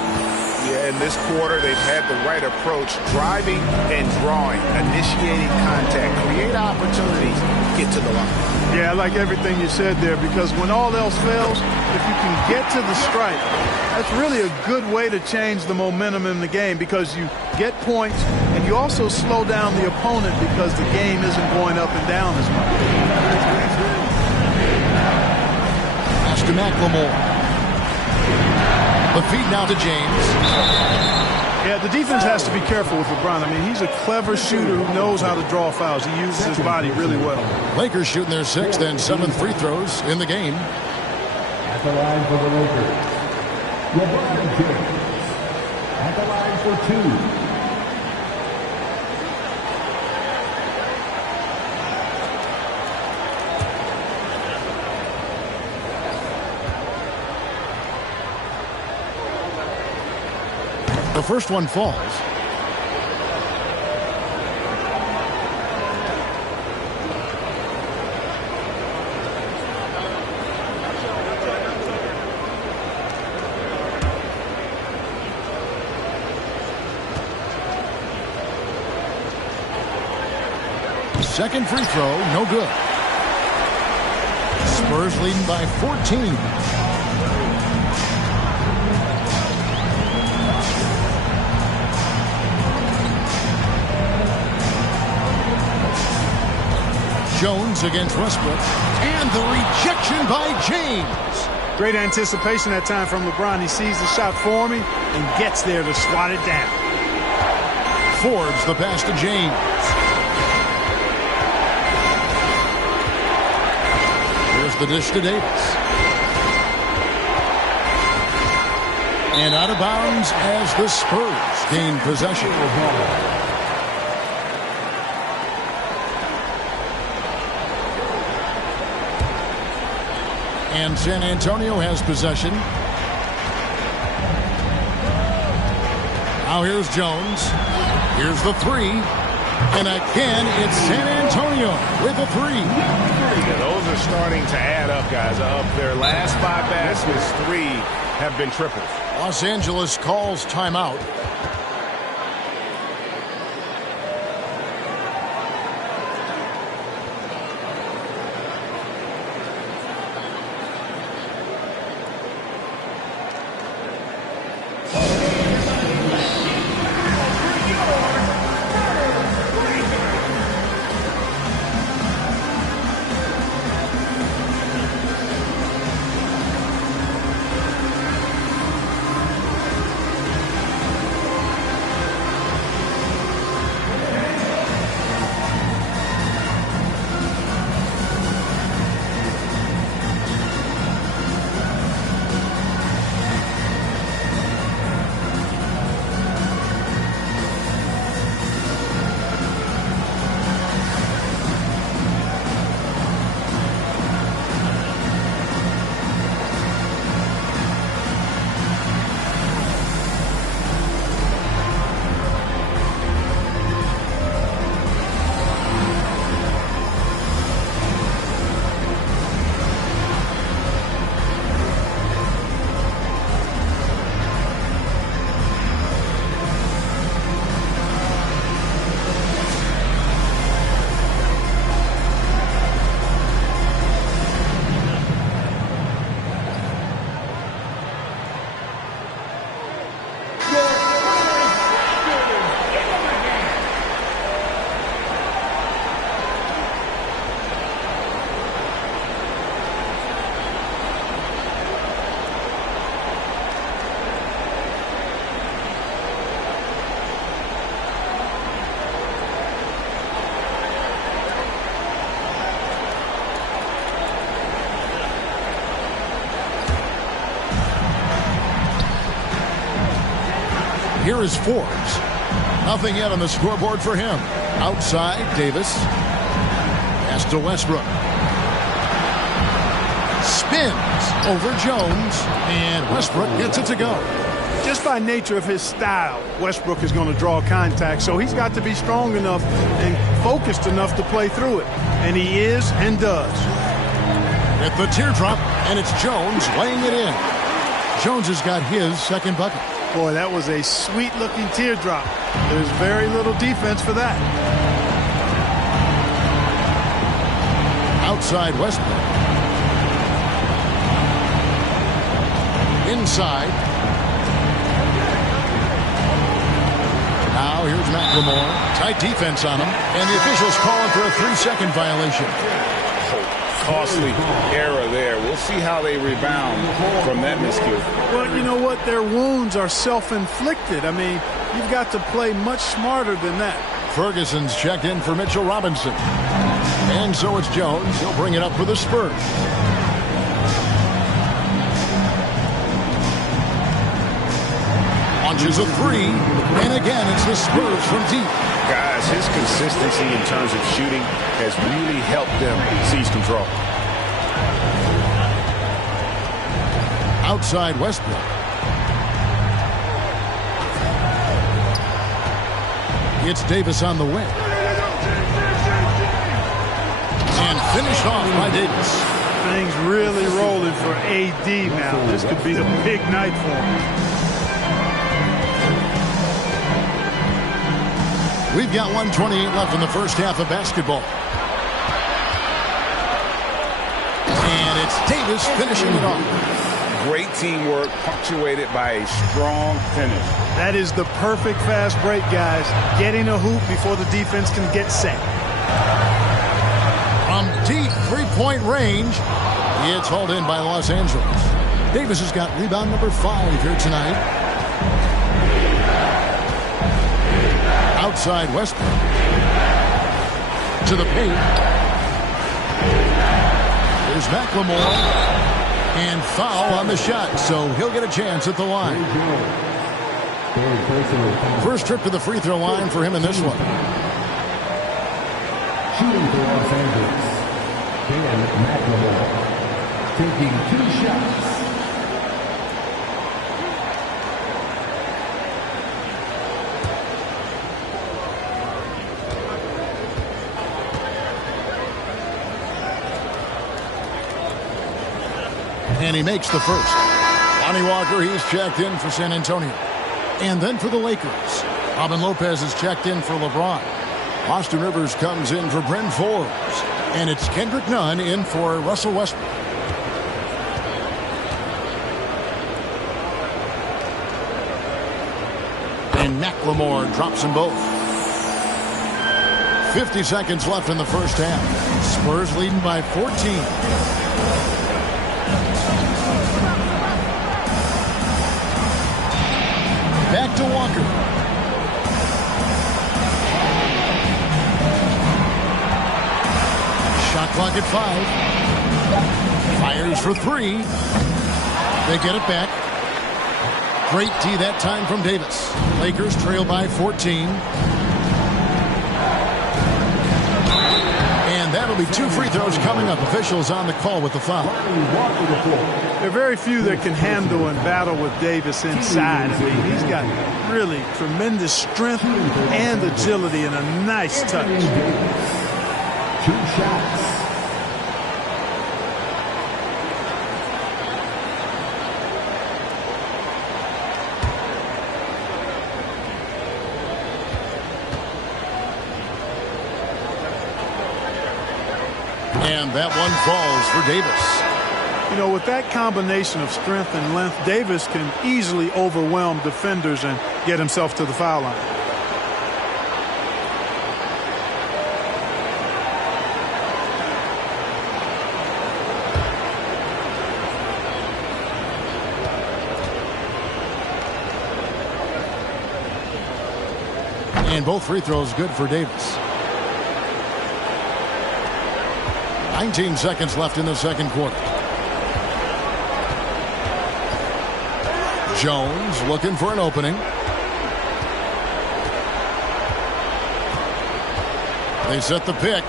Yeah, in this quarter, they've had the right approach, driving and drawing, initiating contact, create opportunities, get to the line. Yeah, I like everything you said there, because when all else fails, if you can get to the stripe, that's really a good way to change the momentum in the game, because you get points and you also slow down the opponent because the game isn't going up and down as much. Pass to McLemore. The feed now to James. Yeah, the defense has to be careful with LeBron. I mean, he's a clever shooter who knows how to draw fouls. He uses his body really well. Lakers shooting their 6th and 7th free throws in the game. At the line for the Lakers, LeBron James. At the line for 2. The first one falls. Second free throw, no good. Spurs leading by 14. Jones against Westbrook, and the rejection by James. Great anticipation that time from LeBron. He sees the shot forming and gets there to swat it down. Forbes the pass to James. Here's the dish to Davis. And out of bounds as the Spurs gain possession. And San Antonio has possession. Now here's Jones. Here's the 3. And again, it's San Antonio with a 3. Yeah, those are starting to add up, guys. Of their last 5 baskets, 3 have been triples. Los Angeles calls timeout. Here is Forbes. Nothing yet on the scoreboard for him. Outside, Davis. Pass to Westbrook. Spins over Jones, and Westbrook gets it to go. Just by nature of his style, Westbrook is going to draw contact, so he's got to be strong enough and focused enough to play through it. And he is and does. At the teardrop, and it's Jones laying it in. Jones has got his second bucket. Boy, that was a sweet-looking teardrop. There's very little defense for that. Outside Westbrook. Inside. Now here's McLemore. Tight defense on him. And the officials calling for a 3-second violation. Costly error there. We'll see how they rebound from that miscue. Well, you know what? Their wounds are self-inflicted. I mean, you've got to play much smarter than that. Ferguson's checked in for Mitchell Robinson. And so it's Jones. He'll bring it up for the Spurs. Launches a 3. And again, it's the Spurs from deep. Guys, his consistency in terms of shooting has really helped them seize control. Outside Westbrook. It's Davis on the wing. And finished off by Davis. Things really rolling for AD now. This could be a big night for him. We've got 1:28 left in the first half of basketball. And it's Davis finishing it off. Great teamwork punctuated by a strong finish. That is the perfect fast break, guys. Getting a hoop before the defense can get set. From deep three-point range, it's hauled in by Los Angeles. Davis has got rebound number 5 here tonight. Outside Westbrook. To the paint. There's McLemore. And foul on the shot, so he'll get a chance at the line. First trip to the free throw line for him in this one. Shooting for Los Angeles, McLemore, taking 2 shots. And he makes the first. Lonnie Walker, he's checked in for San Antonio. And then for the Lakers, Robin Lopez is checked in for LeBron. Austin Rivers comes in for Bryn Forbes. And it's Kendrick Nunn in for Russell Westbrook. And McLemore drops them both. 50 seconds left in the first half. Spurs leading by 14. Back to Walker. Shot clock at 5. Fires for 3. They get it back. Great D that time from Davis. Lakers trail by 14. And that'll be 2 free throws coming up. Officials on the call with the foul. There are very few that can handle and battle with Davis inside. I mean, he's got really tremendous strength and agility and a nice touch. 2 shots. And that one falls for Davis. You know, with that combination of strength and length, Davis can easily overwhelm defenders and get himself to the foul line. And both free throws good for Davis. 19 seconds left in the second quarter. Jones looking for an opening. They set the pick.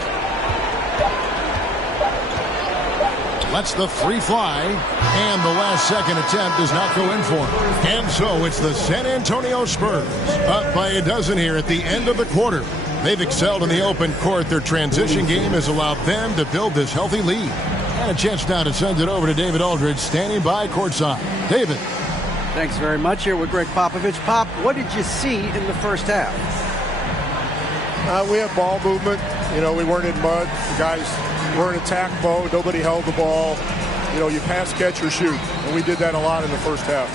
Lets the 3 fly. And the last second attempt does not go in for him. And so it's the San Antonio Spurs up by a dozen here at the end of the quarter. They've excelled in the open court. Their transition game has allowed them to build this healthy lead. And a chance now to send it over to David Aldridge, standing by courtside. David. Thanks very much. Here with Greg Popovich. Pop, what did you see in the first half? We had ball movement. You know, we weren't in mud. The guys were in attack mode. Nobody held the ball. You know, you pass, catch, or shoot. And we did that a lot in the first half.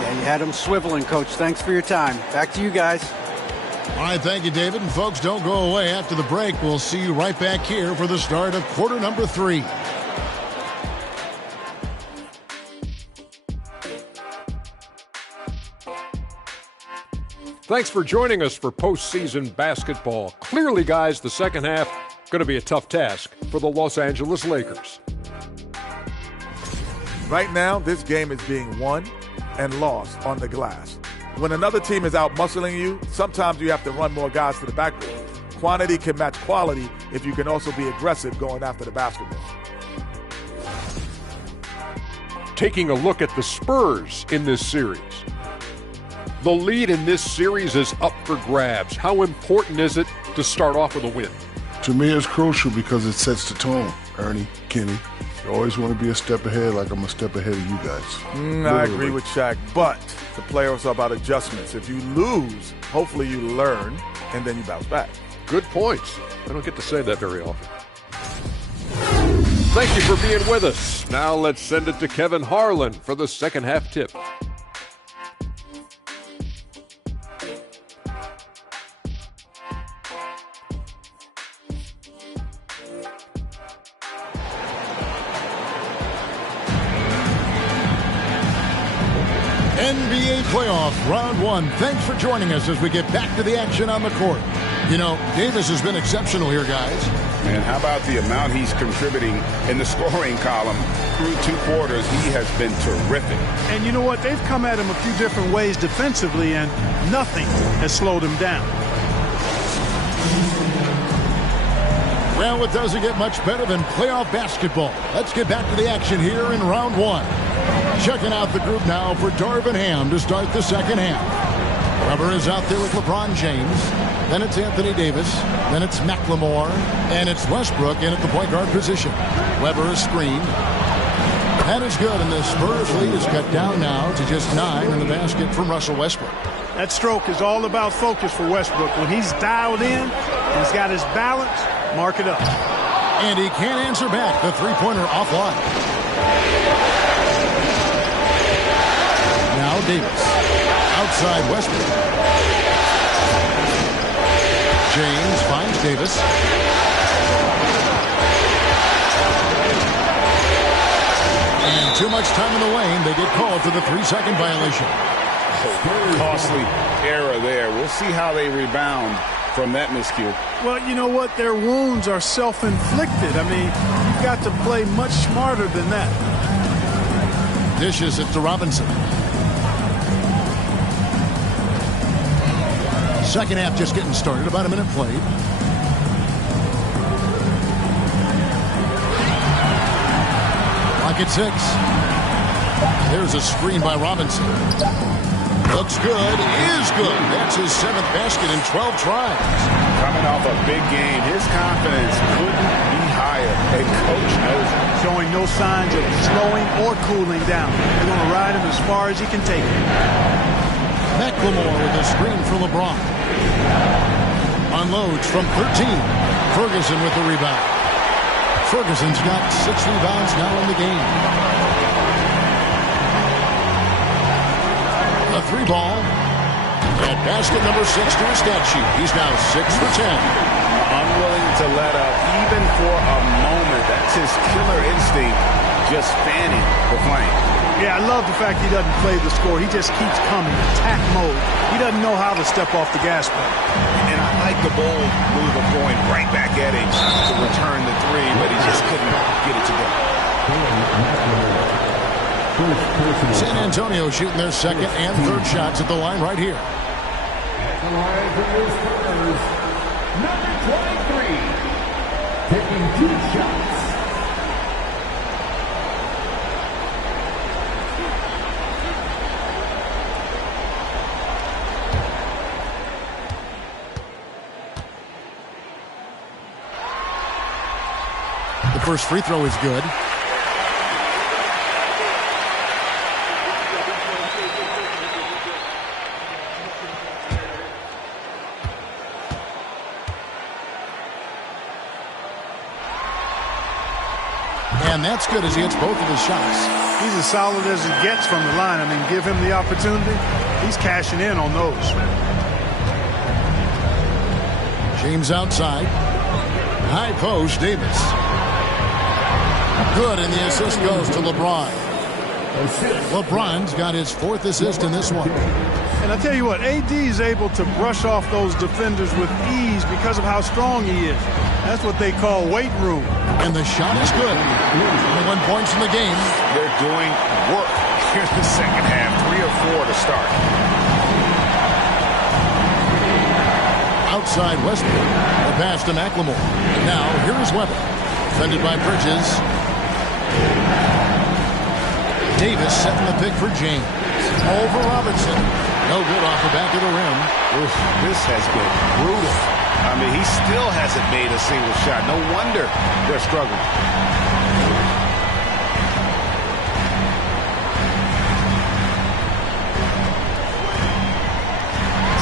Yeah, you had them swiveling, Coach. Thanks for your time. Back to you guys. All right, thank you, David. And folks, don't go away. After the break, we'll see you right back here for the start of quarter number 3. Thanks for joining us for postseason basketball. Clearly, guys, the second half going to be a tough task for the Los Angeles Lakers. Right now, this game is being won and lost on the glass. When another team is out muscling you, sometimes you have to run more guys to the backboard. Quantity can match quality if you can also be aggressive going after the basketball. Taking a look at the Spurs in this series. The lead in this series is up for grabs. How important is it to start off with a win? To me, it's crucial because it sets the tone. Ernie, Kenny, you always want to be a step ahead, like I'm a step ahead of you guys. I agree with Shaq, but the playoffs are about adjustments. If you lose, hopefully you learn, and then you bounce back. Good points. I don't get to say that very often. Thank you for being with us. Now let's send it to Kevin Harlan for the second half tip. NBA playoff round 1. Thanks for joining us as we get back to the action on the court. You know, Davis has been exceptional here, guys. Man, how about the amount he's contributing in the scoring column through 2 quarters? He has been terrific. And you know what? They've come at him a few different ways defensively, and nothing has slowed him down. Well, it doesn't get much better than playoff basketball. Let's get back to the action here in round 1. Checking out the group now for Darvin Ham to start the second half. Weber is out there with LeBron James. Then it's Anthony Davis. Then it's McLemore. And it's Westbrook in at the point guard position. Weber is screened. That is good, and the Spurs lead is cut down now to just 9 in the basket from Russell Westbrook. That stroke is all about focus for Westbrook. When he's dialed in, he's got his balance, mark it up. And he can't answer back. The three-pointer offline. Now Davis. Outside Westbrook. James finds Davis. And too much time in the lane. They get called for the 3-second violation. Costly error there. We'll see how they rebound from that miscue. Well, you know what? Their wounds are self-inflicted. I mean, you've got to play much smarter than that. Dishes it to Robinson. Second half just getting started. About a minute played. Lock at 6. There's a screen by Robinson. Looks good. Is good. That's his 7th basket in 12 tries. Coming off a big game, his confidence couldn't be higher. A coach knows it. Showing no signs of slowing or cooling down. They're going to ride him as far as he can take him. McLemore with a screen for LeBron. Unloads from 13. Ferguson with the rebound. Ferguson's got 6 rebounds now in the game. A 3-ball. At basket number 6 to his stat sheet. He's now 6 for 10. Unwilling to let up even for a moment. That's his killer instinct, just fanning the flame. Yeah, I love the fact he doesn't play the score. He just keeps coming, attack mode. He doesn't know how to step off the gas pedal. And I like the bold move of going right back at him to return the 3, but he just couldn't get it together. San Antonio shooting their second and third shots at the line right here. At the line for the Spurs, number 23, taking 2 shots. The first free throw is good. And that's good as he hits both of his shots. He's as solid as it gets from the line. I mean, give him the opportunity. He's cashing in on those. James outside. High post, Davis. Good, and the assist goes to LeBron. LeBron's got his 4th assist in this one. And I tell you what, AD is able to brush off those defenders with ease because of how strong he is. That's what they call weight room. And the shot is good. 21 points in the game. They're doing work here in the second half. 3 or 4 to start. Outside Westbrook. The pass to McLemore. Now, here is Weber. Defended by Bridges. Davis setting the pick for James. Over Robinson. No good off the back of the rim. Oof, this has been brutal. I mean, he still hasn't made a single shot. No wonder they're struggling.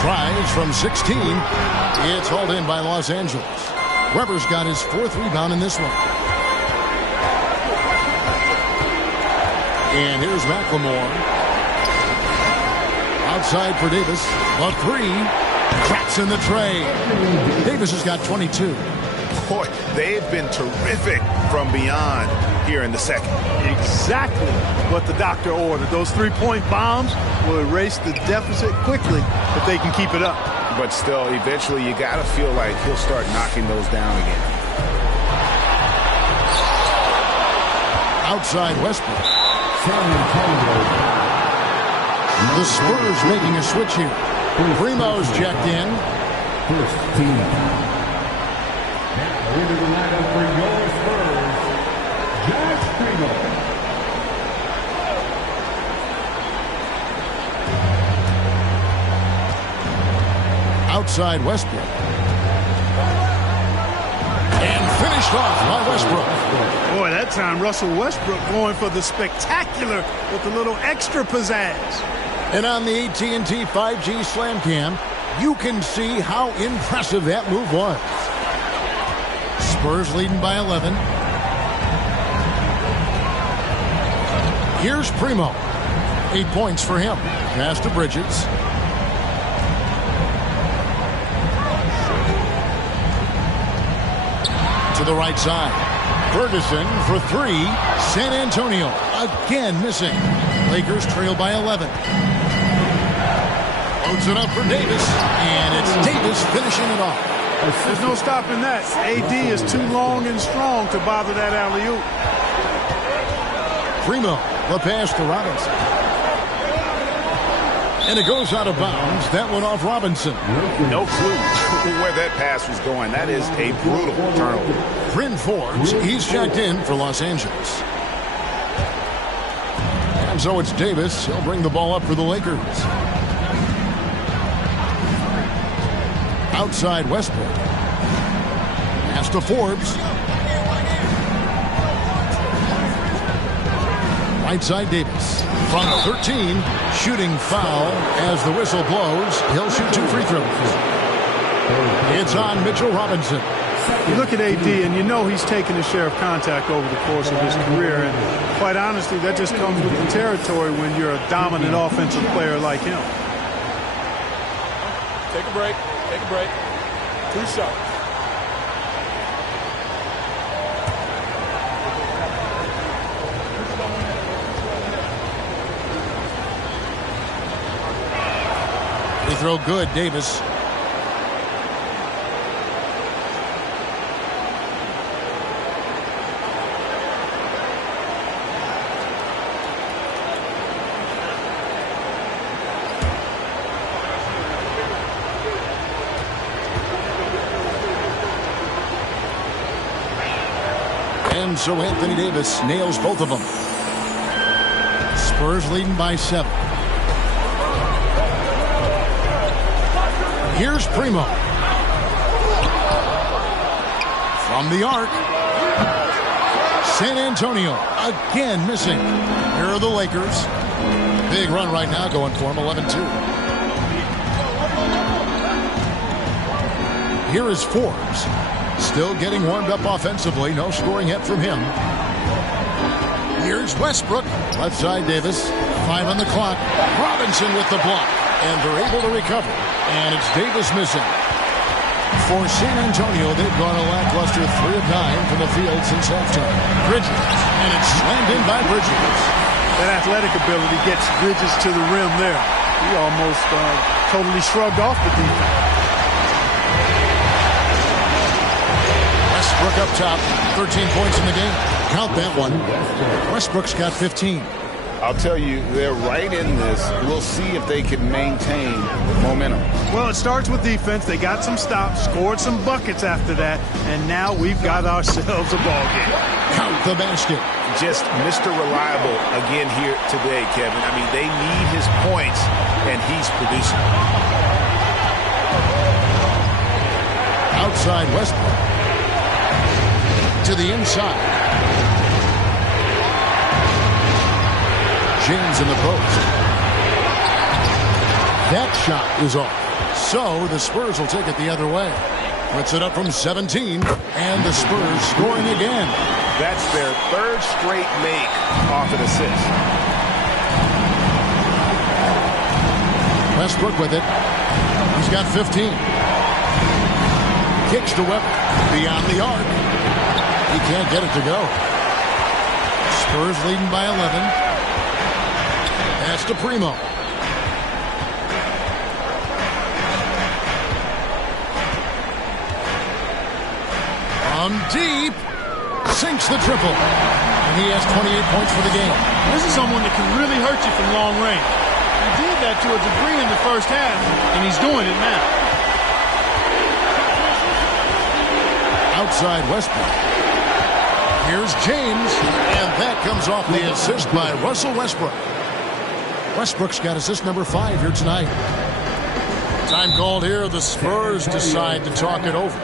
Tries from 16. It's hauled in by Los Angeles. Weber's got his 4th rebound in this one. And here's McLemore. Outside for Davis. A 3. Cracks in the tray. Davis has got 22. Boy, they've been terrific from beyond here in the second. Exactly what the doctor ordered. Those 3-point bombs will erase the deficit quickly if they can keep it up. But still, eventually you got to feel like he'll start knocking those down again. Outside Westbrook. The Spurs making a switch here. Primo's checked in. First team. Now into the lineup for your Spurs, Josh Primo. Outside Westbrook. And Finished off by Westbrook. Boy, that time Russell Westbrook going for the spectacular with a little extra pizzazz. And on the AT&T 5G Slam Cam, you can see how impressive that move was. Spurs leading by 11. Here's Primo. 8 points for him. Pass to Bridges. To the right side. Ferguson for 3. San Antonio again missing. Lakers trail by 11. Loads it up for Davis. And it's Davis finishing it off. There's no stopping that. AD is too long and strong to bother that alley-oop. Primo, the pass to Robinson. And it goes out of bounds. That went off Robinson. No clue where that pass was going. That is a brutal turnover. Bryn Forbes, he's checked in for Los Angeles. And so it's Davis. He'll bring the ball up for the Lakers. Outside Westbrook. Pass to Forbes. Right side Davis. From 13, shooting foul as the whistle blows. He'll shoot 2 free throws. It's on Mitchell Robinson. You look at AD and you know he's taken his share of contact over the course of his career. And quite honestly, that just comes with the territory when you're a dominant offensive player like him. Take a break. Take a break. 2 shots. Free throw good, Davis. And so Anthony Davis nails both of them. Spurs leading by 7. Here's Primo. From the arc. San Antonio again missing. Here are the Lakers. Big run right now going for them, 11-2. Here is Forbes. Still getting warmed up offensively. No scoring yet from him. Here's Westbrook. Left side Davis. 5 on the clock. Robinson with the block. And they're able to recover. And it's Davis missing. For San Antonio, they've gone a lackluster 3 of 9 from the field since halftime. Bridges. And it's slammed in by Bridges. That athletic ability gets Bridges to the rim there. He almost totally shrugged off the defense. Westbrook up top, 13 points in the game. Count that one. Westbrook's got 15. I'll tell you, they're right in this. We'll see if they can maintain momentum. Well, it starts with defense. They got some stops, scored some buckets after that, and now we've got ourselves a ball game. Count the basket. Just Mr. Reliable again here today, Kevin. I mean, they need his points, and he's producing. Outside Westbrook. To the inside. James in the post. That shot is off. So the Spurs will take it the other way. Puts it up from 17. And the Spurs scoring again. That's their 3rd straight make off an assist. Westbrook with it. He's got 15. Kicks to Webber. Beyond the arc. He can't get it to go. Spurs leading by 11. Pass to Primo. From deep. Sinks the triple. And he has 28 points for the game. This is someone that can really hurt you from long range. He did that to a degree in the first half, and he's doing it now. Outside Westbrook. Here's James, and that comes off the assist by Russell Westbrook. Westbrook's got assist number 5 here tonight. Time called here. The Spurs decide to talk it over.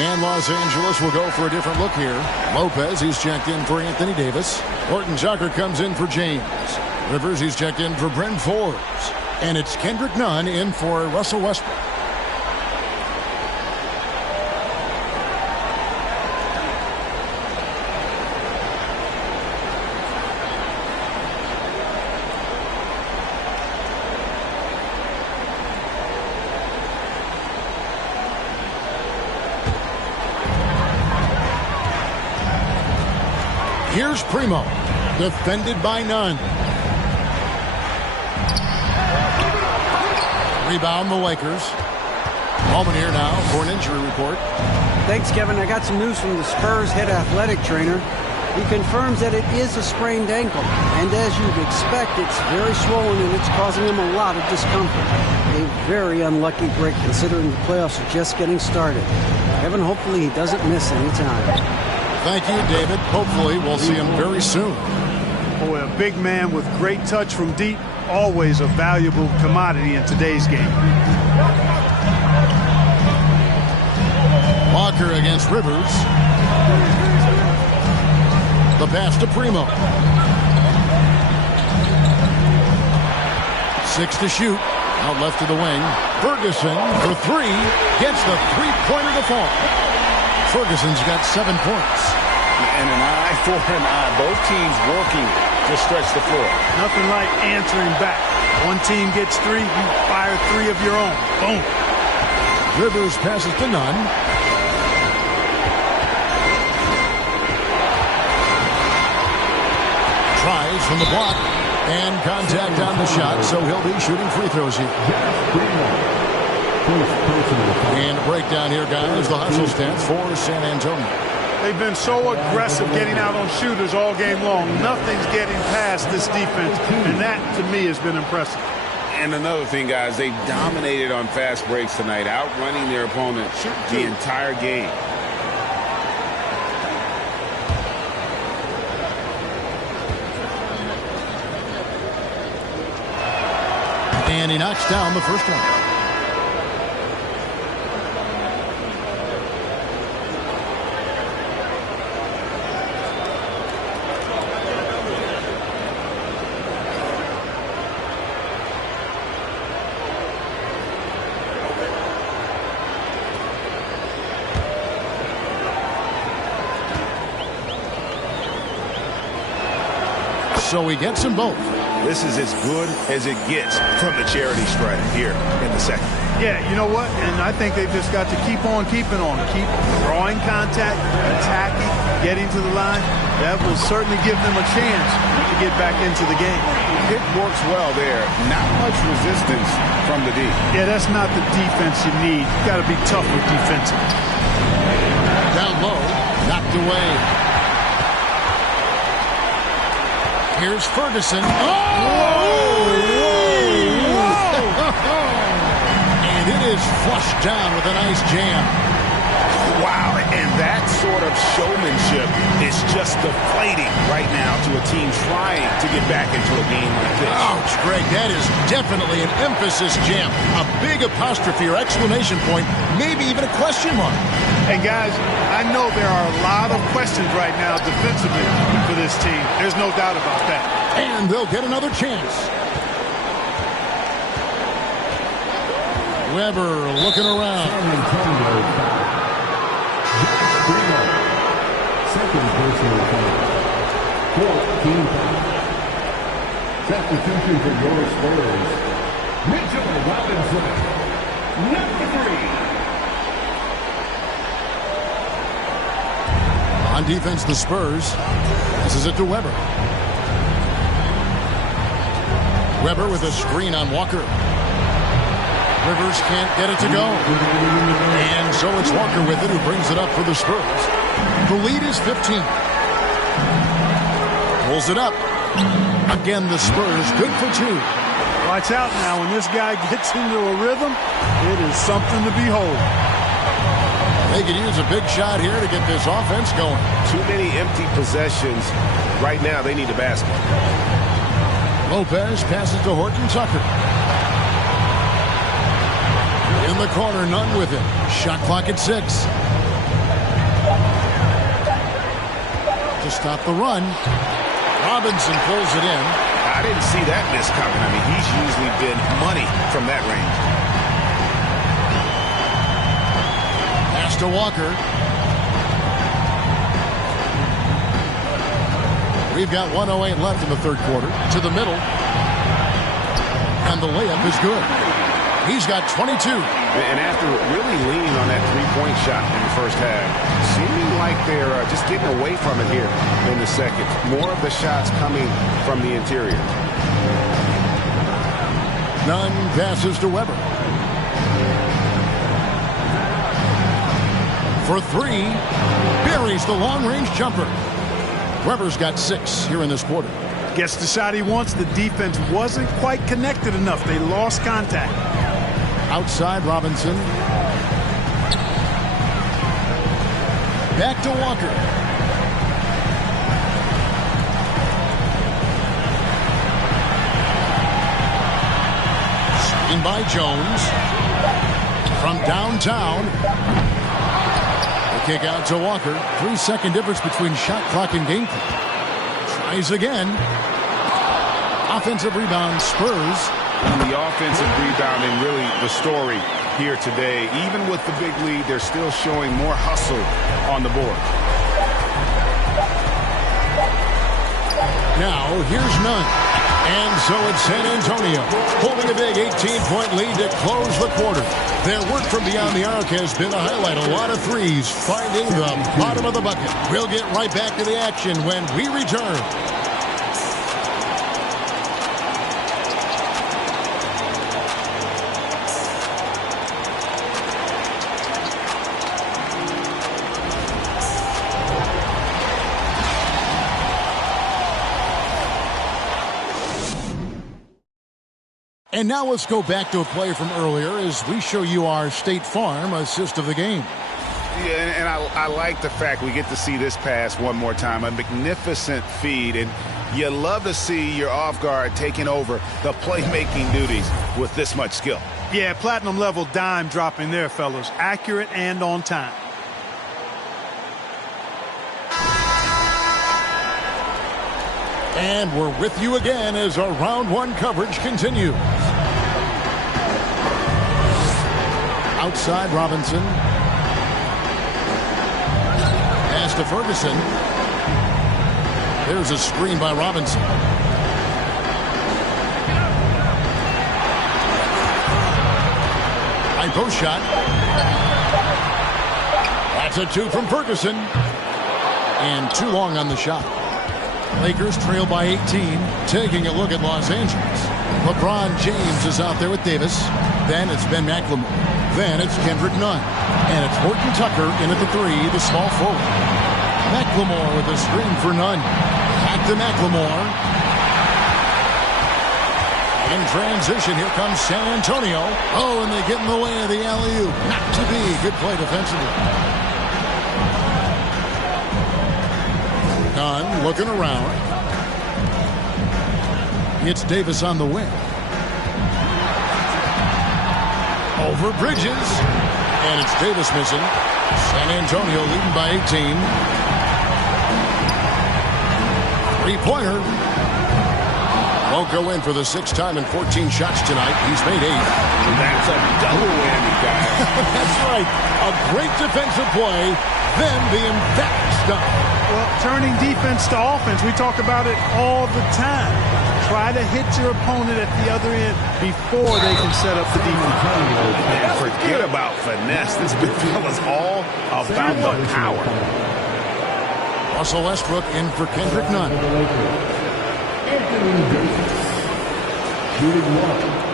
And Los Angeles will go for a different look here. Lopez, he's checked in for Anthony Davis. Horton Tucker comes in for James. Rivers, he's checked in for Brent Forbes. And it's Kendrick Nunn in for Russell Westbrook. Here's Primo, defended by Nunn. Rebound the Lakers. Moment here now for an injury report. Thanks, Kevin. I got some news from the Spurs head athletic trainer. He confirms that it is a sprained ankle, and as you'd expect, it's very swollen and it's causing him a lot of discomfort. A very unlucky break considering the playoffs are just getting started. Kevin, hopefully he doesn't miss any time. Thank you, David. Hopefully we'll see him very soon. Boy, a big man with great touch from deep, always a valuable commodity in today's game. Walker against Rivers. The pass to Primo. 6 to shoot. Out left to the wing. Ferguson for 3. Gets the three-pointer to fall. Ferguson's got 7 points. And an eye for an eye. Both teams working to stretch the floor. Nothing like answering back. One team gets 3, you fire 3 of your own. Boom. Rivers passes to Nunn. Tries from the block. And contact on the shot, so he'll be shooting free throws here. And a breakdown here, guys. The hustle stats for San Antonio. They've been so aggressive getting out on shooters all game long. Nothing's getting past this defense, and that, to me, has been impressive. And another thing, guys, they've dominated on fast breaks tonight, outrunning their opponent the entire game. And he knocks down the first one. So he gets them both. This is as good as it gets from the charity stripe here in the second. Yeah, you know what? And I think they've just got to keep on keeping on. Keep drawing contact, attacking, getting to the line. That will certainly give them a chance to get back into the game. It works well there. Not much resistance from the D. Yeah, that's not the defense you need. You've got to be tough with defensive. Down low, knocked away. Here's Ferguson. Oh! And it is flushed down with a nice jam. Wow, and that sort of showmanship is just deflating right now to a team trying to get back into a game like this. Ouch, Greg, that is definitely an emphasis jam. A big apostrophe or exclamation point, maybe even a question mark. And guys, I know there are a lot of questions right now defensively for this team. There's no doubt about that. And they'll get another chance. Weber looking around. Second personal foul. 14 fouls. Substitution for your Spurs. Mitchell Robinson, number 3. On defense, the Spurs. This is it to Weber. Weber with a screen on Walker. Rivers can't get it to go. And so it's Walker with it who brings it up for the Spurs. The lead is 15. Pulls it up. Again, the Spurs good for 2. Lights out now. When this guy gets into a rhythm, it is something to behold. They could use a big shot here to get this offense going. Too many empty possessions. Right now, they need a basket. Lopez passes to Horton Tucker. In the corner, Nunn with it. Shot clock at 6. to stop the run. Robinson pulls it in. I didn't see that miss coming. I mean, he's usually been money from that range. Pass to Walker. We've got 1:08 left in the third quarter. To the middle. And the layup is good. He's got 22. And after really leaning on that three-point shot in the first half, seeming like they're just getting away from it here in the second. More of the shots coming from the interior. Nunn passes to Weber. For three, buries the long-range jumper. Weber's got 6 here in this quarter. Gets the shot he wants. The defense wasn't quite connected enough. They lost contact. Outside Robinson. Back to Walker. Screen by Jones. From downtown. The kick out to Walker. 3-second difference between shot clock and game clock. Tries again. Offensive rebound, Spurs. And the offensive rebounding really the story here today. Even with the big lead, they're still showing more hustle on the board. Now, here's Nunn. And so it's San Antonio holding a big 18-point lead to close the quarter. Their work from beyond the arc has been a highlight. A lot of threes finding the bottom of the bucket. We'll get right back to the action when we return. And now let's go back to a play from earlier as we show you our State Farm assist of the game. Yeah, and I like the fact we get to see this pass one more time. A magnificent feed, and you love to see your off guard taking over the playmaking duties with this much skill. Yeah, platinum level dime dropping there, fellas. Accurate and on time. And we're with you again as our round one coverage continues. Outside Robinson. Pass to Ferguson. There's a screen by Robinson. High post shot. That's a 2 from Ferguson. And too long on the shot. Lakers trail by 18, taking a look at Los Angeles. LeBron James is out there with Davis. Then it's Ben McLemore. Then it's Kendrick Nunn. And it's Horton Tucker in at the 3, the small forward. McLemore with a screen for Nunn. Back to McLemore. In transition, here comes San Antonio. Oh, and they get in the way of the alley-oop. Not to be. Good play defensively. Nunn looking around. It's Davis on the wing. Over Bridges. And it's Davis missing. San Antonio leading by 18. Three-pointer. Won't go in for the 6th time in 14 shots tonight. He's made 8. That's a double whammy, guys. That's right. A great defensive play. Then the emphatic stop. Well, turning defense to offense, we talk about it all the time. Try to hit your opponent at the other end before they can set up the defense. And forget about finesse. This big fella's all about the power. Russell Westbrook in for Kendrick Nunn. Shooting 1.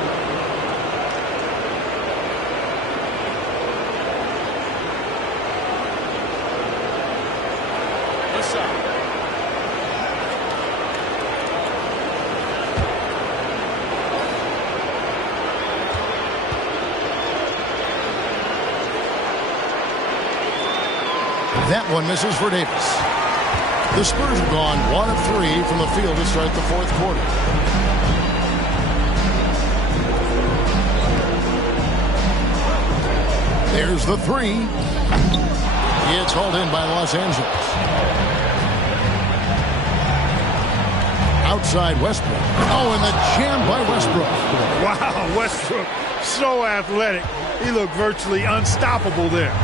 That one misses for Davis. The Spurs have gone 1 of 3 from the field to start the 4th quarter. There's the 3. It's hauled in by Los Angeles. Outside Westbrook. Oh, and the jam by Westbrook. Wow, Westbrook, so athletic. He looked virtually unstoppable there.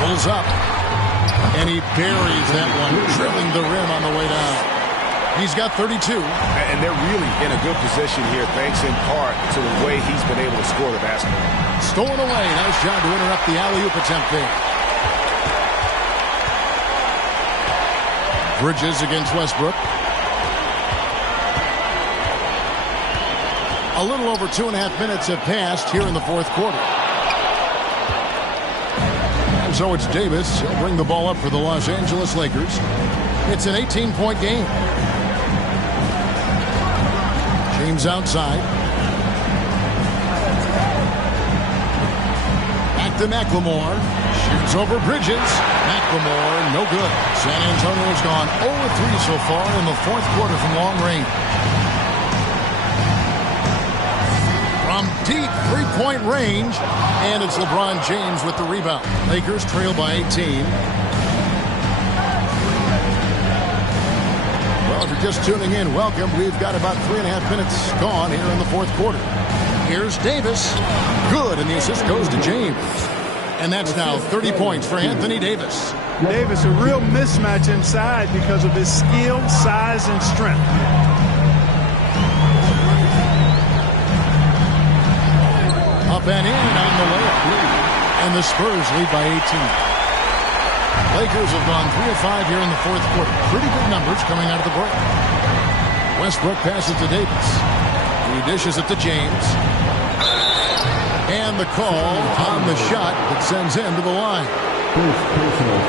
Pulls up, and he buries that one, drilling the rim on the way down. He's got 32. And they're really in a good position here, thanks in part to the way he's been able to score the basketball. Stolen away. Nice job to interrupt the alley-oop attempt there. Bridges against Westbrook. A little over 2.5 minutes have passed here in the fourth quarter. And so it's Davis. He'll bring the ball up for the Los Angeles Lakers. It's an 18-point game. James outside. Back to McLemore. Shoots over Bridges. McLemore, no good. San Antonio's gone 0-3 so far in the fourth quarter from long range. From deep three-point range. And it's LeBron James with the rebound. Lakers trail by 18. Well, if you're just tuning in, welcome. We've got about 3.5 minutes gone here in the fourth quarter. Here's Davis. Good, and the assist goes to James. And that's now 30 points for Anthony Davis. Davis, a real mismatch inside because of his skill, size, and strength. Up and in on the layup. And the Spurs lead by 18. Lakers have gone 3 of 5 here in the fourth quarter. Pretty good numbers coming out of the break. Westbrook passes to Davis. He dishes it to James. And the call on the shot that sends him to the line.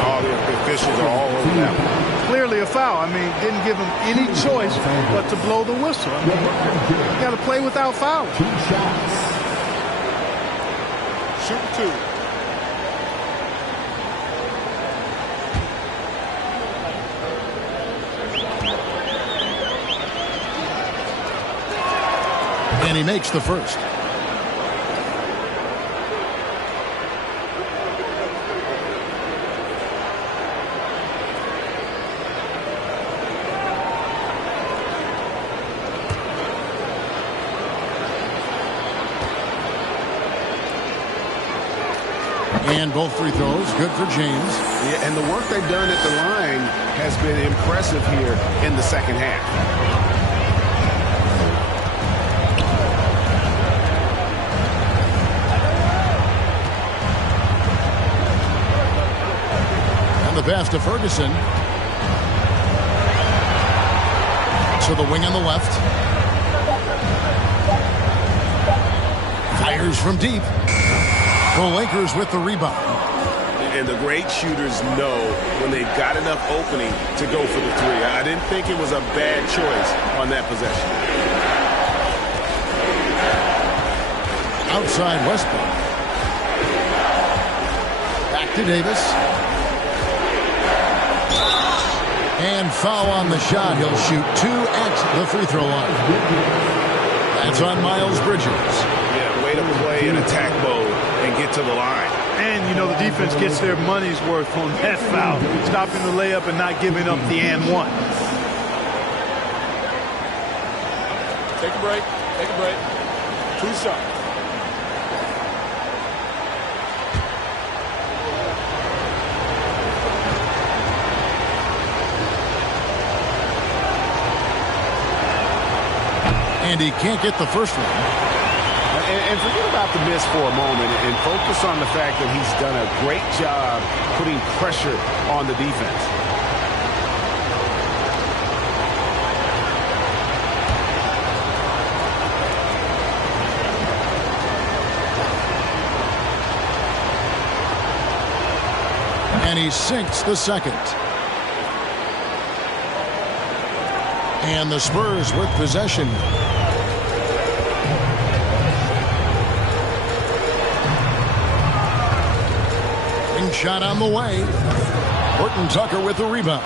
All the officials are all over that one. Clearly a foul. I mean, didn't give him any choice but to blow the whistle. I mean, you got to play without foul. 2 shots. Shoot 2. And he makes the first. And both free throws, good for James. Yeah, and the work they've done at the line has been impressive here in the second half. And the pass to Ferguson. To the wing on the left. Fires from deep. The Lakers with the rebound. And the great shooters know when they've got enough opening to go for the three. I didn't think it was a bad choice on that possession. Outside Westbrook. Back to Davis. And foul on the shot. He'll shoot 2 at the free throw line. That's on Miles Bridges. Yeah, way to play in attack mode and get to the line. And, you know, the defense gets their money's worth on that foul. Stopping the layup and not giving up the and one. Take a break. Take a break. 2 shots. And he can't get the first one. And forget about the miss for a moment and focus on the fact that he's done a great job putting pressure on the defense. And he sinks the second. And the Spurs with possession. Shot on the way. Horton Tucker with the rebound.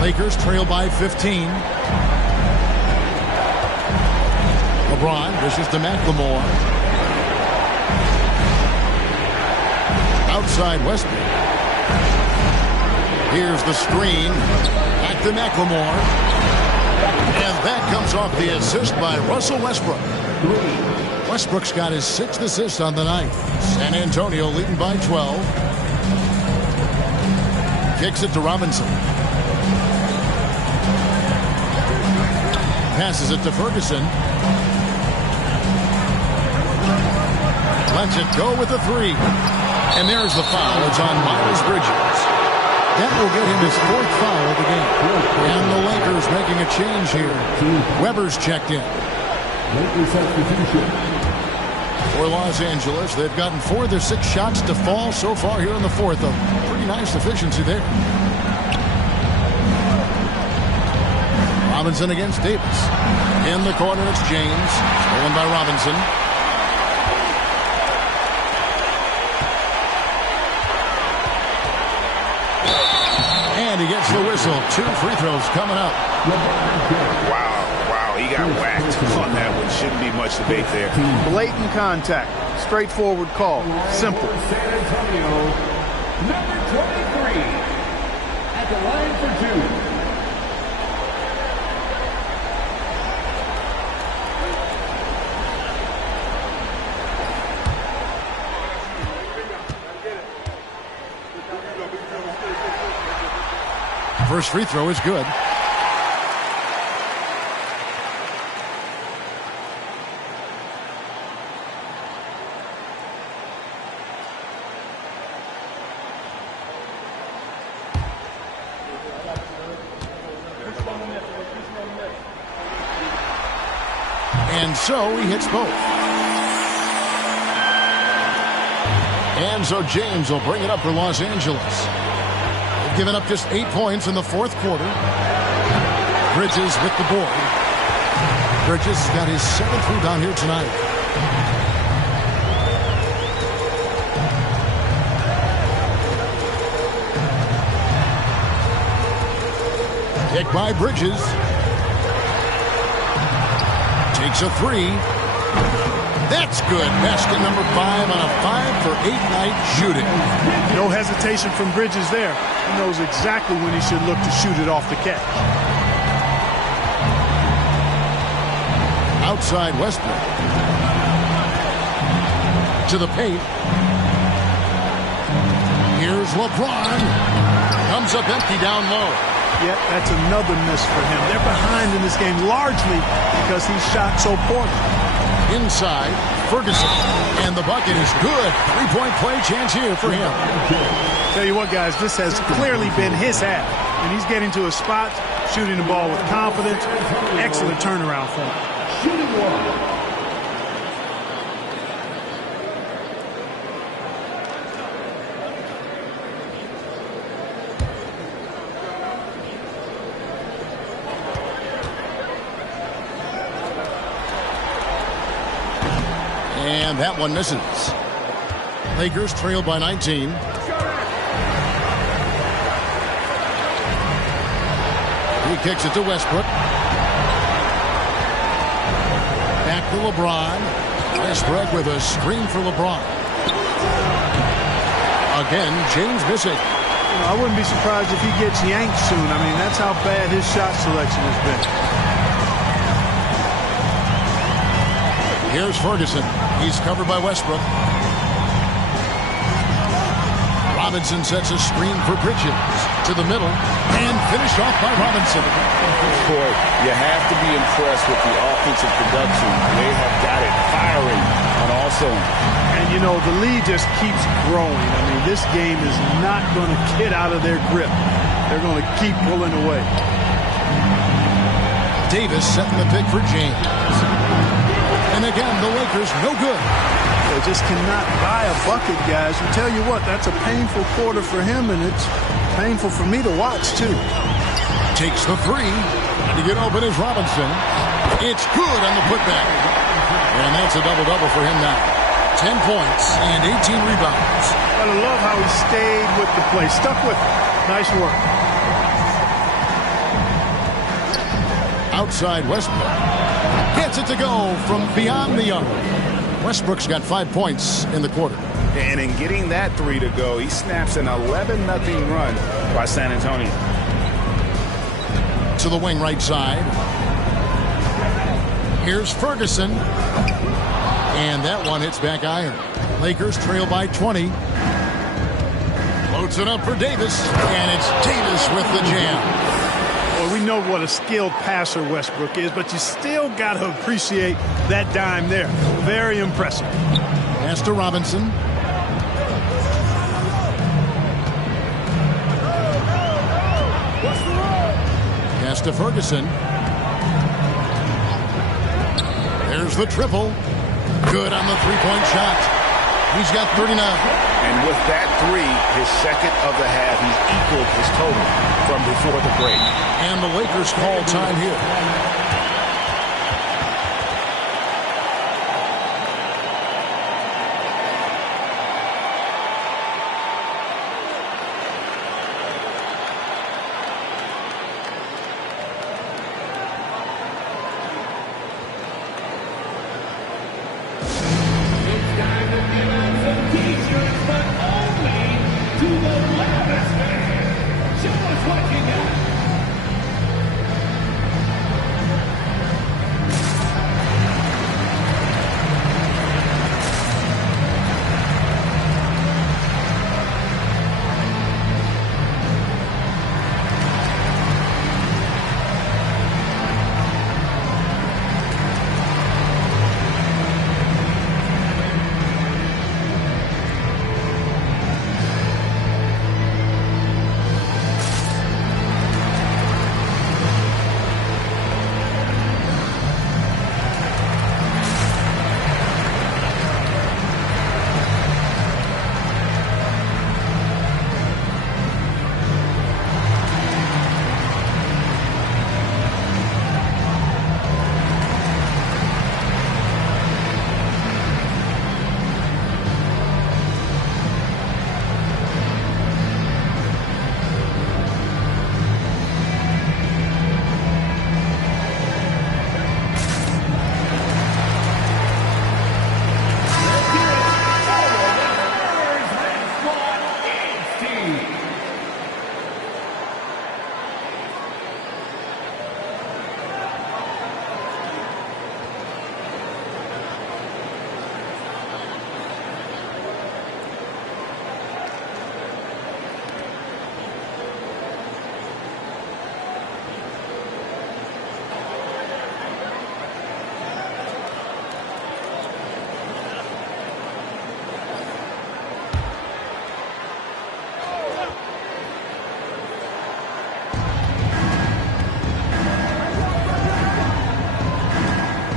Lakers trail by 15. LeBron dishes to McLemore. Outside Westbrook. Here's the screen. Back to McLemore. And that comes off the assist by Russell Westbrook. Westbrook's got his 6th assist on the night. San Antonio leading by 12. Kicks it to Robinson. Passes it to Ferguson. Lets it go with the 3. And there's the foul. It's on Miles Bridges. That will get him his 4th foul of the game. And the Lakers making a change here. Weber's checked in. Lakers substitution. For Los Angeles, they've gotten 4 of their 6 shots to fall so far here in the 4th. A pretty nice efficiency there. Robinson against Davis. In the corner, it's James. Stolen by Robinson. And he gets the whistle. 2 free throws coming up. Wow, he got whacked on that one. Shouldn't be much debate there. Blatant contact. Straightforward call. Simple. San Antonio, number 23, at the line for 2. First free throw is good. And so he hits both. And so James will bring it up for Los Angeles. Given up just 8 points in the 4th quarter. Bridges with the board. Bridges has got his 7th rebound here tonight. Kick by Bridges. Takes a 3. That's good. Basket number 5 on a 5-for-8 night shooting. No hesitation from Bridges there. He knows exactly when he should look to shoot it off the catch. Outside Westbrook. To the paint. Here's LeBron. Comes up empty down low. Yeah, that's another miss for him. They're behind in this game largely because he shot so poorly. Inside, Ferguson. And the bucket is good. 3-point play chance here for him. Tell you what, guys, this has clearly been his half. And he's getting to his spot, shooting the ball with confidence. Excellent turnaround for him. Shooting one. And that one misses. Lakers trail by 19. He kicks it to Westbrook. Back to LeBron. Westbrook with a screen for LeBron. Again, James missing. I wouldn't be surprised if he gets yanked soon. I mean, that's how bad his shot selection has been. Here's Ferguson. He's covered by Westbrook. Robinson sets a screen for Bridges to the middle and finished off by Robinson. Boy, you have to be impressed with the offensive production. They have got it firing on all cylinders. And, you know, the lead just keeps growing. I mean, this game is not going to get out of their grip. They're going to keep pulling away. Davis setting the pick for James. And again, the Lakers no good. They just cannot buy a bucket, guys. I tell you what, that's a painful quarter for him, and it's painful for me to watch, too. Takes the 3. To get open is Robinson. It's good on the putback. And that's a double-double for him now. 10 points and 18 rebounds. I love how he stayed with the play. Stuck with it. Nice work. Outside Westbrook. Gets gets it to go from beyond the arc. Westbrook's got 5 points in the quarter. And in getting that three to go, he snaps an 11-0 run by San Antonio. To the wing right side. Here's Ferguson. And that one hits back iron. Lakers trail by 20. Loads it up for Davis. And it's Davis with the jam. Well, we know what a skilled passer Westbrook is, but you still got to appreciate that dime there. Very impressive. Pass to Robinson. Pass to Ferguson. There's the triple. Good on the three-point shot. He's got 39. And with that three, his second of the half, he's equaled his total from before the break. And the Lakers call time here.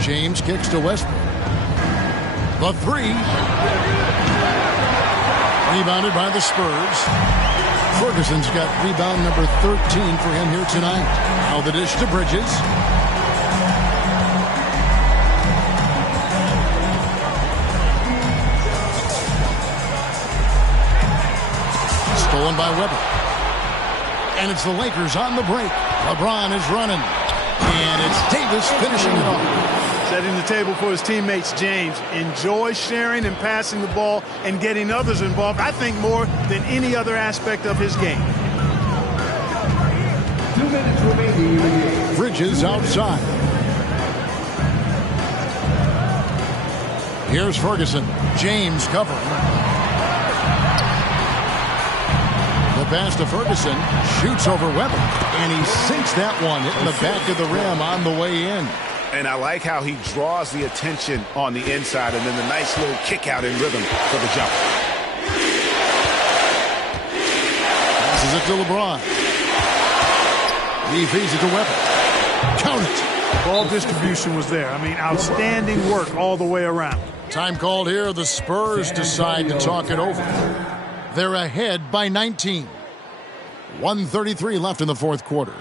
James kicks to Westbrook. The three. Rebounded by the Spurs. Ferguson's got rebound number 13 for him here tonight. Now the dish to Bridges. Stolen by Webber. And it's the Lakers on the break. LeBron is running. And it's Davis finishing it off. Setting the table for his teammates, James. Enjoy sharing and passing the ball and getting others involved, I think, more than any other aspect of his game. 2 minutes remaining. Bridges outside. Here's Ferguson. James covering. The pass to Ferguson. Shoots over Webber. And he sinks that one, hitting the back of the rim on the way in. And I like how he draws the attention on the inside and then the nice little kick out in rhythm for the jump. Passes it to LeBron. He feeds it to Webber. Count it. Ball distribution was there. I mean, outstanding work all the way around. Time called here. The Spurs decide to talk it over. They're ahead by 19. 1:33 left in the fourth quarter.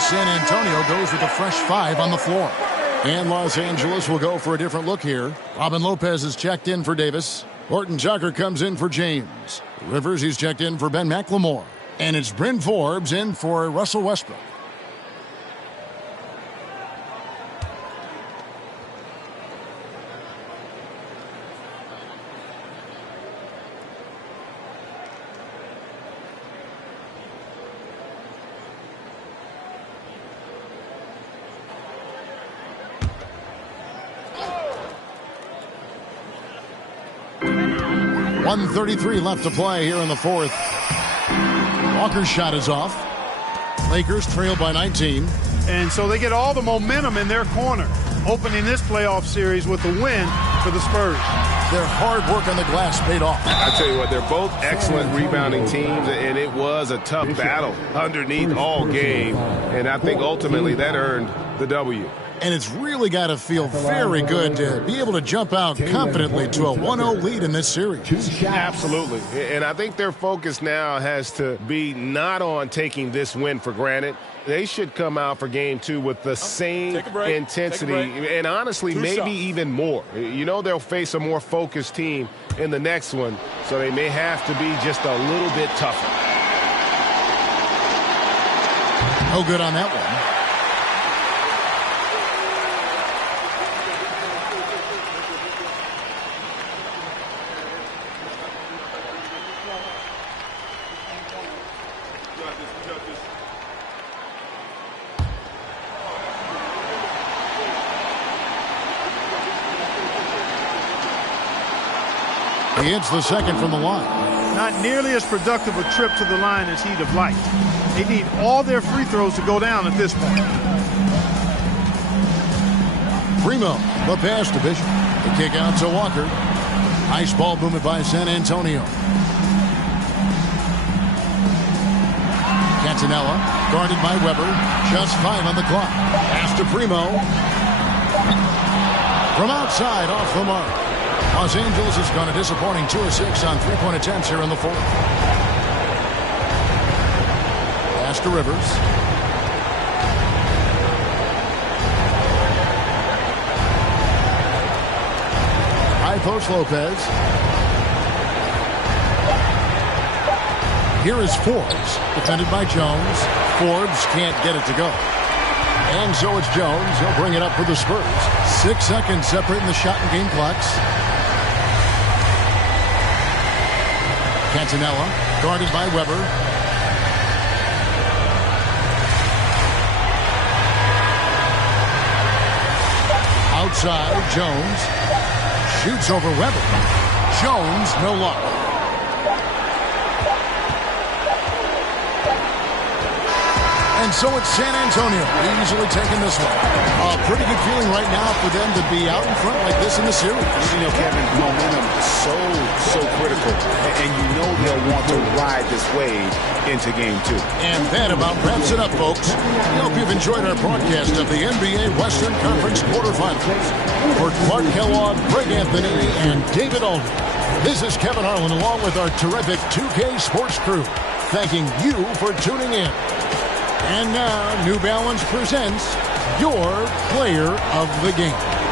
San Antonio goes with a fresh 5 on the floor. And Los Angeles will go for a different look here. Robin Lopez is checked in for Davis. Horton Tucker comes in for James. Rivers, he's checked in for Ben McLemore. And it's Bryn Forbes in for Russell Westbrook. .133 left to play here in the fourth. Walker's shot is off. Lakers trail by 19. And so they get all the momentum in their corner, opening this playoff series with a win for the Spurs. Their hard work on the glass paid off. I tell you what, they're both excellent rebounding teams, and it was a tough battle underneath all game. And I think ultimately that earned the W. And it's really got to feel very good to be able to jump out confidently to a 1-0 lead in this series. Absolutely. And I think their focus now has to be not on taking this win for granted. They should come out for game 2 with the same intensity and honestly maybe even more. You know, they'll face a more focused team in the next one, so they may have to be just a little bit tougher. No good on that one. He hits the second from the line. Not nearly as productive a trip to the line as he'd have liked. They need all their free throws to go down at this point. Primo, the pass to Bishop. The kick out to Walker. Nice ball movement by San Antonio. Cantanella, guarded by Weber. Just 5 on the clock. Pass to Primo. From outside, off the mark. Los Angeles has gone a disappointing 2 of 6 on three-point attempts here in the fourth. Pass to Rivers. High post Lopez. Here is Forbes, defended by Jones. Forbes can't get it to go. And so it's Jones. He'll bring it up for the Spurs. 6 seconds separating the shot and game clocks. Cantanella, guarded by Weber. Outside, Jones. Shoots over Weber. Jones, no luck. And so it's San Antonio easily taking this one. A pretty good feeling right now for them to be out in front like this in the series. You know, Kevin, momentum so critical. And you know they'll want to ride this wave into game 2. And that about wraps it up, folks. We hope you've enjoyed our broadcast of the NBA Western Conference quarterfinals. For Clark Kellogg, Greg Anthony, and David Aldridge, this is Kevin Harlan along with our terrific 2K Sports crew, thanking you for tuning in. And now, New Balance presents your player of the game.